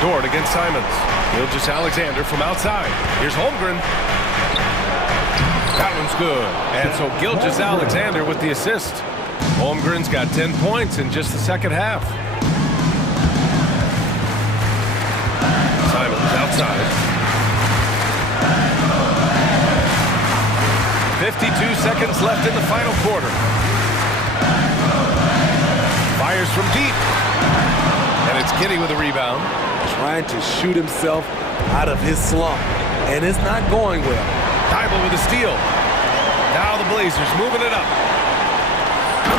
Dort against Simons. Gilgeous-Alexander from outside. Here's Holmgren. That one's good. And so Gilgeous-Alexander with the assist. Holmgren's got 10 points in just the second half. Simons outside. 52 seconds left in the final quarter. Fires from deep. And it's Giddy with a rebound. Trying to shoot himself out of his slump, and it's not going well. Thibault with a steal. Now the Blazers moving it up.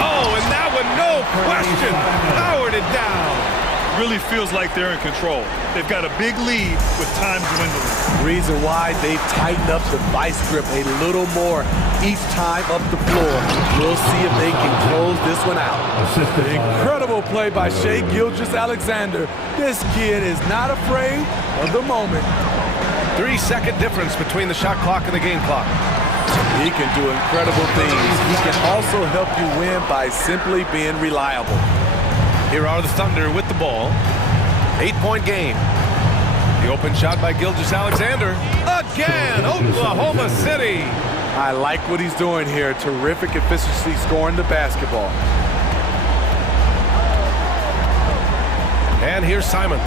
Oh, and that one, no question, powered it down. Really feels like they're in control. They've got a big lead with time dwindling. Reason why they've tightened up the vice grip a little more each time up the floor. We'll see if they can close this one out. Incredible play by Shai Gilgeous-Alexander. This kid is not afraid of the moment. 3-second difference between the shot clock and the game clock. He can do incredible things. He can also help you win by simply being reliable. Here are the Thunder with the ball. 8-point game. The open shot by Gilgeous-Alexander. Again, Oklahoma City. I like what he's doing here. Terrific efficiency scoring the basketball. And here's Simons.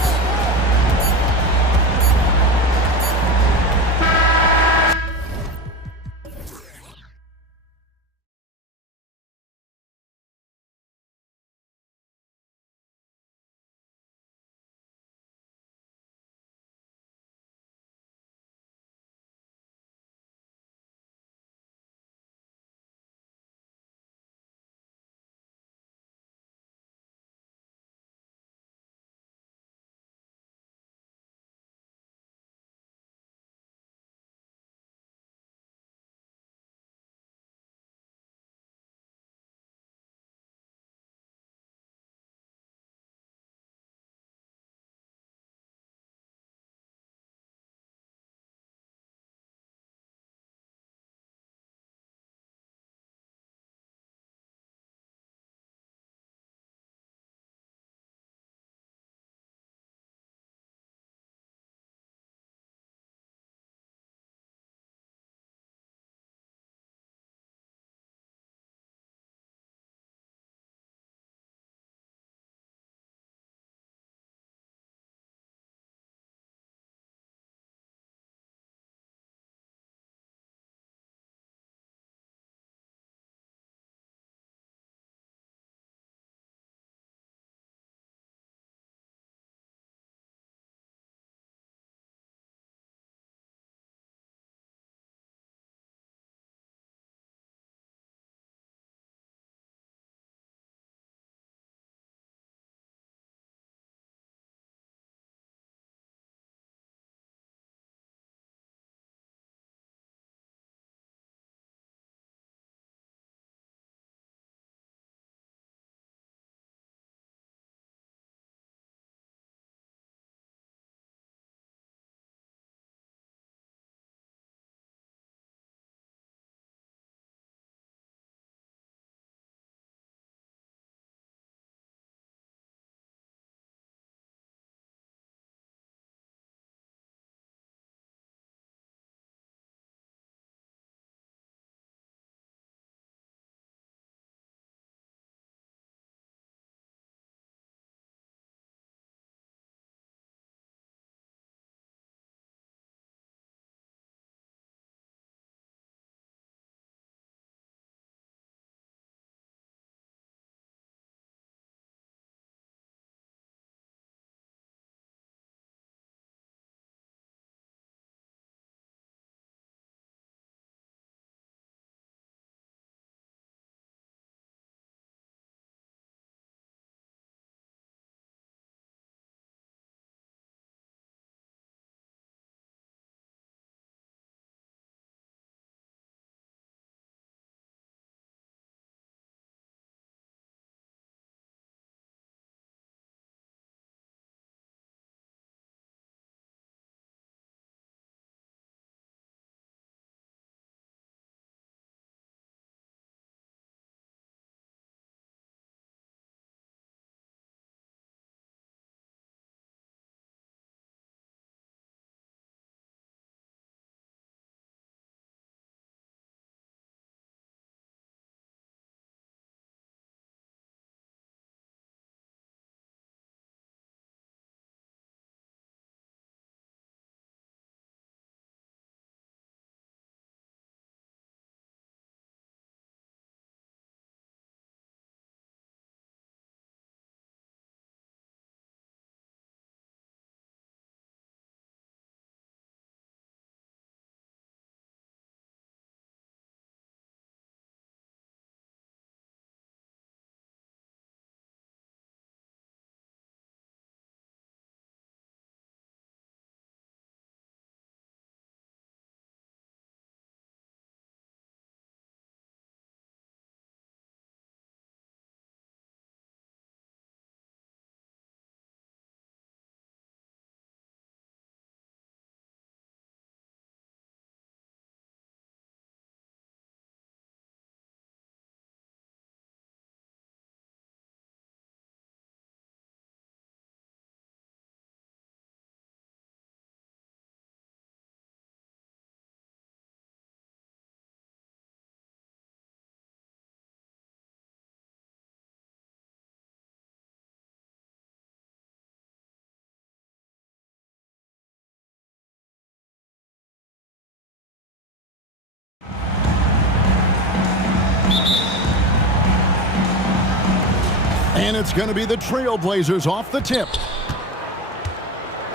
And it's going to be the Trailblazers off the tip.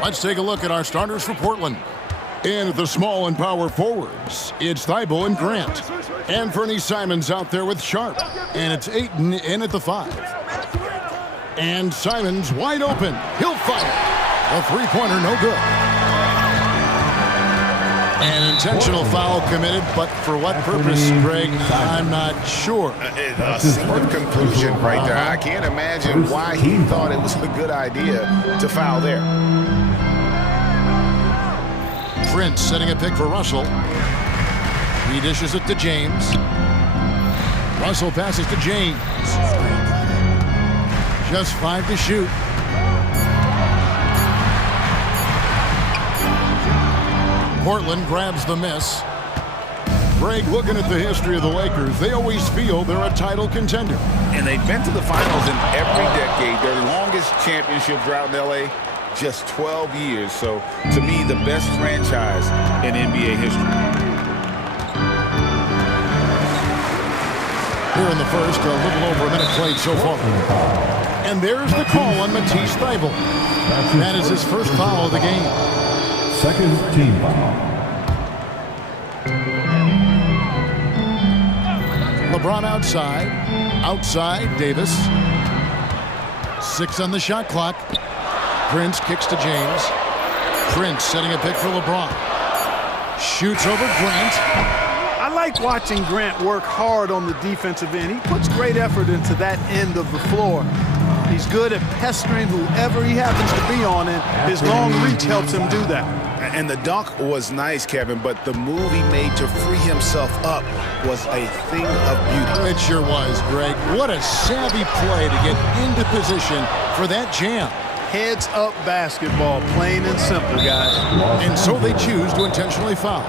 Let's take a look at our starters for Portland. In at the small and power forwards, it's Thibault and Grant. And Fernie Simons out there with Sharp. And it's Ayton in at the 5. And Simons wide open. He'll fire. A three-pointer, no good. An intentional foul committed, but for what purpose, Greg, I'm not sure. A scene of conclusion right there. I can't imagine why he thought it was a good idea to foul there. Prince setting a pick for Russell. He dishes it to James. Russell passes to James. Just 5 to shoot. Portland grabs the miss. Greg, looking at the history of the Lakers, they always feel they're a title contender. And they've been to the finals in every decade. Their longest championship drought in L.A., just 12 years. So, to me, the best franchise in NBA history. Here in the first, a little over a minute played so far. And there's the call on Matisse Thybulle. That is his first foul of the game. Second team foul. LeBron outside. Outside, Davis. 6 on the shot clock. Prince kicks to James. Prince setting a pick for LeBron. Shoots over Grant. I like watching Grant work hard on the defensive end. He puts great effort into that end of the floor. He's good at pestering whoever he happens to be on, and his long reach helps him do that. And the dunk was nice, Kevin, but the move he made to free himself up was a thing of beauty. It sure was, Greg. What a savvy play to get into position for that jam. Heads-up basketball, plain and simple, guys. And so they choose to intentionally foul.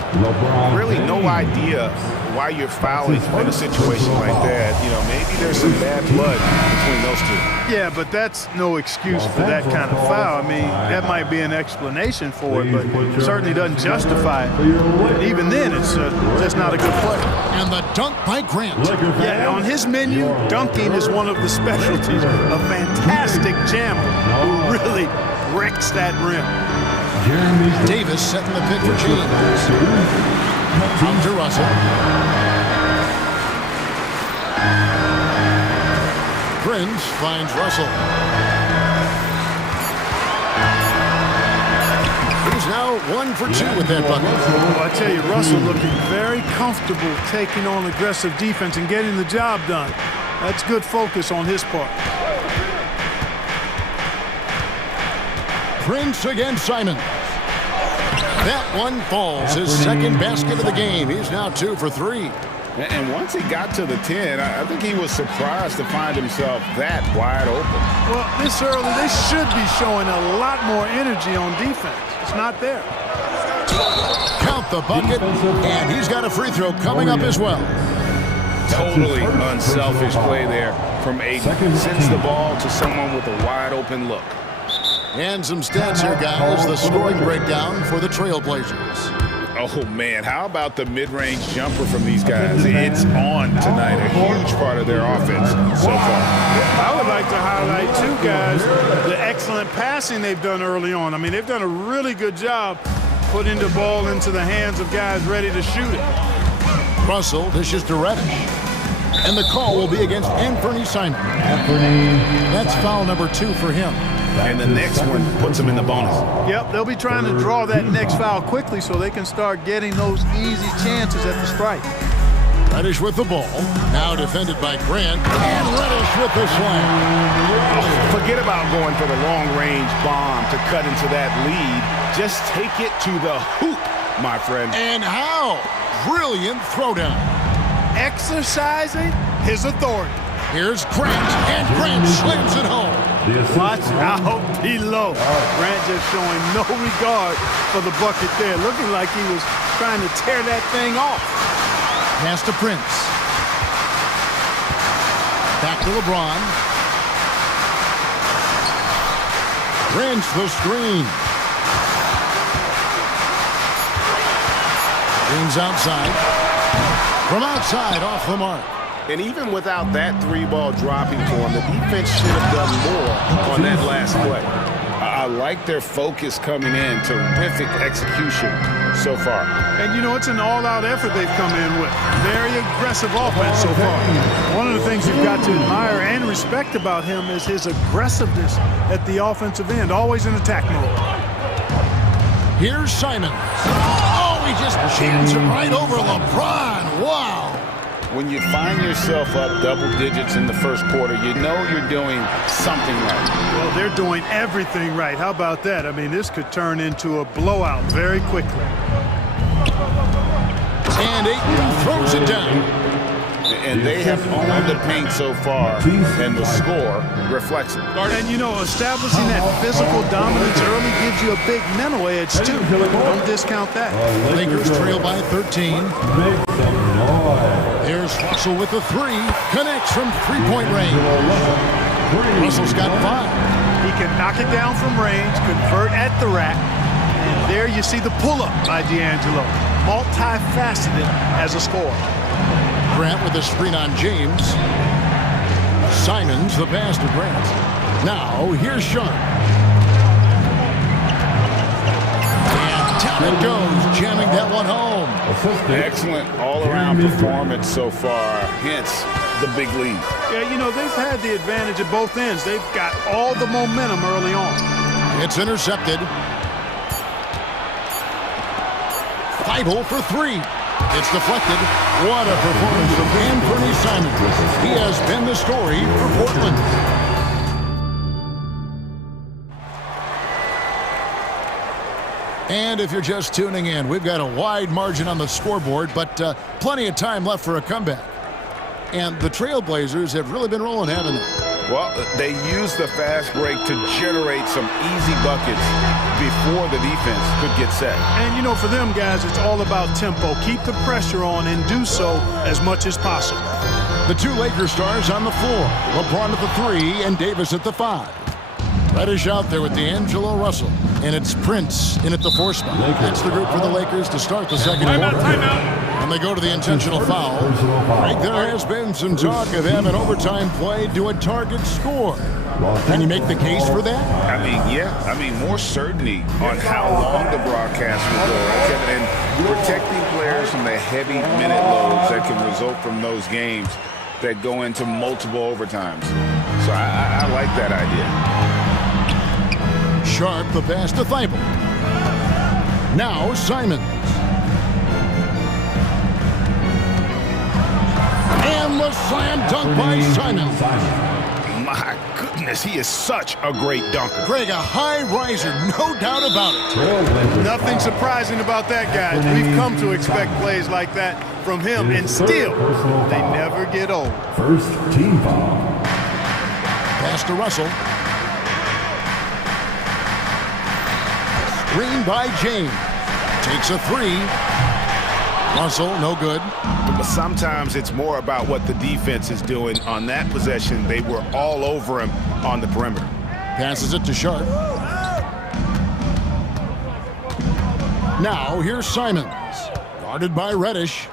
Really no idea why you're fouling in a situation like that. You know, maybe there's some bad blood between those two. Yeah, but that's no excuse for that kind of foul. I mean, that might be an explanation for it, but it certainly doesn't justify it. And even then, it's just not a good play. And the dunk by Grant. Yeah, on his menu, dunking is one of the specialties. A fantastic jammer who really wrecks that rim. Davis setting the pick for James. Out to Russell. Prince finds Russell. He's now 1 for 2 with that bucket. Well, I tell you, Russell looking very comfortable taking on aggressive defense and getting the job done. That's good focus on his part. Prince against Simons. That one falls. His second basket of the game. He's now 2 for 3. And once he got to the 10, I think he was surprised to find himself that wide open. Well, this early, they should be showing a lot more energy on defense. It's not there. Count the bucket, and he's got a free throw coming up as well. Totally unselfish play there from Ayton. Sends the ball to someone with a wide open look. And some stats here, guys. The scoring breakdown for the Trailblazers. Oh, man, how about the mid-range jumper from these guys? It's on tonight, a huge part of their offense so far. I would like to highlight, too, guys, the excellent passing they've done early on. I mean, they've done a really good job putting the ball into the hands of guys ready to shoot it. Russell dishes to Reddish. And the call will be against Fernie Simons. That's foul number 2 for him. And the next one puts him in the bonus. Yep, they'll be trying to draw that next foul quickly so they can start getting those easy chances at the strike. Reddish with the ball. Now defended by Grant. And Reddish with the slam. Forget about going for the long-range bomb to cut into that lead. Just take it to the hoop, my friend. And how? Brilliant throwdown. Exercising his authority. Here's Grant, and Grant slams it home. Watch out below. Grant just showing no regard for the bucket there, looking like he was trying to tear that thing off. Pass to Prince. Back to LeBron. Prince the screen. James outside. From outside, off the mark. And even without that three-ball dropping for him, the defense should have done more on that last play. I like their focus coming in. Terrific execution so far. And, you know, it's an all-out effort they've come in with. Very aggressive offense so far. One of the things you've got to admire and respect about him is his aggressiveness at the offensive end, always in attack mode. Here's Simon. Oh, he just jams it right over LeBron. Wow. When you find yourself up double digits in the first quarter, you know you're doing something right. Well, they're doing everything right. How about that? I mean, this could turn into a blowout very quickly. And Ayton throws it down. And they have owned the paint so far, and the score reflects it. And, you know, establishing that physical dominance early gives you a big mental edge, too. Don't discount that. Lakers trail by 13. There's Russell with the three. Connects from three-point range. Russell's got 5. He can knock it down from range, convert at the rack. And there you see the pull-up by D'Angelo. Multifaceted as a scorer. Grant with a screen on James. Simons the pass to Grant. Now here's Sharp. And down it goes, jamming that one home. Excellent all-around performance so far, hence the big lead. Yeah, you know, they've had the advantage at both ends. They've got all the momentum early on. It's intercepted. Thibault for 3. It's deflected. What a performance from Anthony Simons. He has been the story for Portland. And if you're just tuning in, we've got a wide margin on the scoreboard, but plenty of time left for a comeback. And the Trailblazers have really been rolling, haven't they? Well, they used the fast break to generate some easy buckets before the defense could get set. And, you know, for them guys, it's all about tempo. Keep the pressure on and do so as much as possible. The 2 Lakers stars on the floor. LeBron at the 3 and Davis at the 5. Reddish out there with D'Angelo Russell. And it's Prince in at the 4 spot. That's the group for the Lakers to start the second quarter. And they go to the intentional foul. Right, there has been some talk of having overtime play to a target score. Can you make the case for that? I mean, yeah. I mean, more certainty on how long the broadcast will go. And protecting players from the heavy minute loads that can result from those games that go into multiple overtimes. So I like that idea. Sharp the pass to Thibault. Now Simons. And the slam dunk by Simons. My goodness, he is such a great dunker. Greg, a high riser, no doubt about it. Nothing surprising about that, guys. We've come to expect plays like that from him, and still, they never get old. First team foul. Pass to Russell. Screen by James. Takes a 3. Russell, no good. But sometimes it's more about what the defense is doing. On that possession, they were all over him on the perimeter. Passes it to Sharp. Now here's Simons. Guarded by Reddish.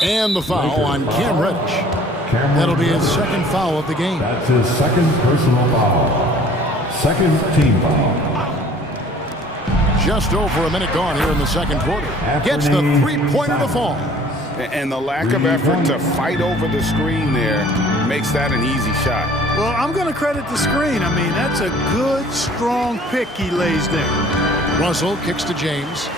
And the foul on Cam Reddish. That'll be his second foul of the game. That's his second personal foul. Second team foul. Just over a minute gone here in the second quarter. Gets the three-pointer to fall. And the lack of effort to fight over the screen there makes that an easy shot. Well, I'm going to credit the screen. I mean, that's a good, strong pick he lays there. Russell kicks to James.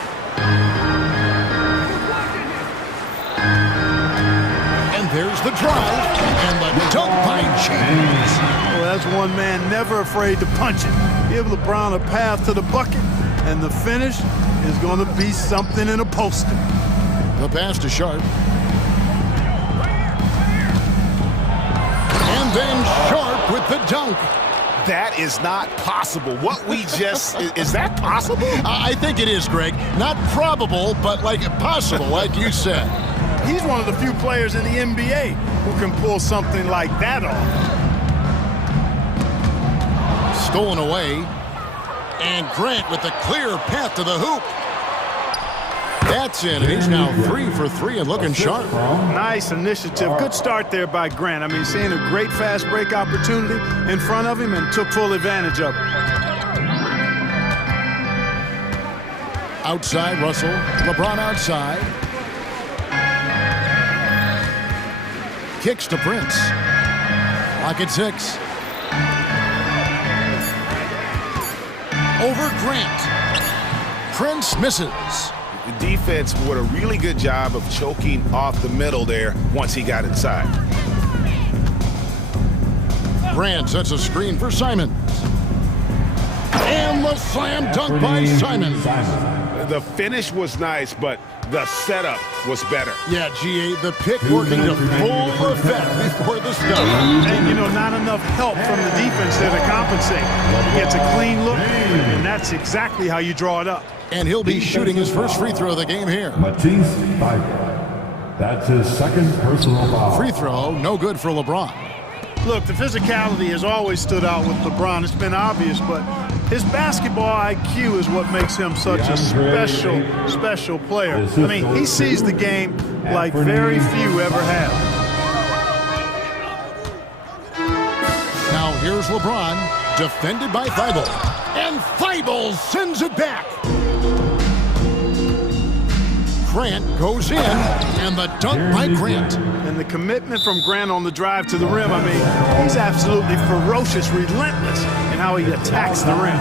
And there's the drive. And the dunk by James. Well, that's one man never afraid to punch it. Give LeBron a path to the bucket. And the finish is going to be something in a poster. The pass to Sharp. And then Sharp with the dunk. That is not possible. What we just... is that possible? I think it is, Greg. Not probable, but like possible, like you said. He's one of the few players in the NBA who can pull something like that off. Stolen away. And Grant with the clear path to the hoop. That's in, and he's now 3 for 3 and looking sharp. Nice initiative. Good start there by Grant. I mean, seeing a great fast break opportunity in front of him and took full advantage of it. Outside, Russell. LeBron outside. Kicks to Prince. Lock at 6. Over Grant. Prince misses. The defense did a really good job of choking off the middle there once he got inside. Grant sets a screen for Simons. And the slam dunk by Simons. The finish was nice, but the setup was better. Yeah, GA, the pick working to full effect before the start. And, you know, not enough help from the defense there to compensate. He gets a clean look, and that's exactly how you draw it up. And he'll be shooting his first free throw of the game here. Matisse Thybulle. That's his second personal foul. Free throw, no good for LeBron. Look, the physicality has always stood out with LeBron. It's been obvious, but his basketball IQ is what makes him such a special player. I mean, he sees the game like very few ever have. Now here's LeBron, defended by Thybulle. And Thybulle sends it back. Grant goes in, and the dunk by Grant. And the commitment from Grant on the drive to the rim, I mean, he's absolutely ferocious, relentless in how he attacks the rim.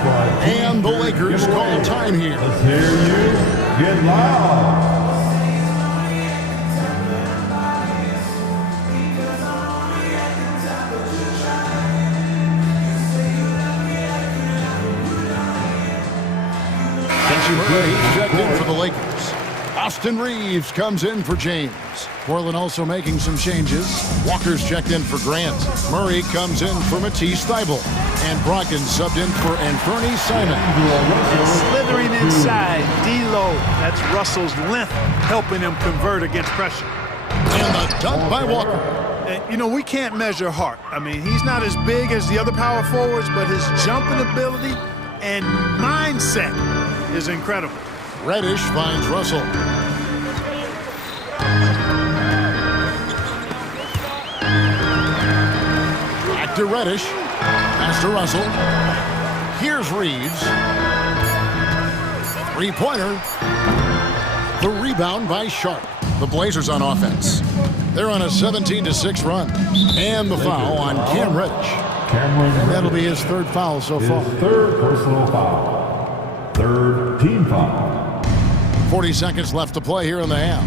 And the Lakers call time here. Let's hear you get loud. Murray checked in for the Lakers. Austin Reeves comes in for James. Portland also making some changes. Walker's checked in for Grant. Murray comes in for Matisse Thybulle. And Brogdon subbed in for Anthony Simon. And slithering inside, D-Lo. That's Russell's length helping him convert against pressure. And the dunk by Walker. And, you know, we can't measure Hart. I mean, he's not as big as the other power forwards, but his jumping ability and mindset is incredible. Reddish finds Russell. Back to Reddish. Pass to Russell. Here's Reeves. Three-pointer. The rebound by Sharp. The Blazers on offense. They're on a 17-6 run. And the foul on Cam Reddish. And that'll be his third foul so far. His third personal foul. Third team foul. 40 seconds left to play here in the half.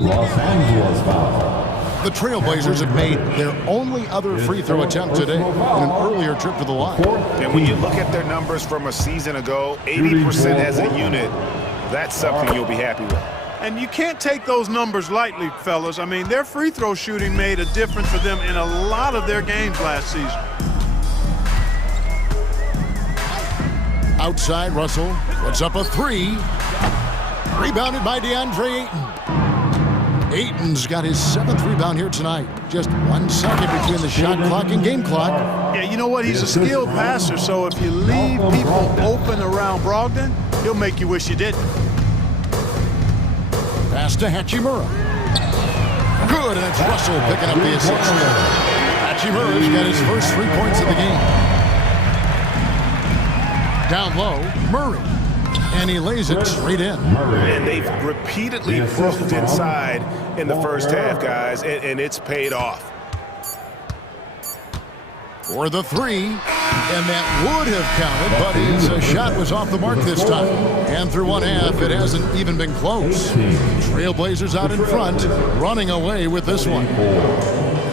Los Angeles foul. The Trailblazers have made their only other free throw attempt today in an earlier trip to the line. And when you look at their numbers from a season ago, 80% as a unit, that's something you'll be happy with. And you can't take those numbers lightly, fellas. I mean, their free throw shooting made a difference for them in a lot of their games last season. Outside, Russell puts up a three. Rebounded by DeAndre Ayton. Ayton's got his 7th rebound here tonight. Just 1 second between the shot clock and game clock. Yeah, you know what? He's a skilled passer, so if you leave people open around Brogdon, he'll make you wish you didn't. Pass to Hachimura. Good, and it's Russell picking up the assist. Hachimura's got his first 3 points of the game. Down low, Murray. And he lays it straight in. And they've repeatedly proved inside in the first half, guys, and it's paid off. For the three, and that would have counted, but his shot was off the mark this time. And through one half, it hasn't even been close. Trailblazers out in front, running away with this one.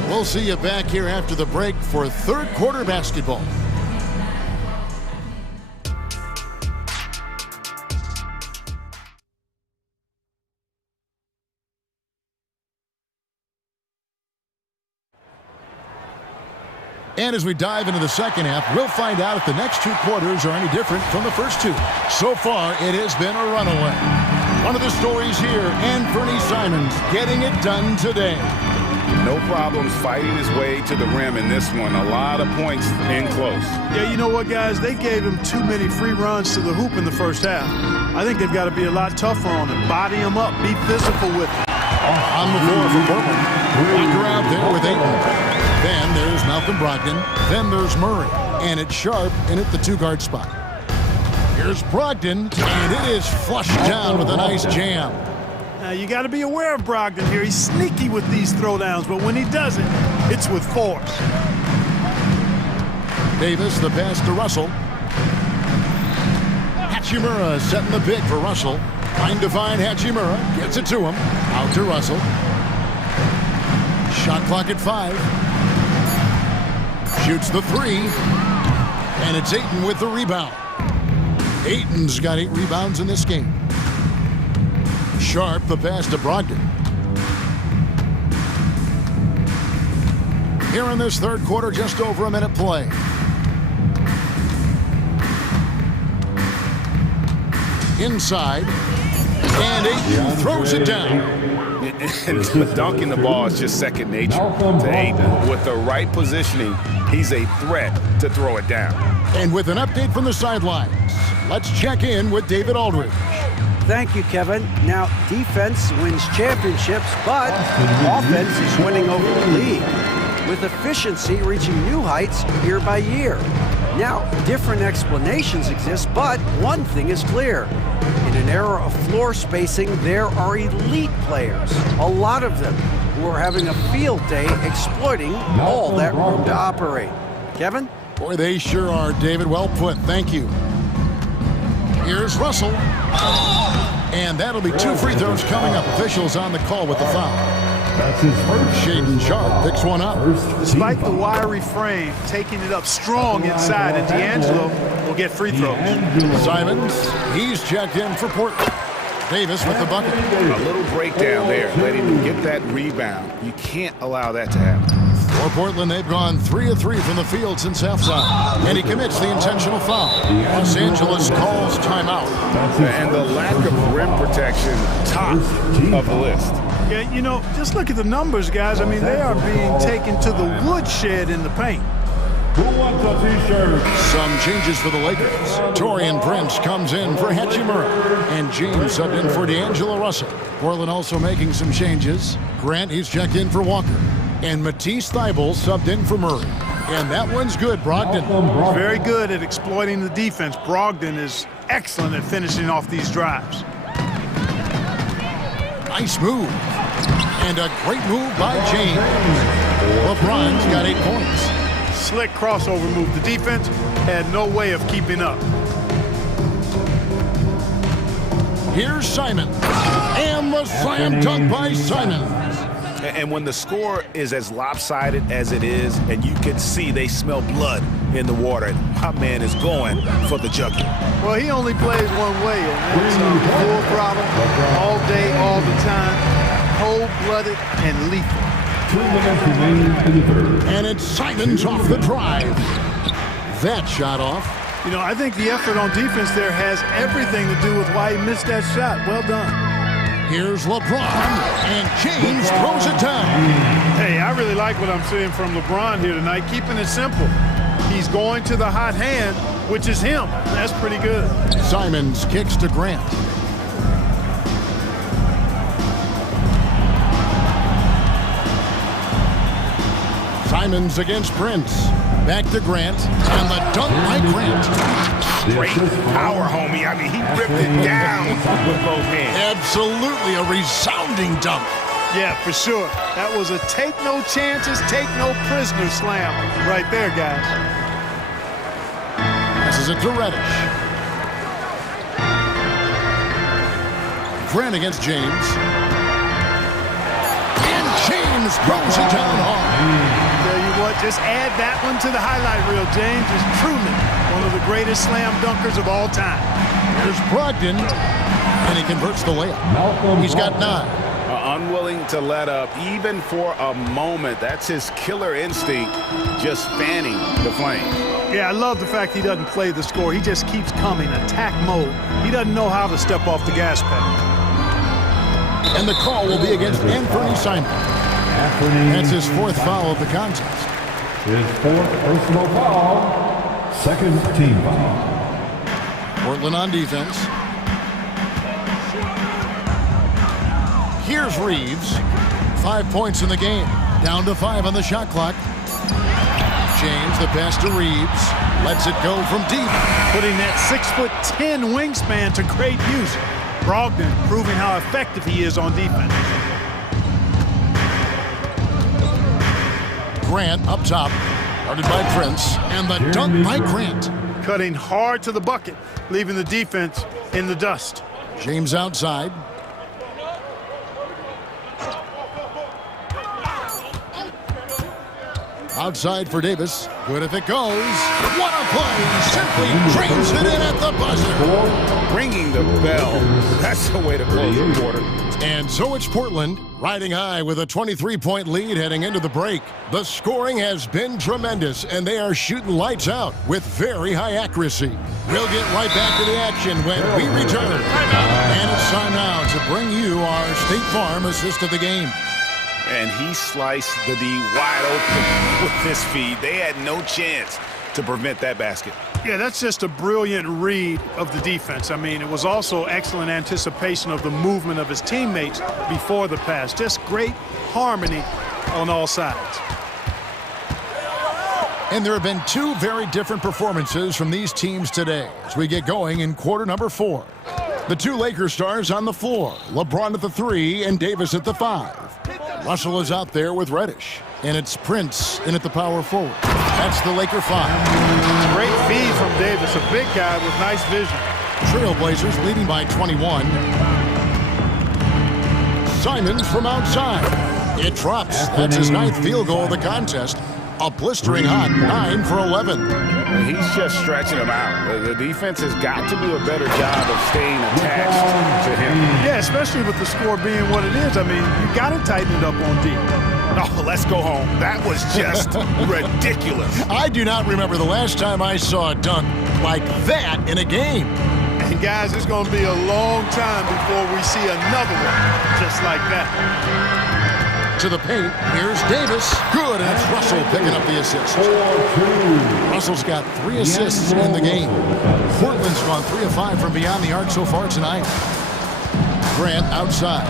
We'll see you back here after the break for third quarter basketball. And as we dive into the second half, we'll find out if the next 2 quarters are any different from the first 2. So far, it has been a runaway. One of the stories here, Anthony Simons getting it done today. No problems fighting his way to the rim in this one. A lot of points in close. Yeah, you know what, guys? They gave him too many free runs to the hoop in the first half. I think they've got to be a lot tougher on him. Body him up. Be physical with him. On the floor for Portland. Walker out there with Ayton. Then there's Malcolm Brogdon. Then there's Murray. And it's Sharp in at the two-guard spot. Here's Brogdon, and it is flushed down with a nice jam. Now, you got to be aware of Brogdon here. He's sneaky with these throwdowns, but when he does it, it's with force. Davis, the pass to Russell. Hachimura setting the pick for Russell. Trying to find Hachimura. Gets it to him. Out to Russell. Shot clock at 5. Shoots the 3. And it's Ayton with the rebound. Ayton's got 8 rebounds in this game. Sharp, the pass to Brogdon. Here in this third quarter, just over a minute play. Inside. And Ayton throws it down. And dunking the ball is just second nature to Ayton. With the right positioning, he's a threat to throw it down. And with an update from the sidelines, let's check in with David Aldridge. Thank you, Kevin. Now, defense wins championships, but offense is winning over the league, with efficiency reaching new heights year by year. Now, different explanations exist, but one thing is clear. In an era of floor spacing, there are elite players, a lot of them, who are having a field day exploiting all that room to operate. Kevin? Boy, they sure are, David. Well put. Thank you. Here's Russell. And that'll be 2 free throws coming up. Officials on the call with the foul. That's his first. Shaden Sharp picks one up. Despite the wiry frame, taking it up strong inside, and D'Angelo will get free throws. Simons, he's checked in for Portland. Davis with the bucket. A little breakdown there, letting him get that rebound. You can't allow that to happen. For Portland, they've gone 3 of 3 from the field since halftime. And he commits the intentional foul. Los Angeles calls timeout. And the lack of rim protection, top of the list. Yeah, you know, just look at the numbers, guys. I mean, they are being taken to the woodshed in the paint. Who wants a t-shirt? Some changes for the Lakers. Torian Prince comes in for Hachimura. And James subbed in for D'Angelo Russell. Portland also making some changes. Grant, he's checked in for Walker. And Matisse Thybulle subbed in for Murray. And that one's good, Brogdon. Very good at exploiting the defense. Brogdon is excellent at finishing off these drives. Nice move. And a great move by James. LeBron's got 8 points. Slick crossover move. The defense had no way of keeping up. Here's Simon. And the slam dunk by Simon. And when the score is as lopsided as it is, and you can see they smell blood in the water, my man is going for the jugular. Well, he only plays one way, and it's full throttle, all day, all the time, cold-blooded and lethal. 2 minutes remaining in the third. And it's Simons off the drive. That shot off. You know, I think the effort on defense there has everything to do with why he missed that shot. Well done. Here's LeBron, and James throws it down. Hey, I really like what I'm seeing from LeBron here tonight, keeping it simple. He's going to the hot hand, which is him. That's pretty good. Simons kicks to Grant. Simons against Prince. Back to Grant, and the dunk by Grant. Great power, homie. I mean, he ripped it down with both hands. Absolutely a resounding dunk. Yeah, for sure. That was a take no chances, take no prisoners slam right there, guys. Passes it to Reddish. Grant against James. And James throws it down hard. Tell you what, just add that one to the highlight reel. James is truly one of the greatest slam dunkers of all time. Here's Brogdon, and he converts the layup. He's got 9. Unwilling to let up, even for a moment. That's his killer instinct, just fanning the flame. Yeah, I love the fact he doesn't play the score. He just keeps coming, attack mode. He doesn't know how to step off the gas pedal. And the call will be against Anthony Simon. That's his fourth foul of the contest. His fourth personal foul, second team foul. Portland on defense. Here's Reeves. 5 points in the game. Down to 5 on the shot clock. James, the pass to Reeves. Lets it go from deep. Putting that 6'10" wingspan to great use. Brogdon proving how effective he is on defense. Grant up top. Guarded by Prince. And the dunk by Grant. Cutting hard to the bucket, leaving the defense in the dust. James outside. Outside for Davis. Good if it goes. What a play! Simply drains it in at the buzzer. Ringing the bell. That's the way to close the quarter. And so it's Portland, riding high with a 23-point lead heading into the break. The scoring has been tremendous, and they are shooting lights out with very high accuracy. We'll get right back to the action when we return. And it's time now to bring you our State Farm assist of the game. And he sliced the D wide open with this feed. They had no chance to prevent that basket. Yeah, that's just a brilliant read of the defense. I mean, it was also excellent anticipation of the movement of his teammates before the pass. Just great harmony on all sides. And there have been two very different performances from these teams today as we get going in quarter number 4. The two Lakers stars on the floor, LeBron at the 3 and Davis at the 5. Russell is out there with Reddish, and it's Prince in at the power forward. That's the Laker 5. Great feed from Davis, a big guy with nice vision. Trailblazers leading by 21. Simons from outside. It drops. That's his 9th field goal of the contest. A blistering hot 9 for 11. He's just stretching him out. The defense has got to do a better job of staying attached to him. Yeah, especially with the score being what it is. I mean, you got to tighten it up on D. Oh, let's go home. That was just ridiculous. I do not remember the last time I saw a dunk like that in a game. And guys, it's going to be a long time before we see another one just like that. To the paint, here's Davis. Good, and it's Russell picking up the assist. Russell's got 3 assists in the game. Portland's gone 3 of 5 from beyond the arc so far tonight. Grant outside.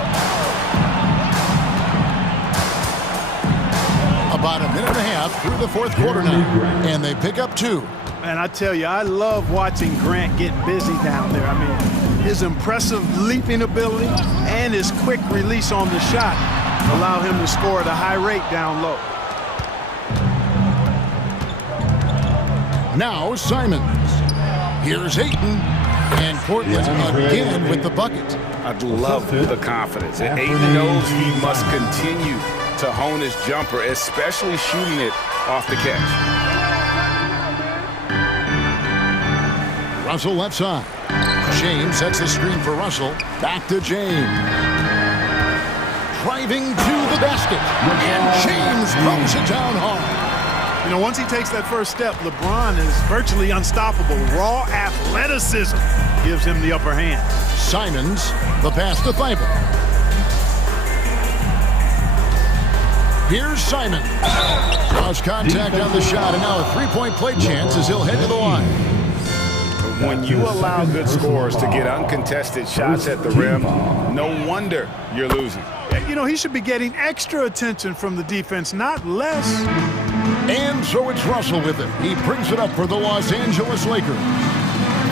About a minute and a half through the 4th quarter now, and they pick up 2. Man, I tell you, I love watching Grant get busy down there. I mean, his impressive leaping ability and his quick release on the shot allow him to score at a high rate down low. Now Simons. Here's Ayton. And Portland again with the bucket. I love the confidence. Ayton knows he must continue to hone his jumper, especially shooting it off the catch. Russell left side. James sets the screen for Russell. Back to James. Driving to the basket, and James throws it down hard. You know, once he takes that first step, LeBron is virtually unstoppable. Raw athleticism gives him the upper hand. Simons, the pass to Thibault. Here's Simon. Lost contact on the shot, and now a 3-point play chance as he'll head to the line. When you allow good scorers to get uncontested shots at the rim, no wonder you're losing. You know, he should be getting extra attention from the defense, not less. And so it's Russell with it. He brings it up for the Los Angeles Lakers.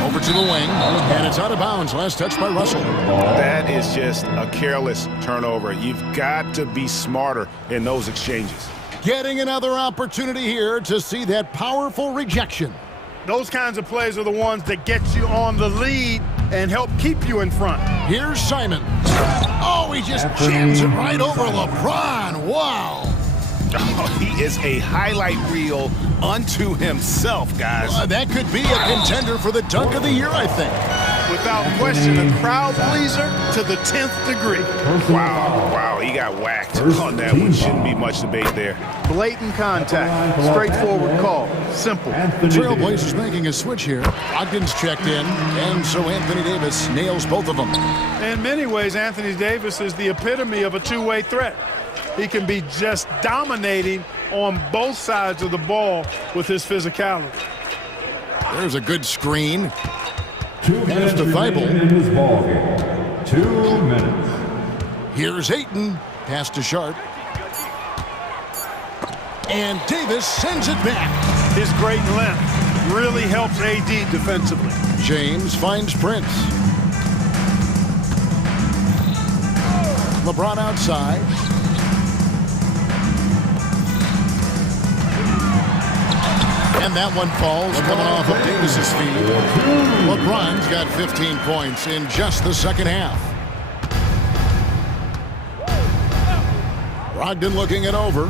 Over to the wing, and it's out of bounds. Last touch by Russell. That is just a careless turnover. You've got to be smarter in those exchanges. Getting another opportunity here to see that powerful rejection. Those kinds of plays are the ones that get you on the lead and help keep you in front. Here's Simon. Oh, he just jams it right over LeBron. Wow. Oh, he is a highlight reel unto himself, guys. That could be a contender for the dunk of the year, I think. Without question, a crowd pleaser to the 10th degree. Wow, he got whacked on that one. Shouldn't be much debate there. Blatant contact, straightforward call, simple. The Trailblazers making a switch here. Ogden's checked in, and so Anthony Davis nails both of them. In many ways, Anthony Davis is the epitome of a two-way threat. he can be just dominating on both sides of the ball with his physicality. There's a good screen. 2 minutes to Thibault. in this ball game. 2 minutes. Here's Ayton. Pass to Sharp. And Davis sends it back. His great length really helps AD defensively. James finds Prince. LeBron outside. And that one falls coming off of Davis's feet. LeBron's got 15 points in just the second half. Brogdon looking it over.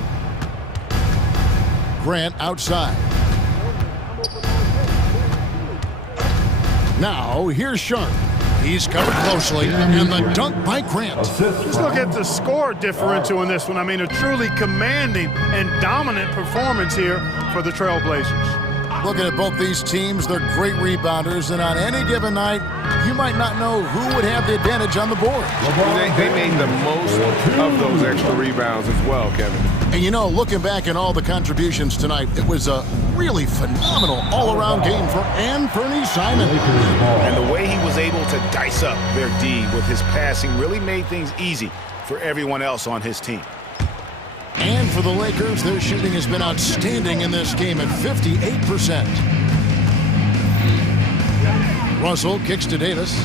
Grant outside. Now here's Sharp. He's covered closely, and the dunk by Grant. Just look at the score differential in this one. I mean, a truly commanding and dominant performance here for the Trailblazers. Looking at both these teams, they're great rebounders, and on any given night, you might not know who would have the advantage on the board. They made the most of those extra rebounds as well, Kevin. And you know, looking back at all the contributions tonight, it was a really phenomenal all-around game for Anthony Simon. And the way he was able to dice up their D with his passing really made things easy for everyone else on his team. And for the Lakers, their shooting has been outstanding in this game at 58%. Russell kicks to Davis.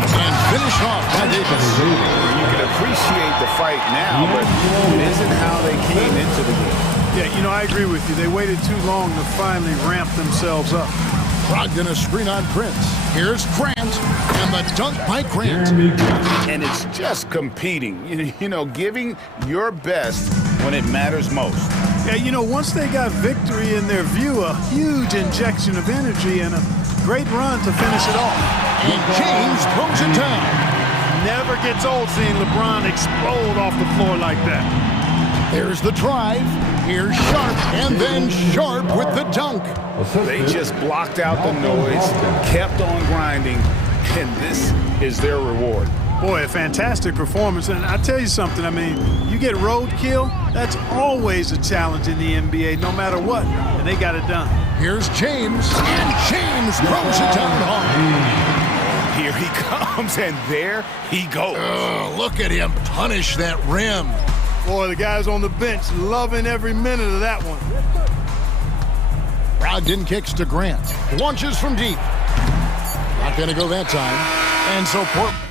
And finished off by Davis. You can appreciate the fight now, but it isn't how they came into the game. Yeah, you know, I agree with you. They waited too long to finally ramp themselves up. Brogdon a screen on Prince. Here's Grant, and the dunk by Grant. And it's just competing, you know, giving your best when it matters most. Yeah, you know, once they got victory in their view, a huge injection of energy and a great run to finish it off. And James throws it down. Never gets old seeing LeBron explode off the floor like that. There's the drive. Here's Sharp, and then Sharp with the dunk. They just blocked out the noise, kept on grinding, and this is their reward. Boy, a fantastic performance. And I tell you something, I mean, you get roadkill, that's always a challenge in the NBA, no matter what, and they got it done. Here's James, and James throws it down hard. Here he comes, and there he goes. Look at him punish that rim. Boy, the guys on the bench loving every minute of that one. Brogdon kicks to Grant. Launches from deep. Not going to go that time. And so Portland.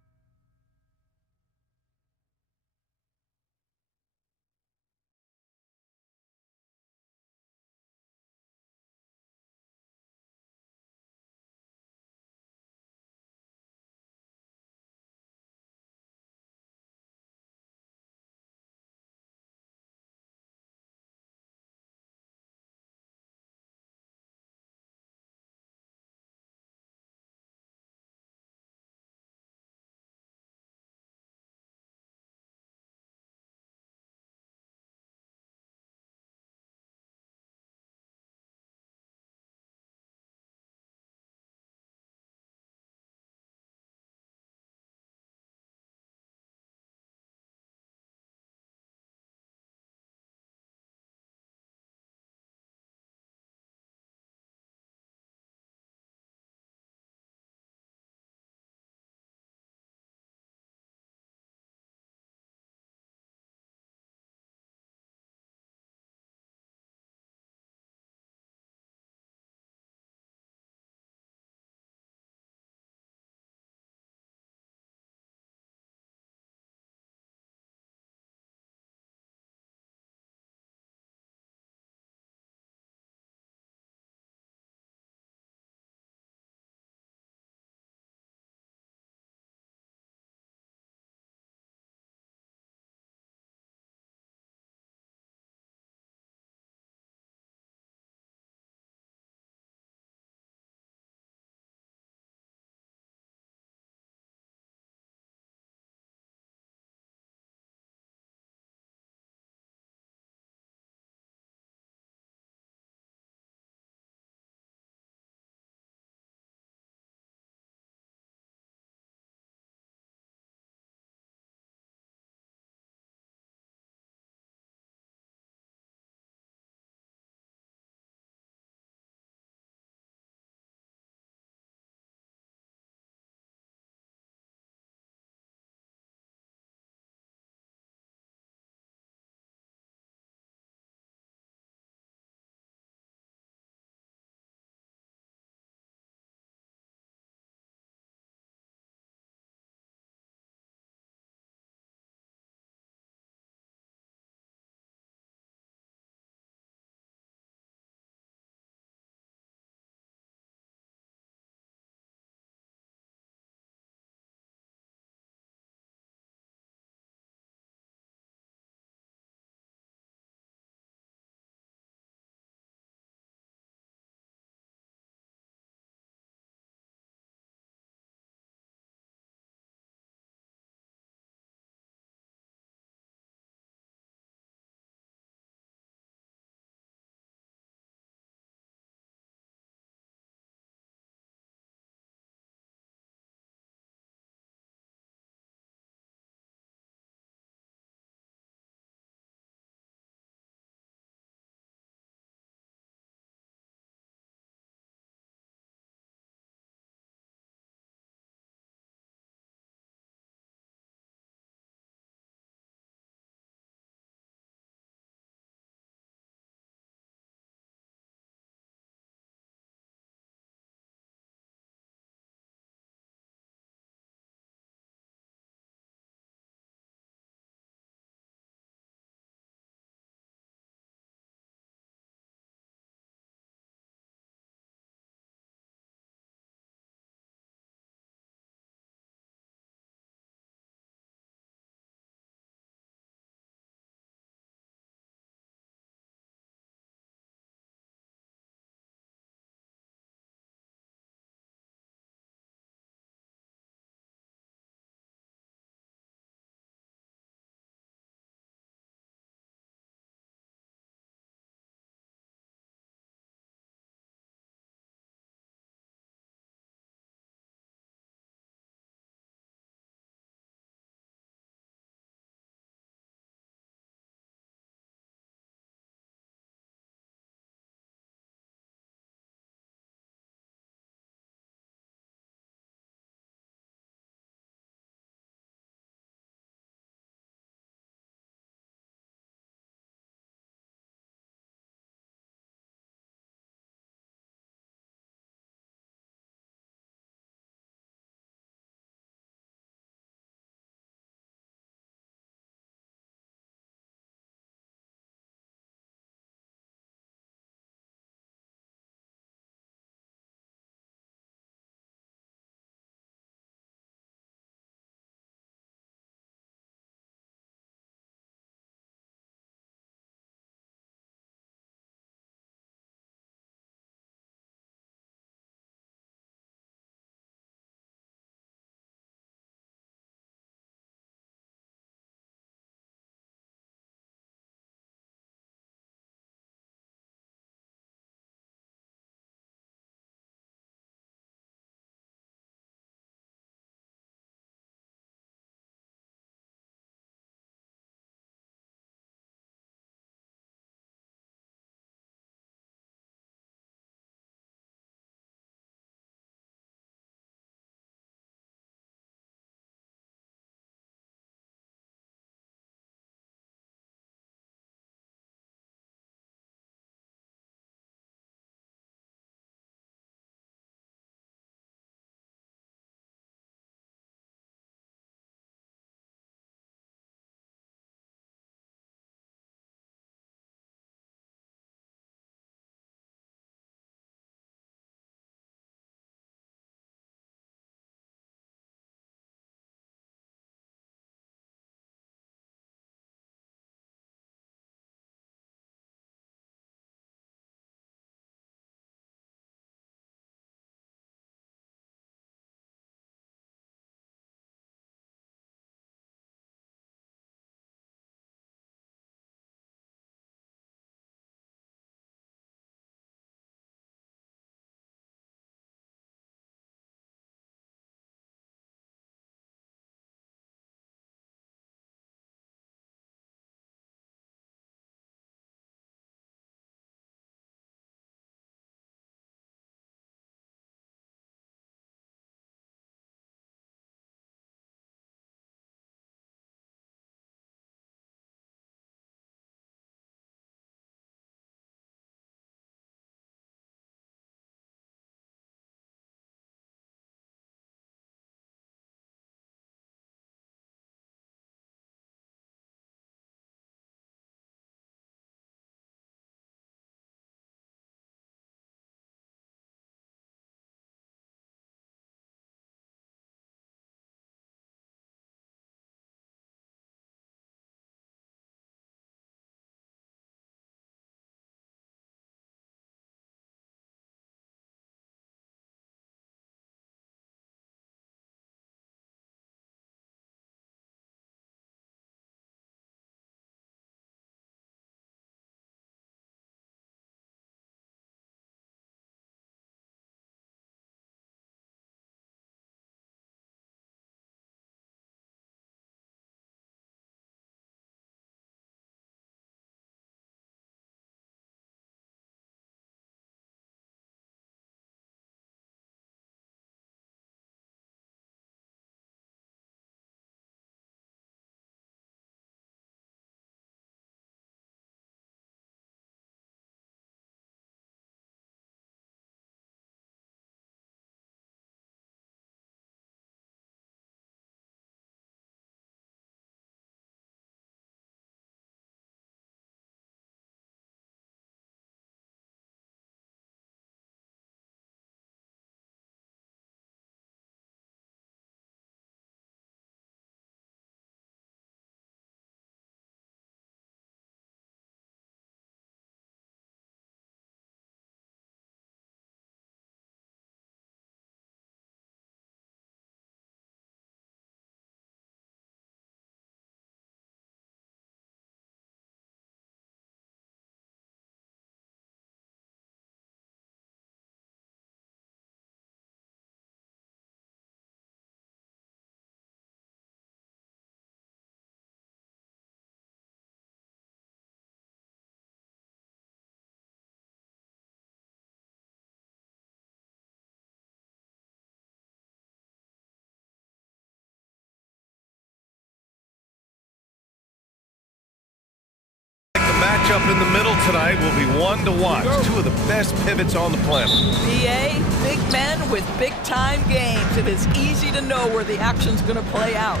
matchup in the middle tonight will be one to watch. Two of the best pivots on the planet. BA, big men with big-time games. It is easy to know where the action's going to play out.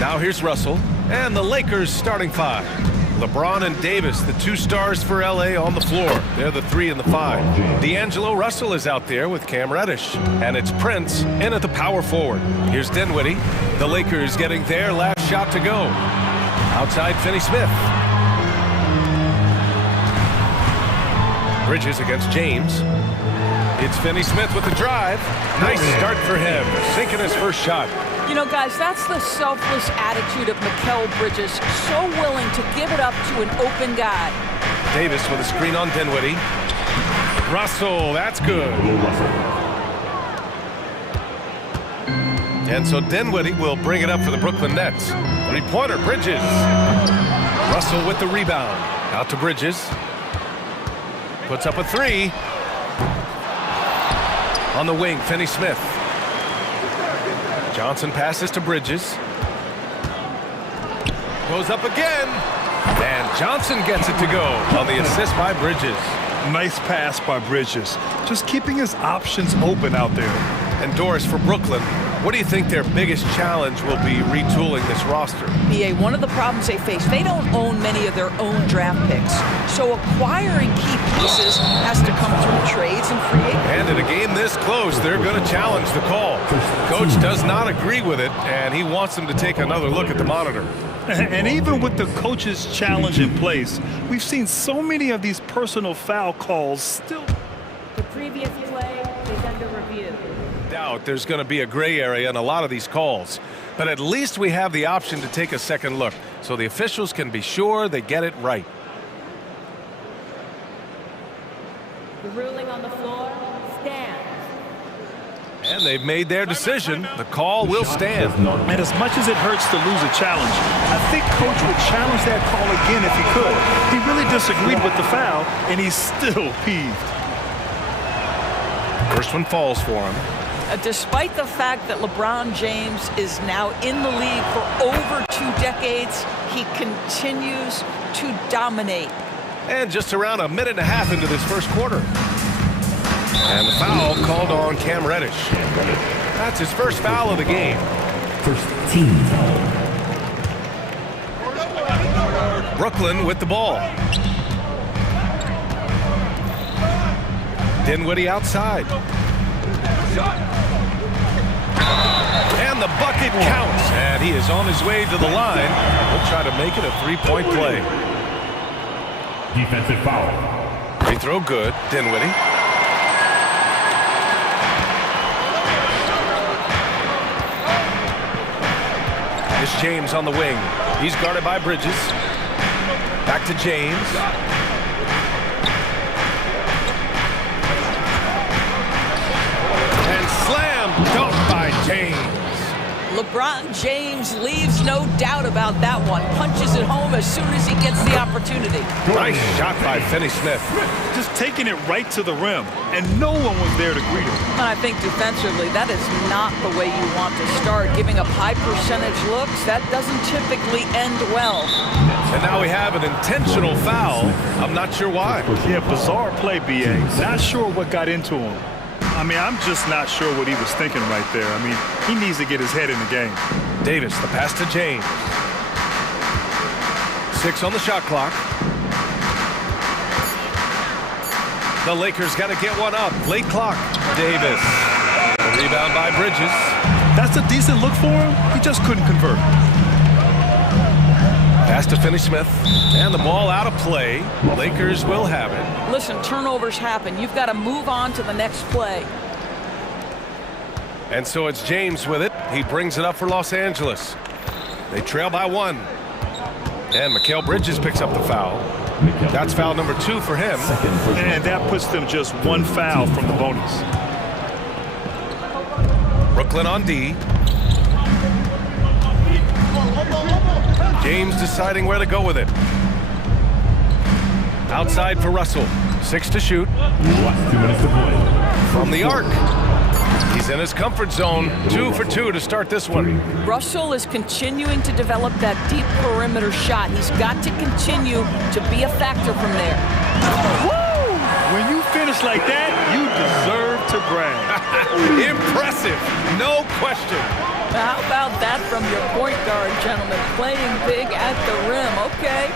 Now here's Russell and the Lakers starting five. LeBron and Davis, the two stars for LA on the floor. They're the 3 and the 5. D'Angelo Russell is out there with Cam Reddish. And it's Prince in at the power forward. Here's Dinwiddie. The Lakers getting their last shot to go. Outside Finney-Smith. Bridges against James. It's Finney-Smith with the drive. Nice start for him, sinking his first shot. You know, guys, that's the selfless attitude of Mikal Bridges. So willing to give it up to an open guy. Davis with a screen on Dinwiddie. Russell, that's good. And so Dinwiddie will bring it up for the Brooklyn Nets. Three-pointer, Bridges. Russell with the rebound. Out to Bridges. Puts up a 3. On the wing, Finney-Smith. Johnson passes to Bridges. Goes up again. And Johnson gets it to go on the assist by Bridges. Nice pass by Bridges. Just keeping his options open out there. And Doris, for Brooklyn, what do you think their biggest challenge will be retooling this roster? BA, one of the problems they face, they don't own many of their own draft picks. So acquiring key pieces has to come through trades and free agents. And in a game this close, they're going to challenge the call. Coach does not agree with it, and he wants them to take another look at the monitor. And even with the coach's challenge in place, we've seen so many of these personal foul calls still. The previous play is under review. Doubt there's going to be a gray area in a lot of these calls, but at least we have the option to take a second look so the officials can be sure they get it right. The ruling on the floor stands. And they've made their decision. The call will stand. And as much as it hurts to lose a challenge, I think Coach would challenge that call again if he could. He really disagreed with the foul, and he's still peeved. First one falls for him. Despite the fact that LeBron James is now in the league for over 2 decades, he continues to dominate. And just around a minute and a half into this first quarter. And the foul called on Cam Reddish. That's his first foul of the game. First team foul. Brooklyn with the ball. Dinwiddie outside. And the bucket counts. And he is on his way to the line. We'll try to make it a 3-point play. Defensive foul. Free throw good. Dinwiddie. It's James on the wing. He's guarded by Bridges. Back to James. And slam dunk by James. LeBron James leaves no doubt about that one. Punches it home as soon as he gets the opportunity. Nice shot by Finney-Smith. Just taking it right to the rim, and no one was there to greet him. And I think defensively, that is not the way you want to start. Giving up high percentage looks, that doesn't typically end well. And now we have an intentional foul. I'm not sure why. Yeah, bizarre play, BA. Not sure what got into him. I mean, I'm just not sure what he was thinking right there. I mean, he needs to get his head in the game. Davis, the pass to James. 6 on the shot clock. The Lakers got to get one up. Late clock. Davis. The rebound by Bridges. That's a decent look for him. He just couldn't convert. Pass to Finney-Smith. And the ball out of play. Lakers will have it. Listen, turnovers happen. You've got to move on to the next play. And so it's James with it. He brings it up for Los Angeles. They trail by 1. And Mikal Bridges picks up the foul. That's foul number 2 for him. And that puts them just 1 foul from the bonus. Brooklyn on D. James deciding where to go with it. Outside for Russell. 6 to shoot. Last 2 minutes to play. From the arc. He's in his comfort zone. 2 for 2 to start this one. Russell is continuing to develop that deep perimeter shot. He's got to continue to be a factor from there. Woo! When you finish like that, you deserve to brag. Impressive, no question. How about that from your point guard, gentlemen? Playing big at the rim, okay.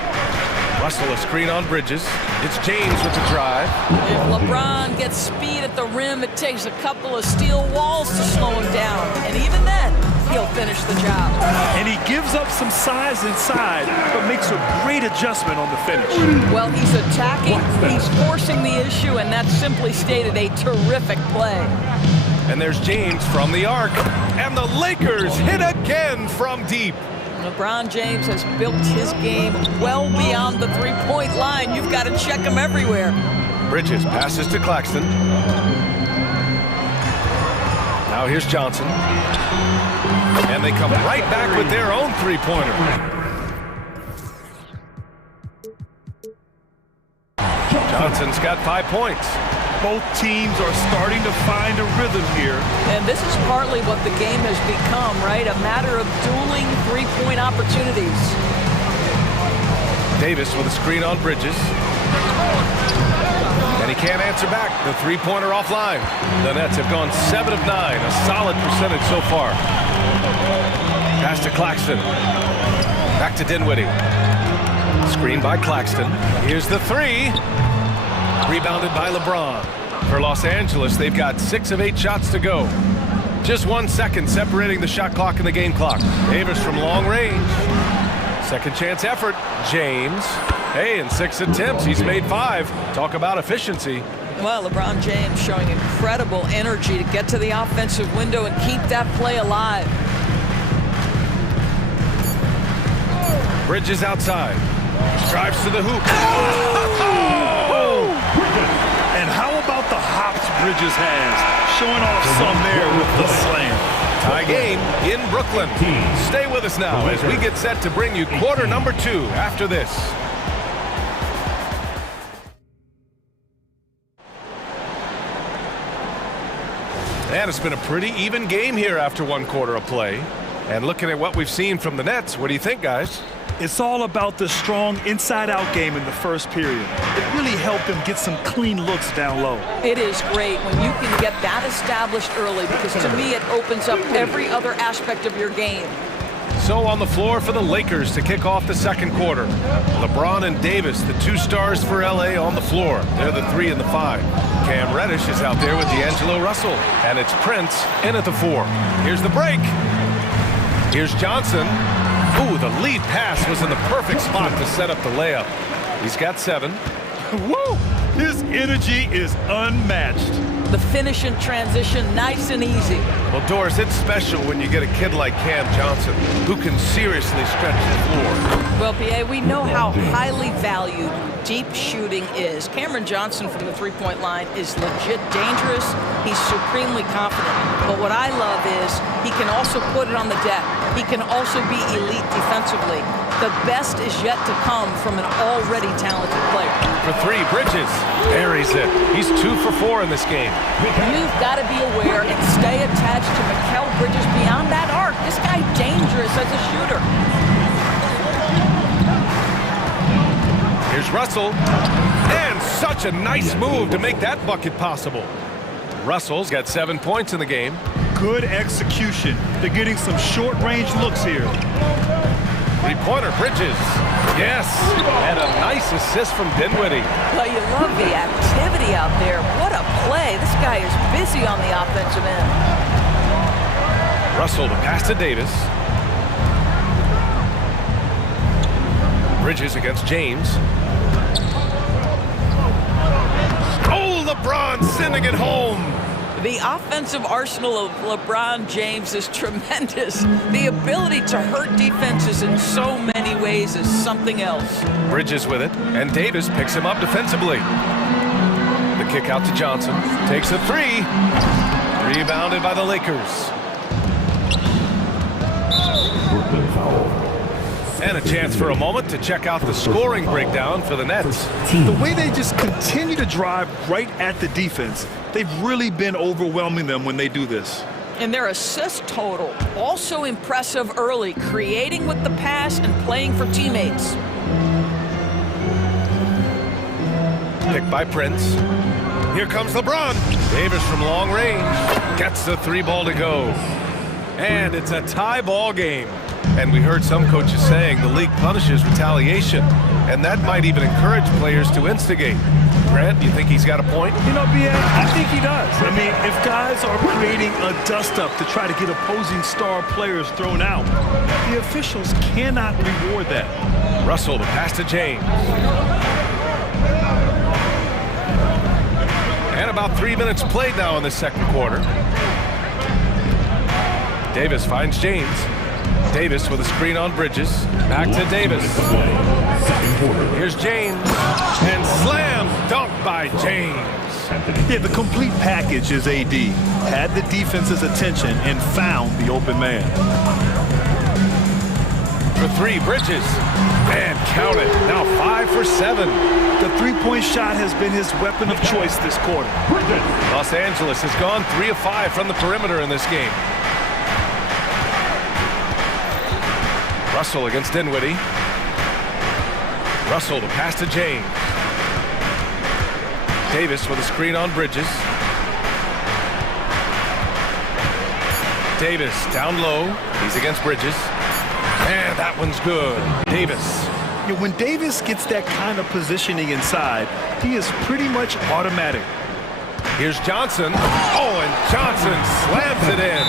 Russell a screen on Bridges. It's James with the drive. If LeBron gets speed at the rim, it takes a couple of steel walls to slow him down. And even then, he'll finish the job. And he gives up some size inside, but makes a great adjustment on the finish. Well, he's attacking, he's forcing the issue, and that's simply stated a terrific play. And there's James from the arc. And the Lakers hit again from deep. LeBron James has built his game well beyond the three-point line. You've got to check him everywhere. Bridges passes to Claxton. Now here's Johnson. And they come right back with their own three-pointer. Johnson's got 5 points. Both teams are starting to find a rhythm here. And this is partly what the game has become, right? A matter of dueling three-point opportunities. Davis with a screen on Bridges. And he can't answer back. The three-pointer offline. The Nets have gone 7 of 9, a solid percentage so far. Pass to Claxton. Back to Dinwiddie. Screen by Claxton. Here's the three. Rebounded by LeBron. For Los Angeles, they've got 6 of 8 shots to go. Just 1 second separating the shot clock and the game clock. Davis from long range. Second chance effort. James. Hey, in 6 attempts, he's made 5. Talk about efficiency. Well, LeBron James showing incredible energy to get to the offensive window and keep that play alive. Bridges outside. Drives to the hoop. And how about the hops Bridges has? Showing off some there with the slam. Tie game in Brooklyn. Stay with us now as we get set to bring you quarter number 2 after this. And it's been a pretty even game here after 1 quarter of play. And looking at what we've seen from the Nets, what do you think, guys? It's all about the strong inside-out game in the first period. It really helped them get some clean looks down low. It is great when you can get that established early because to me it opens up every other aspect of your game. So on the floor for the Lakers to kick off the second quarter. LeBron and Davis, the 2 stars for LA on the floor. They're the 3 and the 5. Cam Reddish is out there with D'Angelo Russell. And it's Prince in at the 4. Here's the break. Here's Johnson. Ooh, the lead pass was in the perfect spot to set up the layup. He's got 7. Woo! His energy is unmatched. The finish and transition, nice and easy. Well, Doris, it's special when you get a kid like Cam Johnson who can seriously stretch the floor. Well, P.A., we know how highly valued deep shooting is. Cameron Johnson from the three-point line is legit dangerous. He's supremely confident. But what I love is he can also put it on the deck. He can also be elite defensively. The best is yet to come from an already talented player. For 3, Bridges buries it. He's 2 for 4 in this game. You've got to be aware and stay attached to Mikal Bridges beyond that arc. This guy dangerous as a shooter. Here's Russell. And such a nice move to make that bucket possible. Russell's got 7 points in the game. Good execution. They're getting some short-range looks here. Three-pointer, Bridges. Yes, and a nice assist from Dinwiddie. Well, you love the activity out there. What a play. This guy is busy on the offensive end. Russell to pass to Davis. Bridges against James. Oh, LeBron sending it home. The offensive arsenal of LeBron James is tremendous. The ability to hurt defenses in so many ways is something else. Bridges with it, and Davis picks him up defensively. The kick out to Johnson. Takes a 3. Rebounded by the Lakers. And a chance for a moment to check out the scoring breakdown for the Nets. The way they just continue to drive right at the defense, they've really been overwhelming them when they do this. And their assist total, also impressive early, creating with the pass and playing for teammates. Picked by Prince. Here comes LeBron. Davis from long range gets the three ball to go. And it's a tie ball game. And we heard some coaches saying the league punishes retaliation, and that might even encourage players to instigate. Grant, do you think he's got a point? You know, BA, I think he does. I mean, if guys are creating a dust-up to try to get opposing star players thrown out, the officials cannot reward that. Russell, the pass to James. And about 3 minutes played now in the second quarter. Davis finds James. Davis with a screen on Bridges. Back to Davis. Here's James. And slam dunk by James. Yeah, the complete package is AD. Had the defense's attention and found the open man. For three, Bridges. And count it. Now 5 for 7. The three-point shot has been his weapon of choice this quarter. Los Angeles has gone 3 of 5 from the perimeter in this game. Russell against Dinwiddie. Russell to pass to James. Davis with a screen on Bridges. Davis down low. He's against Bridges. And that one's good. Davis. Yeah, when Davis gets that kind of positioning inside, he is pretty much automatic. Here's Johnson. Oh, and Johnson slams it in.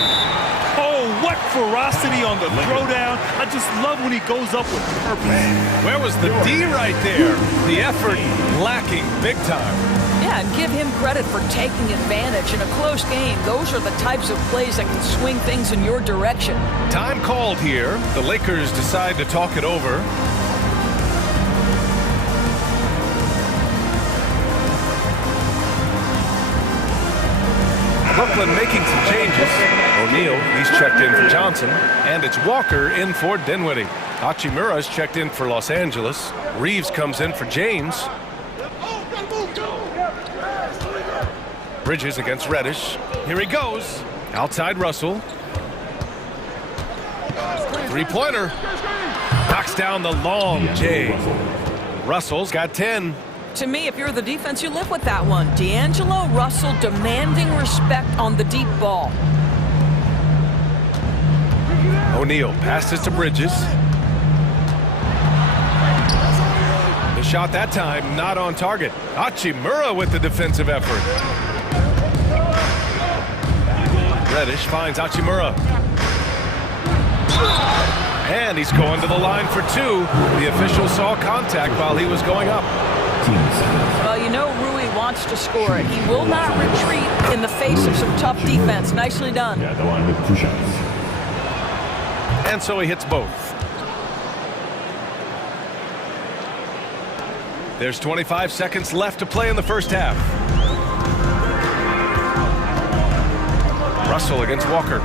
Oh, what ferocity on the throwdown. I just love when he goes up with purpose. Where was the D right there? The effort lacking big time. Yeah, and give him credit for taking advantage in a close game. Those are the types of plays that can swing things in your direction. Time called here. The Lakers decide to talk it over. Brooklyn making some changes. O'Neal, he's checked in for Johnson. And it's Walker in for Dinwiddie. Hachimura's checked in for Los Angeles. Reeves comes in for James. Bridges against Reddish. Here he goes. Outside Russell. Three-pointer. Knocks down the long J. Russell's got 10. To me, if you're the defense, you live with that one. D'Angelo Russell demanding respect on the deep ball. O'Neal passes to Bridges. The shot that time not on target. Hachimura with the defensive effort. Reddish finds Hachimura. And he's going to the line for two. The official saw contact while he was going up. Well, you know Rui wants to score it. He will not retreat in the face of some tough defense. Nicely done. And so he hits both. There's 25 seconds left to play in the first half. Russell against Walker.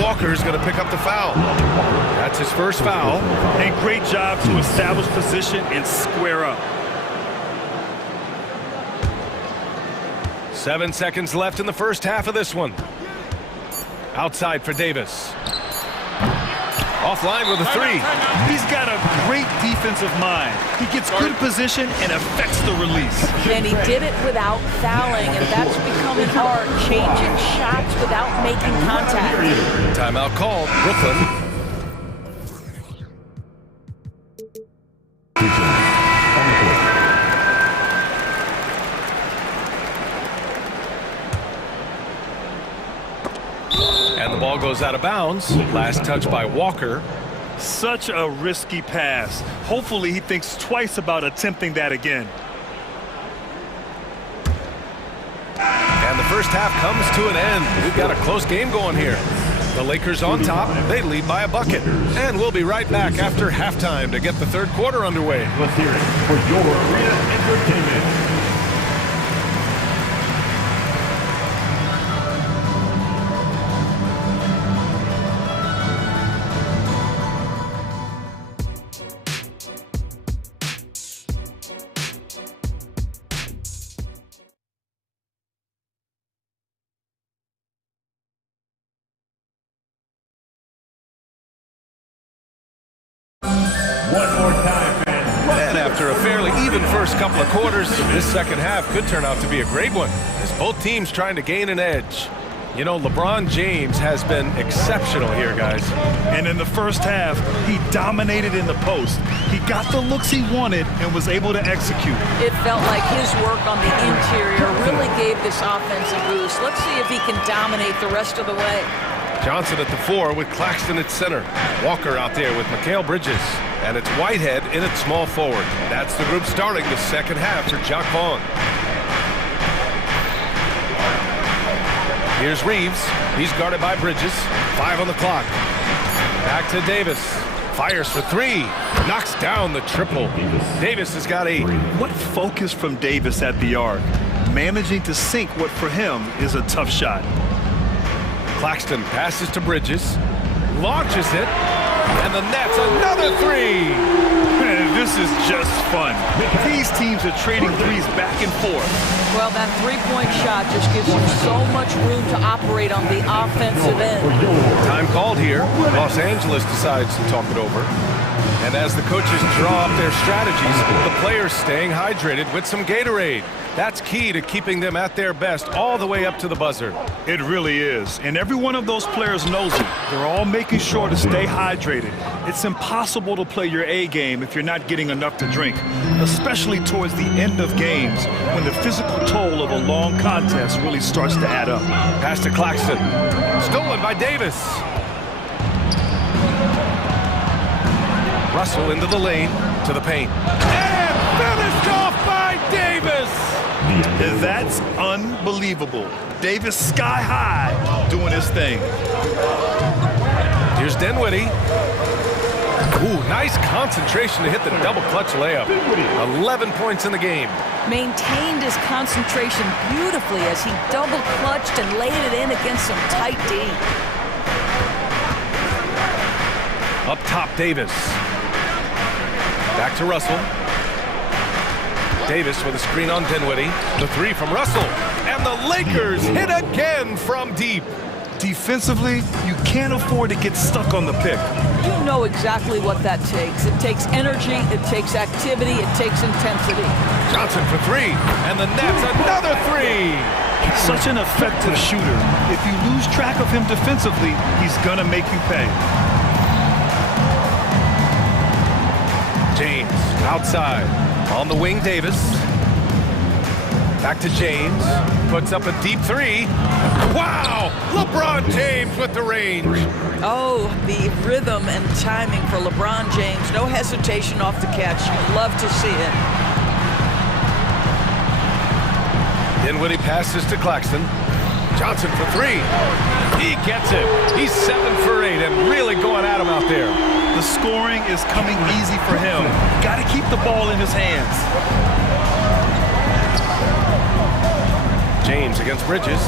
Walker's going to pick up the foul. That's his first foul. And great job to establish position and square up. 7 seconds left in the first half of this one. Outside for Davis. Offline with a three. He's got a great defensive mind. He gets good position and affects the release. And he did it without fouling, and that's become an art, changing shots without making contact. Timeout called. Brooklyn. And the ball goes out of bounds. Last touch by Walker. Such a risky pass. Hopefully he thinks twice about attempting that again. And the first half comes to an end. We've got a close game going here. The Lakers on top. They lead by a bucket. And we'll be right back after halftime to get the third quarter underway. Let's hear it for your arena entertainment. after a fairly even first couple of quarters. This second half could turn out to be a great one, as both teams trying to gain an edge. You know, LeBron James has been exceptional here, guys. And in the first half, he dominated in the post. He got the looks he wanted and was able to execute. It felt like his work on the interior really gave this offense a boost. Let's see if he can dominate the rest of the way. Johnson at the 4 with Claxton at center. Walker out there with Mikal Bridges. And it's Whitehead in at small forward. That's the group starting the second half for Jacque Vaughn. Here's Reeves. He's guarded by Bridges. 5 on the clock. Back to Davis. Fires for 3. Knocks down the triple. Davis has got 8. What focus from Davis at the arc. Managing to sink what for him is a tough shot. Claxton passes to Bridges. Launches it. And the net's another 3. Man, this is just fun. These teams are trading threes back and forth. Well, that three-point shot just gives you so much room to operate on the offensive end. Time called here. Los Angeles decides to talk it over. And as the coaches draw up their strategies, the players staying hydrated with some Gatorade. That's key to keeping them at their best all the way up to the buzzer. It really is. And every one of those players knows it. They're all making sure to stay hydrated. It's impossible to play your A game if you're not getting enough to drink, especially towards the end of games when the physical toll of a long contest really starts to add up. Pass to Claxton. Stolen by Davis. Russell into the lane, to the paint. And finished off by Davis! That's unbelievable. Davis sky high doing his thing. Here's Dinwiddie. Ooh, nice concentration to hit the double clutch layup. 11 points in the game. Maintained his concentration beautifully as he double clutched and laid it in against some tight D. Up top, Davis. Back to Russell. Davis with a screen on Dinwiddie. The 3 from Russell. And the Lakers hit again from deep. Defensively, you can't afford to get stuck on the pick. You know exactly what that takes. It takes energy, it takes activity, it takes intensity. Johnson for 3. And the net's another 3. Such an effective shooter. If you lose track of him defensively, he's gonna make you pay. James outside. On the wing, Davis. Back to James. Puts up a deep 3. Wow! LeBron James with the range. Oh, the rhythm and timing for LeBron James. No hesitation off the catch. You love to see it. Dinwiddie passes to Claxton. Johnson for 3. He gets it. He's 7 for 8 and really going at him out there. The scoring is coming easy for him. Got to keep the ball in his hands. James against Bridges.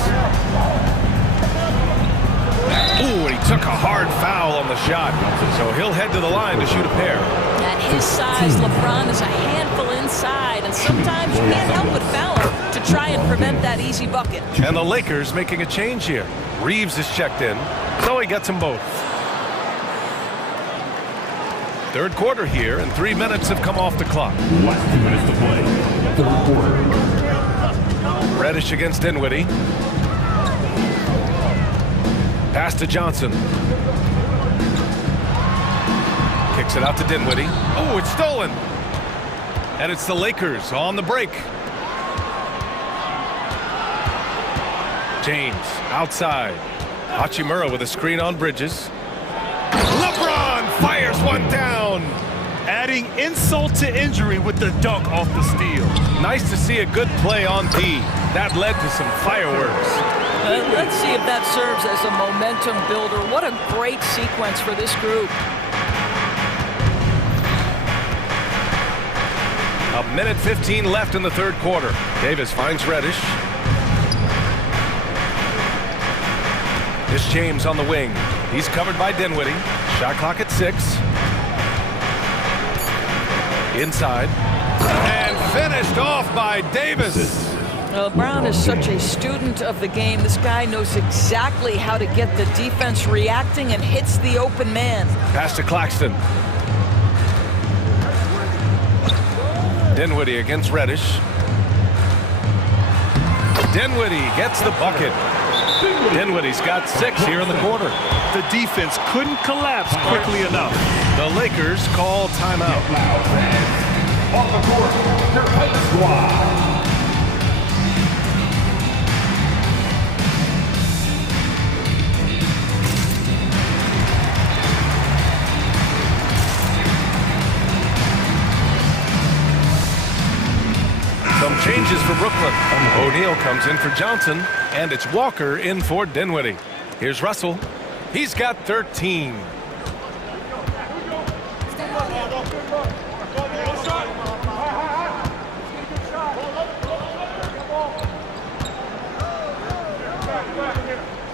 Ooh, and he took a hard foul on the shot. So he'll head to the line to shoot a pair. At his size, LeBron is a handful inside, and sometimes you can't help but foul him to try and prevent that easy bucket. And the Lakers making a change here. Reeves is checked in, so he gets them both. Third quarter here, and 3 minutes have come off the clock. Last 2 minutes to play. Third quarter. Reddish against Dinwiddie. Pass to Johnson. Kicks it out to Dinwiddie. Oh, it's stolen. And it's the Lakers on the break. James outside. Hachimura with a screen on Bridges. LeBron fires one down. Adding insult to injury with the dunk off the steal. Nice to see a good play on D. That led to some fireworks. Let's see if that serves as a momentum builder. What a great sequence for this group. A minute 15 left in the third quarter. Davis finds Reddish. It's James on the wing. He's covered by Dinwiddie. Shot clock at 6. Inside. And finished off by Davis. Brown is such a student of the game. This guy knows exactly how to get the defense reacting and hits the open man. Pass to Claxton. Dinwiddie against Reddish. Dinwiddie gets the bucket. Dinwiddie's got 6 here in the quarter. The defense couldn't collapse quickly enough. The Lakers call timeout. Off the court, your height squad. Some changes for Brooklyn. O'Neal comes in for Johnson, and it's Walker in for Dinwiddie. Here's Russell. He's got 13.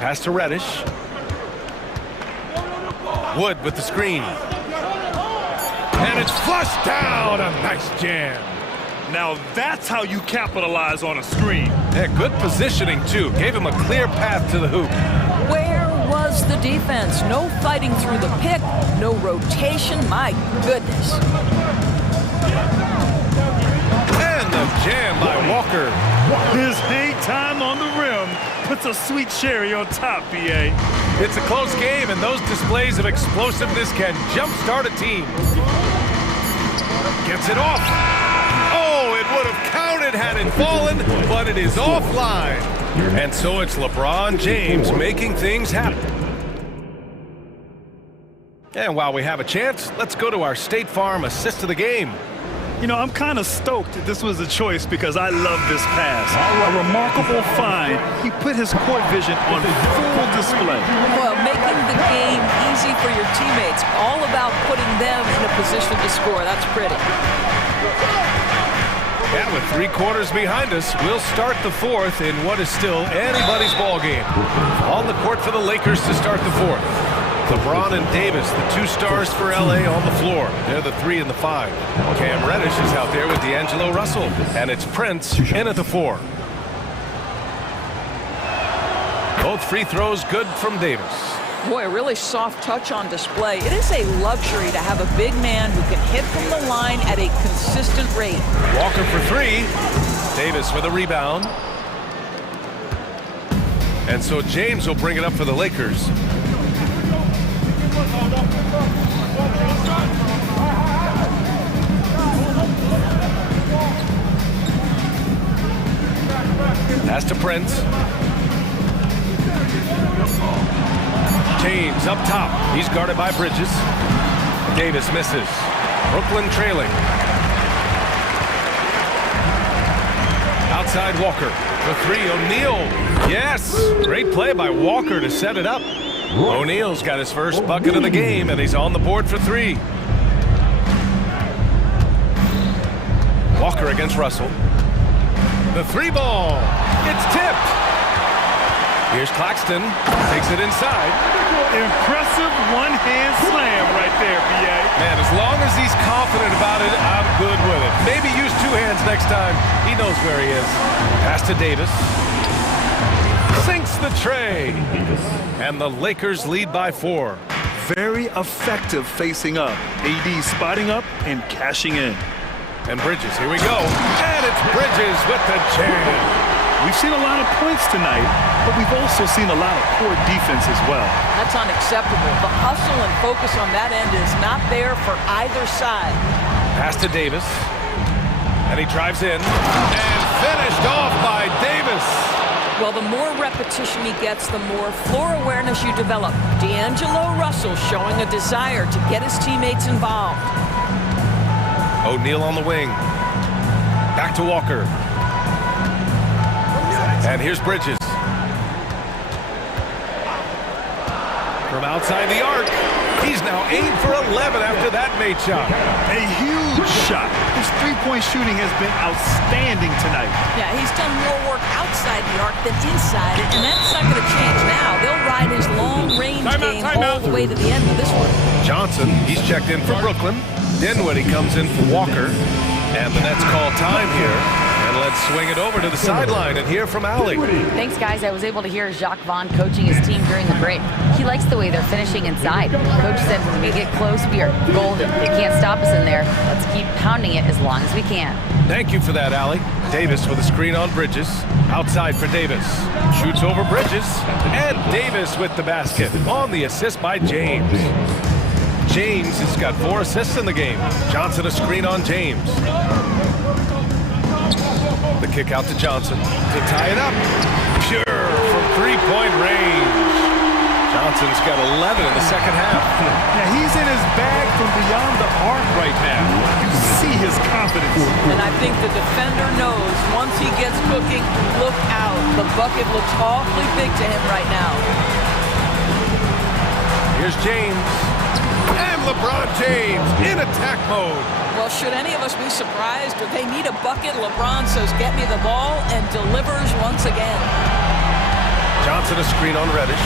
Pass to Reddish. Wood with the screen. And it's flushed down. A nice jam. Now that's how you capitalize on a screen. Yeah, good positioning, too. Gave him a clear path to the hoop. Where was the defense? No fighting through the pick, no rotation. My goodness. And the jam by Walker. His hang time on the rim puts a sweet cherry on top, BA. It's a close game, and those displays of explosiveness can jumpstart a team. Gets it off. Oh, it would have counted had it fallen, but it is offline. And so it's LeBron James making things happen. And while we have a chance, let's go to our State Farm assist of the game. You know, I'm kind of stoked that this was a choice because I love this pass. A remarkable find. He put his court vision on full display. Well, making the game easy for your teammates. All about putting them in a position to score. That's pretty. Yeah, with 3 quarters behind us, we'll start the 4th in what is still anybody's ball game. On the court for the Lakers to start the 4th. LeBron and Davis, the 2 stars for LA on the floor. They're the 3 and the 5. Cam Reddish is out there with D'Angelo Russell. And it's Prince in at the 4. Both free throws good from Davis. Boy, a really soft touch on display. It is a luxury to have a big man who can hit from the line at a consistent rate. Walker for 3. Davis with a rebound. And so James will bring it up for the Lakers. Pass to Prince. James up top. He's guarded by Bridges. Davis misses. Brooklyn trailing. Outside Walker. For 3, O'Neal. Yes! Great play by Walker to set it up. O'Neal's got his first bucket of the game, and he's on the board for 3. Walker against Russell. The 3 ball. It's tipped. Here's Claxton. Takes it inside. Impressive one-hand slam right there, BA. Man, as long as he's confident about it, I'm good with it. Maybe use 2 hands next time. He knows where he is. Pass to Davis. Sinks the tray. And the Lakers lead by 4. Very effective facing up. AD spotting up and cashing in. And Bridges, here we go. And it's Bridges with the jam. We've seen a lot of points tonight, but we've also seen a lot of poor defense as well. That's unacceptable. The hustle and focus on that end is not there for either side. Pass to Davis. And he drives in. And finished off by Davis. Well, the more repetition he gets, the more floor awareness you develop. D'Angelo Russell showing a desire to get his teammates involved. O'Neal on the wing. Back to Walker. And here's Bridges. From outside the arc. He's now 8 for 11 after that made shot. A huge shot. His three-point shooting has been outstanding tonight. Yeah, he's done more work outside the arc than inside, and that's not going to change now. They'll ride his long-range game all the way to the end of this one. Johnson, he's checked in for Brooklyn. Dinwiddie comes in for Walker. And the Nets call time here. And let's swing it over to the sideline and hear from Allie. Thanks, guys. I was able to hear Jacques Vaughn coaching his team during the break. He likes the way they're finishing inside. Coach said when we get close, we are golden. They can't stop us in there. Let's keep pounding it as long as we can. Thank you for that, Allie. Davis with a screen on Bridges. Outside for Davis. Shoots over Bridges. And Davis with the basket. On the assist by James. James has got 4 assists in the game. Johnson a screen on James. The kick out to Johnson to tie it up. Pure from three-point range. Johnson's got 11 in the second half. Yeah, he's in his bag from beyond the arc right now. You see his confidence. And I think the defender knows once he gets cooking, look out. The bucket looks awfully big to him right now. Here's James. And LeBron James in attack mode. Well, should any of us be surprised if they need a bucket? LeBron says, get me the ball, and delivers once again. Johnson a screen on Reddish.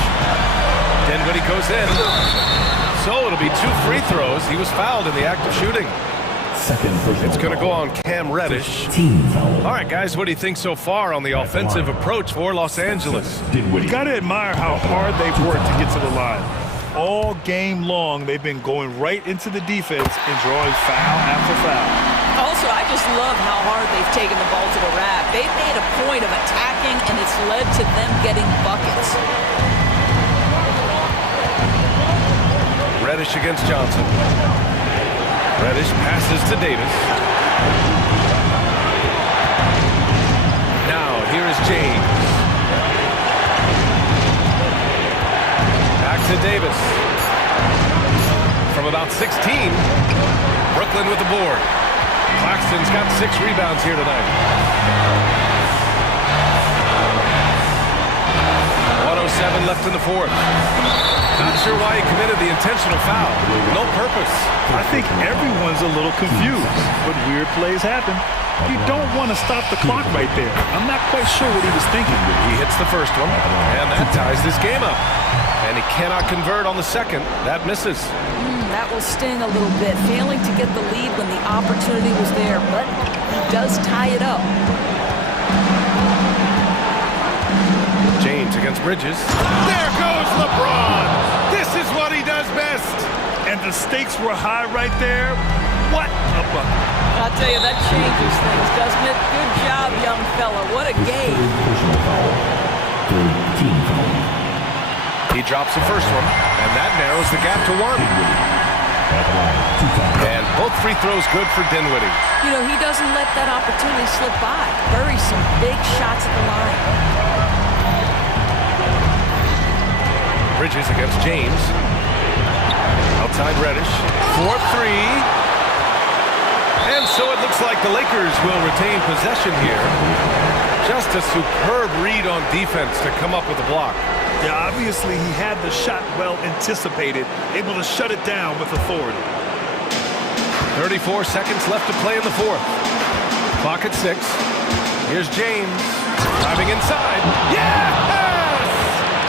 Dinwiddie goes in. So it'll be 2 free throws. He was fouled in the act of shooting. It's going to go on Cam Reddish. All right, guys, what do you think so far on the offensive approach for Los Angeles? You got to admire how hard they've worked to get to the line. All game long, they've been going right into the defense and drawing foul after foul. Also, I just love how hard they've taken the ball to the rack. They've made a point of attacking, and it's led to them getting buckets. Reddish against Johnson. Reddish passes to Davis. Now, here is James. Back to Davis. From about 16, Brooklyn with the board. Claxton's got 6 rebounds here tonight. 1:07 left in the fourth. Not sure why he committed the intentional foul. No purpose. I think everyone's a little confused, but weird plays happen. You don't want to stop the clock right there. I'm not quite sure what he was thinking. He hits the first one, and that ties this game up. And he cannot convert on the second. That misses. That will sting a little bit, failing to get the lead when the opportunity was there, but he does tie it up. James against Bridges. There goes LeBron! This is what he does best! And the stakes were high right there. What a bucket. I'll tell you, that changes things, doesn't it? Good job, young fella. What a game. He drops the first one, and that narrows the gap to 1. And both free throws good for Dinwiddie. You know, he doesn't let that opportunity slip by. Buries some big shots at the line. Bridges against James. Outside Reddish. 4-3. And so it looks like the Lakers will retain possession here. Just a superb read on defense to come up with a block. Yeah, obviously he had the shot well anticipated, able to shut it down with authority. 34 seconds left to play in the fourth. Clock at 6. Here's James. Driving inside. Yes!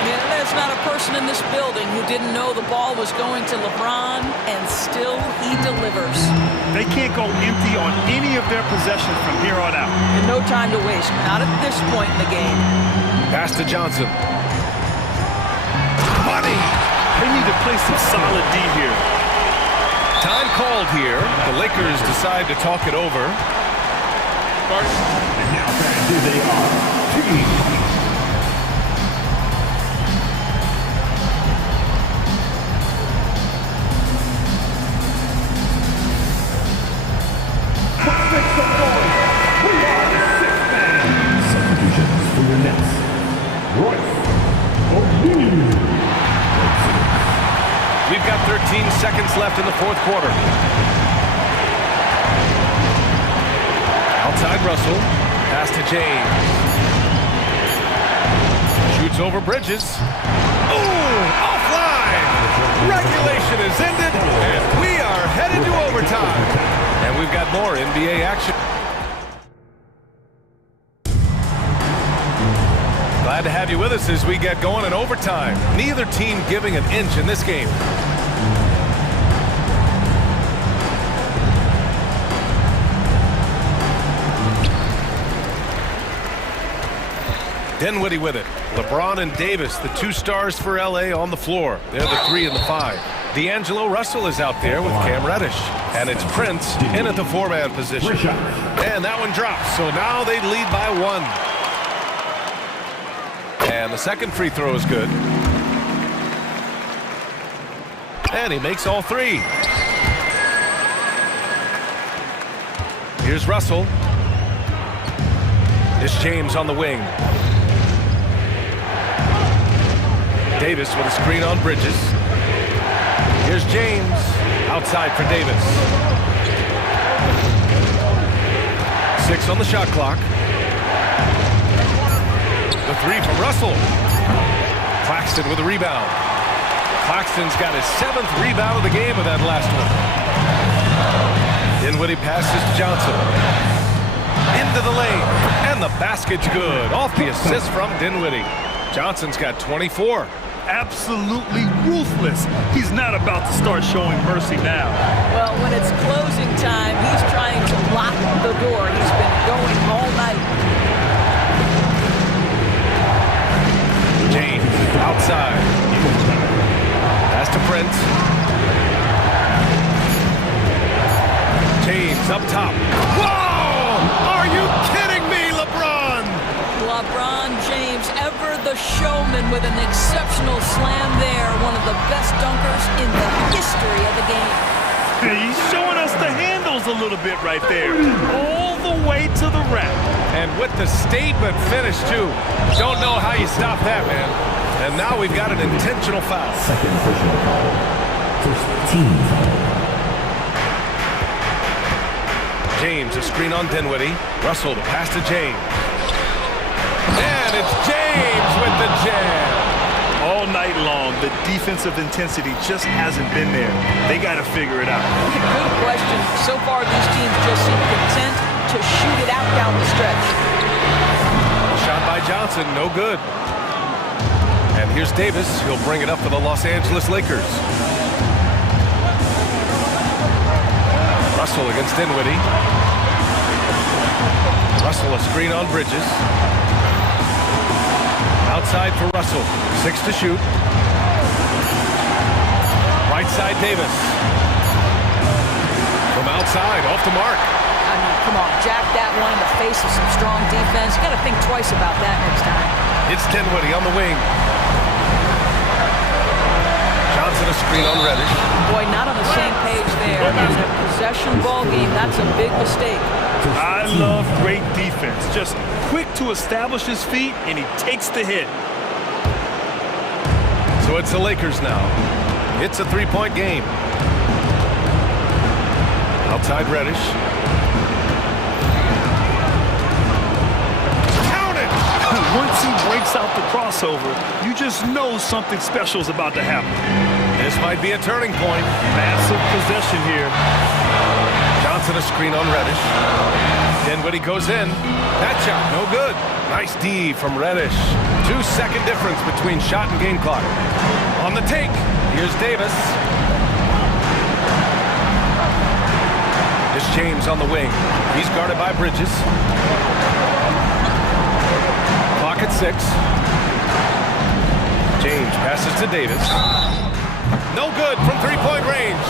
Yeah, there's not a person in this building who didn't know the ball was going to LeBron, and still he delivers. They can't go empty on any of their possessions from here on out. And no time to waste, not at this point in the game. Pass to Johnson. Money! They need to play some solid D here. Time called here. The Lakers decide to talk it over. And now fans, here they are. Team. Substitutions for your Nets. Royce O'Neal. We've got 13 seconds left in the fourth quarter. Outside Russell. Pass to James. Shoots over Bridges. Ooh, offline! Regulation is ended, and we are headed to overtime. And we've got more NBA action. Glad to have you with us as we get going in overtime. Neither team giving an inch in this game. Dinwiddie with it. LeBron and Davis, the two stars for LA on the floor. They're the 3 and the 5. D'Angelo Russell is out there with Cam Reddish. And it's Prince in at the 4-man position. And that one drops. So now they lead by 1. And the second free throw is good. And he makes all 3. Here's Russell. It's James on the wing. Davis with a screen on Bridges. Here's James. Outside for Davis. 6 on the shot clock. The 3 from Russell. Claxton with a rebound. Claxton's got his 7th rebound of the game with that last one. Dinwiddie passes to Johnson. Into the lane. And the basket's good. Off the assist from Dinwiddie. Johnson's got 24. Absolutely ruthless. He's not about to start showing mercy now. Well, when it's closing time, he's trying to lock the door. He's been going all night. James outside. Pass to Prince. James up top. Whoa! Are you kidding me, LeBron? LeBron James, ever the showman with an exceptional slam there. One of the best dunkers in the history of the game. He's showing us the handles a little bit right there. All the way to the rack. And with the statement finish, too. Don't know how you stop that, man. And now we've got an intentional foul. Second personal foul. First team foul. James, a screen on Dinwiddie. Russell, the pass to James. And it's James with the jam. All night long, the defensive intensity just hasn't been there. They got to figure it out. Good question. So far, these teams just seem content to shoot it out down the stretch. Shot by Johnson, no good. And here's Davis. He'll bring it up for the Los Angeles Lakers. Russell against Dinwiddie. Russell, a screen on Bridges. Outside for Russell. 6 to shoot. Right side, Davis. From outside, off the mark. I mean, come on, jack that one in the face of some strong defense. You got to think twice about that next time. It's Dinwiddie on the wing. Johnson, a screen on Reddish. Boy, not on the same page there. In a possession ball game, that's a big mistake. I love great defense. Just quick to establish his feet, and he takes the hit. So it's the Lakers now. It's a 3-point game. Outside Reddish. Count it! Once he breaks out the crossover, you just know something special is about to happen. This might be a turning point. Massive possession here. Johnson, a screen on Reddish. Dinwiddie goes in. That shot, no good. Nice D from Reddish. 2-second difference between shot and game clock. On the take, here's Davis. It's James on the wing. He's guarded by Bridges. Clock at 6. James passes to Davis. No good from 3-point range.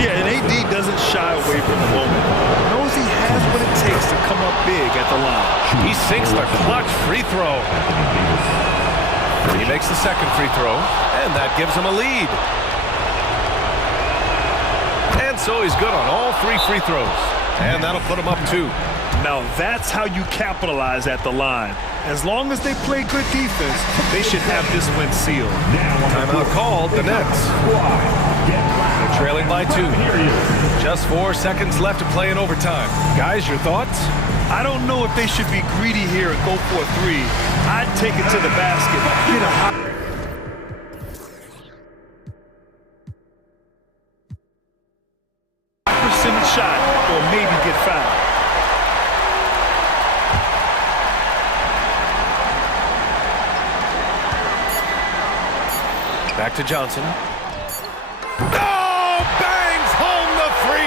Yeah, and AD doesn't shy away from the moment. Knows he has what it takes to come up big at the line. He sinks the clutch free throw. He makes the second free throw, and that gives him a lead. And so he's good on all 3 free throws. And that'll put him up 2. Now that's how you capitalize at the line. As long as they play good defense, they should have this win sealed. Timeout called, the Nets. They're trailing by 2. Just 4 seconds left to play in overtime. Guys, your thoughts? I don't know if they should be greedy here and go for a 3. I'd take it to the basket. Get a high percentage shot or maybe get fouled. Back to Johnson. Oh, bangs home the 3.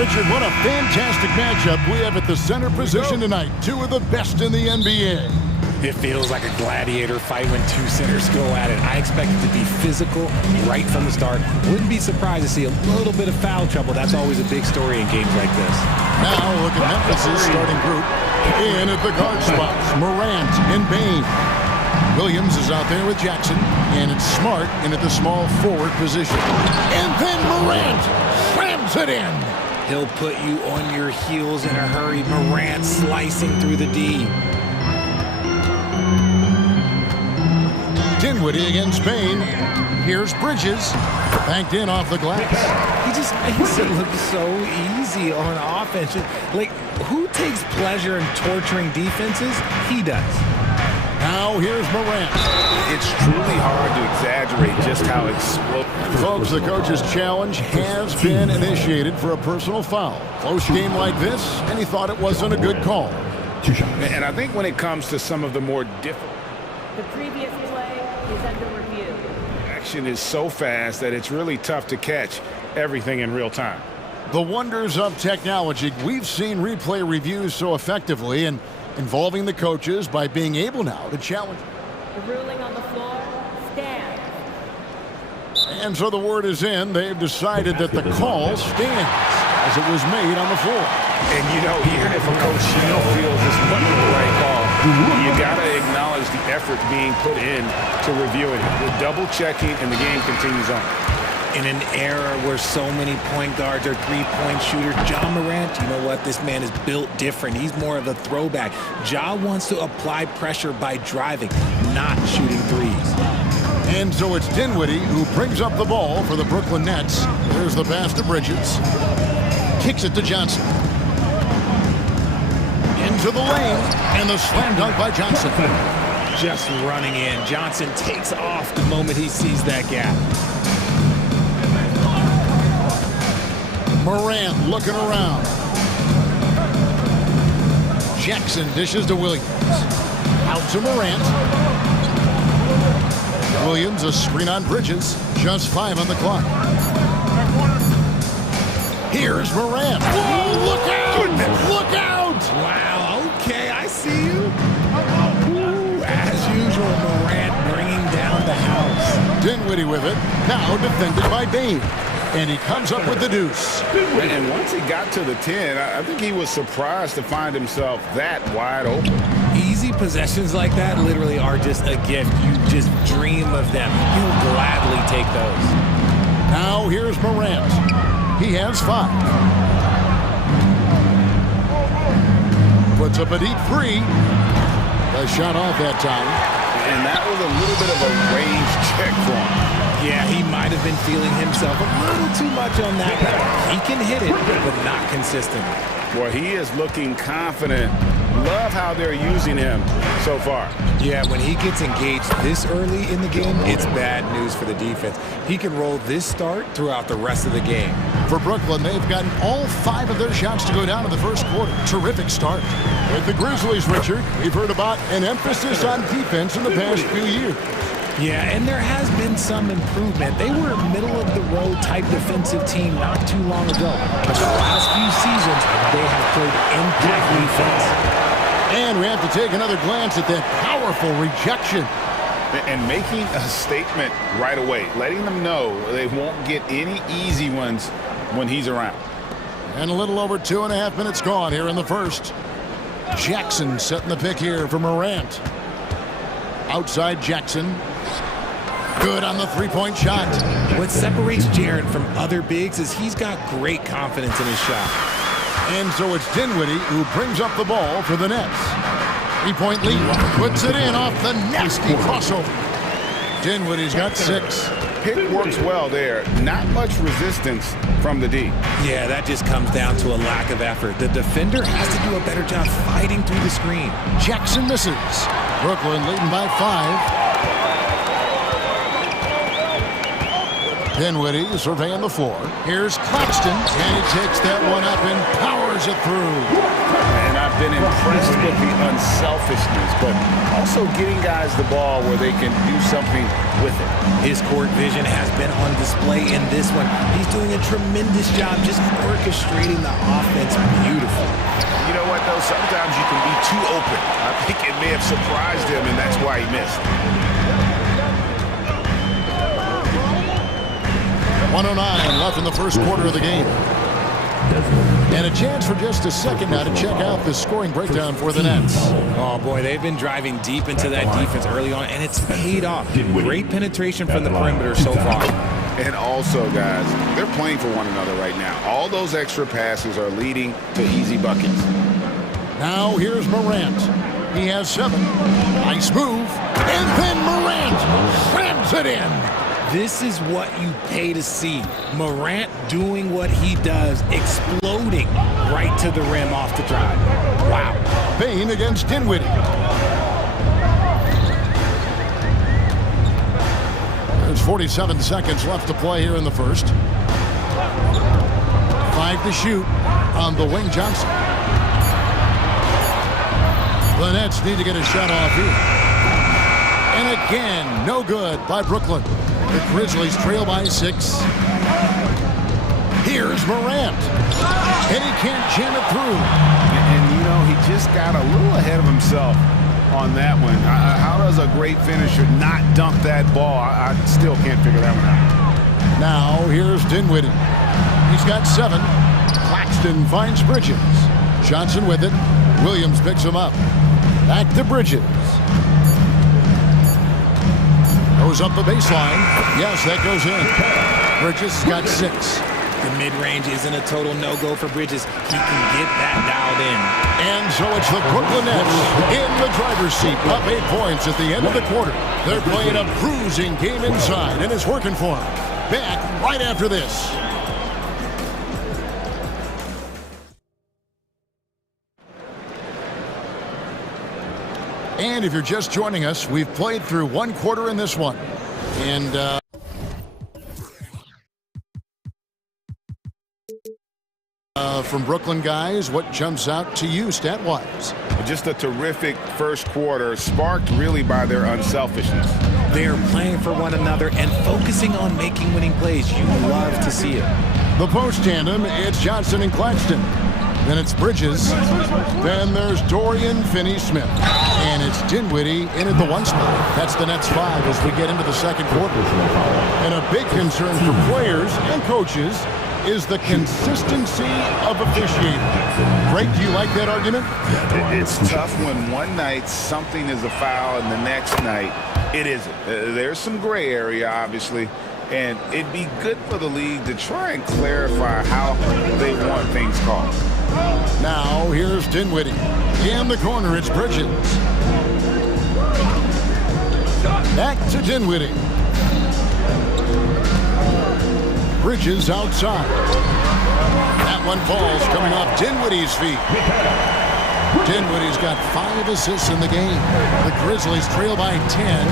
Richard, what a fantastic matchup we have at the center position tonight. Two of the best in the NBA. It feels like a gladiator fight when two centers go at it. I expect it to be physical right from the start. Wouldn't be surprised to see a little bit of foul trouble. That's always a big story in games like this. Now look at Memphis' starting group. In at the guard spots, Morant and Bain. Williams is out there with Jackson, and it's Smart in at the small forward position. And then Morant slams it in. He'll put you on your heels in a hurry. Morant slicing through the D. Dinwiddie against Bain. Here's Bridges. Banked in off the glass. He just makes it look so easy on offense. Like, who takes pleasure in torturing defenses? He does. Now here's Morant. It's truly hard to exaggerate just how explosive. Folks, the coach's challenge has been initiated for a personal foul. Close game like this, and he thought it wasn't a good call. And I think when it comes to some of the more difficult, The previous play is under review. action is so fast that it's really tough to catch everything in real time. The wonders of technology. We've seen replay reviews so effectively and involving the coaches by being able now to challenge. The ruling on the floor stands. And so the word is in. They've decided that the call stands as it was made on the floor. And you know, even if a coach feels this wasn't the right call, you gotta acknowledge the effort being put in to reviewing it. The double checking and the game continues on. In an era where so many point guards are three-point shooters, Ja Morant, you know what? This man is built different. He's more of a throwback. Ja wants to apply pressure by driving, not shooting threes. And so it's Dinwiddie who brings up the ball for the Brooklyn Nets. There's the pass to Bridges. Kicks it to Johnson. Into the lane, and the slam dunk by Johnson. Just running in. Johnson takes off the moment he sees that gap. Morant looking around. Jackson dishes to Williams. Out to Morant. Williams, a screen on Bridges. Just 5 on the clock. Here's Morant. Whoa, look out! Goodness. Look out! Wow, okay, I see you. Ooh, as usual, Morant bringing down the house. Dinwiddie with it. Now defended by Bain. And he comes up with the deuce. And once he got to the 10, I think he was surprised to find himself that wide open. Easy possessions like that literally are just a gift. You just dream of them. You'll gladly take those. Now here's Morant. He has 5. Puts up a deep 3. A shot off that time. And that was a little bit of a range check for him. Yeah, he might have been feeling himself a little too much on that one. He can hit it, but not consistent. Well, he is looking confident. Love how they're using him so far. Yeah, when he gets engaged this early in the game, it's bad news for the defense. He can roll this start throughout the rest of the game. For Brooklyn, they've gotten all 5 of their shots to go down in the first quarter. Terrific start. With the Grizzlies, Richard, we've heard about an emphasis on defense in the past few years. Yeah, and there has been some improvement. They were a middle-of-the-road type defensive team not too long ago. But the last few seasons, they have played impact defense. And we have to take another glance at that powerful rejection. And making a statement right away, letting them know they won't get any easy ones when he's around. And a little over 2.5 minutes gone here in the first. Jackson setting the pick here for Morant. Outside Jackson. Good on the three-point shot. What separates Jaren from other bigs is he's got great confidence in his shot. And so it's Dinwiddie who brings up the ball for the Nets. 3-point lead. Puts it in off the nasty crossover. Dinwiddie's got 6. Pick works well there. Not much resistance from the D. Yeah, that just comes down to a lack of effort. The defender has to do a better job fighting through the screen. Jackson misses. Brooklyn leading by 5. Dinwiddie surveying the floor. Here's Claxton, and he takes that one up and powers it through. And I've been impressed with the unselfishness, but also getting guys the ball where they can do something with it. His court vision has been on display in this one. He's doing a tremendous job just orchestrating the offense beautiful. You know what, though? Sometimes you can be too open. I think it may have surprised him, and that's why he missed. 1:09 left in the first quarter of the game. And a chance for just a second now to check out the scoring breakdown for the Nets. Oh, boy, they've been driving deep into that defense early on, and it's paid off. Great penetration from the perimeter so far. And also, guys, they're playing for one another right now. All those extra passes are leading to easy buckets. Now here's Morant. He has 7. Nice move. And then Morant slams it in. This is what you pay to see. Morant doing what he does, exploding right to the rim off the drive. Wow. Bain against Dinwiddie. There's 47 seconds left to play here in the first. 5 to shoot on the wing. Johnson. The Nets need to get a shot off here. And again, no good by Brooklyn. The Grizzlies trail by 6. Here's Morant. And he can't jam it through. And you know, he just got a little ahead of himself on that one. How does a great finisher not dunk that ball? I still can't figure that one out. Now, here's Dinwiddie. He's got 7. Claxton finds Bridges. Johnson with it. Williams picks him up. Back to Bridges. Goes up the baseline. Yes, that goes in. Bridges got 6. The mid-range isn't a total no-go for Bridges. He can get that dialed in. And so it's the Brooklyn Nets in the driver's seat, up 8 points at the end of the quarter. They're playing a bruising game inside, and it's working for them. Back right after this. And if you're just joining us, we've played through 1 quarter in this one. And from Brooklyn guys, what jumps out to you stat-wise? Just a terrific first quarter, sparked really by their unselfishness. They're playing for one another and focusing on making winning plays. You love to see it. The post tandem, it's Johnson and Claxton. Then it's Bridges. Then there's Dorian Finney-Smith. And it's Dinwiddie in at the 1 spot. That's the Nets 5 as we get into the second quarter. And a big concern for players and coaches is the consistency of officiating. Greg, do you like that argument? It's tough when one night something is a foul and the next night it isn't. There's some gray area, obviously. And it'd be good for the league to try and clarify how they want things called. Now, here's Dinwiddie. In the corner, it's Bridges. Back to Dinwiddie. Bridges outside. That one falls coming off Dinwiddie's feet. Dinwiddie's got 5 assists in the game. The Grizzlies trail by 10.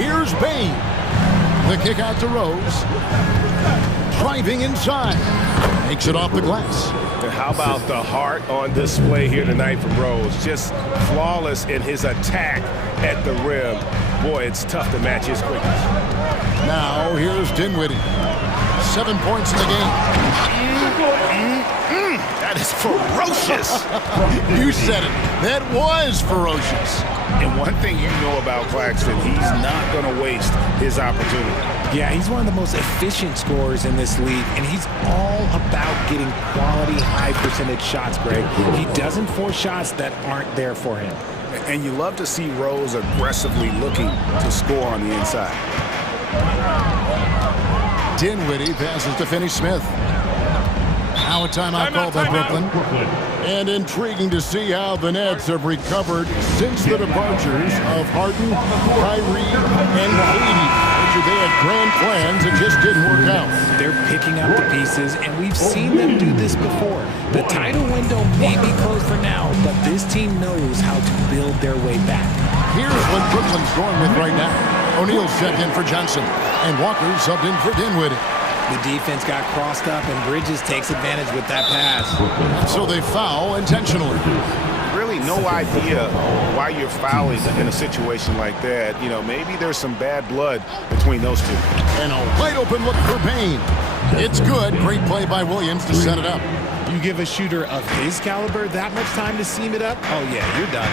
Here's Bain. The kick out to Rose. Driving inside. Makes it off the glass. And how about the heart on display here tonight from Rose? Just flawless in his attack at the rim. Boy, it's tough to match his quickness. Now, here's Dinwiddie. 7 points in the game. That is ferocious. You said it. That was ferocious. And one thing you know about Claxton, he's not going to waste his opportunity. Yeah, he's one of the most efficient scorers in this league, and he's all about getting quality, high-percentage shots, Greg. He doesn't force shots that aren't there for him. And you love to see Rose aggressively looking to score on the inside. Dinwiddie passes to Finney-Smith. Now a timeout called by Brooklyn. And intriguing to see how the Nets have recovered since the departures of Harden, Kyrie, and KD. They had grand plans that just didn't work out. They're picking up the pieces, and we've seen them do this before. The title window may be closed for now, but this team knows how to build their way back. Here's what Brooklyn's going with right now. O'Neal's checked in for Johnson. And Walker subbed in for Dinwiddie. The defense got crossed up, and Bridges takes advantage with that pass. So they foul intentionally. Really no idea why you're fouling in a situation like that. You know, maybe there's some bad blood between those two. And a wide open look for Payne. It's good. Great play by Williams to set it up. You give a shooter of his caliber that much time to seam it up? Oh, yeah, you're done.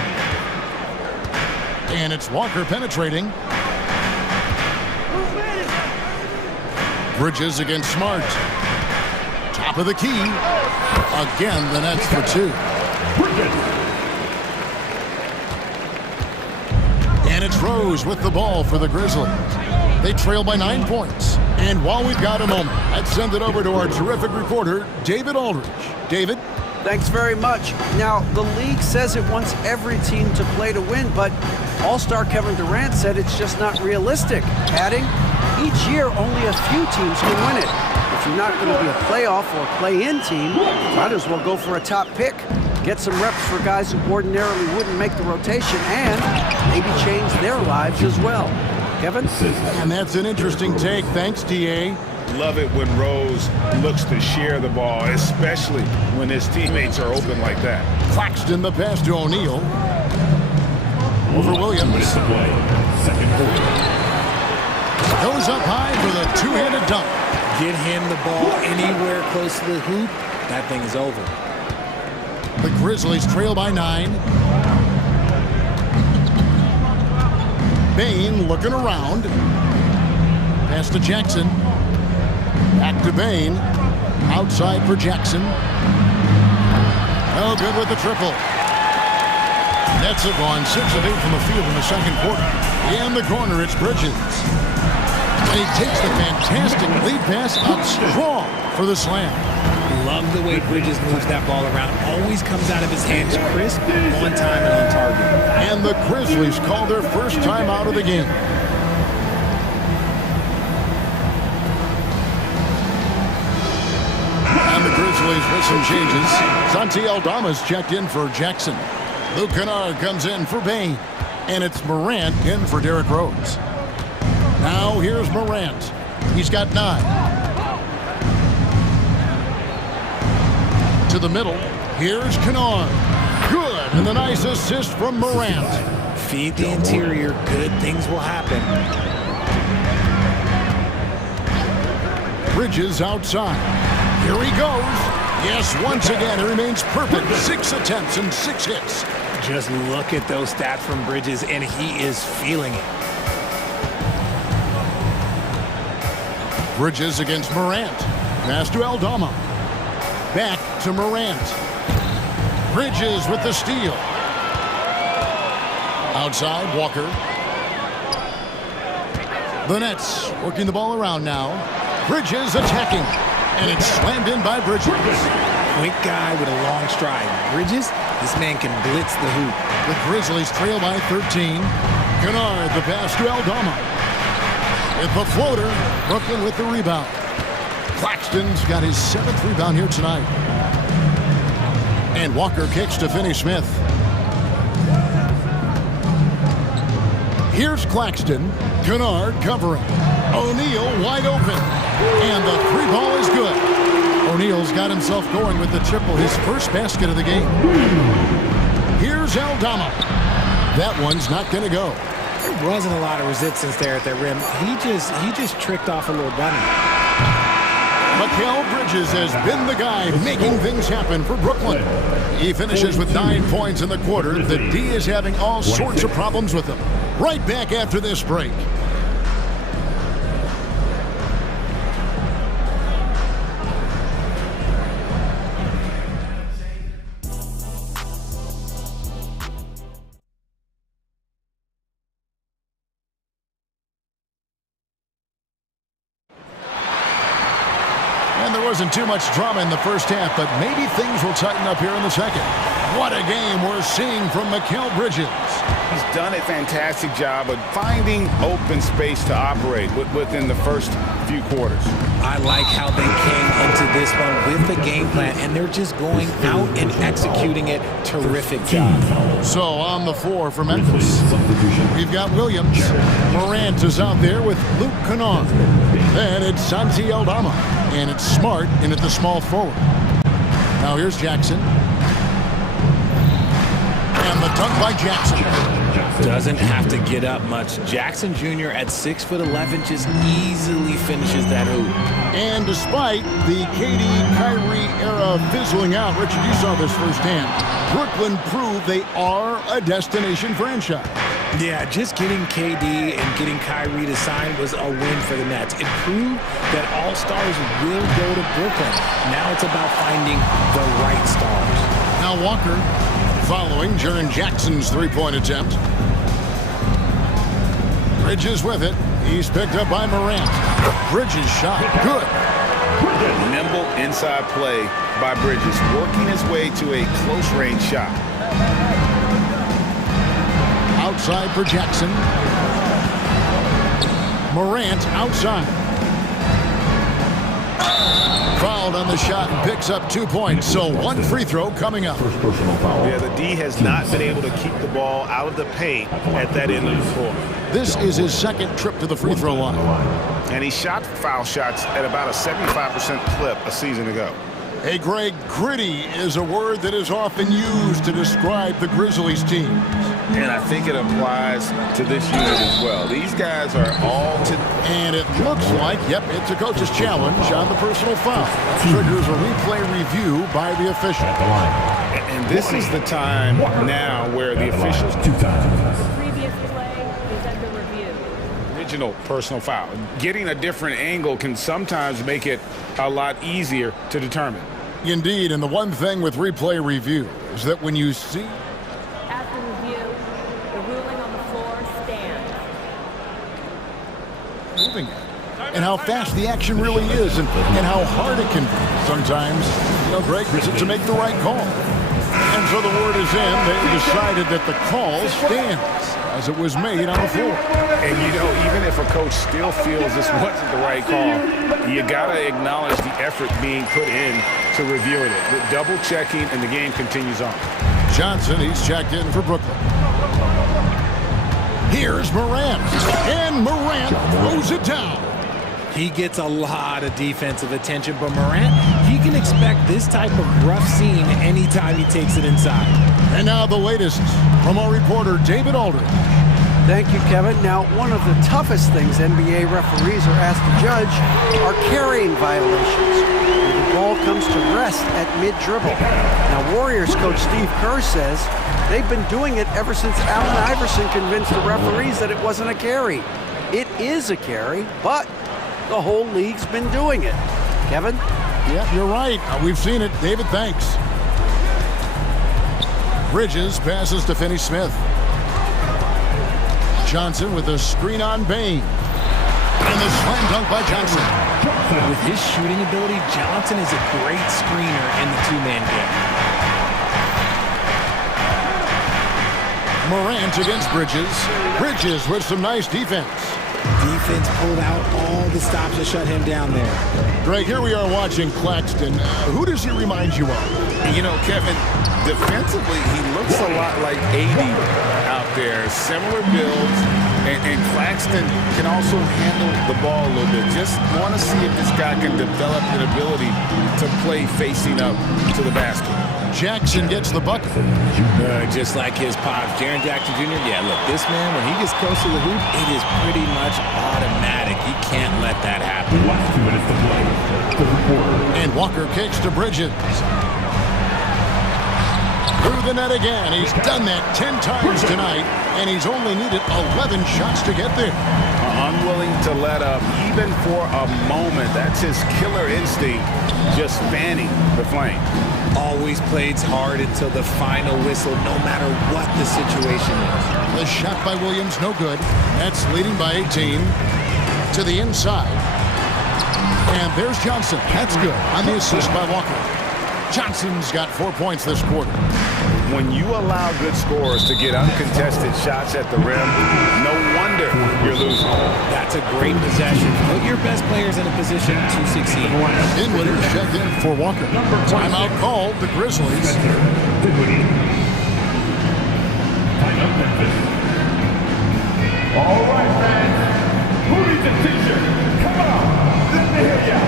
And it's Walker penetrating. Bridges against Smart. Top of the key. Again, the Nets for two. And it's Rose with the ball for the Grizzlies. They trail by 9 points. And while we've got a moment, let's send it over to our terrific reporter, David Aldridge. David? Thanks very much. Now, the league says it wants every team to play to win, but All-Star Kevin Durant said it's just not realistic, adding, each year only a few teams can win it. If you're not going to be a playoff or play-in team, might as well go for a top pick. Get some reps for guys who ordinarily wouldn't make the rotation and maybe change their lives as well. Kevin? And that's an interesting take. Thanks, D.A. Love it when Rose looks to share the ball, especially when his teammates are open like that. Claxton the pass to O'Neal. Over Williams. Goes up high for the two-handed dunk. Get him the ball anywhere close to the hoop, that thing is over. The Grizzlies trail by 9. Bain looking around. Pass to Jackson. Back to Bain. Outside for Jackson. Oh, good with the triple. Nets have gone 6 of 8 from the field in the second quarter. In the corner, it's Bridges. And he takes the fantastic lead pass up strong for the slam. Love the way Bridges moves that ball around. Always comes out of his hands crisp, on time, and on target. And the Grizzlies call their first time out of the game. And the Grizzlies with some changes. Santi Aldama's checked in for Jackson. Luke Kennard comes in for Bain. And it's Morant in for Derrick Rose. Now here's Morant. He's got 9. To the middle. Here's Kennard. Good. And a nice assist from Morant. Feed the interior. Good things will happen. Bridges outside. Here he goes. Yes, once again, he remains perfect. 6 attempts and 6 hits. Just look at those stats from Bridges, and he is feeling it. Bridges against Morant. Pass to Aldama. Back to Morant. Bridges with the steal. Outside, Walker. The Nets working the ball around now. Bridges attacking. And it's slammed in by Bridges. Quick guy with a long stride. Bridges, this man can blitz the hoop. The Grizzlies trail by 13. Kennard, the pass to Aldama. With the floater, Brooklyn with the rebound. Claxton's got his 7th rebound here tonight. And Walker kicks to Finney Smith. Here's Claxton. Kennard covering. O'Neal wide open. And the 3-ball is good. O'Neal's got himself going with the triple, his first basket of the game. Here's Aldama. That one's not going to go. There wasn't a lot of resistance there at the rim. He just tricked off a little bunny. Mikal Bridges has been the guy making things happen for Brooklyn. He finishes with 9 points in the quarter. The D is having all sorts of problems with him. Right back after this break. Wasn't too much drama in the first half, but maybe things will tighten up here in the second. What a game we're seeing from Mikal Bridges. He's done a fantastic job of finding open space to operate within the first few quarters. I like how they came into this one with the game plan, and they're just going out and executing it. Terrific job. So on the floor for Memphis, we've got Williams. Morant is out there with Luke Kennard. Then it's Santi Aldama, and it's Smart in at the small forward. Now here's Jackson. And the dunk by Jackson. Doesn't have to get up much. Jackson Jr. at 6'11" just easily finishes that hoop. And despite the KD Kyrie era fizzling out, Richard, you saw this firsthand. Brooklyn proved they are a destination franchise. Yeah, just getting KD and getting Kyrie to sign was a win for the Nets. It proved that all stars will go to Brooklyn. Now it's about finding the right stars. Now Walker following Jaren Jackson's three-point attempt. Bridges with it. He's picked up by Morant. Bridges shot. Good. Nimble inside play by Bridges, working his way to a close-range shot. Outside for Jackson. Morant outside. Fouled on the shot and picks up 2 points. So one free throw coming up. Yeah, the D has not been able to keep the ball out of the paint at that end of the floor. This is his second trip to the free throw line. And he shot foul shots at about a 75% clip a season ago. Hey, Greg, gritty is a word that is often used to describe the Grizzlies team. And I think it applies to this unit as well. These guys are all to... And it looks like, yep, it's a coach's challenge on the personal foul. That triggers a replay review by the official. And this is the time now where the officials... Previous play is under review. Original personal foul. Getting a different angle can sometimes make it a lot easier to determine. Indeed, and the one thing with replay review is that when you see... After review, the ruling on the floor stands. Moving it. And how fast the action really is and how hard it can be sometimes, Greg, to make the right call. And so the word is in. They decided that the call stands as it was made on the floor. And, even if a coach still feels this wasn't the right call, you got to acknowledge the effort being put in to reviewing it. With double checking, and the game continues on. Johnson, he's checked in for Brooklyn. Here's Morant. And Morant throws it down. He gets a lot of defensive attention, but Morant, he can expect this type of rough scene anytime he takes it inside. And now the latest from our reporter, David Aldridge. Thank you, Kevin. Now, one of the toughest things NBA referees are asked to judge are carrying violations. The ball comes to rest at mid-dribble. Now, Warriors coach Steve Kerr says they've been doing it ever since Allen Iverson convinced the referees that it wasn't a carry. It is a carry, but the whole league's been doing it. Kevin? Yeah, you're right. We've seen it. David, thanks. Bridges passes to Finney-Smith. Johnson with a screen on Bain. And the slam dunk by Johnson. With his shooting ability, Johnson is a great screener in the two-man game. Morant against Bridges. Bridges with some nice defense. Defense pulled out all the stops to shut him down there. Greg, here we are watching Claxton. Who does he remind you of? Kevin, defensively, he looks a lot like AD out there. Similar builds, and Claxton can also handle the ball a little bit. Just want to see if this guy can develop an ability to play facing up to the basket. Jackson gets the bucket. Just like his pops, Jaren Jackson Jr. Yeah, look, this man, when he gets close to the hoop, it is pretty much automatic. He can't let that happen. Last 2 minutes to play. And Walker kicks to Bridges. Through the net again. He's done that 10 times tonight, and he's only needed 11 shots to get there. Unwilling to let up, even for a moment. That's his killer instinct, just fanning the flame. Always plays hard until the final whistle, no matter what the situation is. The shot by Williams, no good. That's leading by 18 to the inside. And there's Johnson. That's good on the assist by Walker. Johnson's got 4 points this quarter. When you allow good scorers to get uncontested shots at the rim, no wonder you're losing. That's a great possession. Put your best players in a position to succeed. Dinwiddie checked in for Walker. Timeout called the Grizzlies. All right, fans. Who needs a t-shirt? Come on. Let me hear ya.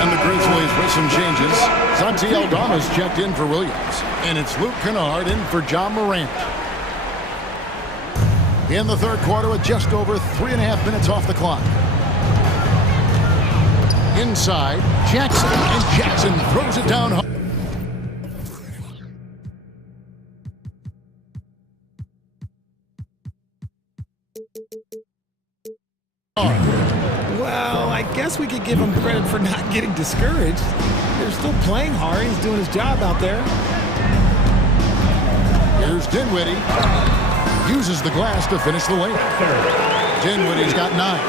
And the Grizzlies with some changes. Santi Aldama's checked in for Williams. And it's Luke Kennard in for John Morant. In the third quarter with just over 3.5 minutes off the clock. Inside, Jackson. And Jackson throws it down. Well, I guess we could give him credit for not getting discouraged. They're still playing hard. He's doing his job out there. Here's Dinwiddie. Uses the glass to finish the layup. Dinwiddie's got 9.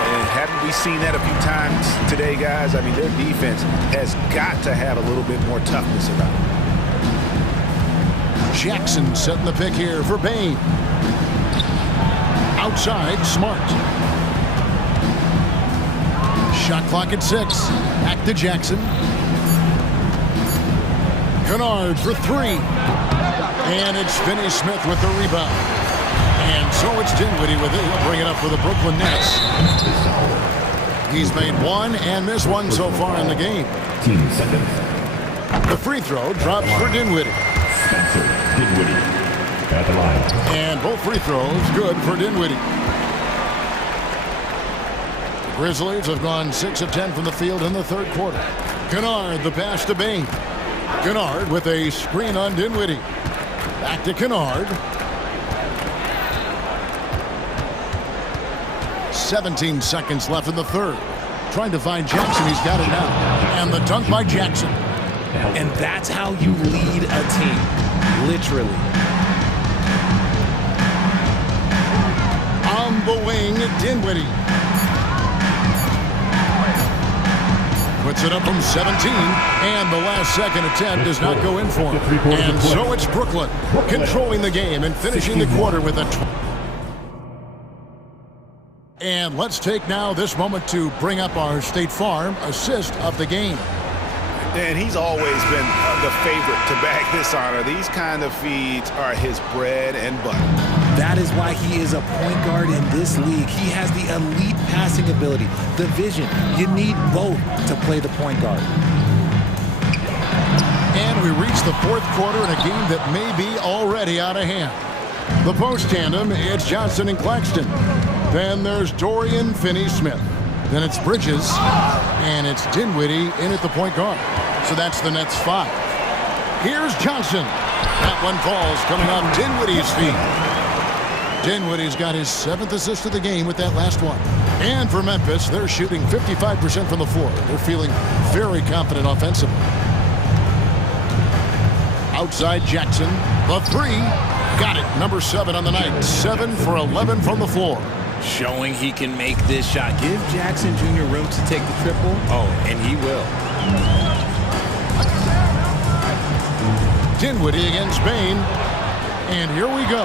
And haven't we seen that a few times today, guys? I mean, their defense has got to have a little bit more toughness about it. Jackson setting the pick here for Bain. Outside, Smart. Shot clock at 6. Back to Jackson. Kennard for 3. And it's Finney Smith with the rebound. And so it's Dinwiddie with it. He'll bring it up for the Brooklyn Nets. He's made 1 and missed 1 so far in the game. 15 seconds. The free throw drops for Dinwiddie. Spencer Dinwiddie at the line. And both free throws good for Dinwiddie. The Grizzlies have gone 6 of 10 from the field in the third quarter. Kennard, the pass to Bain. Kennard with a screen on Dinwiddie. Back to Kennard. 17 seconds left in the third. Trying to find Jackson. He's got it now. And the dunk by Jackson. And that's how you lead a team. Literally. On the wing, Dinwiddie. Puts it up from 17, and the last second attempt does not go in for him. And so it's Brooklyn controlling the game and finishing the quarter with a... And let's take now this moment to bring up our State Farm assist of the game. And he's always been the favorite to bag this honor. These kind of feeds are his bread and butter. That is why he is a point guard in this league. He has the elite passing ability, the vision. You need both to play the point guard. And we reach the fourth quarter in a game that may be already out of hand. The post tandem, it's Johnson and Claxton. Then there's Dorian Finney-Smith. Then it's Bridges, and it's Dinwiddie in at the point guard. So that's the Nets 5. Here's Johnson. That one falls coming off Dinwiddie's feet. Dinwiddie's got his 7th assist of the game with that last one. And for Memphis, they're shooting 55% from the floor. They're feeling very confident offensively. Outside Jackson, the 3. Got it. Number 7 on the night. 7 for 11 from the floor. Showing he can make this shot. Give Jackson Jr. room to take the triple. Oh, and he will. Dinwiddie against Bain. And here we go.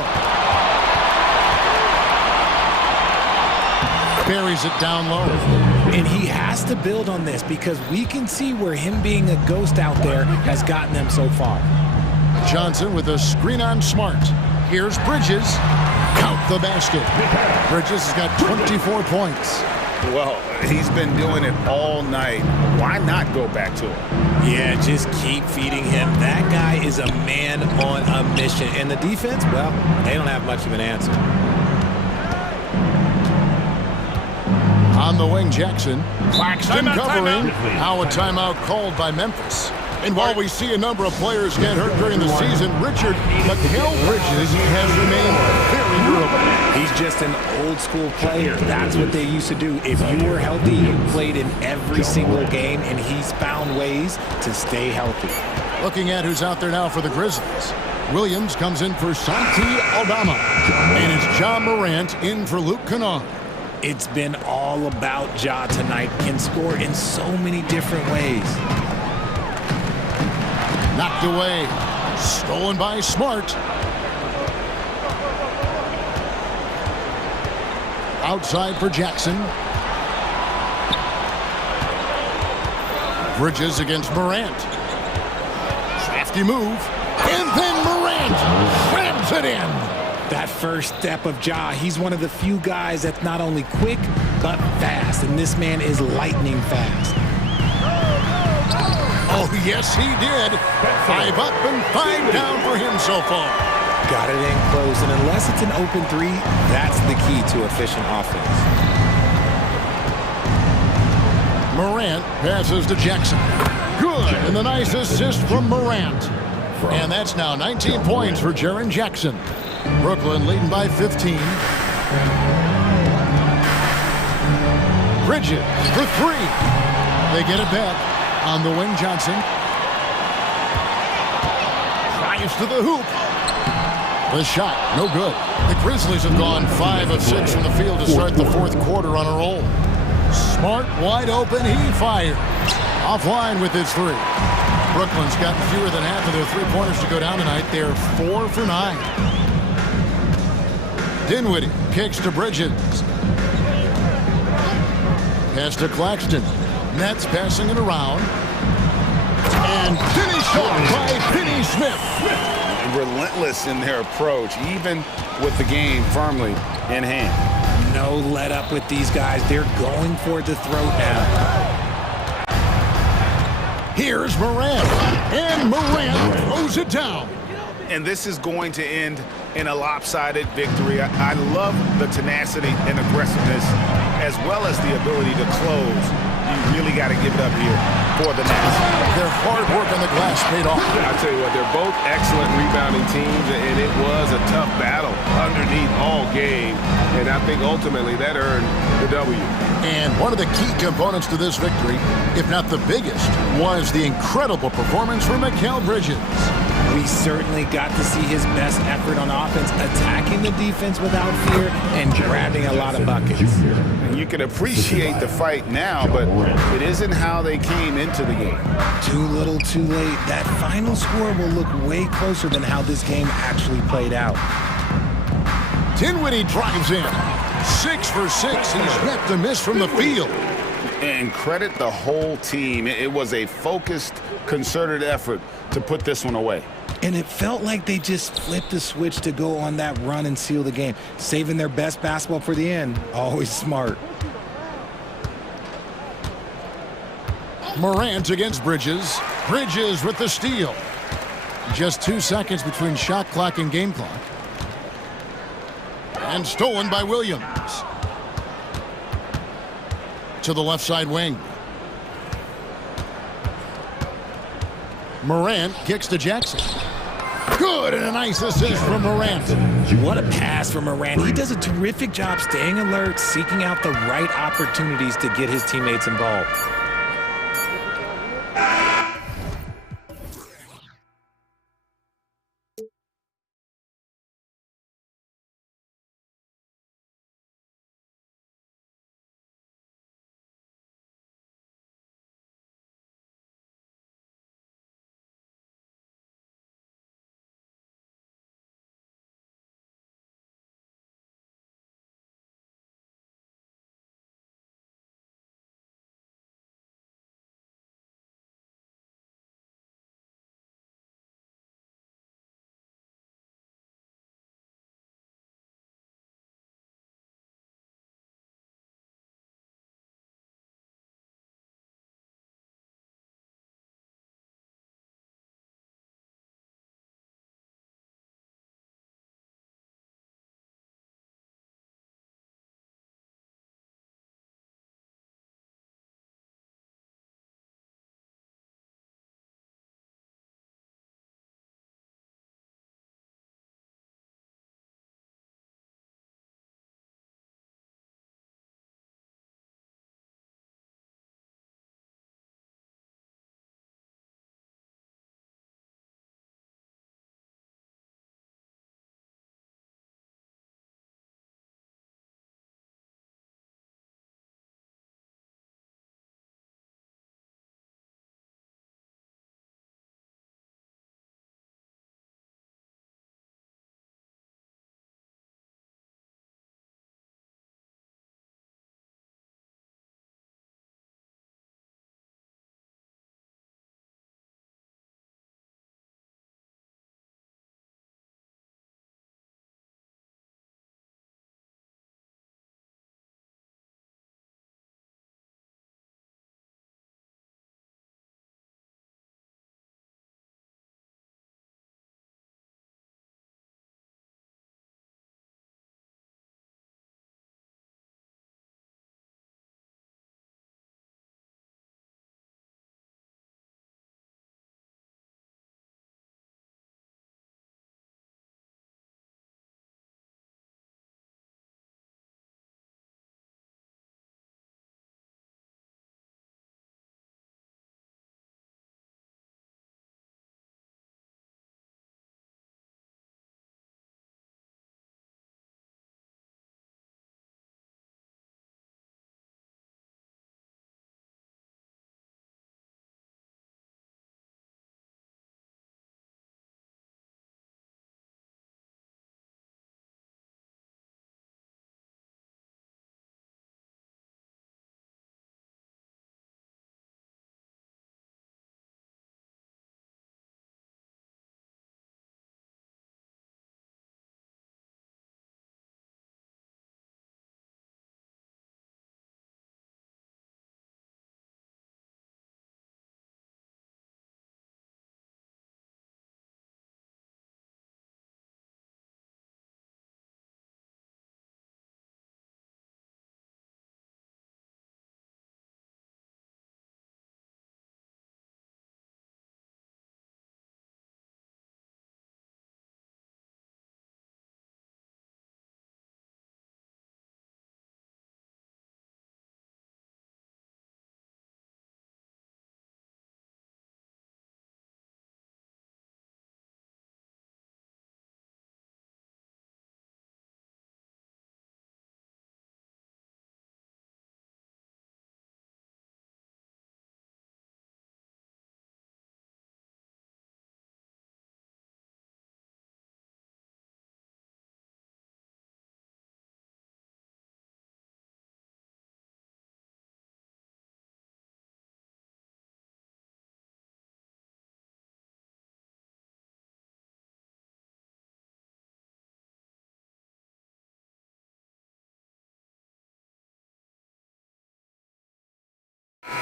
Buries it down low. And he has to build on this because we can see where him being a ghost out there has gotten them so far. Johnson with a screen on Smart. Here's Bridges. Count the basket. Bridges has got 24 points. Well, he's been doing it all night. Why not go back to him? Yeah, just keep feeding him. That guy is a man on a mission. And the defense, well, they don't have much of an answer. On the wing, Jackson. Claxton covering. Now a timeout called by Memphis. And while we see a number of players get hurt during the season, Richard, Mikal Bridges has remained very durable. He's just an old school player. That's what they used to do. If you were healthy, you played in every single game, and he's found ways to stay healthy. Looking at who's out there now for the Grizzlies. Williams comes in for Santi Aldama. And it's John Morant in for Luke Kennard. It's been all about Ja tonight. Can score in so many different ways. Knocked away. Stolen by Smart. Outside for Jackson. Bridges against Morant. Crafty move. And then Morant grabs it in. That first step of Ja, he's one of the few guys that's not only quick, but fast. And this man is lightning fast. Oh, yes, he did. 5 up and 5 down for him so far. Got it in close, and unless it's an open three, that's the key to efficient offense. Morant passes to Jackson. Good, and the nice assist from Morant. And that's now 19 points for Jaren Jackson. Brooklyn leading by 15. Bridges for 3. They get it back on the wing. Johnson drives to the hoop. The shot, no good. The Grizzlies have gone 5 of 6 from the field to start the fourth quarter on a roll. Smart, wide open, he fires. Offline with his 3. Brooklyn's got fewer than half of their three-pointers to go down tonight. They're 4 for 9. Dinwiddie kicks to Bridges. Pass to Claxton. Nets passing it around. And finished off by Finney Smith. Relentless in their approach, even with the game firmly in hand. No let up with these guys. They're going for the throat now. Here's Morant. And Morant throws it down. And this is going to end in a lopsided victory. I love the tenacity and aggressiveness, as well as the ability to close. You really got to give it up here for the Nets. Their hard work on the glass paid off. I'll tell you what, they're both excellent rebounding teams, and it was a tough battle underneath all game. And I think ultimately that earned the W. And one of the key components to this victory, if not the biggest, was the incredible performance from Mikal Bridges. We certainly got to see his best effort on offense, attacking the defense without fear and grabbing a lot of buckets. And you can appreciate the fight now, but it isn't how they came into the game. Too little, too late. That final score will look way closer than how this game actually played out. Dinwiddie drives in. 6 for 6. He's yet to miss from the field. And credit the whole team. It was a focused, concerted effort to put this one away. And it felt like they just flipped the switch to go on that run and seal the game. Saving their best basketball for the end. Always smart. Morant against Bridges. Bridges with the steal. Just 2 seconds between shot clock and game clock. And stolen by Williams. To the left side wing. Morant kicks to Jackson. Good, and a nice assist from Morant. What a pass from Morant. He does a terrific job staying alert, seeking out the right opportunities to get his teammates involved.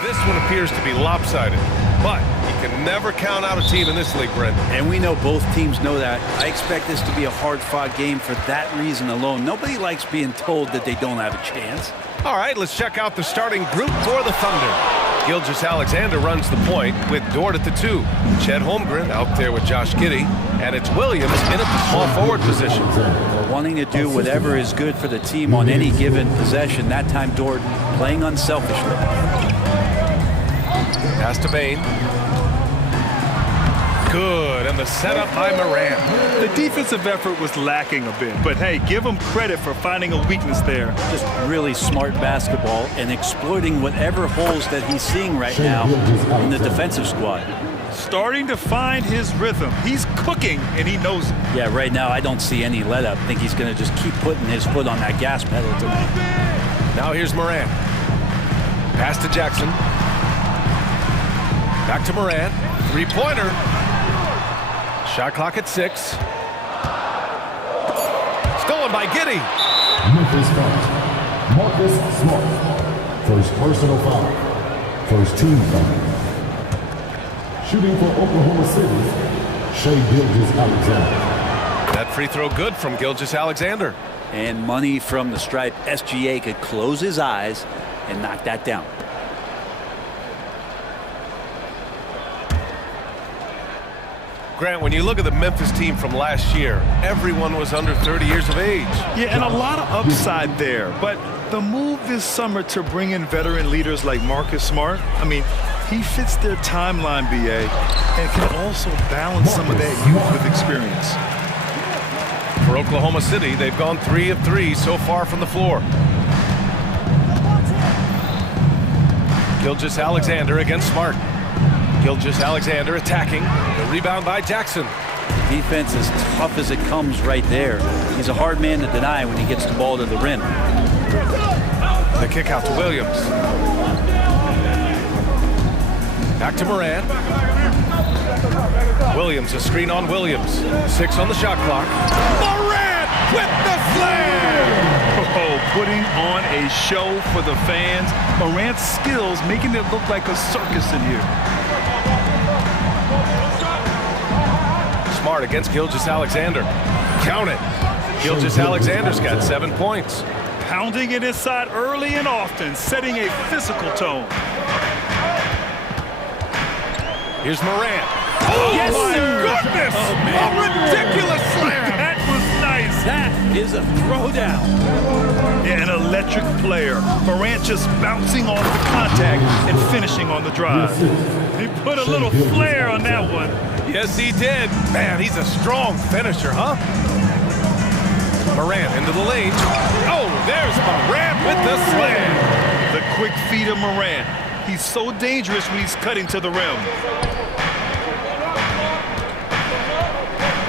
This one appears to be lopsided, but you can never count out a team in this league, Brent. And we know both teams know that. I expect this to be a hard-fought game for that reason alone. Nobody likes being told that they don't have a chance. All right, let's check out the starting group for the Thunder. Gilgeous-Alexander runs the point with Dort at the 2. Chet Holmgren out there with Josh Giddey, and it's Williams in at the small forward position. Wanting to do whatever is good for the team on any given possession. That time, Dort playing unselfishly. Pass to Bain. Good, and the setup by Moran. The defensive effort was lacking a bit, but hey, give him credit for finding a weakness there. Just really smart basketball and exploiting whatever holes that he's seeing right now in the defensive squad. Starting to find his rhythm. He's cooking, and he knows it. Yeah, right now I don't see any let-up. I think he's going to just keep putting his foot on that gas pedal tonight. Now here's Moran. Pass to Jackson. Back to Moran. Three-pointer. Shot clock at 6. Stolen by Giddey. Memphis foul. Marcus Smart. First personal foul. First team foul. Shooting for Oklahoma City, Gilgeous-Alexander. That free throw good from Gilgeous-Alexander. And money from the stripe. SGA could close his eyes and knock that down. Grant, when you look at the Memphis team from last year, everyone was under 30 years of age. Yeah, and a lot of upside there. But the move this summer to bring in veteran leaders like Marcus Smart, I mean, he fits their timeline, BA, and can also balance some of that youth with experience. For Oklahoma City, they've gone 3 of 3 so far from the floor. Gilgeous-Alexander against Smart. Gilgeous-Alexander attacking. The rebound by Jackson. Defense as tough as it comes right there. He's a hard man to deny when he gets the ball to the rim. The kick out to Williams. Back to Moran. Williams, a screen on Williams. 6 on the shot clock. Moran with the slam! Oh, putting on a show for the fans. Morant's skills making it look like a circus in here. Smart against Gilgeous-Alexander. Count it. Gilgeous-Alexander's got 7 points. Pounding it inside early and often, setting a physical tone. Here's Moran. Oh, yes, my goodness! A ridiculous slam! That was nice. That is a throwdown. Yeah, an electric player. Morant just bouncing off the contact and finishing on the drive. He put a little flair on that one. Yes, he did. Man, he's a strong finisher, huh? Moran into the lane. Oh, there's Moran with the slam. The quick feed of Moran. He's so dangerous when he's cutting to the rim.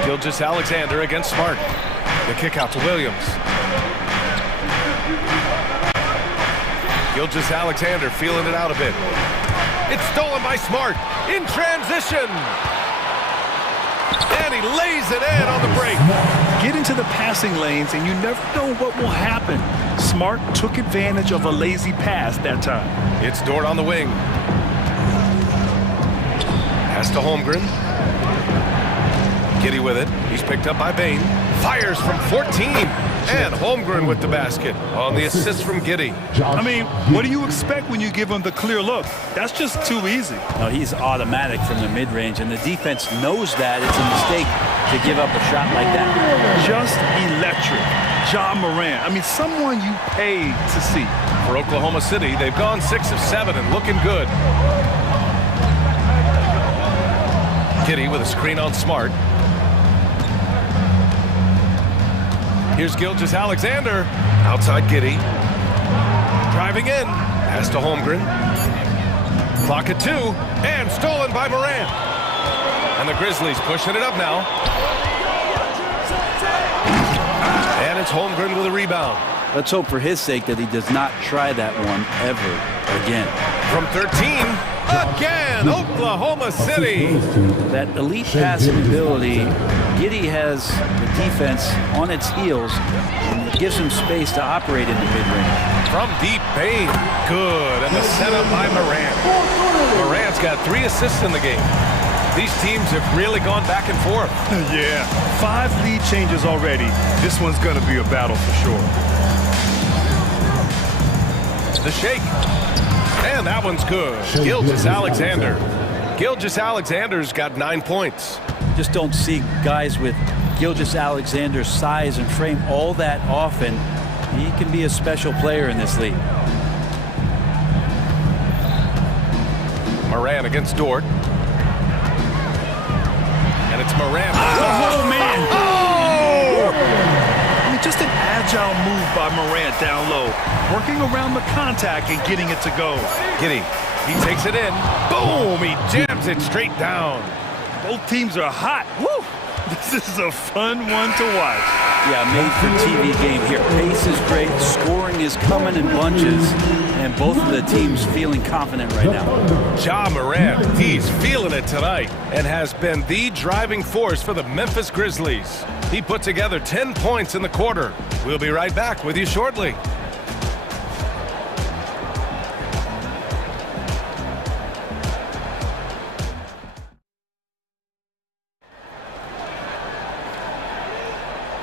Gilgeous-Alexander against Smart. The kick out to Williams. Gilgeous-Alexander feeling it out a bit. It's stolen by Smart in transition. And he lays it in on the break. Get into the passing lanes and you never know what will happen. Smart took advantage of a lazy pass that time. It's Dort on the wing. Pass to Holmgren. Giddey with it. He's picked up by Bain. Fires from 14. And Holmgren with the basket on the assist from Giddey. I mean, what do you expect when you give him the clear look? That's just too easy. No, he's automatic from the mid-range, and the defense knows that it's a mistake to give up a shot like that. Just electric. Ja Morant. I mean, someone you pay to see. For Oklahoma City, they've gone 6 of 7 and looking good. Giddey with a screen on Smart. Here's Gilgeous-Alexander. Outside Giddey. Driving in. Pass to Holmgren. Clock at 2. And stolen by Moran. And the Grizzlies pushing it up now. And it's Holmgren with a rebound. Let's hope for his sake that he does not try that one ever again. From 13, again, Oklahoma City. That elite passing ability, Giddey has the defense on its heels and it gives him space to operate in the mid-range. From deep Bain, good, and the setup by Morant. Morant's got 3 assists in the game. These teams have really gone back and forth. Yeah, 5 lead changes already. This one's going to be a battle for sure. The shake. And that one's good. Gilgeous-Alexander. Gilgeous-Alexander's got 9 points. Just don't see guys with Gilgeous-Alexander's size and frame all that often. He can be a special player in this league. Morant against Dort. And it's Morant. Oh, man. Oh! I mean, just an agile move by Morant down low. Working around the contact and getting it to go. Giddey, he takes it in. Boom! He jams it straight down. Both teams are hot. Woo! This is a fun one to watch. Yeah, made for TV game here. Pace is great. Scoring is coming in bunches. And both of the teams feeling confident right now. Ja Morant, he's feeling it tonight and has been the driving force for the Memphis Grizzlies. He put together 10 points in the quarter. We'll be right back with you shortly.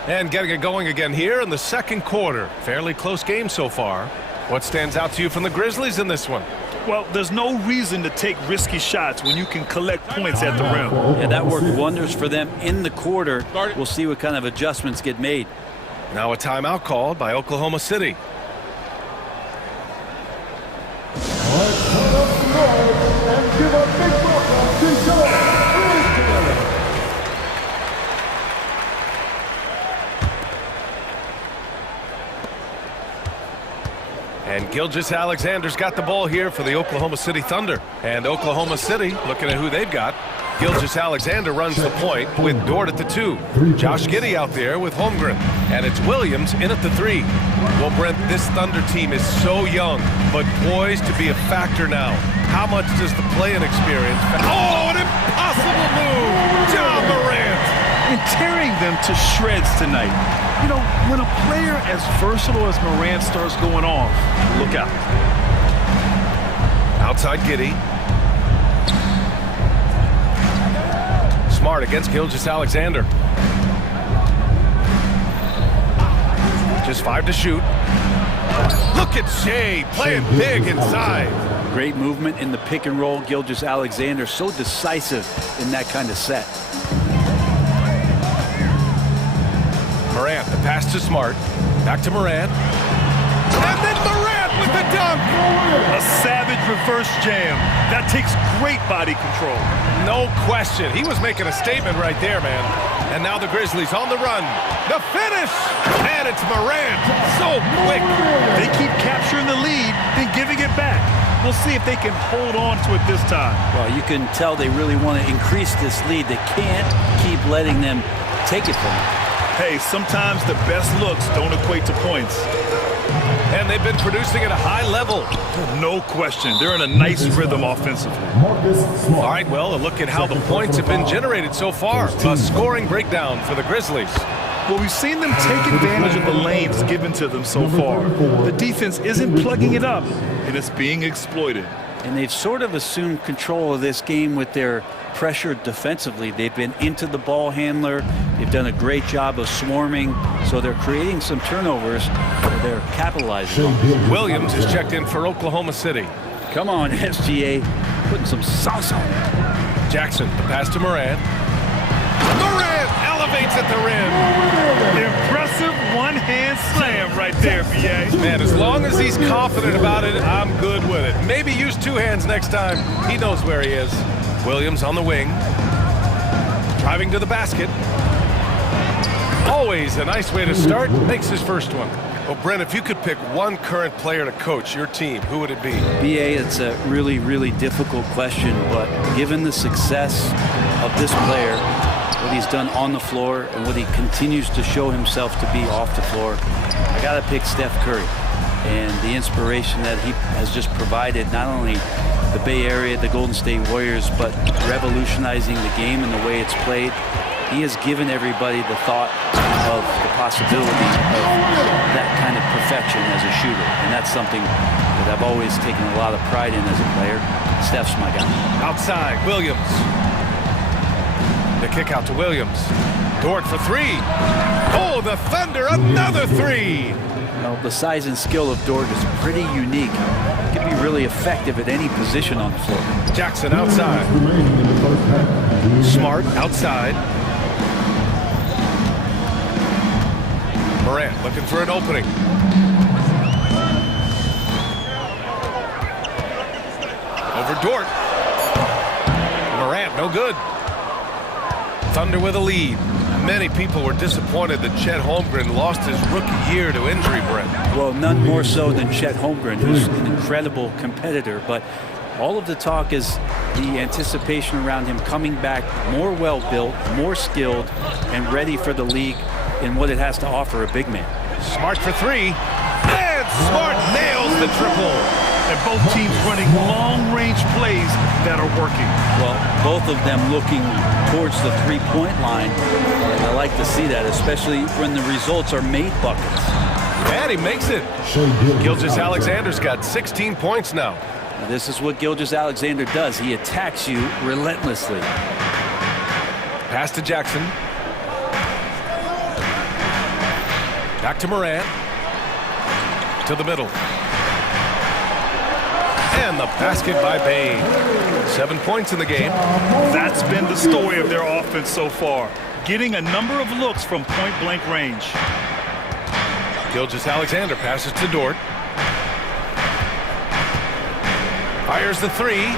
And getting it going again here in the second quarter. Fairly close game so far. What stands out to you from the Grizzlies in this one? Well, there's no reason to take risky shots when you can collect points at the rim. Yeah, that worked wonders for them in the quarter. We'll see what kind of adjustments get made. Now a timeout called by Oklahoma City. And Gilgeous-Alexander's got the ball here for the Oklahoma City Thunder. And Oklahoma City, looking at who they've got. Gilgeous-Alexander runs the point with Dort at the 2. Josh Giddey out there with Holmgren. And it's Williams in at the 3. Well, Brent, this Thunder team is so young, but poised to be a factor now. How much does the play-in experience... Oh, an impossible move! Ja Morant! And tearing them to shreds tonight. You know, when a player as versatile as Morant starts going off, look out. Outside Giddey. Smart against Gilgeous-Alexander. Just 5 to shoot. Look at Shea playing big inside. Great movement in the pick and roll. Gilgeous-Alexander so decisive in that kind of set. Morant, the pass to Smart. Back to Morant. And then Morant with the dunk. A savage reverse jam. That takes great body control. No question. He was making a statement right there, man. And now the Grizzlies on the run. The finish. And it's Morant. So quick. They keep capturing the lead, then giving it back. We'll see if they can hold on to it this time. Well, you can tell they really want to increase this lead. They can't keep letting them take it from them. Hey, sometimes the best looks don't equate to points. And they've been producing at a high level. No question. They're in a nice rhythm offensively. All right, well, a look at how the points have been generated so far. A scoring breakdown for the Grizzlies. Well, we've seen them take advantage of the lanes given to them so far. The defense isn't plugging it up, and it's being exploited. And they've sort of assumed control of this game with their pressure defensively. They've been into the ball handler. They've done a great job of swarming. So they're creating some turnovers. They're capitalizing on. Williams is checked in for Oklahoma City. Come on, SGA. Putting some sauce on it. Jackson, the pass to Morant. Morant elevates at the rim. Impressive one-hand slam right there, B.A. Man, as long as he's confident about it, I'm good with it. Maybe use 2 hands next time. He knows where he is. Williams on the wing. Driving to the basket. Always a nice way to start. Makes his first one. Well, Brent, if you could pick one current player to coach your team, who would it be? BA, it's a really, really difficult question, but given the success of this player, what he's done on the floor and what he continues to show himself to be off the floor, I got to pick Steph Curry. And the inspiration that he has just provided, not only the Bay Area, the Golden State Warriors, but revolutionizing the game and the way it's played. He has given everybody the thought of the possibility of that kind of perfection as a shooter. And that's something that I've always taken a lot of pride in as a player. Steph's my guy. Outside, Williams. The kick out to Williams. Dort for three. Oh, the Thunder, another three. Well, the size and skill of Dort is pretty unique. He can be really effective at any position on the floor. Jackson outside. Smart outside. Morant looking for an opening. Over Dort. Morant, no good. Thunder with a lead. Many people were disappointed that Chet Holmgren lost his rookie year to injury, Brett. Well, none more so than Chet Holmgren, who's an incredible competitor, but all of the talk is the anticipation around him coming back more well-built, more skilled, and ready for the league in what it has to offer a big man. Smart for three, and Smart nails the triple. And both teams running long-range plays that are working. Well, both of them looking towards the three-point line, and I like to see that, especially when the results are made buckets. And he makes it. Gilgeous-Alexander's got 16 points now. This is what Gilgeous-Alexander does. He attacks you relentlessly. Pass to Jackson. Back to Morant. To the middle. And the basket by Bain. 7 points in the game. That's been the story of their offense so far. Getting a number of looks from point-blank range. Gilgeous-Alexander passes to Dort. Fires the three.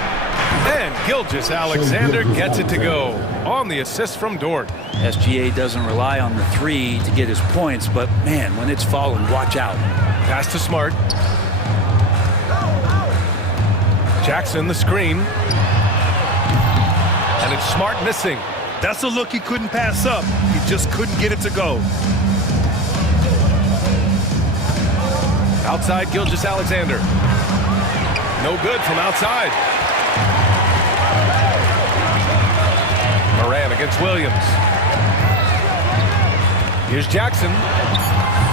And Gilgeous-Alexander gets it to go on the assist from Dort. SGA doesn't rely on the three to get his points, but man, when it's falling, watch out. Pass to Smart. Jackson the screen. And it's Smart missing. That's a look he couldn't pass up. He just couldn't get it to go. Outside Gilgeous-Alexander. No good from outside. Morant against Williams. Here's Jackson.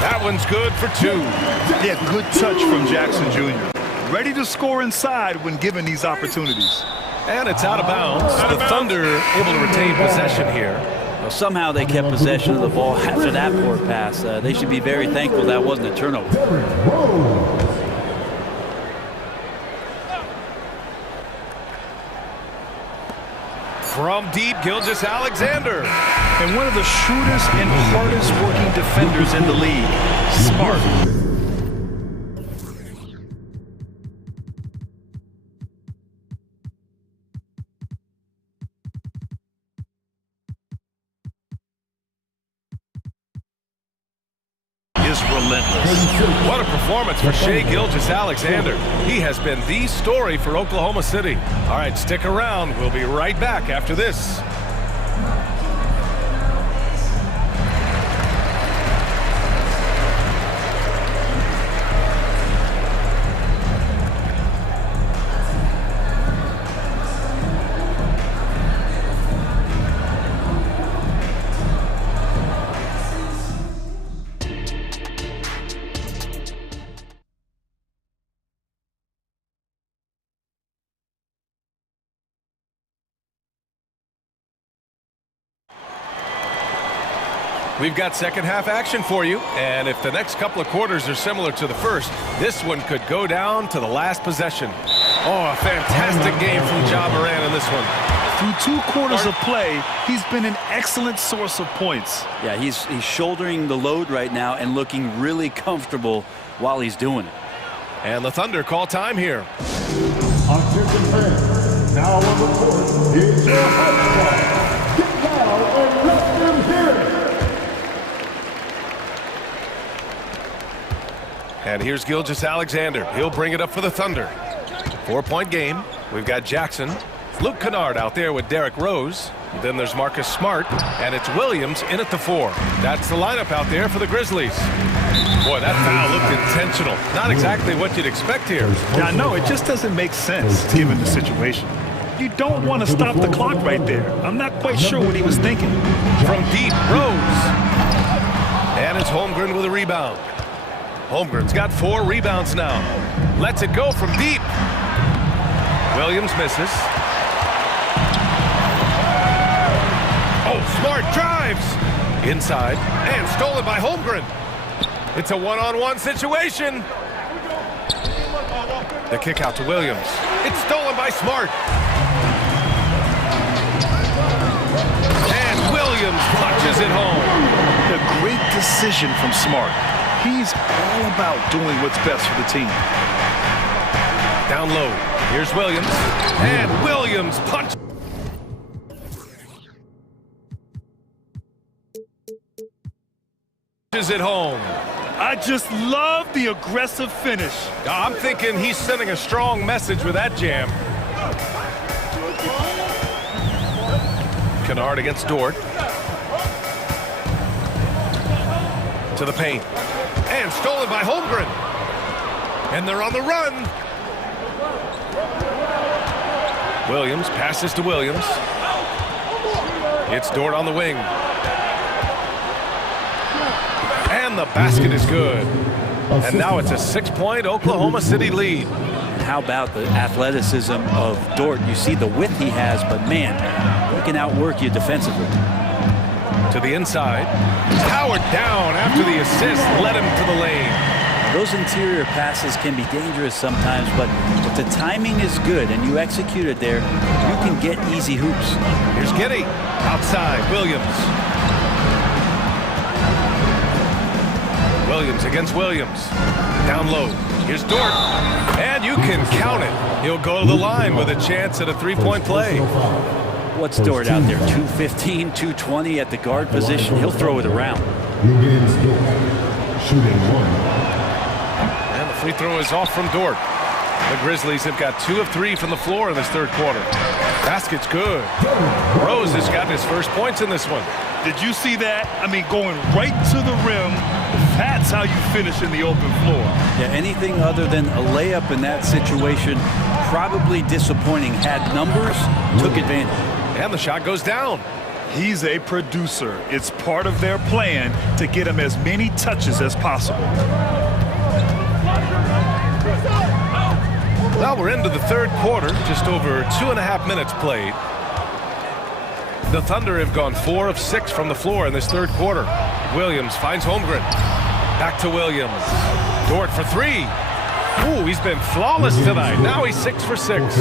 That one's good for two. Yeah, good touch from Jackson Jr. Ready to score inside when given these opportunities. And it's out of bounds. The Thunder able to retain possession here. Well, somehow they kept possession of the ball after that poor pass. They should be very thankful that wasn't a turnover. From deep, Gilgeous-Alexander. And one of the shrewdest and hardest working defenders in the league. Smart. Is relentless. What a performance for Shai Gilgeous-Alexander. He has been the story for Oklahoma City. All right, stick around. We'll be right back after this. We've got second half action for you, and if the next couple of quarters are similar to the first, this one could go down to the last possession. Oh, a fantastic game from Ja Morant in this one. Through 2 quarters of play, he's been an excellent source of points. Yeah, he's shouldering the load right now and looking really comfortable while he's doing it. And the Thunder call time here. Attention fans, now on the court is your host squad. Get down and let them hear it. And here's Gilgeous-Alexander. He'll bring it up for the Thunder. 4-point game. We've got Jackson. Luke Kennard out there with Derrick Rose. Then there's Marcus Smart, and it's Williams in at the 4. That's the lineup out there for the Grizzlies. Boy, that foul looked intentional. Not exactly what you'd expect here. Yeah, no, it just doesn't make sense given the situation. You don't want to stop the clock right there. I'm not quite sure what he was thinking. From deep, Rose. And it's Holmgren with a rebound. Holmgren's got 4 rebounds now. Lets it go from deep. Williams misses. Oh, Smart drives. Inside, and stolen by Holmgren. It's a one-on-one situation. The kick out to Williams. It's stolen by Smart. And Williams punches it home. A great decision from Smart. He's all about doing what's best for the team. Down low. Here's Williams. And Williams punches it home. I just love the aggressive finish. I'm thinking he's sending a strong message with that jam. Kennard against Dort. To the paint. And stolen by Holmgren. And they're on the run. Williams passes to Williams. It's Dort on the wing. And the basket is good. And now it's a 6-point Oklahoma City lead. How about the athleticism of Dort? You see the width he has, but man, he can outwork you defensively. To the inside. Powered down after the assist led him to the lane. Those interior passes can be dangerous sometimes, but if the timing is good and you execute it there, you can get easy hoops. Here's Giddey. Outside, Williams. Williams against Williams. Down low. Here's Dort. And you can count it. He'll go to the line with a chance at a 3-point play. What's Dort out there? 215, 220 at the guard position. He'll throw it around. Shooting 1. And the free throw is off from Dort. The Grizzlies have got 2 of 3 from the floor in this third quarter. Basket's good. Rose has gotten his first points in this one. Did you see that? I mean, going right to the rim. That's how you finish in the open floor. Yeah, anything other than a layup in that situation, probably disappointing. Had numbers, took advantage. And the shot goes down. He's a producer. It's part of their plan to get him as many touches as possible. Well, we're into the third quarter, just over 2.5 minutes played. The Thunder have gone 4 of 6 from the floor in this third quarter. Williams finds Holmgren. Back to Williams. Dort for 3. Ooh, he's been flawless tonight. Now he's 6 for 6.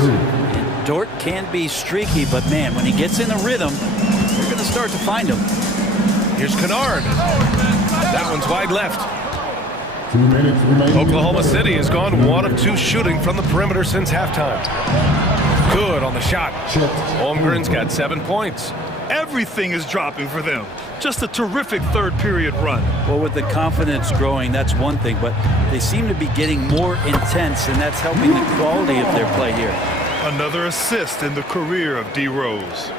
Dort can be streaky, but man, when he gets in a rhythm, you're going to start to find him. Here's Kennard. That one's wide left. 2 minutes remaining. Oklahoma City has gone 1 of 2 shooting from the perimeter since halftime. Good on the shot. Holmgren's got 7 points. Everything is dropping for them. Just a terrific third period run. Well, with the confidence growing, that's one thing, but they seem to be getting more intense, and that's helping the quality of their play here. Another assist in the career of D. Rose.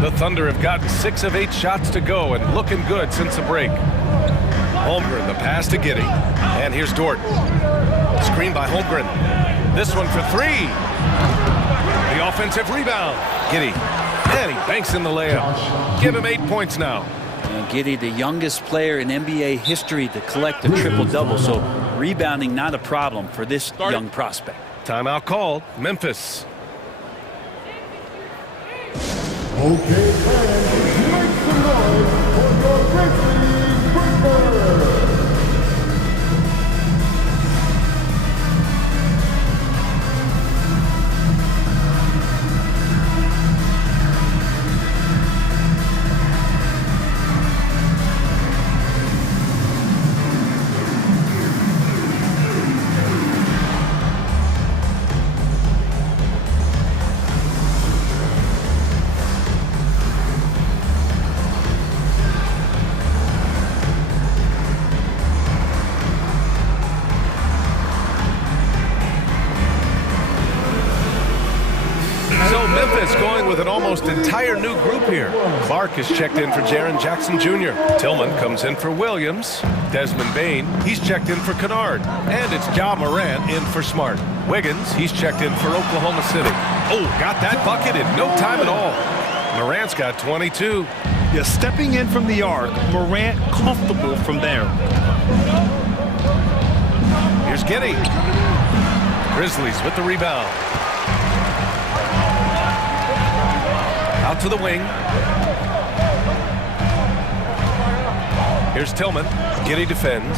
The Thunder have gotten 6 of 8 shots to go and looking good since the break. Holmgren, the pass to Giddey. And here's Dort. Screen by Holmgren. This one for 3. The offensive rebound. Giddey. And he banks in the layup. Give him 8 points now. And Giddey, the youngest player in NBA history to collect a triple-double, so rebounding not a problem for this young prospect. Timeout called. Memphis. Okay, fans, make some noise for your Grizzlies Breakers. with an almost entire new group here. Clark is checked in for Jaren Jackson Jr. Tillman comes in for Williams. Desmond Bain, he's checked in for Kennard. And it's Ja Morant in for Smart. Wiggins, he's checked in for Oklahoma City. Oh, got that bucket in no time at all. Morant's got 22. Yeah, stepping in from the arc, Morant comfortable from there. Here's Giddey. Grizzlies with the rebound. Out to the wing. Here's Tillman. Giddey defends.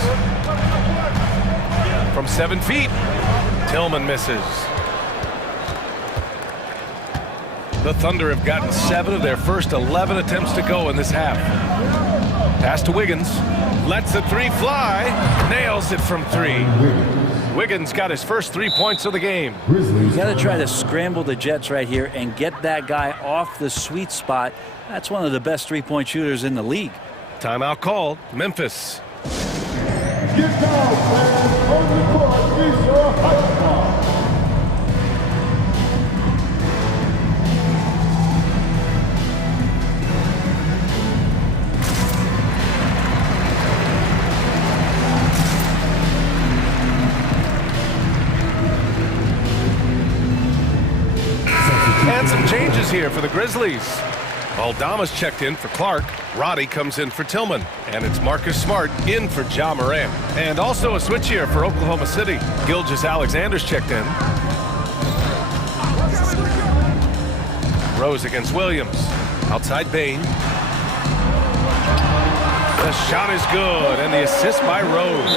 From 7 feet. Tillman misses. The Thunder have gotten 7 of their first 11 attempts to go in this half. Pass to Wiggins. Lets the 3 fly. Nails it from 3. Wiggins got his first 3 points of the game. You got to try to scramble the Jets right here and get that guy off the sweet spot. That's one of the best three-point shooters in the league. Timeout called. Memphis. Get down, fans. On the court is your hype ball. And some changes here for the Grizzlies. Aldama's checked in for Clark. Roddy comes in for Tillman. And it's Marcus Smart in for Ja Morant. And also a switch here for Oklahoma City. Gilgeous-Alexander's checked in. Rose against Williams. Outside Bain. The shot is good, and the assist by Rose.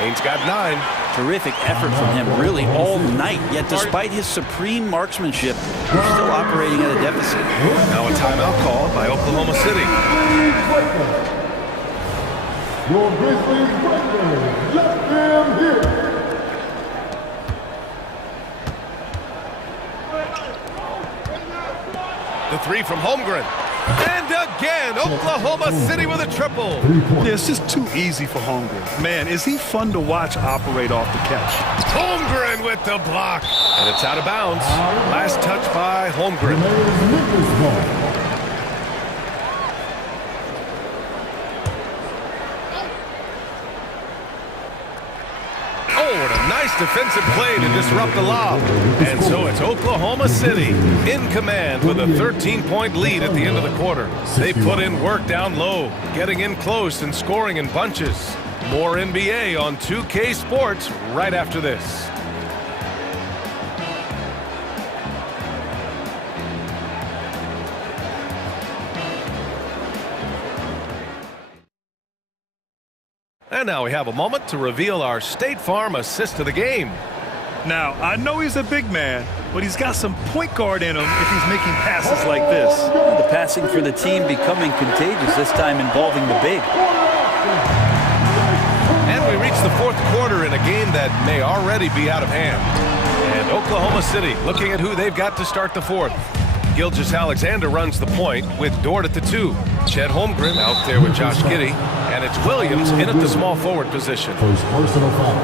Bain's got 9. Terrific effort from him really all night, yet despite his supreme marksmanship, they're still operating at a deficit. Now a timeout called by Oklahoma City. Your Grizzlies breakers, let them hear it. The 3 from Holmgren. And again, Oklahoma City with a triple. Yeah, it's just too easy for Holmgren. Man, is he fun to watch operate off the catch. Holmgren with the block. And it's out of bounds. Last touch by Holmgren. Oh, and a nice defensive play to disrupt the lob. And so it's Oklahoma City in command with a 13-point lead at the end of the quarter. They put in work down low, getting in close and scoring in bunches. More NBA on 2K Sports right after this. And now we have a moment to reveal our State Farm assist of the game. Now, I know he's a big man, but he's got some point guard in him if he's making passes like this. The passing for the team becoming contagious, this time involving the big. And we reach the fourth quarter in a game that may already be out of hand. And Oklahoma City looking at who they've got to start the fourth. Gilgeous-Alexander runs the point with Dort at the 2. Chet Holmgren out there with Josh Giddey. And it's Williams in at the small forward position. First personal foul.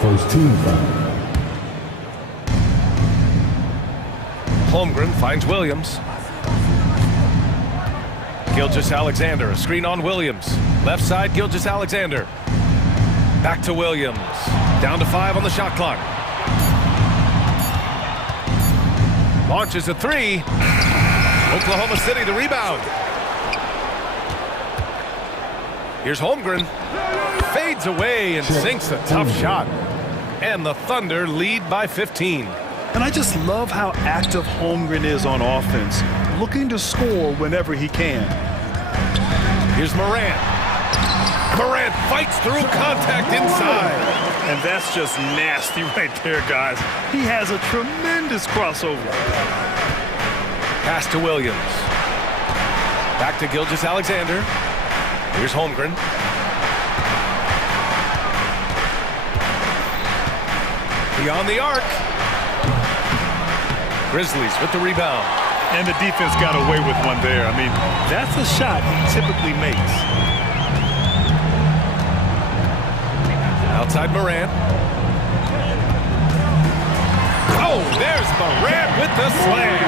First team foul. Holmgren finds Williams. Gilgeous-Alexander, a screen on Williams. Left side, Gilgeous-Alexander. Back to Williams. Down to 5 on the shot clock. Launches a 3. Oklahoma City the rebound. Here's Holmgren. Fades away and sinks a tough shot. And the Thunder lead by 15. And I just love how active Holmgren is on offense, looking to score whenever he can. Here's Morant. Morant fights through contact inside. And that's just nasty right there, guys. He has a tremendous crossover. Pass to Williams. Back to Gilgeous-Alexander. Here's Holmgren. Beyond the arc. Grizzlies with the rebound. And the defense got away with one there. I mean, that's a shot he typically makes. Outside Morant. Oh, there's Morant with the slam.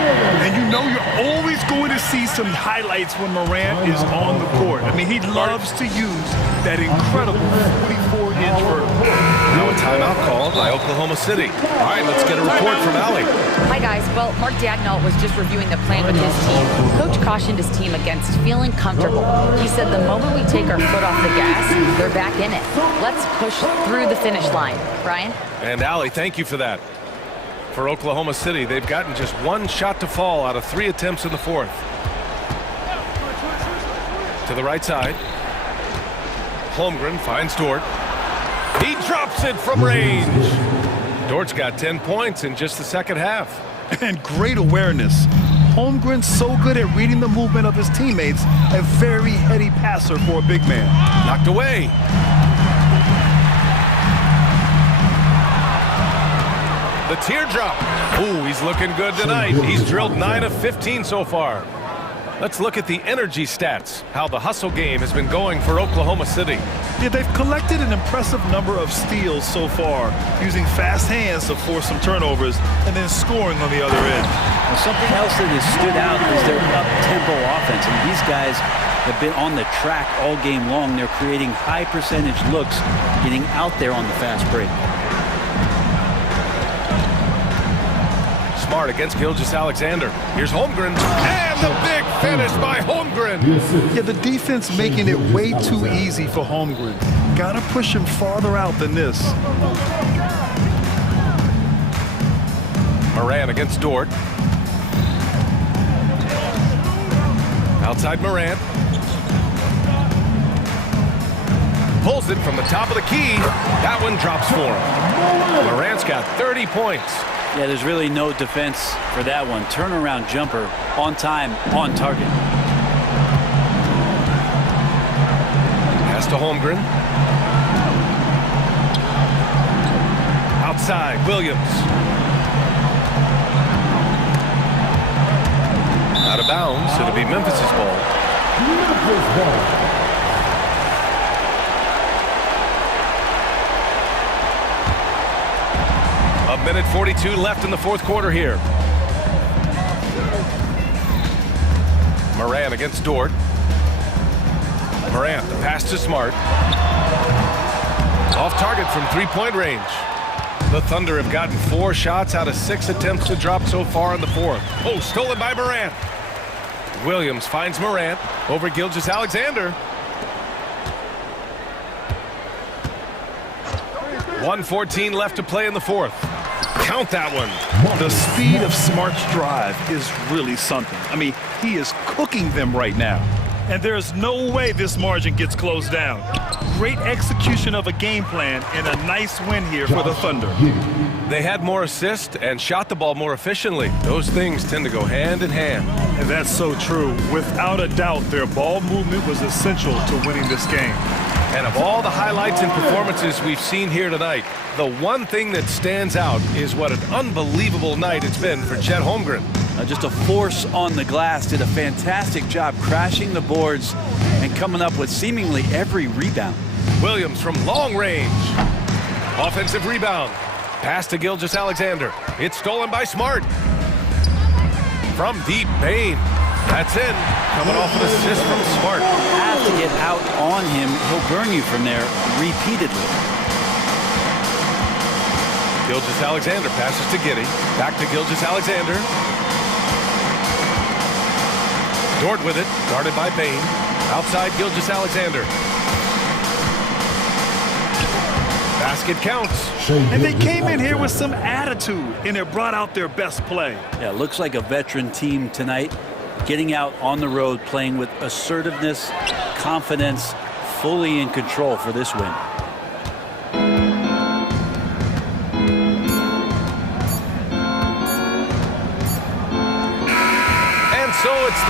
And you know you're always going to see some highlights when Morant is on the court. I mean, he loves to use that incredible 44-inch vertical. Now a timeout called by Oklahoma City. All right, let's get a report from Allie. Hi, guys. Well, Mark Dagnall was just reviewing the plan with his team. Coach cautioned his team against feeling comfortable. He said the moment we take our foot off the gas, they're back in it. Let's push through the finish line. Brian? And Allie, thank you for that. For Oklahoma City, they've gotten just one shot to fall out of 3 attempts in the fourth. To the right side. Holmgren finds Dort. He drops it from range. Dort's got 10 points in just the second half. And great awareness. Holmgren's so good at reading the movement of his teammates. A very heady passer for a big man. Knocked away. The teardrop. Ooh, he's looking good tonight. He's drilled 9 of 15 so far. Let's look at the energy stats, how the hustle game has been going for Oklahoma City. Yeah, they've collected an impressive number of steals so far, using fast hands to force some turnovers and then scoring on the other end. Now, something else that has stood out is their up-tempo offense. And these guys have been on the track all game long. They're creating high-percentage looks, getting out there on the fast break. Smart against Gilgeous-Alexander. Here's Holmgren, and the big finish by Holmgren. Yeah, the defense making it way too easy for Holmgren. Gotta push him farther out than this. Morant against Dort. Outside Morant. Pulls it from the top of the key. That one drops for him. Morant's got 30 points. Yeah, there's really no defense for that one. Turnaround jumper, on time, on target. Pass to Holmgren. Outside, Williams. Out of bounds, it'll be Memphis's ball. Memphis ball. A minute 42 left in the fourth quarter here. Morant against Dort. Morant, the pass to Smart. Off target from three-point range. The Thunder have gotten 4 shots out of 6 attempts to drop so far in the fourth. Oh, stolen by Morant. Williams finds Morant over Gilgeous-Alexander. 1:14 left to play in the fourth. Count that one. The speed of Smart's drive is really something. I mean, he is cooking them right now. And there's no way this margin gets closed down. Great execution of a game plan and a nice win here for the Thunder. They had more assists and shot the ball more efficiently. Those things tend to go hand in hand. And that's so true. Without a doubt, their ball movement was essential to winning this game. And of all the highlights and performances we've seen here tonight, the one thing that stands out is what an unbelievable night it's been for Chet Holmgren. Just a force on the glass, did a fantastic job crashing the boards and coming up with seemingly every rebound. Williams from long range. Offensive rebound. Pass to Gilgeous-Alexander. It's stolen by Smart. From deep, Bain. That's in. Coming off an assist from Smart. Have to get out on him. He'll burn you from there repeatedly. Gilgeous-Alexander passes to Giddey. Back to Gilgeous-Alexander. Dort with it. Guarded by Bain. Outside Gilgeous-Alexander. Basket counts. And they came in here with some attitude, and it brought out their best play. Yeah, looks like a veteran team tonight. Getting out on the road, playing with assertiveness, confidence, fully in control for this win. And so it's